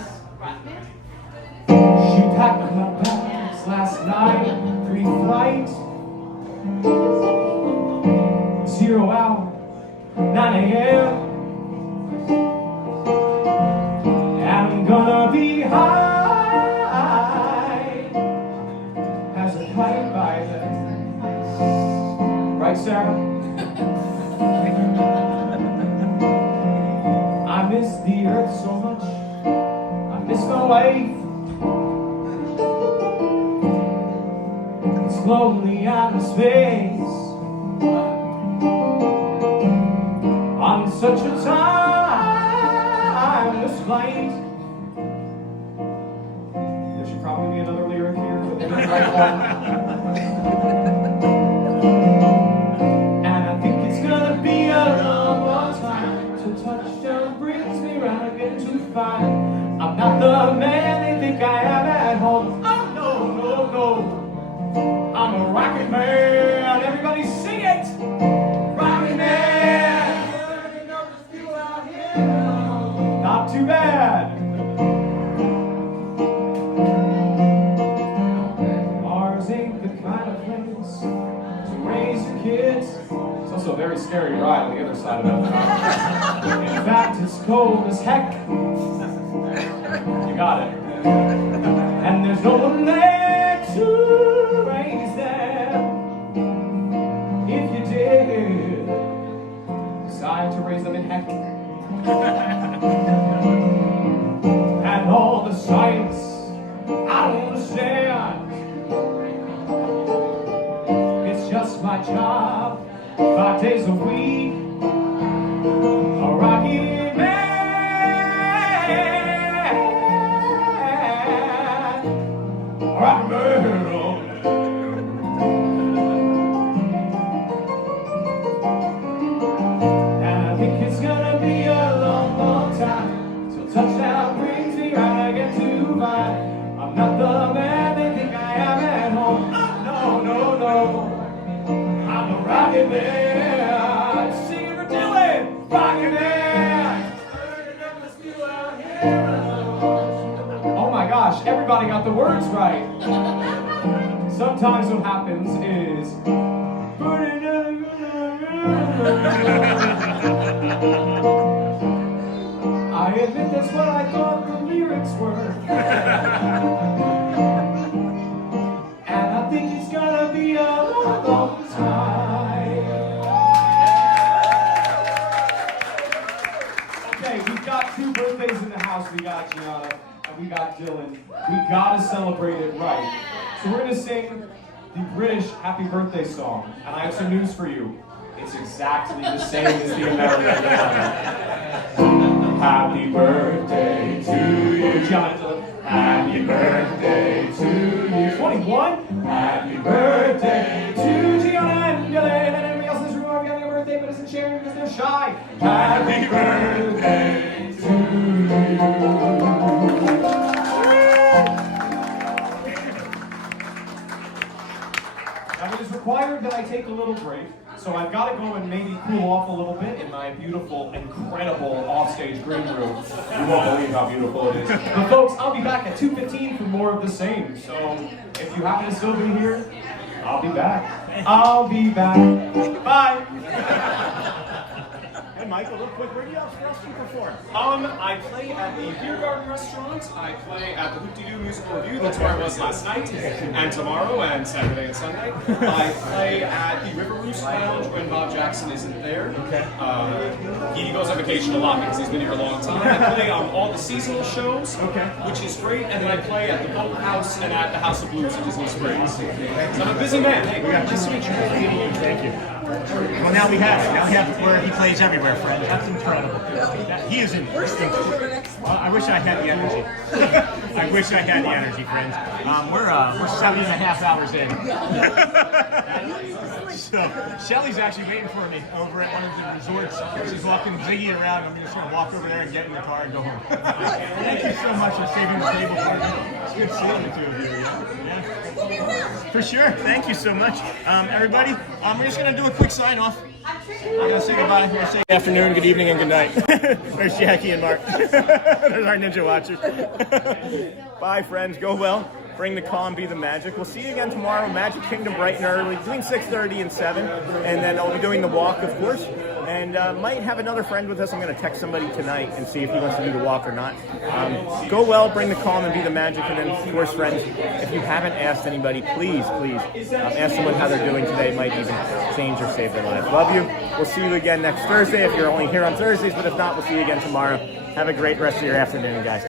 She packed my bags last night, pre-flight. 0 hour, 9 a.m. And I'm gonna be high as a kite by then. Right, Sarah? I miss the earth so much. I miss my wife. It's lonely out in space on such a timeless flight. There should probably be another lyric here, but they didn't write one. And I think it's gonna be a long, long time till touchdown brings me round again to find I'm not the man they think I am at home. Oh no, no, no. I'm a rocket man. Everybody sing it. Rocket man. Not too bad. Mars ain't the kind of place to raise your kids. It's also a very scary ride on the other side of that mountain. In fact, it's cold as heck. You got it. And there's no one there to raise them. If you did decide to raise them in heck. And all the science I don't understand. It's just my job, 5 days a week. A rocket man. A rocket man. And I think it's gonna be a long, long time till touchdown brings me right again to mine. I'm not the man they think I am at home. Oh, no, no, no. I'm a rocket man. Singing for Dylan, rocket man. everybody got the words right. Sometimes what happens is I admit that's what I thought the lyrics were. And I think it's gonna be a long, long time. Okay, we've got 2 birthdays in the house. We got Gianna and we got Dylan. We gotta celebrate it right. So we're gonna sing the British Happy Birthday song. And I have some news for you. It's exactly the same as the American one. Happy birthday to you, Jonathan. Happy birthday to you. 21. Happy birthday to Gianna and Dylan and everybody else in this room who are having a birthday but isn't sharing because they're shy. Happy birthday to you. Now it is required that I take a little break. So I've got to go and maybe cool off a little bit in my beautiful, incredible offstage green room. You won't believe how beautiful it is. But folks, I'll be back at 2:15 for more of the same. So if you happen to still be here, I'll be back. I'll be back. Bye. Hey Michael, real quick, where do you have for us to perform? I play at the Beer Garden Restaurant. I play at the Hoop-Dee-Doo Musical Review. That's where I was last night, and tomorrow, and Saturday and Sunday. I play at the River Roost Lounge when Bob Jackson isn't there. Okay. He goes on vacation a lot because he's been here a long time. I play on all the seasonal shows, which is great, and then I play at the Boat House and at the House of Blues in Disney Springs. So I'm a busy man. Hey, nice to meet you. Thank you. Well, now we have it. Now we have it where he plays everywhere, friends. That's incredible. He is in. I wish I had the energy. I wish I had the energy, friends. We're 7.5 hours in. So Shelly's actually waiting for me over at one of the resorts. She's walking Ziggy around. I'm just gonna walk over there and get in the car and go home. Thank you so much for saving the table for me. It's good seeing the 2 of you. Yeah. For sure. Thank you so much, everybody. We're just gonna do a quick sign off. I'm gonna say goodbye. I'm gonna say good afternoon, good evening, and good night. There's Jackie and Mark. There's our ninja watchers. Bye, friends. Go well. Bring the calm, be the magic. We'll see you again tomorrow. Magic Kingdom bright and early, between 6:30 and 7. And then I'll be doing the walk, of course. And might have another friend with us. I'm going to text somebody tonight and see if he wants to do the walk or not. Go well, bring the calm, and be the magic. And then, of course, friends, if you haven't asked anybody, please ask someone how they're doing today. It might even change or save their life. Love you. We'll see you again next Thursday if you're only here on Thursdays. But if not, we'll see you again tomorrow. Have a great rest of your afternoon, guys.